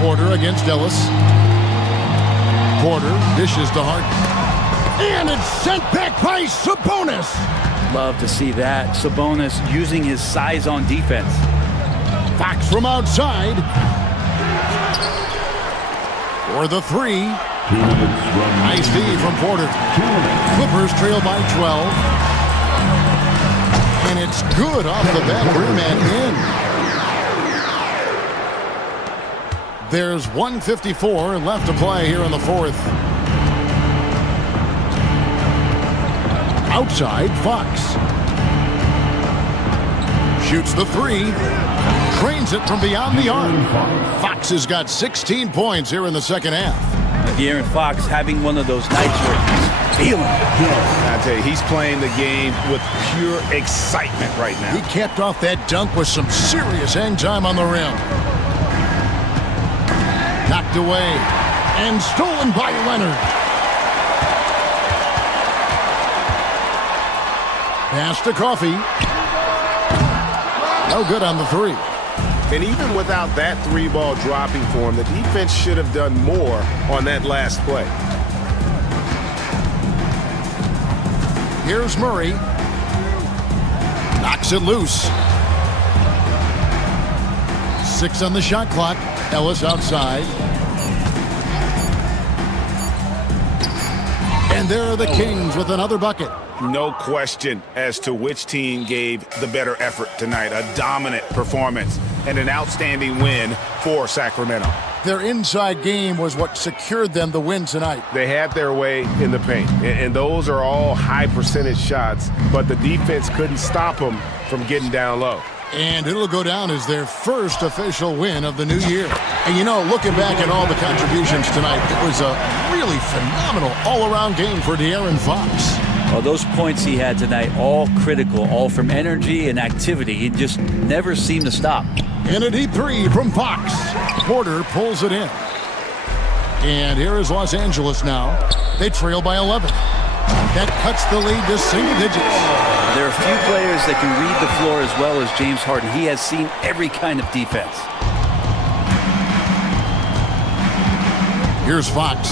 Porter against Ellis. Porter dishes to Harden. And it's sent back by Sabonis. Love to see that. Sabonis using his size on defense. Fox from outside. For the 3. 2 minutes run. Nice D from Porter. Clippers trail by 12. And it's good off the back rim and in. There's 1:54 left to play here in the 4th. Outside, Fox. Shoots the 3. Trains it from beyond the arc. Fox has got 16 points here in the second half. De'Aaron Fox having one of those nights where he's feeling it. I tell you, he's playing the game with pure excitement right now. He capped off that dunk with some serious hang time on the rim. Knocked away and stolen by Leonard. Pass to Coffey. No good on the 3. And even without that 3-ball dropping for him, the defense should have done more on that last play. Here's Murray. Knocks it loose. 6 on the shot clock. Ellis outside. And there are the Kings with another bucket. No question as to which team gave the better effort tonight. A dominant performance and an outstanding win for Sacramento. their inside game was what secured them the win tonight. They had their way in the paint, and those are all high percentage shots, but the defense couldn't stop them from getting down low. And it'll go down as their first official win of the new year. And you know, looking back at all the contributions tonight, it was a really phenomenal all-around game for De'Aaron Fox. Well, those points he had tonight, all critical, all from energy and activity. He just never seemed to stop. And a deep three from Fox. Porter pulls it in. And here is Los Angeles now. They trail by 11. That cuts the lead to single digits. There are a few players that can read the floor as well as James Harden. He has seen every kind of defense. Here's Fox.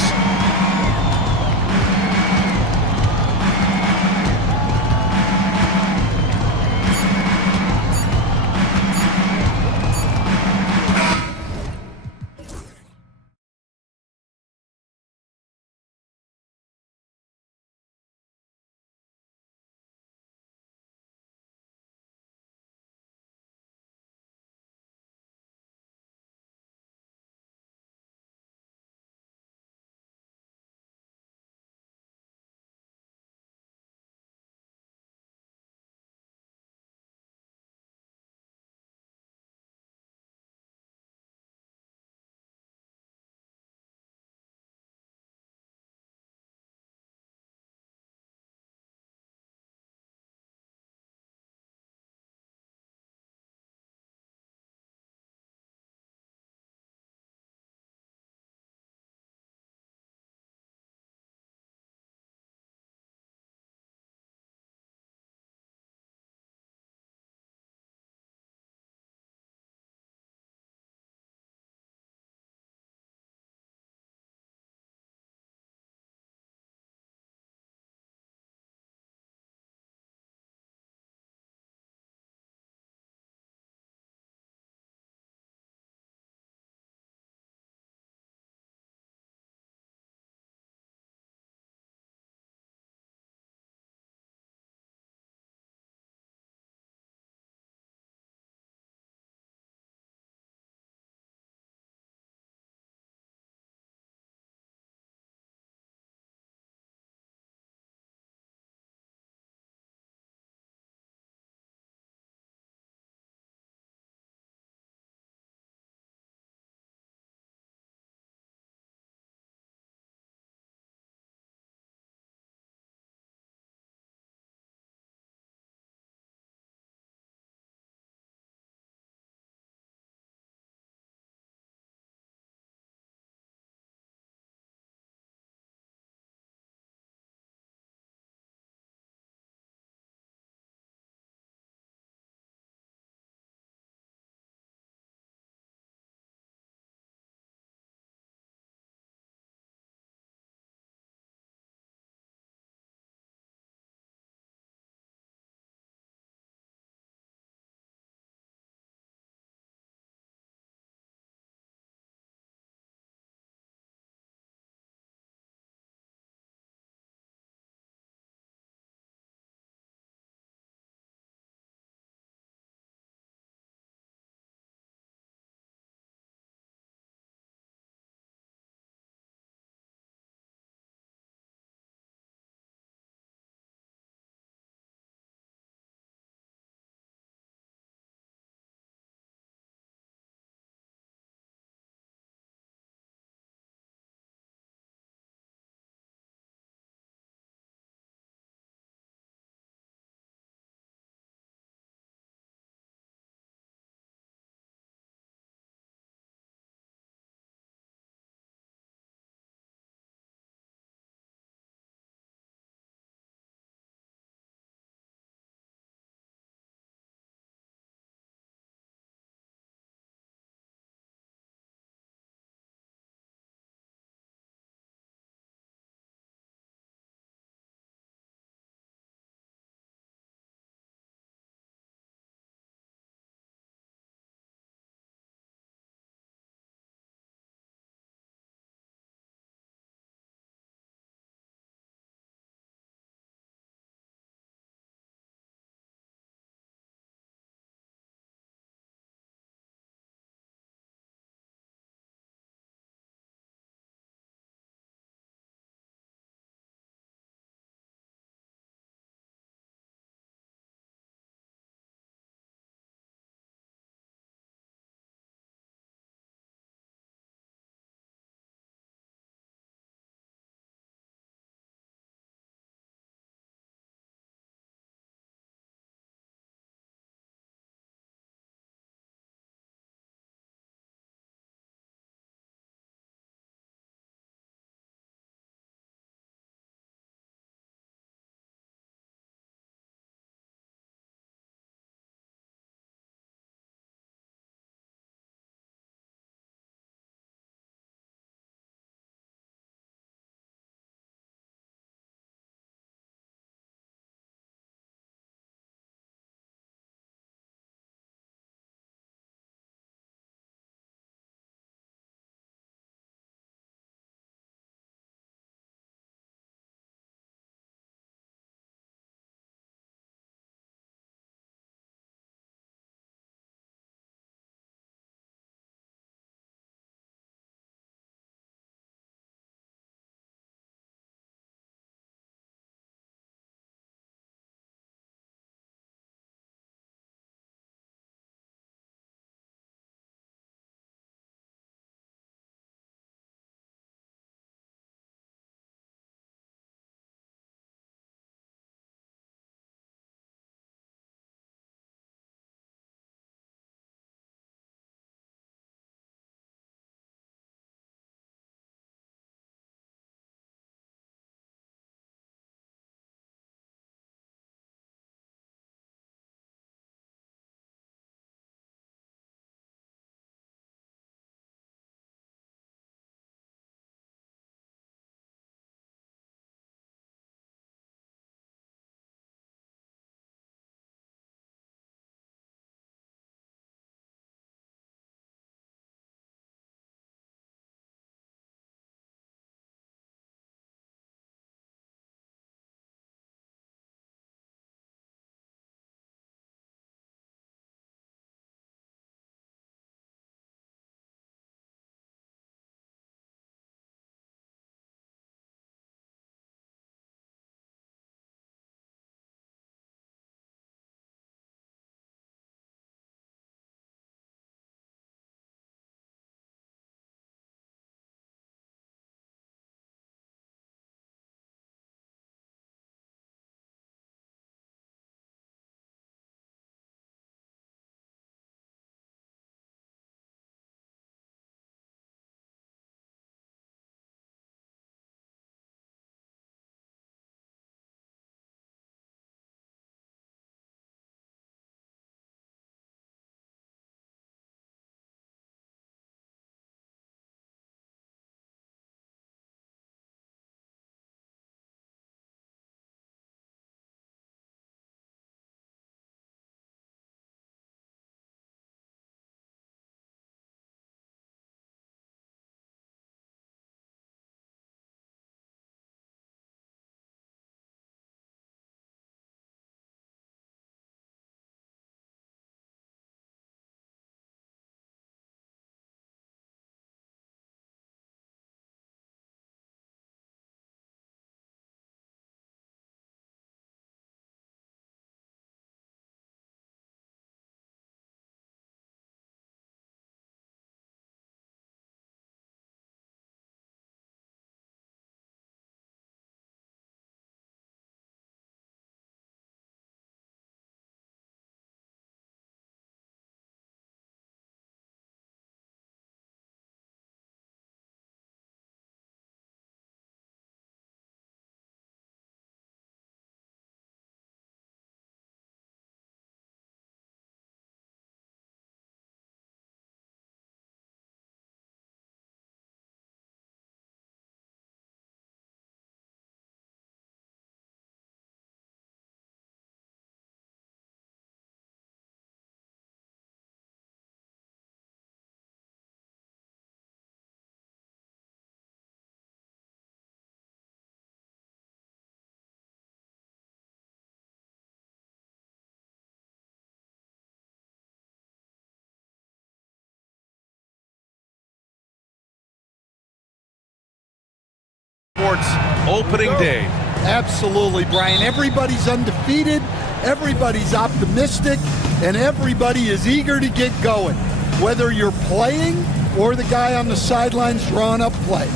esports opening day. Absolutely, Brian. Everybody's undefeated, everybody's optimistic, and everybody is eager to get going, whether you're playing or the guy on the sidelines drawing up plays.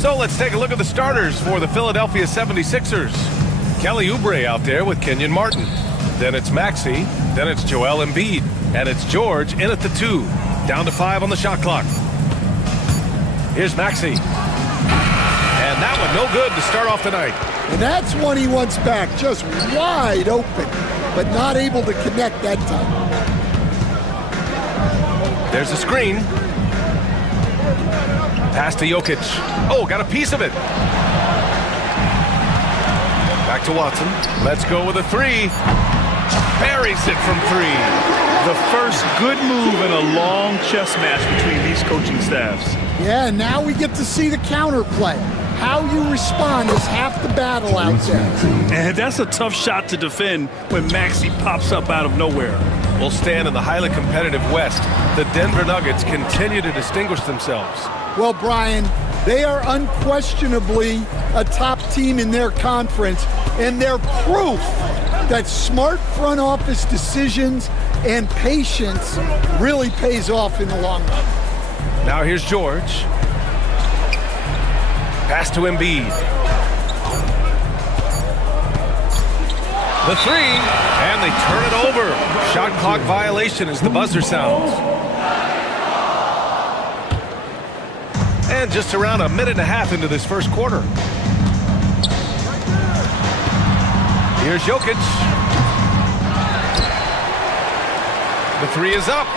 So let's take a look at the starters for the Philadelphia 76ers. Kelly Oubre out there with Kenyon Martin. Then it's Maxey, then it's Joel Embiid, and it's George in at the 2. Down to 5 on the shot clock. Here's Maxey. And that one no good to start off the night. And that's one he wants back, just wide open, but not able to connect that time. There's a screen. Pass to Jokic. Oh, got a piece of it. Back to Watson. Let's go with a 3. Buries it from 3. The first good move in a long chess match between these coaching staffs. Yeah, now we get to see the counterplay. How you respond is half the battle out there. And that's a tough shot to defend when Maxey pops up out of nowhere. We'll stand in the highly competitive West. The Denver Nuggets continue to distinguish themselves. Well, Brian, they are unquestionably a top team in their conference, and they're proof that smart front office decisions and patience really pays off in the long run. Now here's George. Pass to Embiid. The 3, and they turn it over. Shot clock violation as the buzzer sounds. And just around a minute and a half into this first quarter. Here's Jokic. The 3 is up.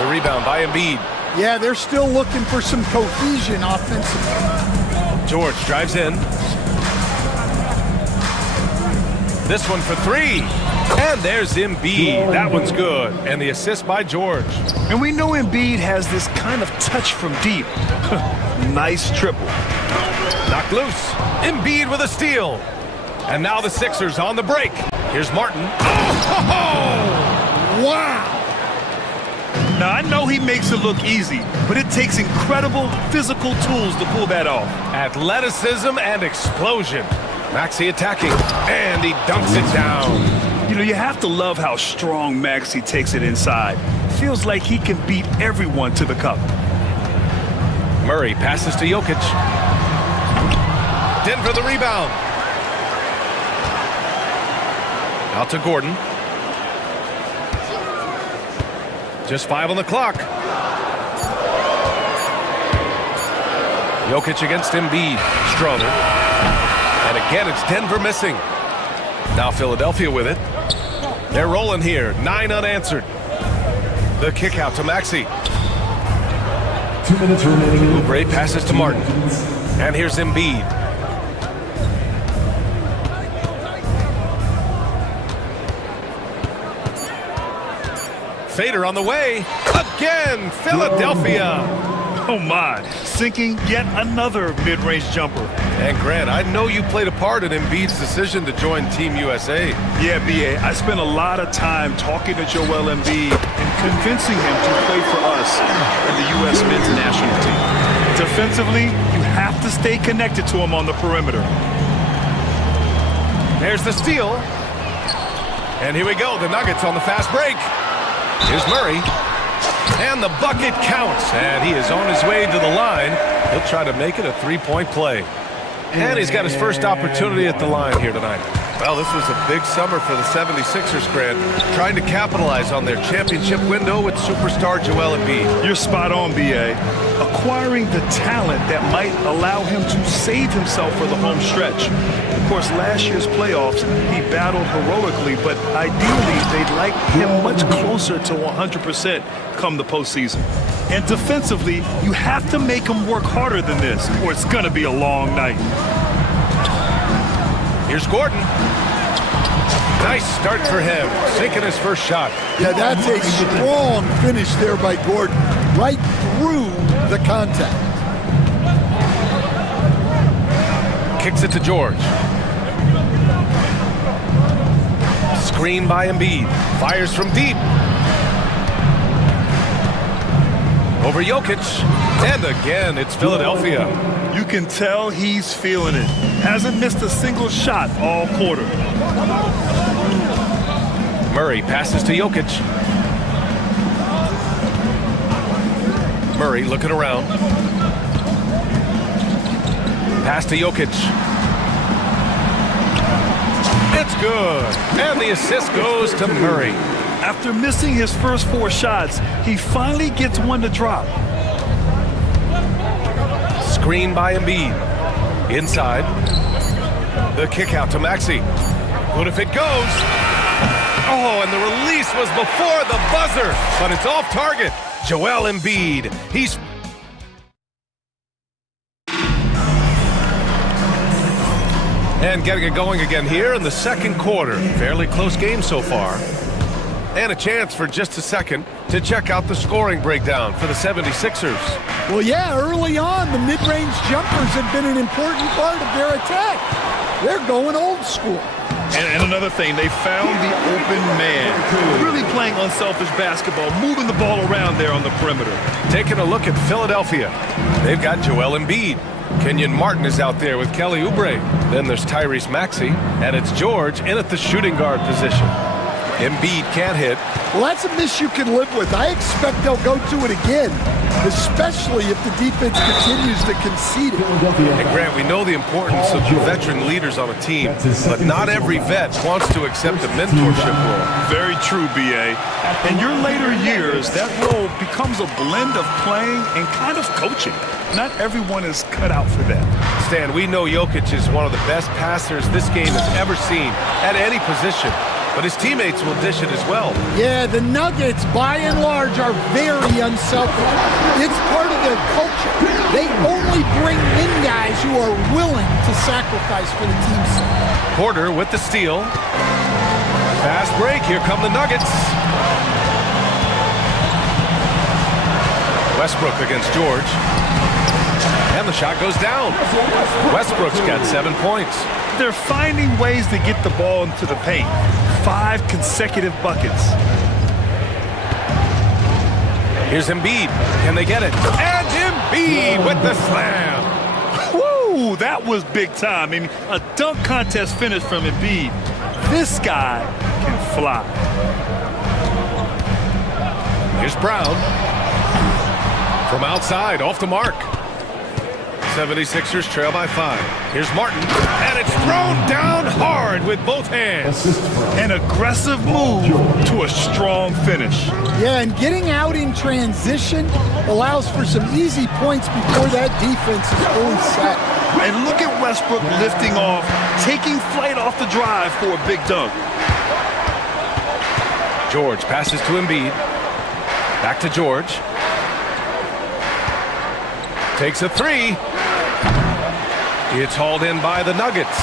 The rebound by Embiid. Yeah, they're still looking for some cohesion offensively. George drives in. This one for 3. And there's Embiid. That one's good. And the assist by George. And we know Embiid has this kind of touch from deep. Nice triple. Knocked loose. Embiid with a steal. And now the Sixers on the break. Here's Martin. Oh! Wow! Now, I know he makes it look easy, but it takes incredible physical tools to pull that off. Athleticism and explosion. Maxey attacking, and he dunks it down. You know, you have to love how strong Maxey takes it inside. Feels like he can beat everyone to the cup. Murray passes to Jokic. Denver the rebound. Out to Gordon. Just 5 on the clock. Jokic against Embiid. Strother. And again, it's Denver missing. Now Philadelphia with it. They're rolling here. 9 unanswered. The kick out to Maxey. 2 minutes remaining. Oubre passes to Martin. And here's Embiid. Fader on the way. Again, Philadelphia. Oh my, sinking yet another mid-range jumper. And Grant, I know you played a part in Embiid's decision to join Team USA. Yeah, B.A., I spent a lot of time talking to Joel Embiid and convincing him to play for us in the U.S. men's national team. Defensively, you have to stay connected to him on the perimeter. There's the steal. And here we go, the Nuggets on the fast break. Here's Murray. And the bucket counts. And he is on his way to the line. He'll try to make it a three-point play. And he's got his first opportunity at the line here tonight. Well, this was a big summer for the 76ers, Grant, trying to capitalize on their championship window with superstar Joel Embiid. You're spot on, B.A. Acquiring the talent that might allow him to save himself for the home stretch. Of course, last year's playoffs, he battled heroically, but ideally, they'd like him much closer to 100% come the postseason. And defensively, you have to make him work harder than this, or it's going to be a long night. Here's Gordon. Nice start for him, sinking his first shot. Yeah, that's a strong finish there by Gordon, right through the contact. Kicks it to George. Screen by Embiid. Fires from deep. Over Jokic. And again, it's Philadelphia. You can tell he's feeling it. Hasn't missed a single shot all quarter. Murray passes to Jokic. Murray looking around. Pass to Jokic. It's good. And the assist goes to Murray. After missing his first 4 shots, he finally gets one to drop. Screen by Embiid. Inside. The kick out to Maxey. What if it goes? Oh, and the release was before the buzzer, but it's off target. Joel Embiid. He's... And getting it going again here in the second quarter. Fairly close game so far. And a chance for just a second to check out the scoring breakdown for the 76ers. Well, yeah, early on, the mid-range jumpers have been an important part of their attack. They're going old school. And another thing, they found the open man. Really playing unselfish basketball, moving the ball around there on the perimeter. Taking a look at Philadelphia. They've got Joel Embiid. Kenyon Martin is out there with Kelly Oubre. Then there's Tyrese Maxey, and it's George in at the shooting guard position. Embiid can't hit. Well, that's a miss you can live with. I expect they'll go to it again, especially if the defense continues to concede it. And Grant, we know the importance of veteran leaders on a team, but not every vet wants to accept a mentorship role. Very true, B.A. In your later years, that role becomes a blend of playing and kind of coaching. Not everyone is cut out for that. Stan, we know Jokic is one of the best passers this game has ever seen at any position. But his teammates will dish it as well. Yeah, the Nuggets, by and large, are very unselfish. It's part of their culture. They only bring in guys who are willing to sacrifice for the team's sake. Porter with the steal. Fast break. Here come the Nuggets. Westbrook against George. And the shot goes down. Westbrook's got 7 points. They're finding ways to get the ball into the paint. 5 consecutive buckets. Here's Embiid. Can they get it? And Embiid with the slam. Woo! That was big time. I mean, a dunk contest finish from Embiid. This guy can fly. Here's Brown. From outside, off the mark. 76ers trail by 5. Here's Martin, and it's thrown down hard with both hands. An aggressive move to a strong finish. Yeah, and getting out in transition allows for some easy points before that defense is fully set. And look at Westbrook lifting off, taking flight off the drive for a big dunk. George passes to Embiid. Back to George. Takes a 3. It's hauled in by the Nuggets.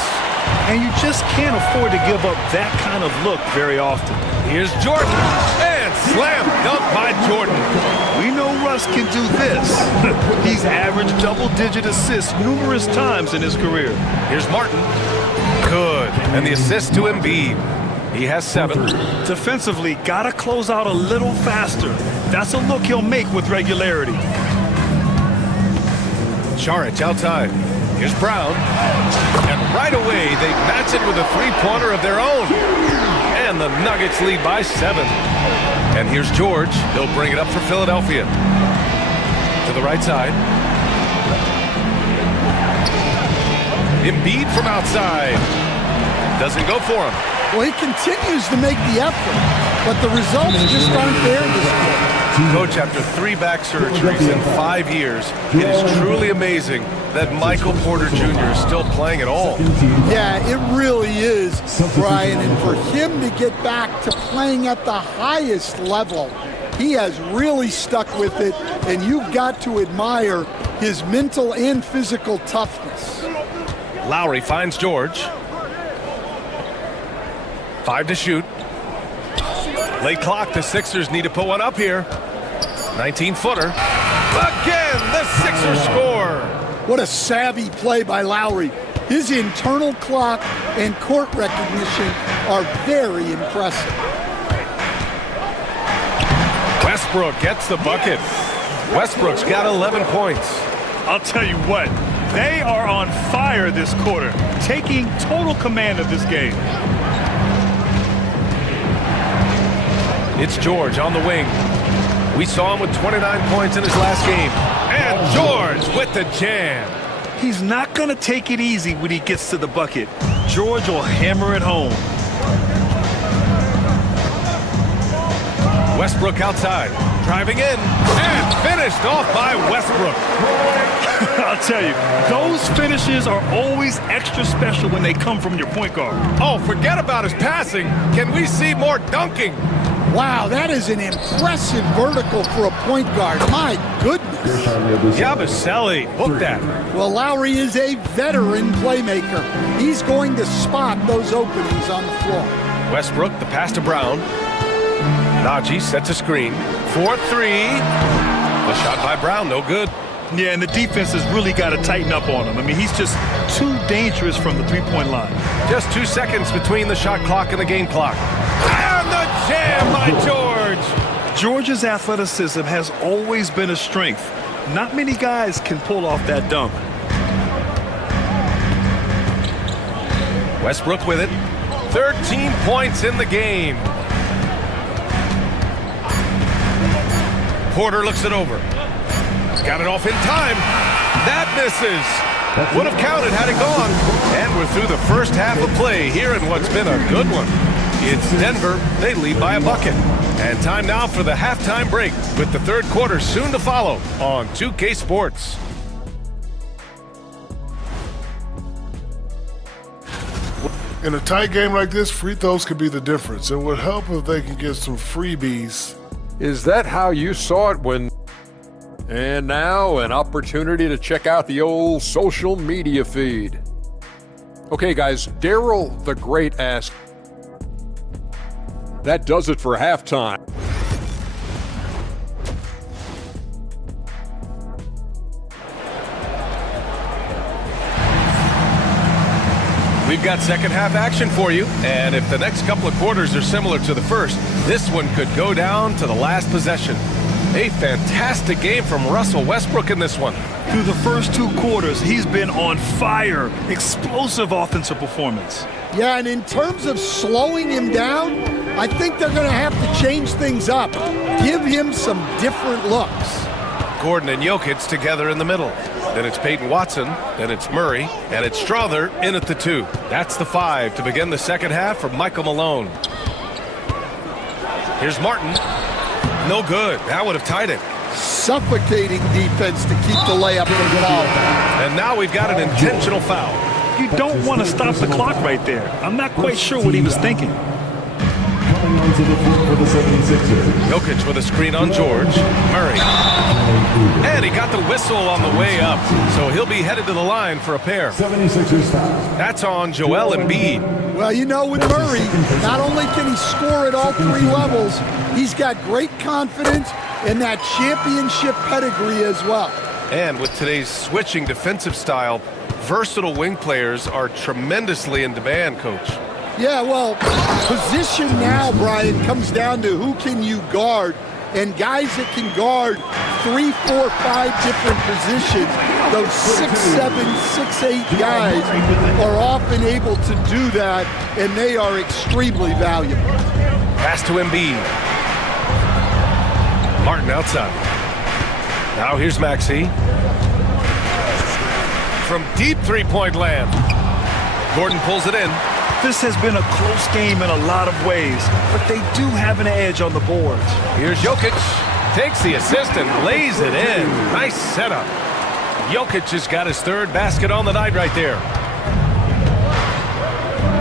And you just can't afford to give up that kind of look very often. Here's Jordan. And slam dunk by Jordan. We know Russ can do this. He's averaged double-digit assists numerous times in his career. Here's Martin. Good. And the assist to Embiid. He has 7. Defensively, gotta close out a little faster. That's a look he'll make with regularity. Saric outside. Here's Brown. And right away, they match it with a 3-pointer of their own. And the Nuggets lead by 7. And here's George. He'll bring it up for Philadelphia. To the right side. Embiid from outside. Doesn't go for him. Well, he continues to make the effort, but the results just aren't there this game. Coach, after 3 back surgeries in 5 years, it is truly amazing that Michael Porter Jr. is still playing at all. Yeah, it really is, Brian. And for him to get back to playing at the highest level, he has really stuck with it, and you've got to admire his mental and physical toughness. Lowry finds George. 5 to shoot. Late clock, the Sixers need to put one up here. 19-footer. Again, the Sixers score. What a savvy play by Lowry. His internal clock and court recognition are very impressive. Westbrook gets the bucket. Westbrook's got 11 points. I'll tell you what, they are on fire this quarter, taking total command of this game. It's George on the wing. We saw him with 29 points in his last game. And George with the jam. He's not going to take it easy when he gets to the bucket. George will hammer it home. Westbrook outside, driving in, and finished off by Westbrook. I'll tell you, those finishes are always extra special when they come from your point guard. Oh, forget about his passing. Can we see more dunking? Wow, that is an impressive vertical for a point guard. My goodness. Yabusele, book that. Well, Lowry is a veteran playmaker. He's going to spot those openings on the floor. Westbrook, the pass to Brown. Najee sets a screen. 4-3. The shot by Brown, no good. Yeah, and the defense has really got to tighten up on him. I mean, he's just too dangerous from the three-point line. Just 2 seconds between the shot clock and the game clock. And the jam by George. George's athleticism has always been a strength. Not many guys can pull off that dunk. Westbrook with it. 13 points in the game. Porter looks it over. Got it off in time. That misses. Would have counted had it gone. And we're through the first half of play here in what's been a good one. It's Denver. They lead by a bucket. And time now for the halftime break with the third quarter soon to follow on 2K Sports. In a tight game like this, free throws could be the difference. It would help if they can get some freebies. Is that how you saw it when... And now an opportunity to check out the old social media feed. Okay, guys, Daryl the Great asked, that does it for halftime. We've got second half action for you, and if the next couple of quarters are similar to the first, this one could go down to the last possession. A fantastic game from Russell Westbrook in this one. Through the first 2 quarters, he's been on fire. Explosive offensive performance. Yeah, and in terms of slowing him down, I think they're going to have to change things up. Give him some different looks. Gordon and Jokic together in the middle. Then it's Peyton Watson, then it's Murray, and it's Strother in at the 2. That's the 5 to begin the second half for Michael Malone. Here's Martin. No good. That would have tied it. Suffocating defense to keep the layup involved. And now we've got an intentional foul. You don't want to stop the clock right there. I'm not quite sure what he was thinking. Jokic with a screen on George. Murray. And he got the whistle on the way up, so he'll be headed to the line for a pair. That's on Joel Embiid. Well, you know, with Murray, not only can he score at all 3 levels, he's got great confidence and that championship pedigree as well. And with today's switching defensive style, versatile wing players are tremendously in demand, Coach. Yeah, well, position now, Brian, comes down to who can you guard. And guys that can guard 3, 4, 5 different positions, those 6'7", 6'8" guys are often able to do that, and they are extremely valuable. Pass to Embiid. Martin outside. Now here's Maxey. From deep three-point land. Gordon pulls it in. This has been a close game in a lot of ways, but they do have an edge on the boards. Here's Jokic. Takes the assist and lays it in. Nice setup. Jokic has got his 3rd basket on the night right there.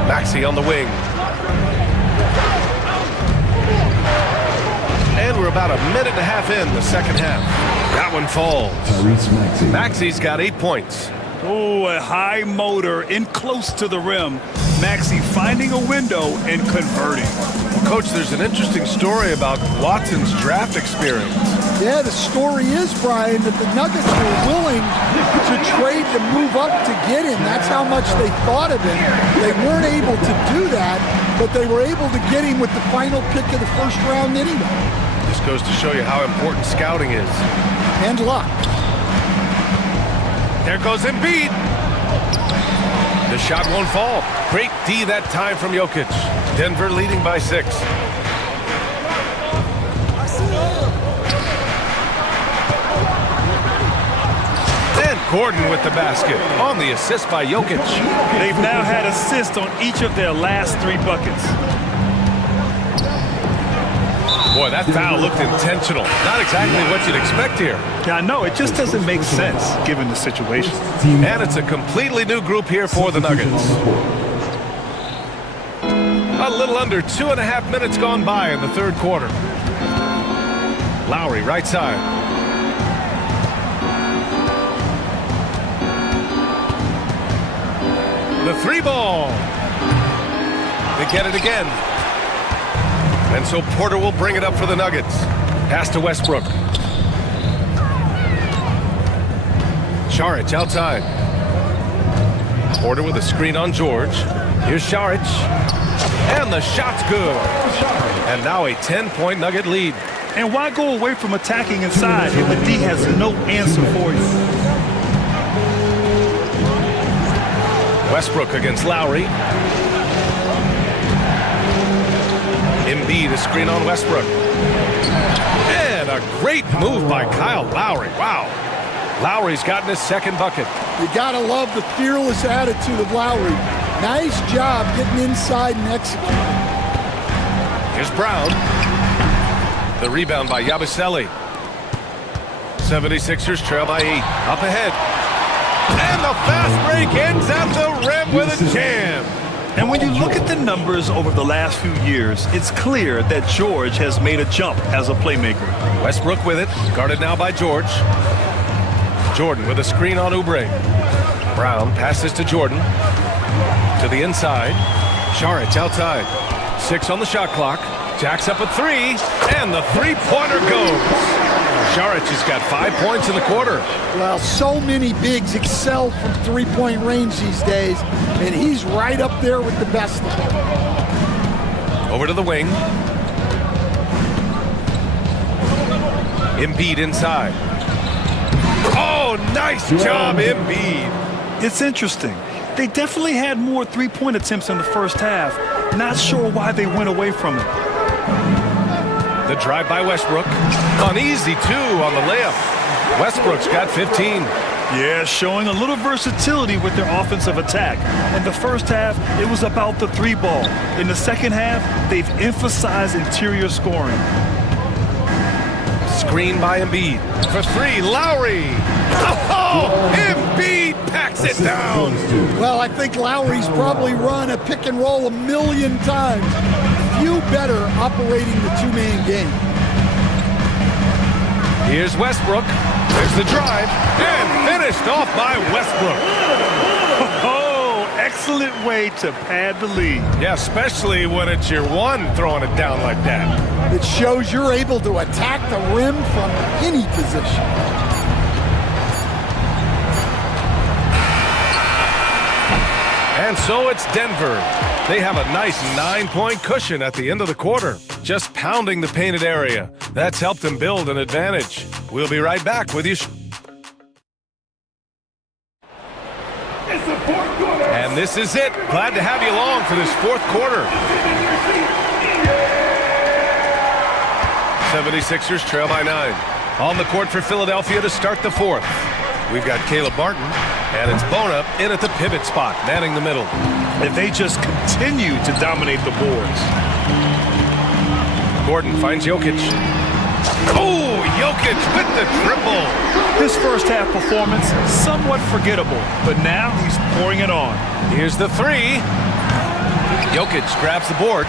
Maxey on the wing. And we're about a minute and a half in the second half. That one falls. Maxey's got 8 points. Oh, a high motor in close to the rim. Maxey finding a window and converting. Well, Coach, there's an interesting story about Watson's draft experience. Yeah, the story is, Brian, that the Nuggets were willing to trade to move up to get him. That's how much they thought of him. They weren't able to do that, but they were able to get him with the final pick of the first round anyway. This goes to show you how important scouting is. and luck. There goes Embiid. The shot won't fall. Great D that time from Jokic. Denver leading by 6. And Gordon with the basket on the assist by Jokic. They've now had assists on each of their last 3 buckets. Boy, that foul looked intentional. Not exactly what you'd expect here. Yeah, I know. It just doesn't make sense given the situation. And it's a completely new group here for the Nuggets. A little under 2.5 minutes gone by in the third quarter. Lowry, right side. The 3 ball. They get it again. And so Porter will bring it up for the Nuggets. Pass to Westbrook. Šarić outside. Porter with a screen on George. Here's Šarić. And the shot's good. And now a 10-point Nugget lead. And why go away from attacking inside if the D has no answer for you? Westbrook against Lowry. Embiid, a screen on Westbrook. And a great move by Kyle Lowry. Wow. Lowry's gotten his second bucket. You gotta love the fearless attitude of Lowry. Nice job getting inside and executing. Here's Brown. The rebound by Yabusele. 76ers trail by 8. Up ahead. And the fast break ends at the rim with a jam. And when you look at the numbers over the last few years, it's clear that George has made a jump as a playmaker. Westbrook with it, guarded now by George. Jordan with a screen on Oubre. Brown passes to Jordan. To the inside. Šarić outside. 6 on the shot clock. Jacks up a 3, and the three-pointer goes. Šarić has got 5 points in the quarter. Well, so many bigs excel from three-point range these days, and he's right up there with the best of them. Over to the wing. Embiid inside. Oh, nice job, Embiid. It's interesting. They definitely had more three-point attempts in the first half. Not sure why they went away from it. The drive by Westbrook. Uneasy, too, on the layup. Westbrook's got 15. Yeah, showing a little versatility with their offensive attack. In the first half, it was about the 3 ball. In the second half, they've emphasized interior scoring. Screen by Embiid. For 3, Lowry. Oh, Embiid packs it down. Well, I think Lowry's probably run a pick and roll 1,000,000 times. Few better operating the two-man game. Here's Westbrook. There's the drive. And finished off by Westbrook. Oh, excellent way to pad the lead. Yeah, especially when it's your one throwing it down like that. It shows you're able to attack the rim from any position. And so it's Denver. They have a nice 9-point cushion at the end of the quarter, just pounding the painted area. That's helped them build an advantage. We'll be right back with you. And this is it. Glad to have you along for this fourth quarter. 76ers trail by 9. On the court for Philadelphia to start the fourth. We've got Caleb Martin, and it's Bona in at the pivot spot, manning the middle. And they just continue to dominate the boards. Gordon finds Jokic. Oh, Jokic with the triple. His first half performance, somewhat forgettable, but now he's pouring it on. Here's the 3. Jokic grabs the board.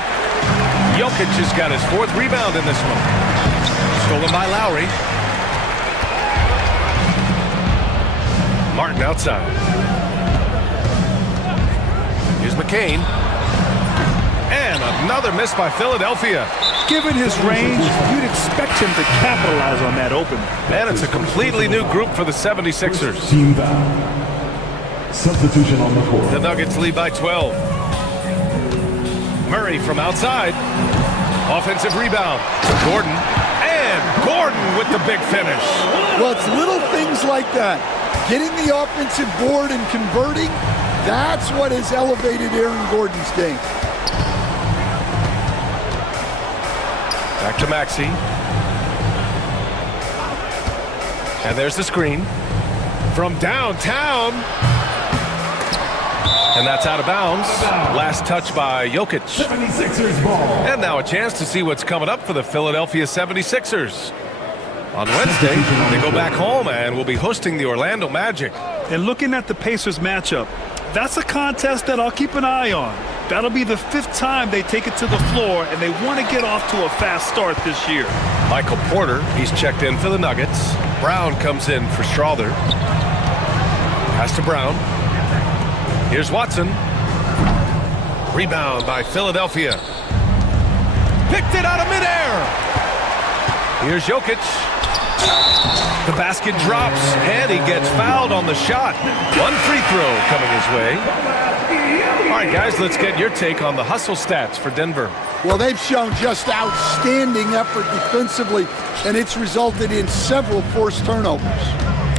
Jokic has got his 4th rebound in this one. Stolen by Lowry. Martin outside. Here's McCain. And another miss by Philadelphia. Given his range, you'd expect him to capitalize on that opening. And it's a completely new group for the 76ers. Team foul. Substitution on the court. The Nuggets lead by 12. Murray from outside. Offensive rebound. Gordon. And And Gordon with the big finish. Well, it's little things like that. Getting the offensive board and converting, that's what has elevated Aaron Gordon's game. Back to Maxey. And there's the screen. From downtown. And that's out of bounds. Last touch by Jokic. 76ers ball. And now a chance to see what's coming up for the Philadelphia 76ers. On Wednesday, they go back home and will be hosting the Orlando Magic. And looking at the Pacers matchup, that's a contest that I'll keep an eye on. That'll be the 5th time they take it to the floor, and they want to get off to a fast start this year. Michael Porter, he's checked in for the Nuggets. Brown comes in for Strother. Pass to Brown. Here's Watson. Rebound by Philadelphia. Picked it out of midair. Here's Jokic. The basket drops, and he gets fouled on the shot. One free throw coming his way. All right, guys, let's get your take on the hustle stats for Denver. Well, they've shown just outstanding effort defensively, and it's resulted in several forced turnovers.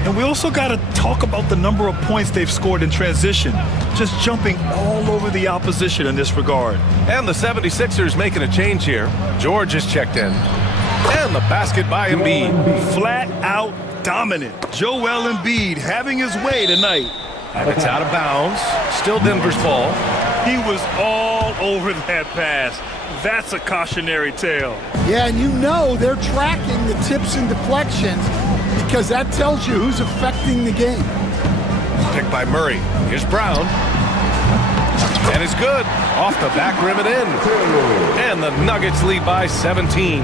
And we also got to talk about the number of points they've scored in transition, just jumping all over the opposition in this regard. And the 76ers making a change here. George is checked in. And the basket by Embiid. Flat out dominant. Joel Embiid having his way tonight. It's out of bounds. Still Denver's ball. He was all over that pass. That's a cautionary tale. Yeah, and you know they're tracking the tips and deflections because that tells you who's affecting the game. Picked by Murray. Here's Brown. And it's good. Off the back rim and in. And the Nuggets lead by 17.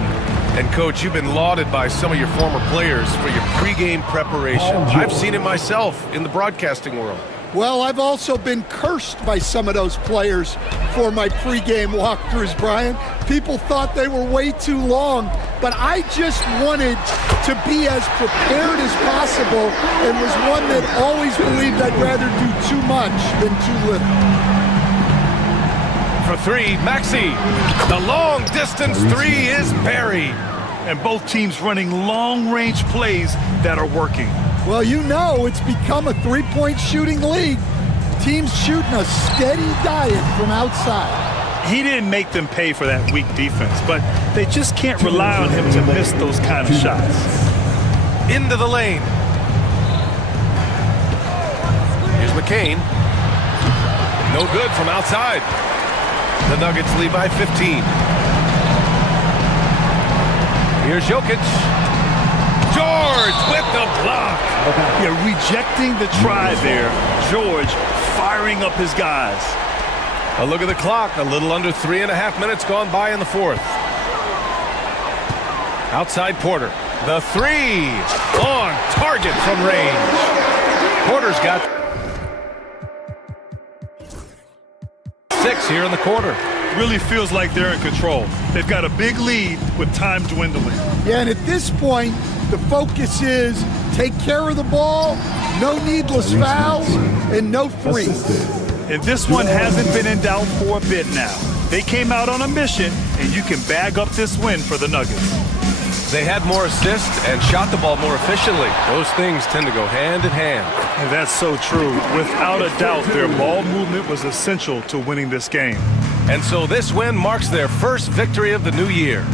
And, Coach, you've been lauded by some of your former players for your pregame preparation. I've seen it myself in the broadcasting world. Well, I've also been cursed by some of those players for my pregame walkthroughs, Brian. People thought they were way too long, but I just wanted to be as prepared as possible and was one that always believed I'd rather do too much than too little. For three, Maxey. The long distance three is buried. And both teams running long-range plays that are working. Well, you know it's become a three-point shooting league. Teams shooting a steady diet from outside. He didn't make them pay for that weak defense, but they just can't rely on him to miss those kind of shots. Into the lane. Here's McCain. No good from outside. The Nuggets lead by 15. Here's Jokic. George with the block. Yeah, rejecting the try there. George firing up his guys. A look at the clock. A little under 3.5 minutes gone by in the fourth. Outside Porter. The three. On target from range. Porter's got 6 here in the quarter. Really feels like they're in control. They've got a big lead with time dwindling. Yeah, and at this point, the focus is take care of the ball, no needless fouls, and no threes. And this one hasn't been in doubt for a bit now. They came out on a mission, and you can bag up this win for the Nuggets. They had more assists and shot the ball more efficiently. Those things tend to go hand in hand. And that's so true. Without a doubt, their ball movement was essential to winning this game. And so this win marks their first victory of the new year.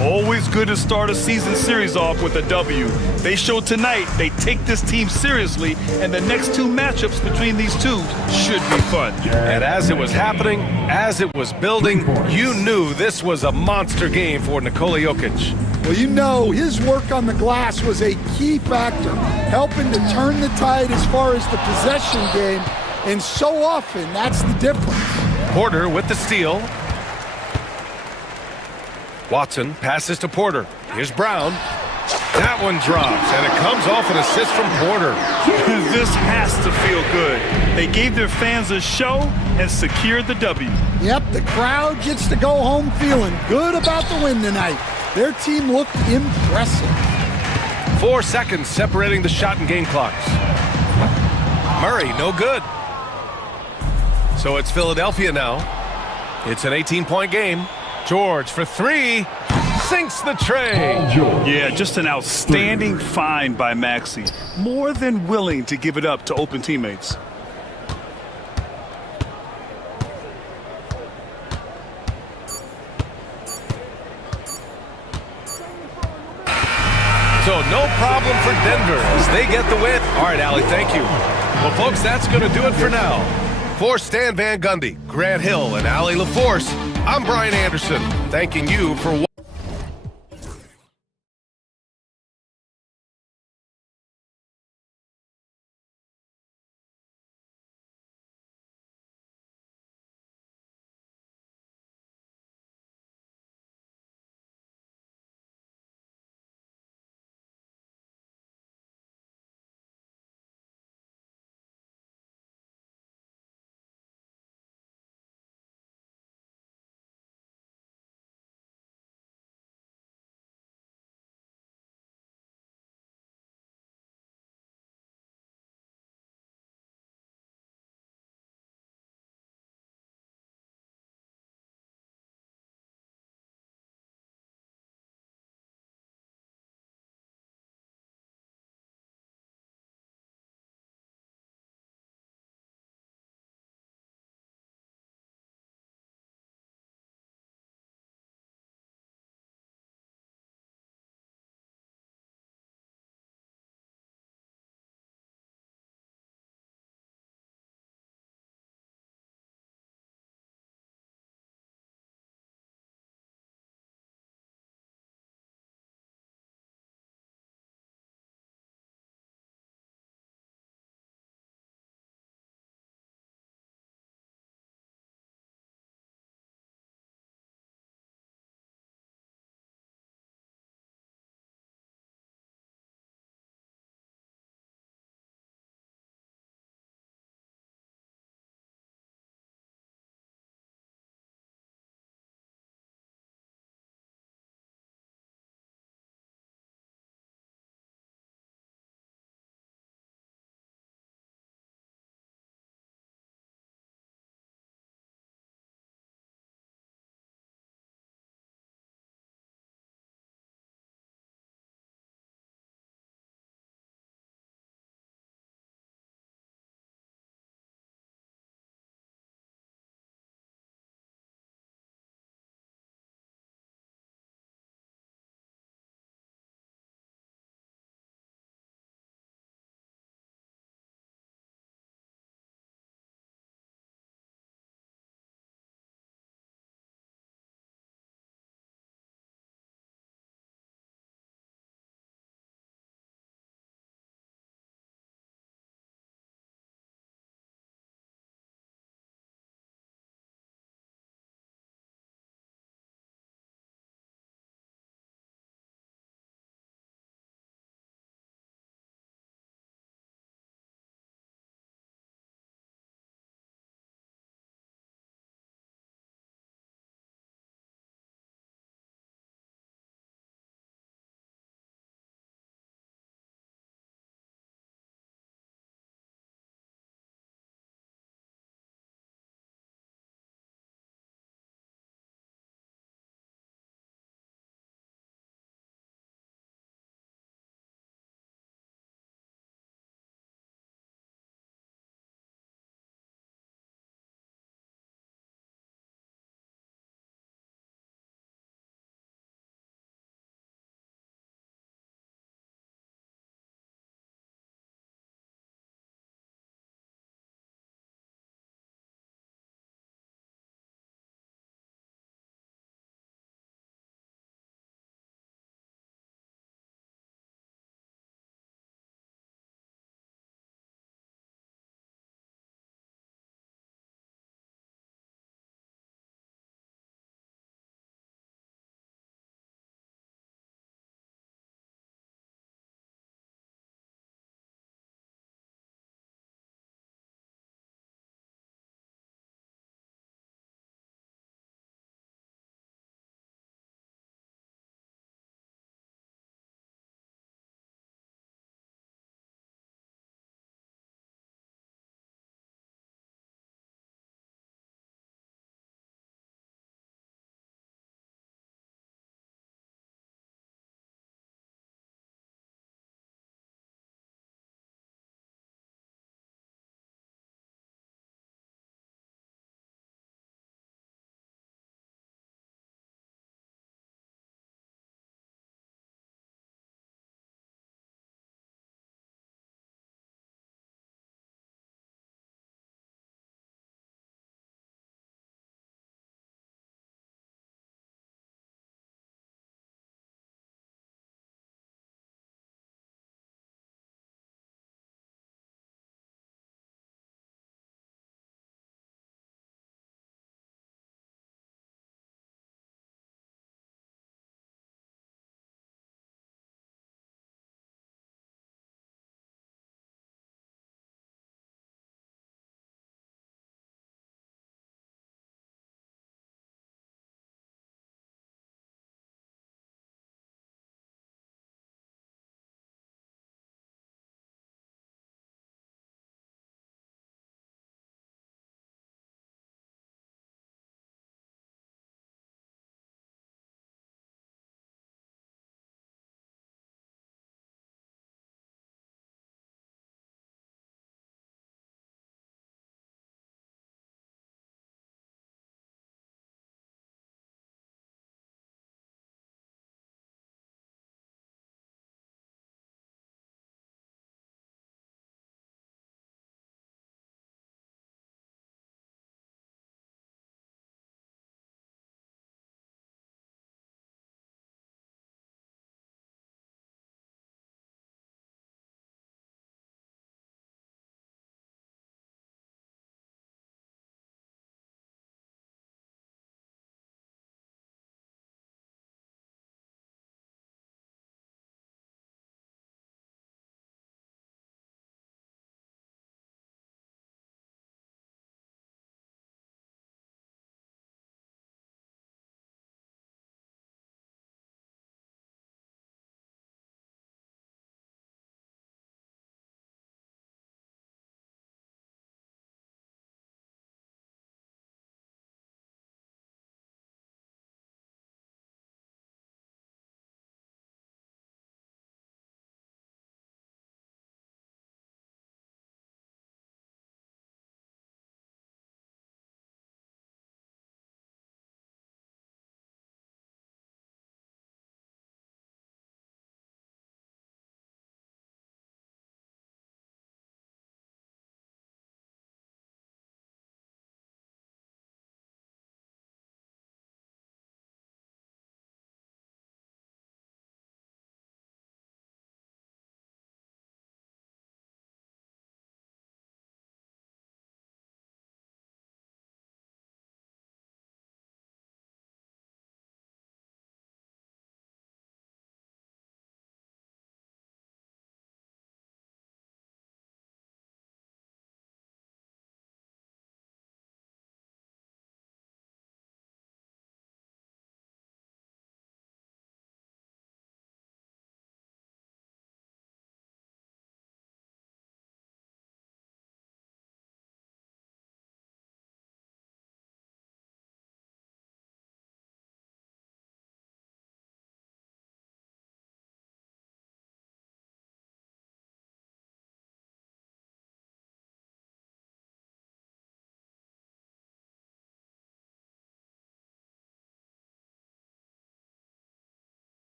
Always good to start a season series off with a W. They showed tonight they take this team seriously, and the next two matchups between these two should be fun. And as it was happening, as it was building, you knew this was a monster game for Nikola Jokic. Well, you know his work on the glass was a key factor, helping to turn the tide as far as the possession game, and so often that's the difference. Porter with the steal. Watson passes to Porter. Here's Brown. That one drops, and it comes off an assist from Porter. This has to feel good. They gave their fans a show and secured the W. Yep, the crowd gets to go home feeling good about the win tonight. Their team looked impressive. 4 seconds separating the shot and game clocks. Murray, no good. So it's Philadelphia now. It's an 18-point game. George for three. sinks the tray. Yeah, just an outstanding find by Maxey. More than willing to give it up to open teammates. So no problem for Denver as they get the win. All right, Allie, thank you. Well, folks, that's going to do it for now. For Stan Van Gundy, Grant Hill, and Allie LaForce, I'm Brian Anderson, thanking you for watching.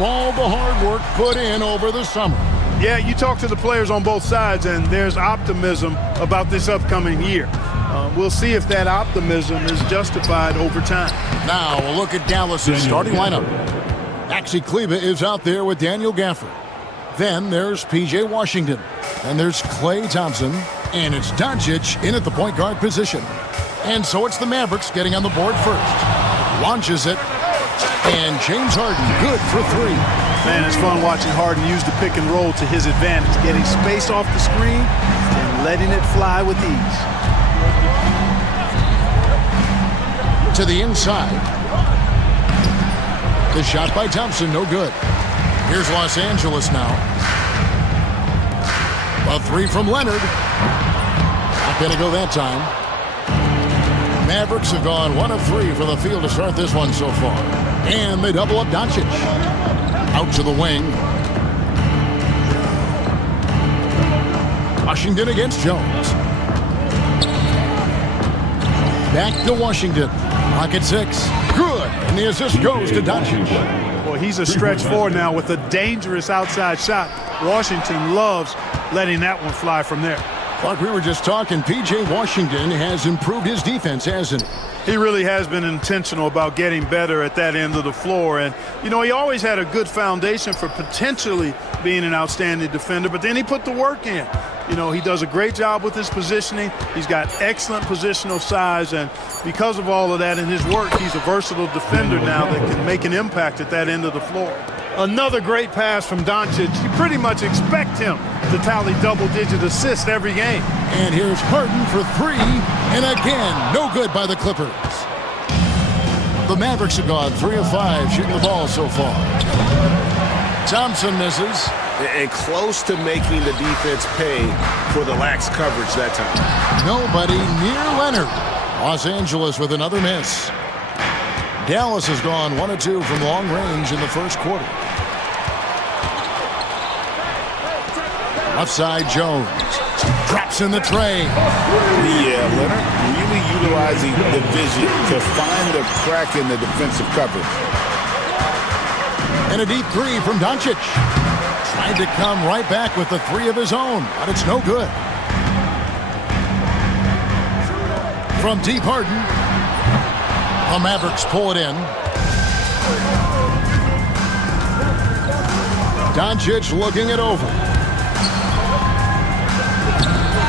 all the hard work put in over the summer. Yeah, you talk to the players on both sides, and there's optimism about this upcoming year. We'll see if that optimism is justified over time. Now we'll look at Dallas's starting lineup. Maxi Kleber is out there with Daniel Gafford. Then there's P.J. Washington. And there's Klay Thompson. And it's Doncic in at the point guard position. And so it's the Mavericks getting on the board first. Launches it. And James Harden good for three. Man, it's fun watching Harden use the pick and roll to his advantage, getting space off the screen and letting it fly with ease. To the inside. The shot by Thompson, no good. Here's Los Angeles now. A three from Leonard. Not going to go that time. Mavericks have gone 1 of 3 for the field to start this one so far. And they double up Doncic. Out to the wing. Washington against Jones. Back to Washington. Clock at 6. Good. And the assist goes to Doncic. Boy, he's a stretch forward now with a dangerous outside shot. Washington loves letting that one fly from there. Like we were just talking, P.J. Washington has improved his defense, hasn't he? He really has been intentional about getting better at that end of the floor. And, you know, he always had a good foundation for potentially being an outstanding defender, but then he put the work in. You know, he does a great job with his positioning. He's got excellent positional size, and because of all of that in his work, he's a versatile defender now that can make an impact at that end of the floor. Another great pass from Doncic. You pretty much expect him to tally double-digit assists every game. And here's Harden for 3, and again, no good by the Clippers. The Mavericks have gone 3 of 5 shooting the ball so far. Thompson misses. And close to making the defense pay for the lax coverage that time. Nobody near Leonard. Los Angeles with another miss. Dallas has gone 1 of 2 from long range in the first quarter. Left side, Jones. Drops in the tray. Yeah, Leonard really utilizing the vision to find the crack in the defensive coverage. And a deep 3 from Doncic. Tried to come right back with the 3 of his own, but it's no good. From deep, Harden. The Mavericks pull it in. Doncic looking it over.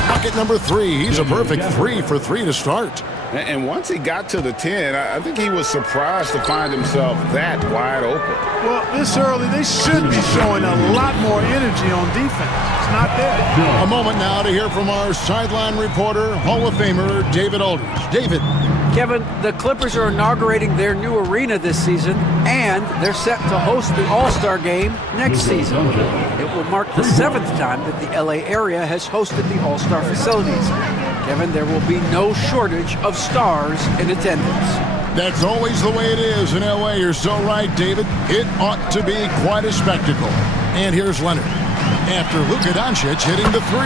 Bucket number 3. He's a perfect 3 for 3 to start. And once he got to the 10, I think he was surprised to find himself that wide open. Well, this early, they should be showing a lot more energy on defense. It's not there. A moment now to hear from our sideline reporter, Hall of Famer David Aldridge. David. Kevin, the Clippers are inaugurating their new arena this season, and they're set to host the All-Star Game next season. It will mark the 7th time that the LA area has hosted the All-Star facilities. Kevin, there will be no shortage of stars in attendance. That's always the way it is in LA. You're so right, David. It ought to be quite a spectacle. And here's Leonard. After Luka Doncic hitting the 3.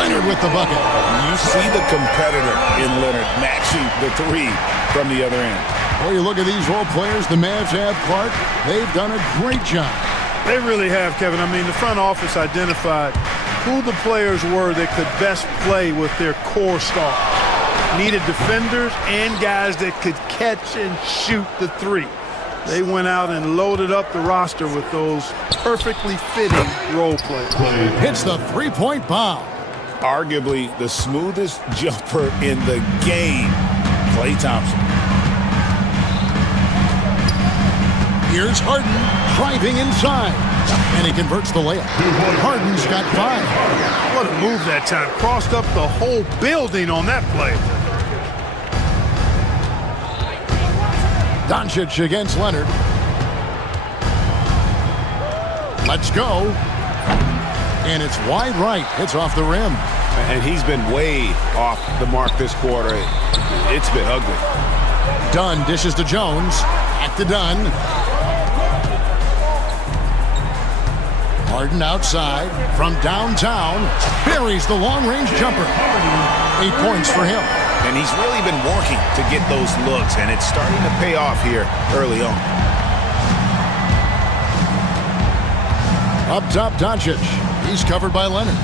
Leonard with the bucket. You see the competitor in Leonard matching the 3 from the other end. Well, you look at these role players the Mavs have, Clark. They've done a great job. They really have, Kevin. I mean, the front office identified who the players were that could best play with their core star. Needed defenders and guys that could catch and shoot the 3. They went out and loaded up the roster with those perfectly fitting role players. Hits the 3-point bomb. Arguably the smoothest jumper in the game, Klay Thompson. Here's Harden driving inside, and he converts the layup. Harden's got 5. What a move that time. Crossed up the whole building on that play. Doncic against Leonard. Let's go. And it's wide right. It's off the rim. And he's been way off the mark this quarter. It's been ugly. Dunn dishes to Jones. Back to Dunn. Harden outside from downtown. Buries the long-range jumper. 8 points for him. And he's really been working to get those looks, and it's starting to pay off here early on. Up top, Doncic. He's covered by Leonard.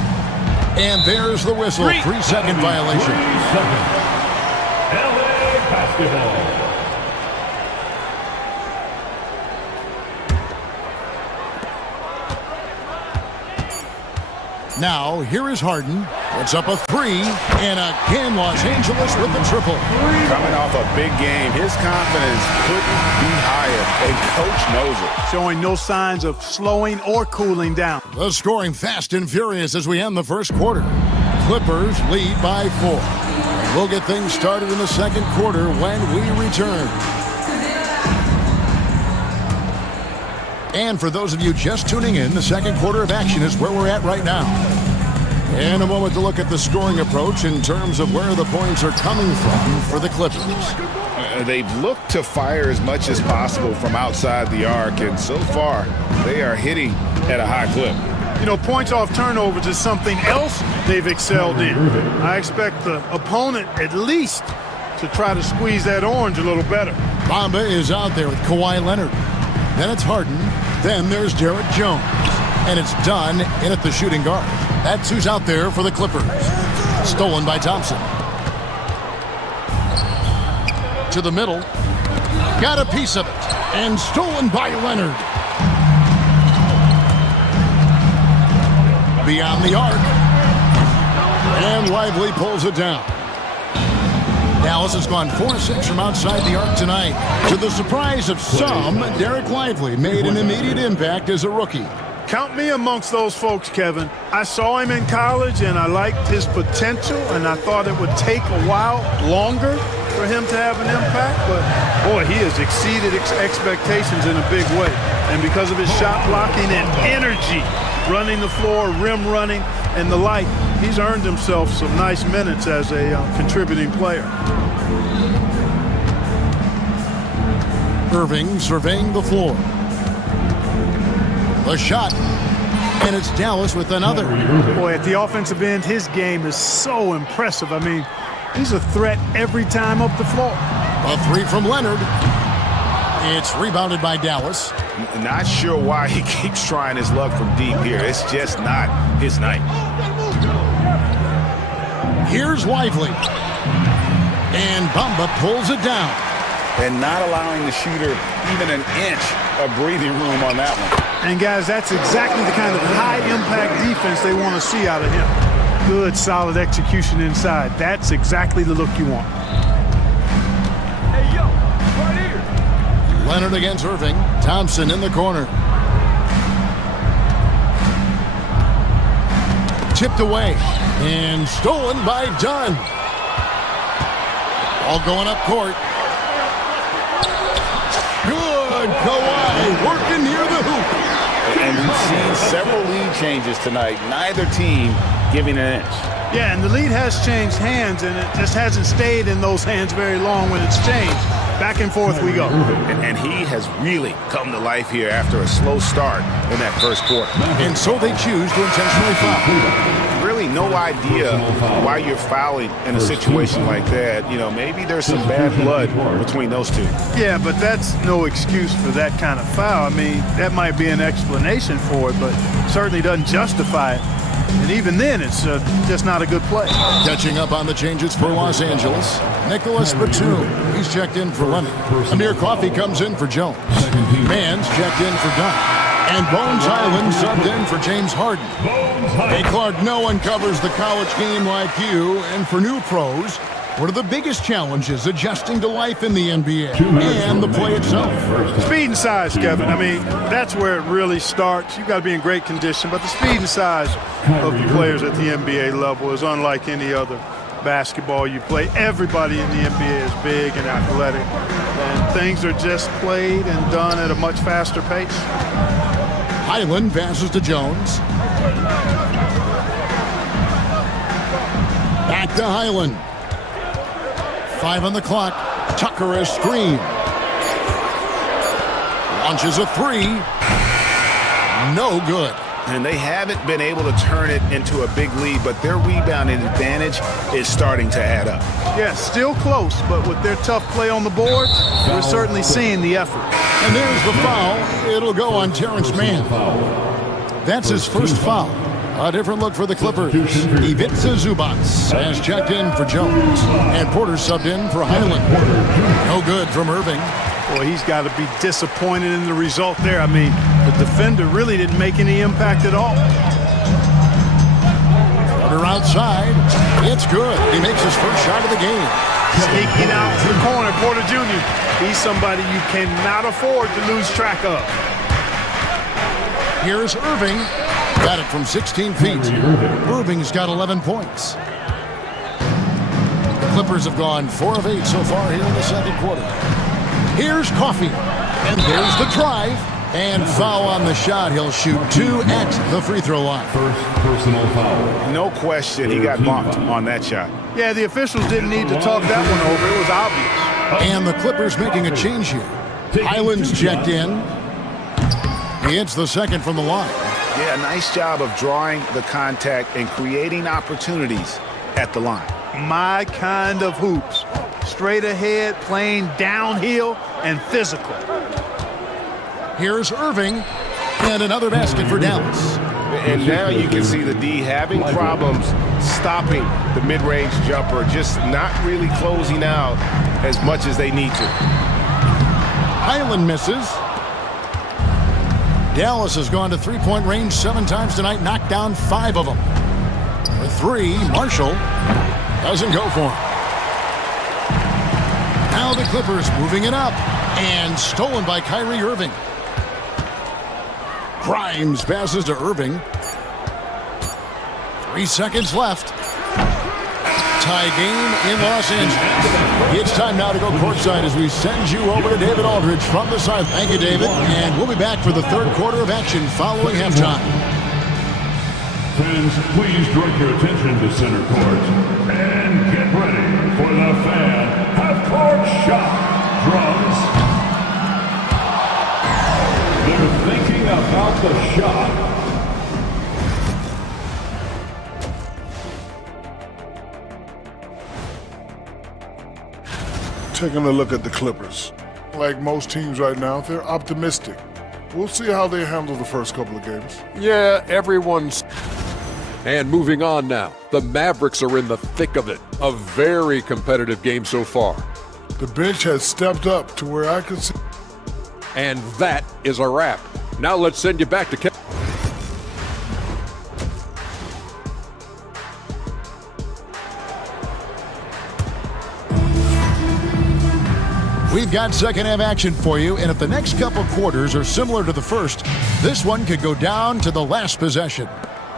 And there's the whistle. 3-second violation. LA basketball. Now, here is Harden. Puts up a three, and again, Los Angeles with the triple. Coming off a big game, his confidence couldn't be higher, and coach knows it. Showing no signs of slowing or cooling down. The scoring fast and furious as we end the first quarter. Clippers lead by 4. We'll get things started in the second quarter when we return. And for those of you just tuning in, the second quarter of action is where we're at right now. And a moment to look at the scoring approach in terms of where the points are coming from for the Clippers. They've looked to fire as much as possible from outside the arc, and so far, they are hitting at a high clip. You know, points off turnovers is something else they've excelled in. I expect the opponent at least to try to squeeze that orange a little better. Bamba is out there with Kawhi Leonard. Then it's Harden. Then there's Derek Jones. And it's done in at the shooting guard. That's who's out there for the Clippers. Stolen by Thompson. To the middle. Got a piece of it. And stolen by Leonard. Beyond the arc. And Lively pulls it down. Dallas has gone 4-6 from outside the arc tonight. To the surprise of some, Derek Lively made an immediate impact as a rookie. Count me amongst those folks, Kevin. I saw him in college, and I liked his potential, and I thought it would take a while longer for him to have an impact. But, boy, he has exceeded expectations in a big way. And because of his shot blocking and energy, running the floor, rim running, and the like, he's earned himself some nice minutes as a contributing player. Irving surveying the floor. The shot, and it's Dallas with another. Boy, at the offensive end, his game is so impressive. I mean, he's a threat every time up the floor. A three from Leonard. It's rebounded by Dallas. Not sure why he keeps trying his luck from deep here. It's just not his night. Here's Lively. And Bamba pulls it down. And not allowing the shooter even an inch of breathing room on that one. And, guys, that's exactly the kind of high-impact defense they want to see out of him. Good, solid execution inside. That's exactly the look you want. Hey, yo, right here. Leonard against Irving. Thompson in the corner. Tipped away. And stolen by Dunn. All going up court. Good. Kawhi working near the hoop. And we've seen several lead changes tonight. Neither team giving an inch. Yeah, and the lead has changed hands, and it just hasn't stayed in those hands very long when it's changed. Back and forth we go. And he has really come to life here after a slow start in that first quarter. And so they choose to intentionally foul. Really no idea why you're fouling in a situation like that. You know, maybe there's some bad blood between those two. Yeah, but that's no excuse for that kind of foul. I mean, that might be an explanation for it, but certainly doesn't justify it. And even then, it's just not a good play. Catching up on the changes for Los Angeles, Nicholas Batum. He's checked in for Lemon. Amir Coffey comes in for Jones. Mann's checked in for Dunn. And Bones Highland subbed in for James Harden. Hey, Clark, no one covers the college game like you. And for new pros, what are the biggest challenges adjusting to life in the NBA and the play itself? Speed and size, Kevin. I mean, that's where it really starts. You've got to be in great condition, but the speed and size of the players at the NBA level is unlike any other basketball you play. Everybody in the NBA is big and athletic, and things are just played and done at a much faster pace. Highland passes to Jones. Back to Highland. 5 on the clock. Tucker a screen. Launches a three. No good. And they haven't been able to turn it into a big lead, but their rebounding advantage is starting to add up. Yeah, still close, but with their tough play on the board, we're certainly seeing the effort. And there's the foul. It'll go on Terrence Mann. That's his first foul. A different look for the Clippers. Ivica Zubac has checked in for Jones. And Porter subbed in for Highland. No good from Irving. Boy, he's got to be disappointed in the result there. I mean, the defender really didn't make any impact at all. Porter outside. It's good. He makes his first shot of the game. Sneaking out to the corner, Porter Jr. He's somebody you cannot afford to lose track of. Here's Irving. Got it from 16 feet. Irving's got 11 points. The Clippers have gone 4 of 8 so far here in the second quarter. Here's Coffey. And there's the drive. And foul on the shot. He'll shoot 2 at the free throw line. First personal foul. No question he got bumped on that shot. Yeah, the officials didn't need to talk that one over. It was obvious. And the Clippers making a change here. Highland's checked in. He hits the second from the line. Yeah, nice job of drawing the contact and creating opportunities at the line. My kind of hoops. Straight ahead, playing downhill, and physical. Here's Irving. And another basket for Dallas. And now you can see the D having problems stopping the mid-range jumper, just not really closing out as much as they need to. Highland misses. Dallas has gone to three-point range 7 times tonight, knocked down 5 of them. For 3, Marshall doesn't go for him. Now the Clippers moving it up, and stolen by Kyrie Irving. Grimes passes to Irving. 3 seconds left. Tie game in Los Angeles. It's time now to go courtside as we send you over to David Aldridge from the side. Thank you, David. And we'll be back for the third quarter of action following halftime. Fans, please direct your attention to center court. And get ready for the fan half-court shot. Drums. They're thinking about the shot. Taking a look at the Clippers. Like most teams right now, they're optimistic. We'll see how they handle the first couple of games. Yeah, everyone's... And moving on now, the Mavericks are in the thick of it. A very competitive game so far. The bench has stepped up to where I can see. And that is a wrap. Now let's send you back to Kevin. We've got second half action for you, and if the next couple quarters are similar to the first, this one could go down to the last possession.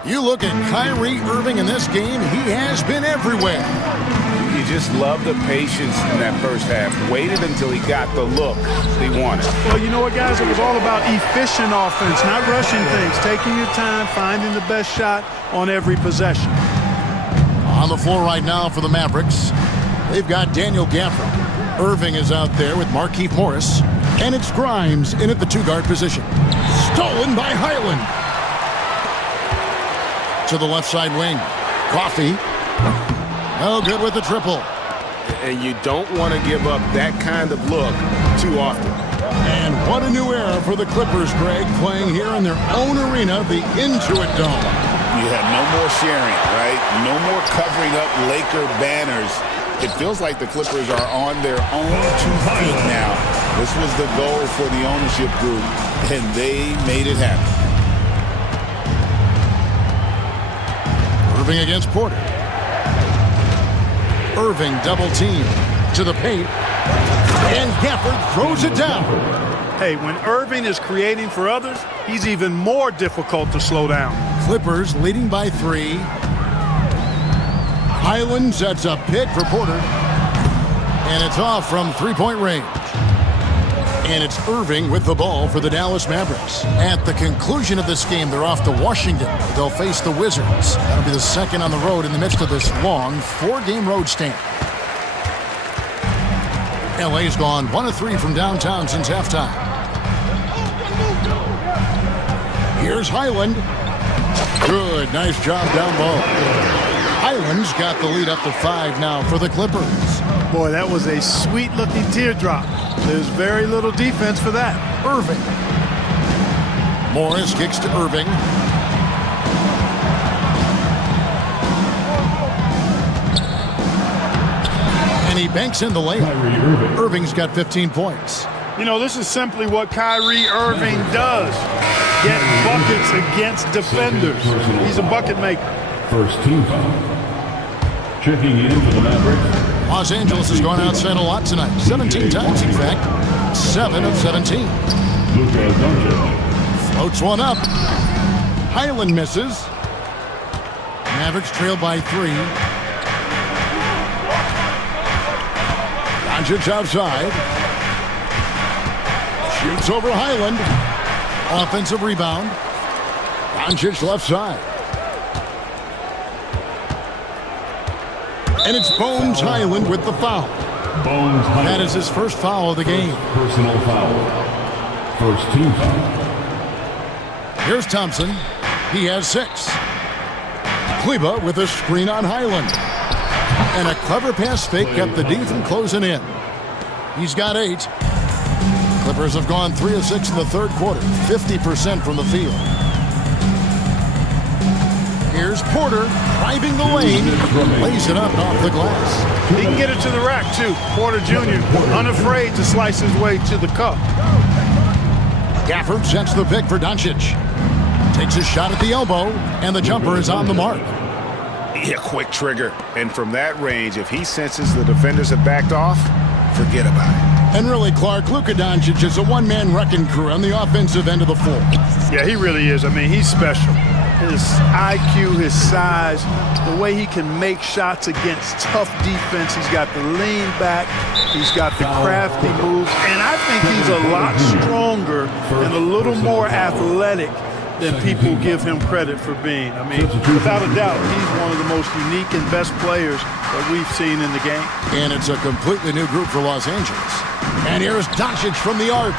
You look at Kyrie Irving in this game, he has been everywhere. You just love the patience in that first half. Waited until he got the look he wanted. Well, you know what, guys? It was all about efficient offense, not rushing things, taking your time, finding the best shot on every possession. On the floor right now for the Mavericks, they've got Daniel Gafford. Irving is out there with Markieff Morris, and it's Grimes in at the 2-guard position. Stolen by Highland. To the left side wing. Coffey. No good with the triple. And you don't want to give up that kind of look too often. And what a new era for the Clippers, Greg, playing here in their own arena, the Intuit Dome. You have no more sharing, right? No more covering up Laker banners. It feels like the Clippers are on their own 2 feet now. This was the goal for the ownership group, and they made it happen. Irving against Porter. Irving double team to the paint, and Gafford throws it down. Hey, when Irving is creating for others, he's even more difficult to slow down. Clippers leading by 3. Highland sets a pick for Porter, and it's off from 3-point range. And it's Irving with the ball for the Dallas Mavericks. At the conclusion of this game, they're off to Washington. They'll face the Wizards. That'll be the second on the road in the midst of this long 4-game road stand. LA's gone 1 of 3 from downtown since halftime. Here's Highland. Good, nice job down low. Highland's got the lead up to 5 now for the Clippers. Boy, that was a sweet-looking teardrop. There's very little defense for that. Irving. Morris kicks to Irving. he banks in the layup. Irving's got 15 points. You know, this is simply what Kyrie Irving does. Get buckets against defenders. He's a bucket maker. First team foul. Checking in for the Mavericks. Los Angeles has gone outside a lot tonight. 17 times, in fact. 7 of 17. Luka Doncic. Floats one up. Highland misses. Mavericks trail by 3. Doncic outside. Shoots over Highland. Offensive rebound. Doncic left side. And it's Bones Highland with the foul. Bones Highland. That is his first foul of the game. Personal foul. First team foul. Here's Thompson. He has 6. Kleba with a screen on Highland. And a clever pass fake kept the D from closing in. He's got 8. Clippers have gone 3 of 6 in the third quarter, 50% from the field. Here's Porter driving the lane, lays it up and off the glass. He can get it to the rack, too. Porter Jr., unafraid to slice his way to the cup. Gafford sets the pick for Doncic. Takes a shot at the elbow, and the jumper is on the mark. Yeah, quick trigger. And from that range, if he senses the defenders have backed off, forget about it. And really, Clark, Luka Doncic is a one-man wrecking crew on the offensive end of the floor. Yeah, he really is. I mean, he's special. His IQ, his size, the way he can make shots against tough defense. He's got the lean back. He's got the crafty moves. And I think he's a lot stronger and a little more athletic than people give him credit for being. I mean, without a doubt, he's one of the most unique and best players that we've seen in the game. And it's a completely new group for Los Angeles. And here's Doncic from the arc.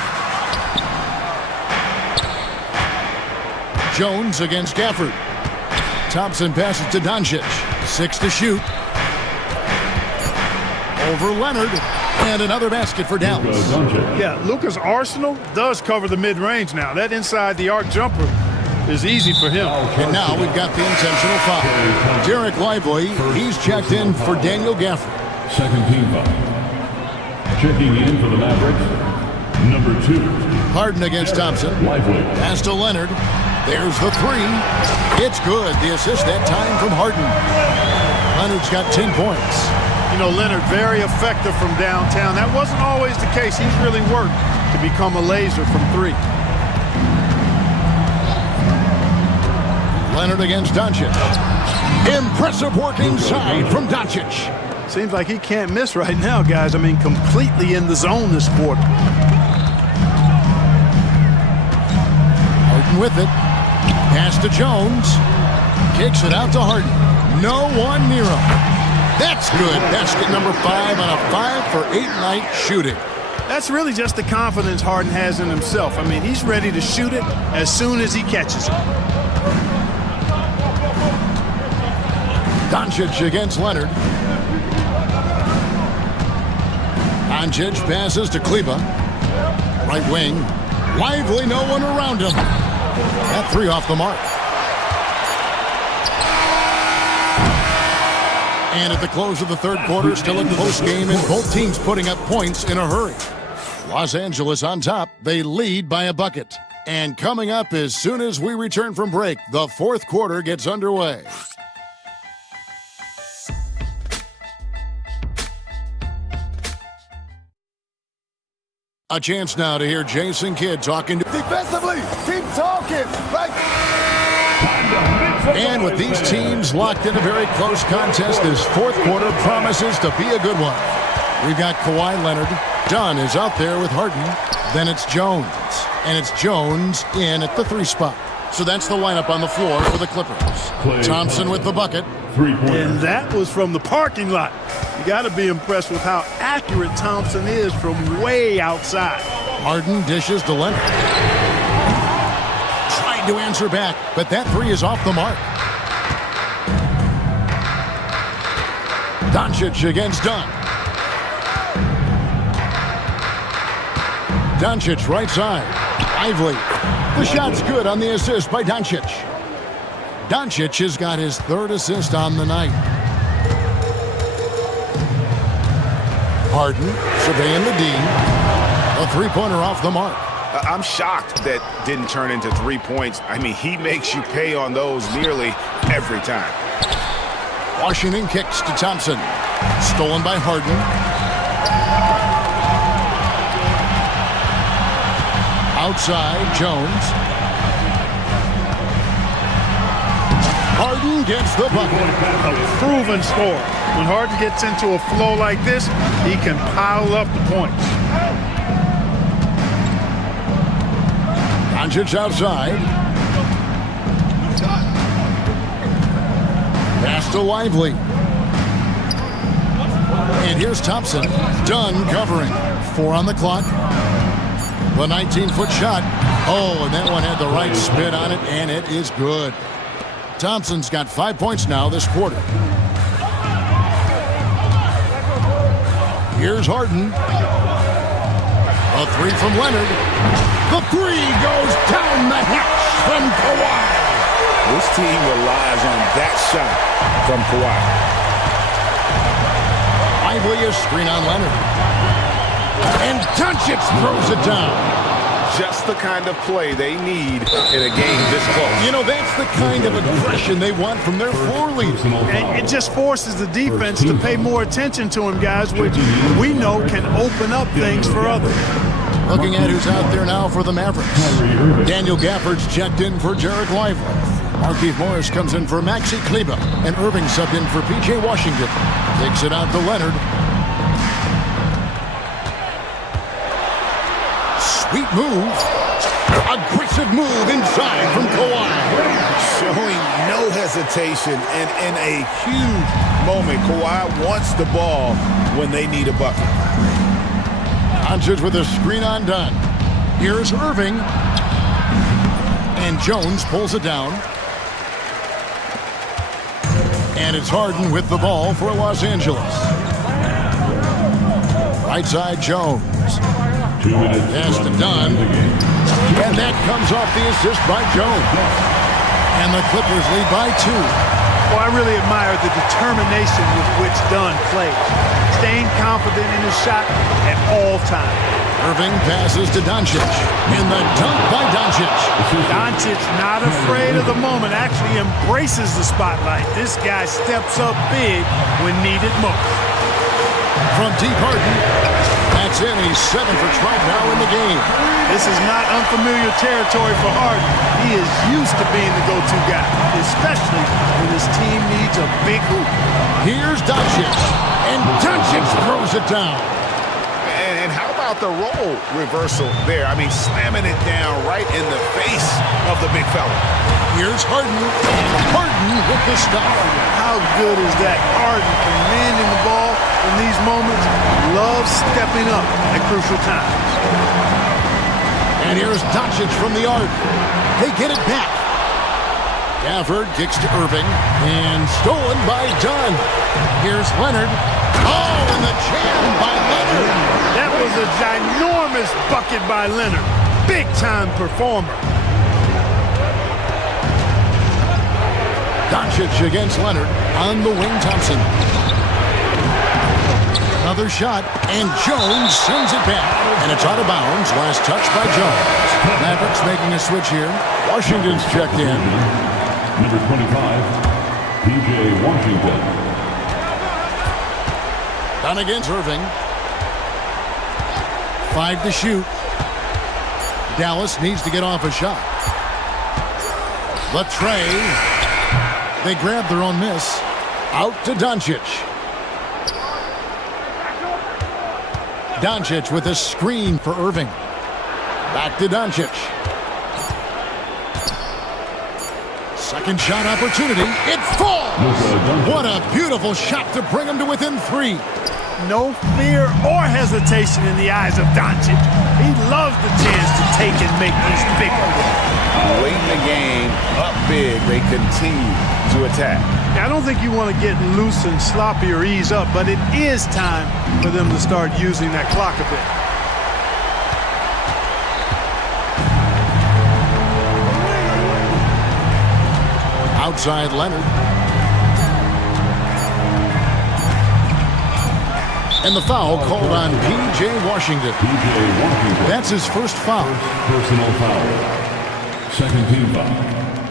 Jones against Gafford. Thompson passes to Doncic. 6 to shoot. Over Leonard. And another basket for Dallas. Yeah, Luka's arsenal does cover the mid-range now. That inside the arc jumper is easy for him. And now we've got the intentional foul. Derek Lively, he's checked in for Daniel Gafford. Second team foul. Checking in for the Mavericks, number 2. Harden against Thompson. Lively. Pass to Leonard. There's the 3. It's good. The assist that time from Harden. Leonard's got 10 points. You know, Leonard, very effective from downtown. That wasn't always the case. He's really worked to become a laser from 3. Leonard against Doncic. Impressive work inside from Doncic. Seems like he can't miss right now, guys. I mean, completely in the zone this quarter. Harden with it. Pass to Jones. Kicks it out to Harden. No one near him. That's good. Basket number 5 on a 5-for-8 night shooting. That's really just the confidence Harden has in himself. I mean, he's ready to shoot it as soon as he catches it. Doncic against Leonard. Doncic passes to Kleba. Right wing. Lively, no one around him. That 3 off the mark. And at the close of the third quarter, still a close game, and both teams putting up points in a hurry. Los Angeles on top. They lead by a bucket. And coming up as soon as we return from break, the fourth quarter gets underway. A chance now to hear Jason Kidd talking to... Defensively, keep talking. And with these teams locked in a very close contest, this fourth quarter promises to be a good one. We've got Kawhi Leonard. Dunn is out there with Harden. Then it's Jones. And it's Jones in at the 3 spot. So that's the lineup on the floor for the Clippers. Thompson with the bucket. And that was from the parking lot. You got to be impressed with how accurate Thompson is from way outside. Harden dishes to Leonard. Tried to answer back, but that 3 is off the mark. Doncic against Dunn. Doncic right side. Lively. The shot's good on the assist by Doncic. Doncic has got his 3rd assist on the night. Harden surveying the D. A three-pointer off the mark. I'm shocked that didn't turn into 3 points. I mean, he makes you pay on those nearly every time. Washington kicks to Thompson. Stolen by Harden. Outside, Jones. Harden gets the bucket. A proven scorer. When Harden gets into a flow like this, he can pile up the points. Doncic outside. Pass to Lively. And here's Thompson. Dunn covering. 4 on the clock. The 19-foot shot. Oh, and that one had the right spin on it, and it is good. Thompson's got 5 points now this quarter. Here's Harden. A three from Leonard. The three goes down the hatch from Kawhi. This team relies on that shot from Kawhi. Lively is screen on Leonard. And Doncic throws it down. Just the kind of play they need in a game this close. You know, that's the kind of aggression they want from their floor leaders. And it just forces the defense to pay more attention to him, guys, which we know can open up things for others. Looking at who's out there now for the Mavericks. Daniel Gafford's checked in for Jarek Lively. Markieff Morris comes in for Maxi Kleber. And Irving subbed in for P.J. Washington. Takes it out to Leonard. Sweet move. Aggressive move inside from Kawhi. Showing no hesitation, and in a huge moment, Kawhi wants the ball when they need a bucket. Doncic with a screen on Dunn. Here's Irving. And Jones pulls it down. And it's Harden with the ball for Los Angeles. Right side, Jones. Pass to Dunn. And that comes off the assist by Jones. And the Clippers lead by 2. Well, I really admire the determination with which Dunn plays. Staying confident in his shot at all times. Irving passes to Doncic. And the dunk by Doncic. Doncic not afraid of the moment, actually embraces the spotlight. This guy steps up big when needed most. From deep Harden. That's in. He's 7 for 12 now in the game. This is not unfamiliar territory for Harden. He is used to being the go-to guy, especially when his team needs a big hoop. Here's Doncic. And Doncic throws it down. And how about the role reversal there? I mean, slamming it down right in the face of the big fella. Here's Harden. Harden with the stop. How good is that? Harden commanding the ball in these moments. Loves stepping up at crucial times. And here's Doncic from the arc. They get it back. Gafford kicks to Irving. And stolen by Dunn. Here's Leonard. Oh, and the jam by Leonard. That was a ginormous bucket by Leonard. Big-time performer. Doncic against Leonard on the wing. Thompson. Another shot, and Jones sends it back. And it's out of bounds. Last touch by Jones. Mavericks making a switch here. Washington's checked in. Number 25, P.J. Washington. Done against Irving. 5 to shoot. Dallas needs to get off a shot. Latrey. They grab their own miss. Out to Doncic. Doncic with a screen for Irving. Back to Doncic. Second shot opportunity. It falls! What a beautiful shot to bring him to within 3. No fear or hesitation in the eyes of Doncic. He loves the chance to take and make these big ones. Late in the game, up big, they continue to attack. Now, I don't think you want to get loose and sloppy or ease up, but it is time for them to start using that clock a bit. Outside Leonard. And the foul called on P.J. Washington. P.J. Washington. That's his first foul. Personal foul. Second team foul.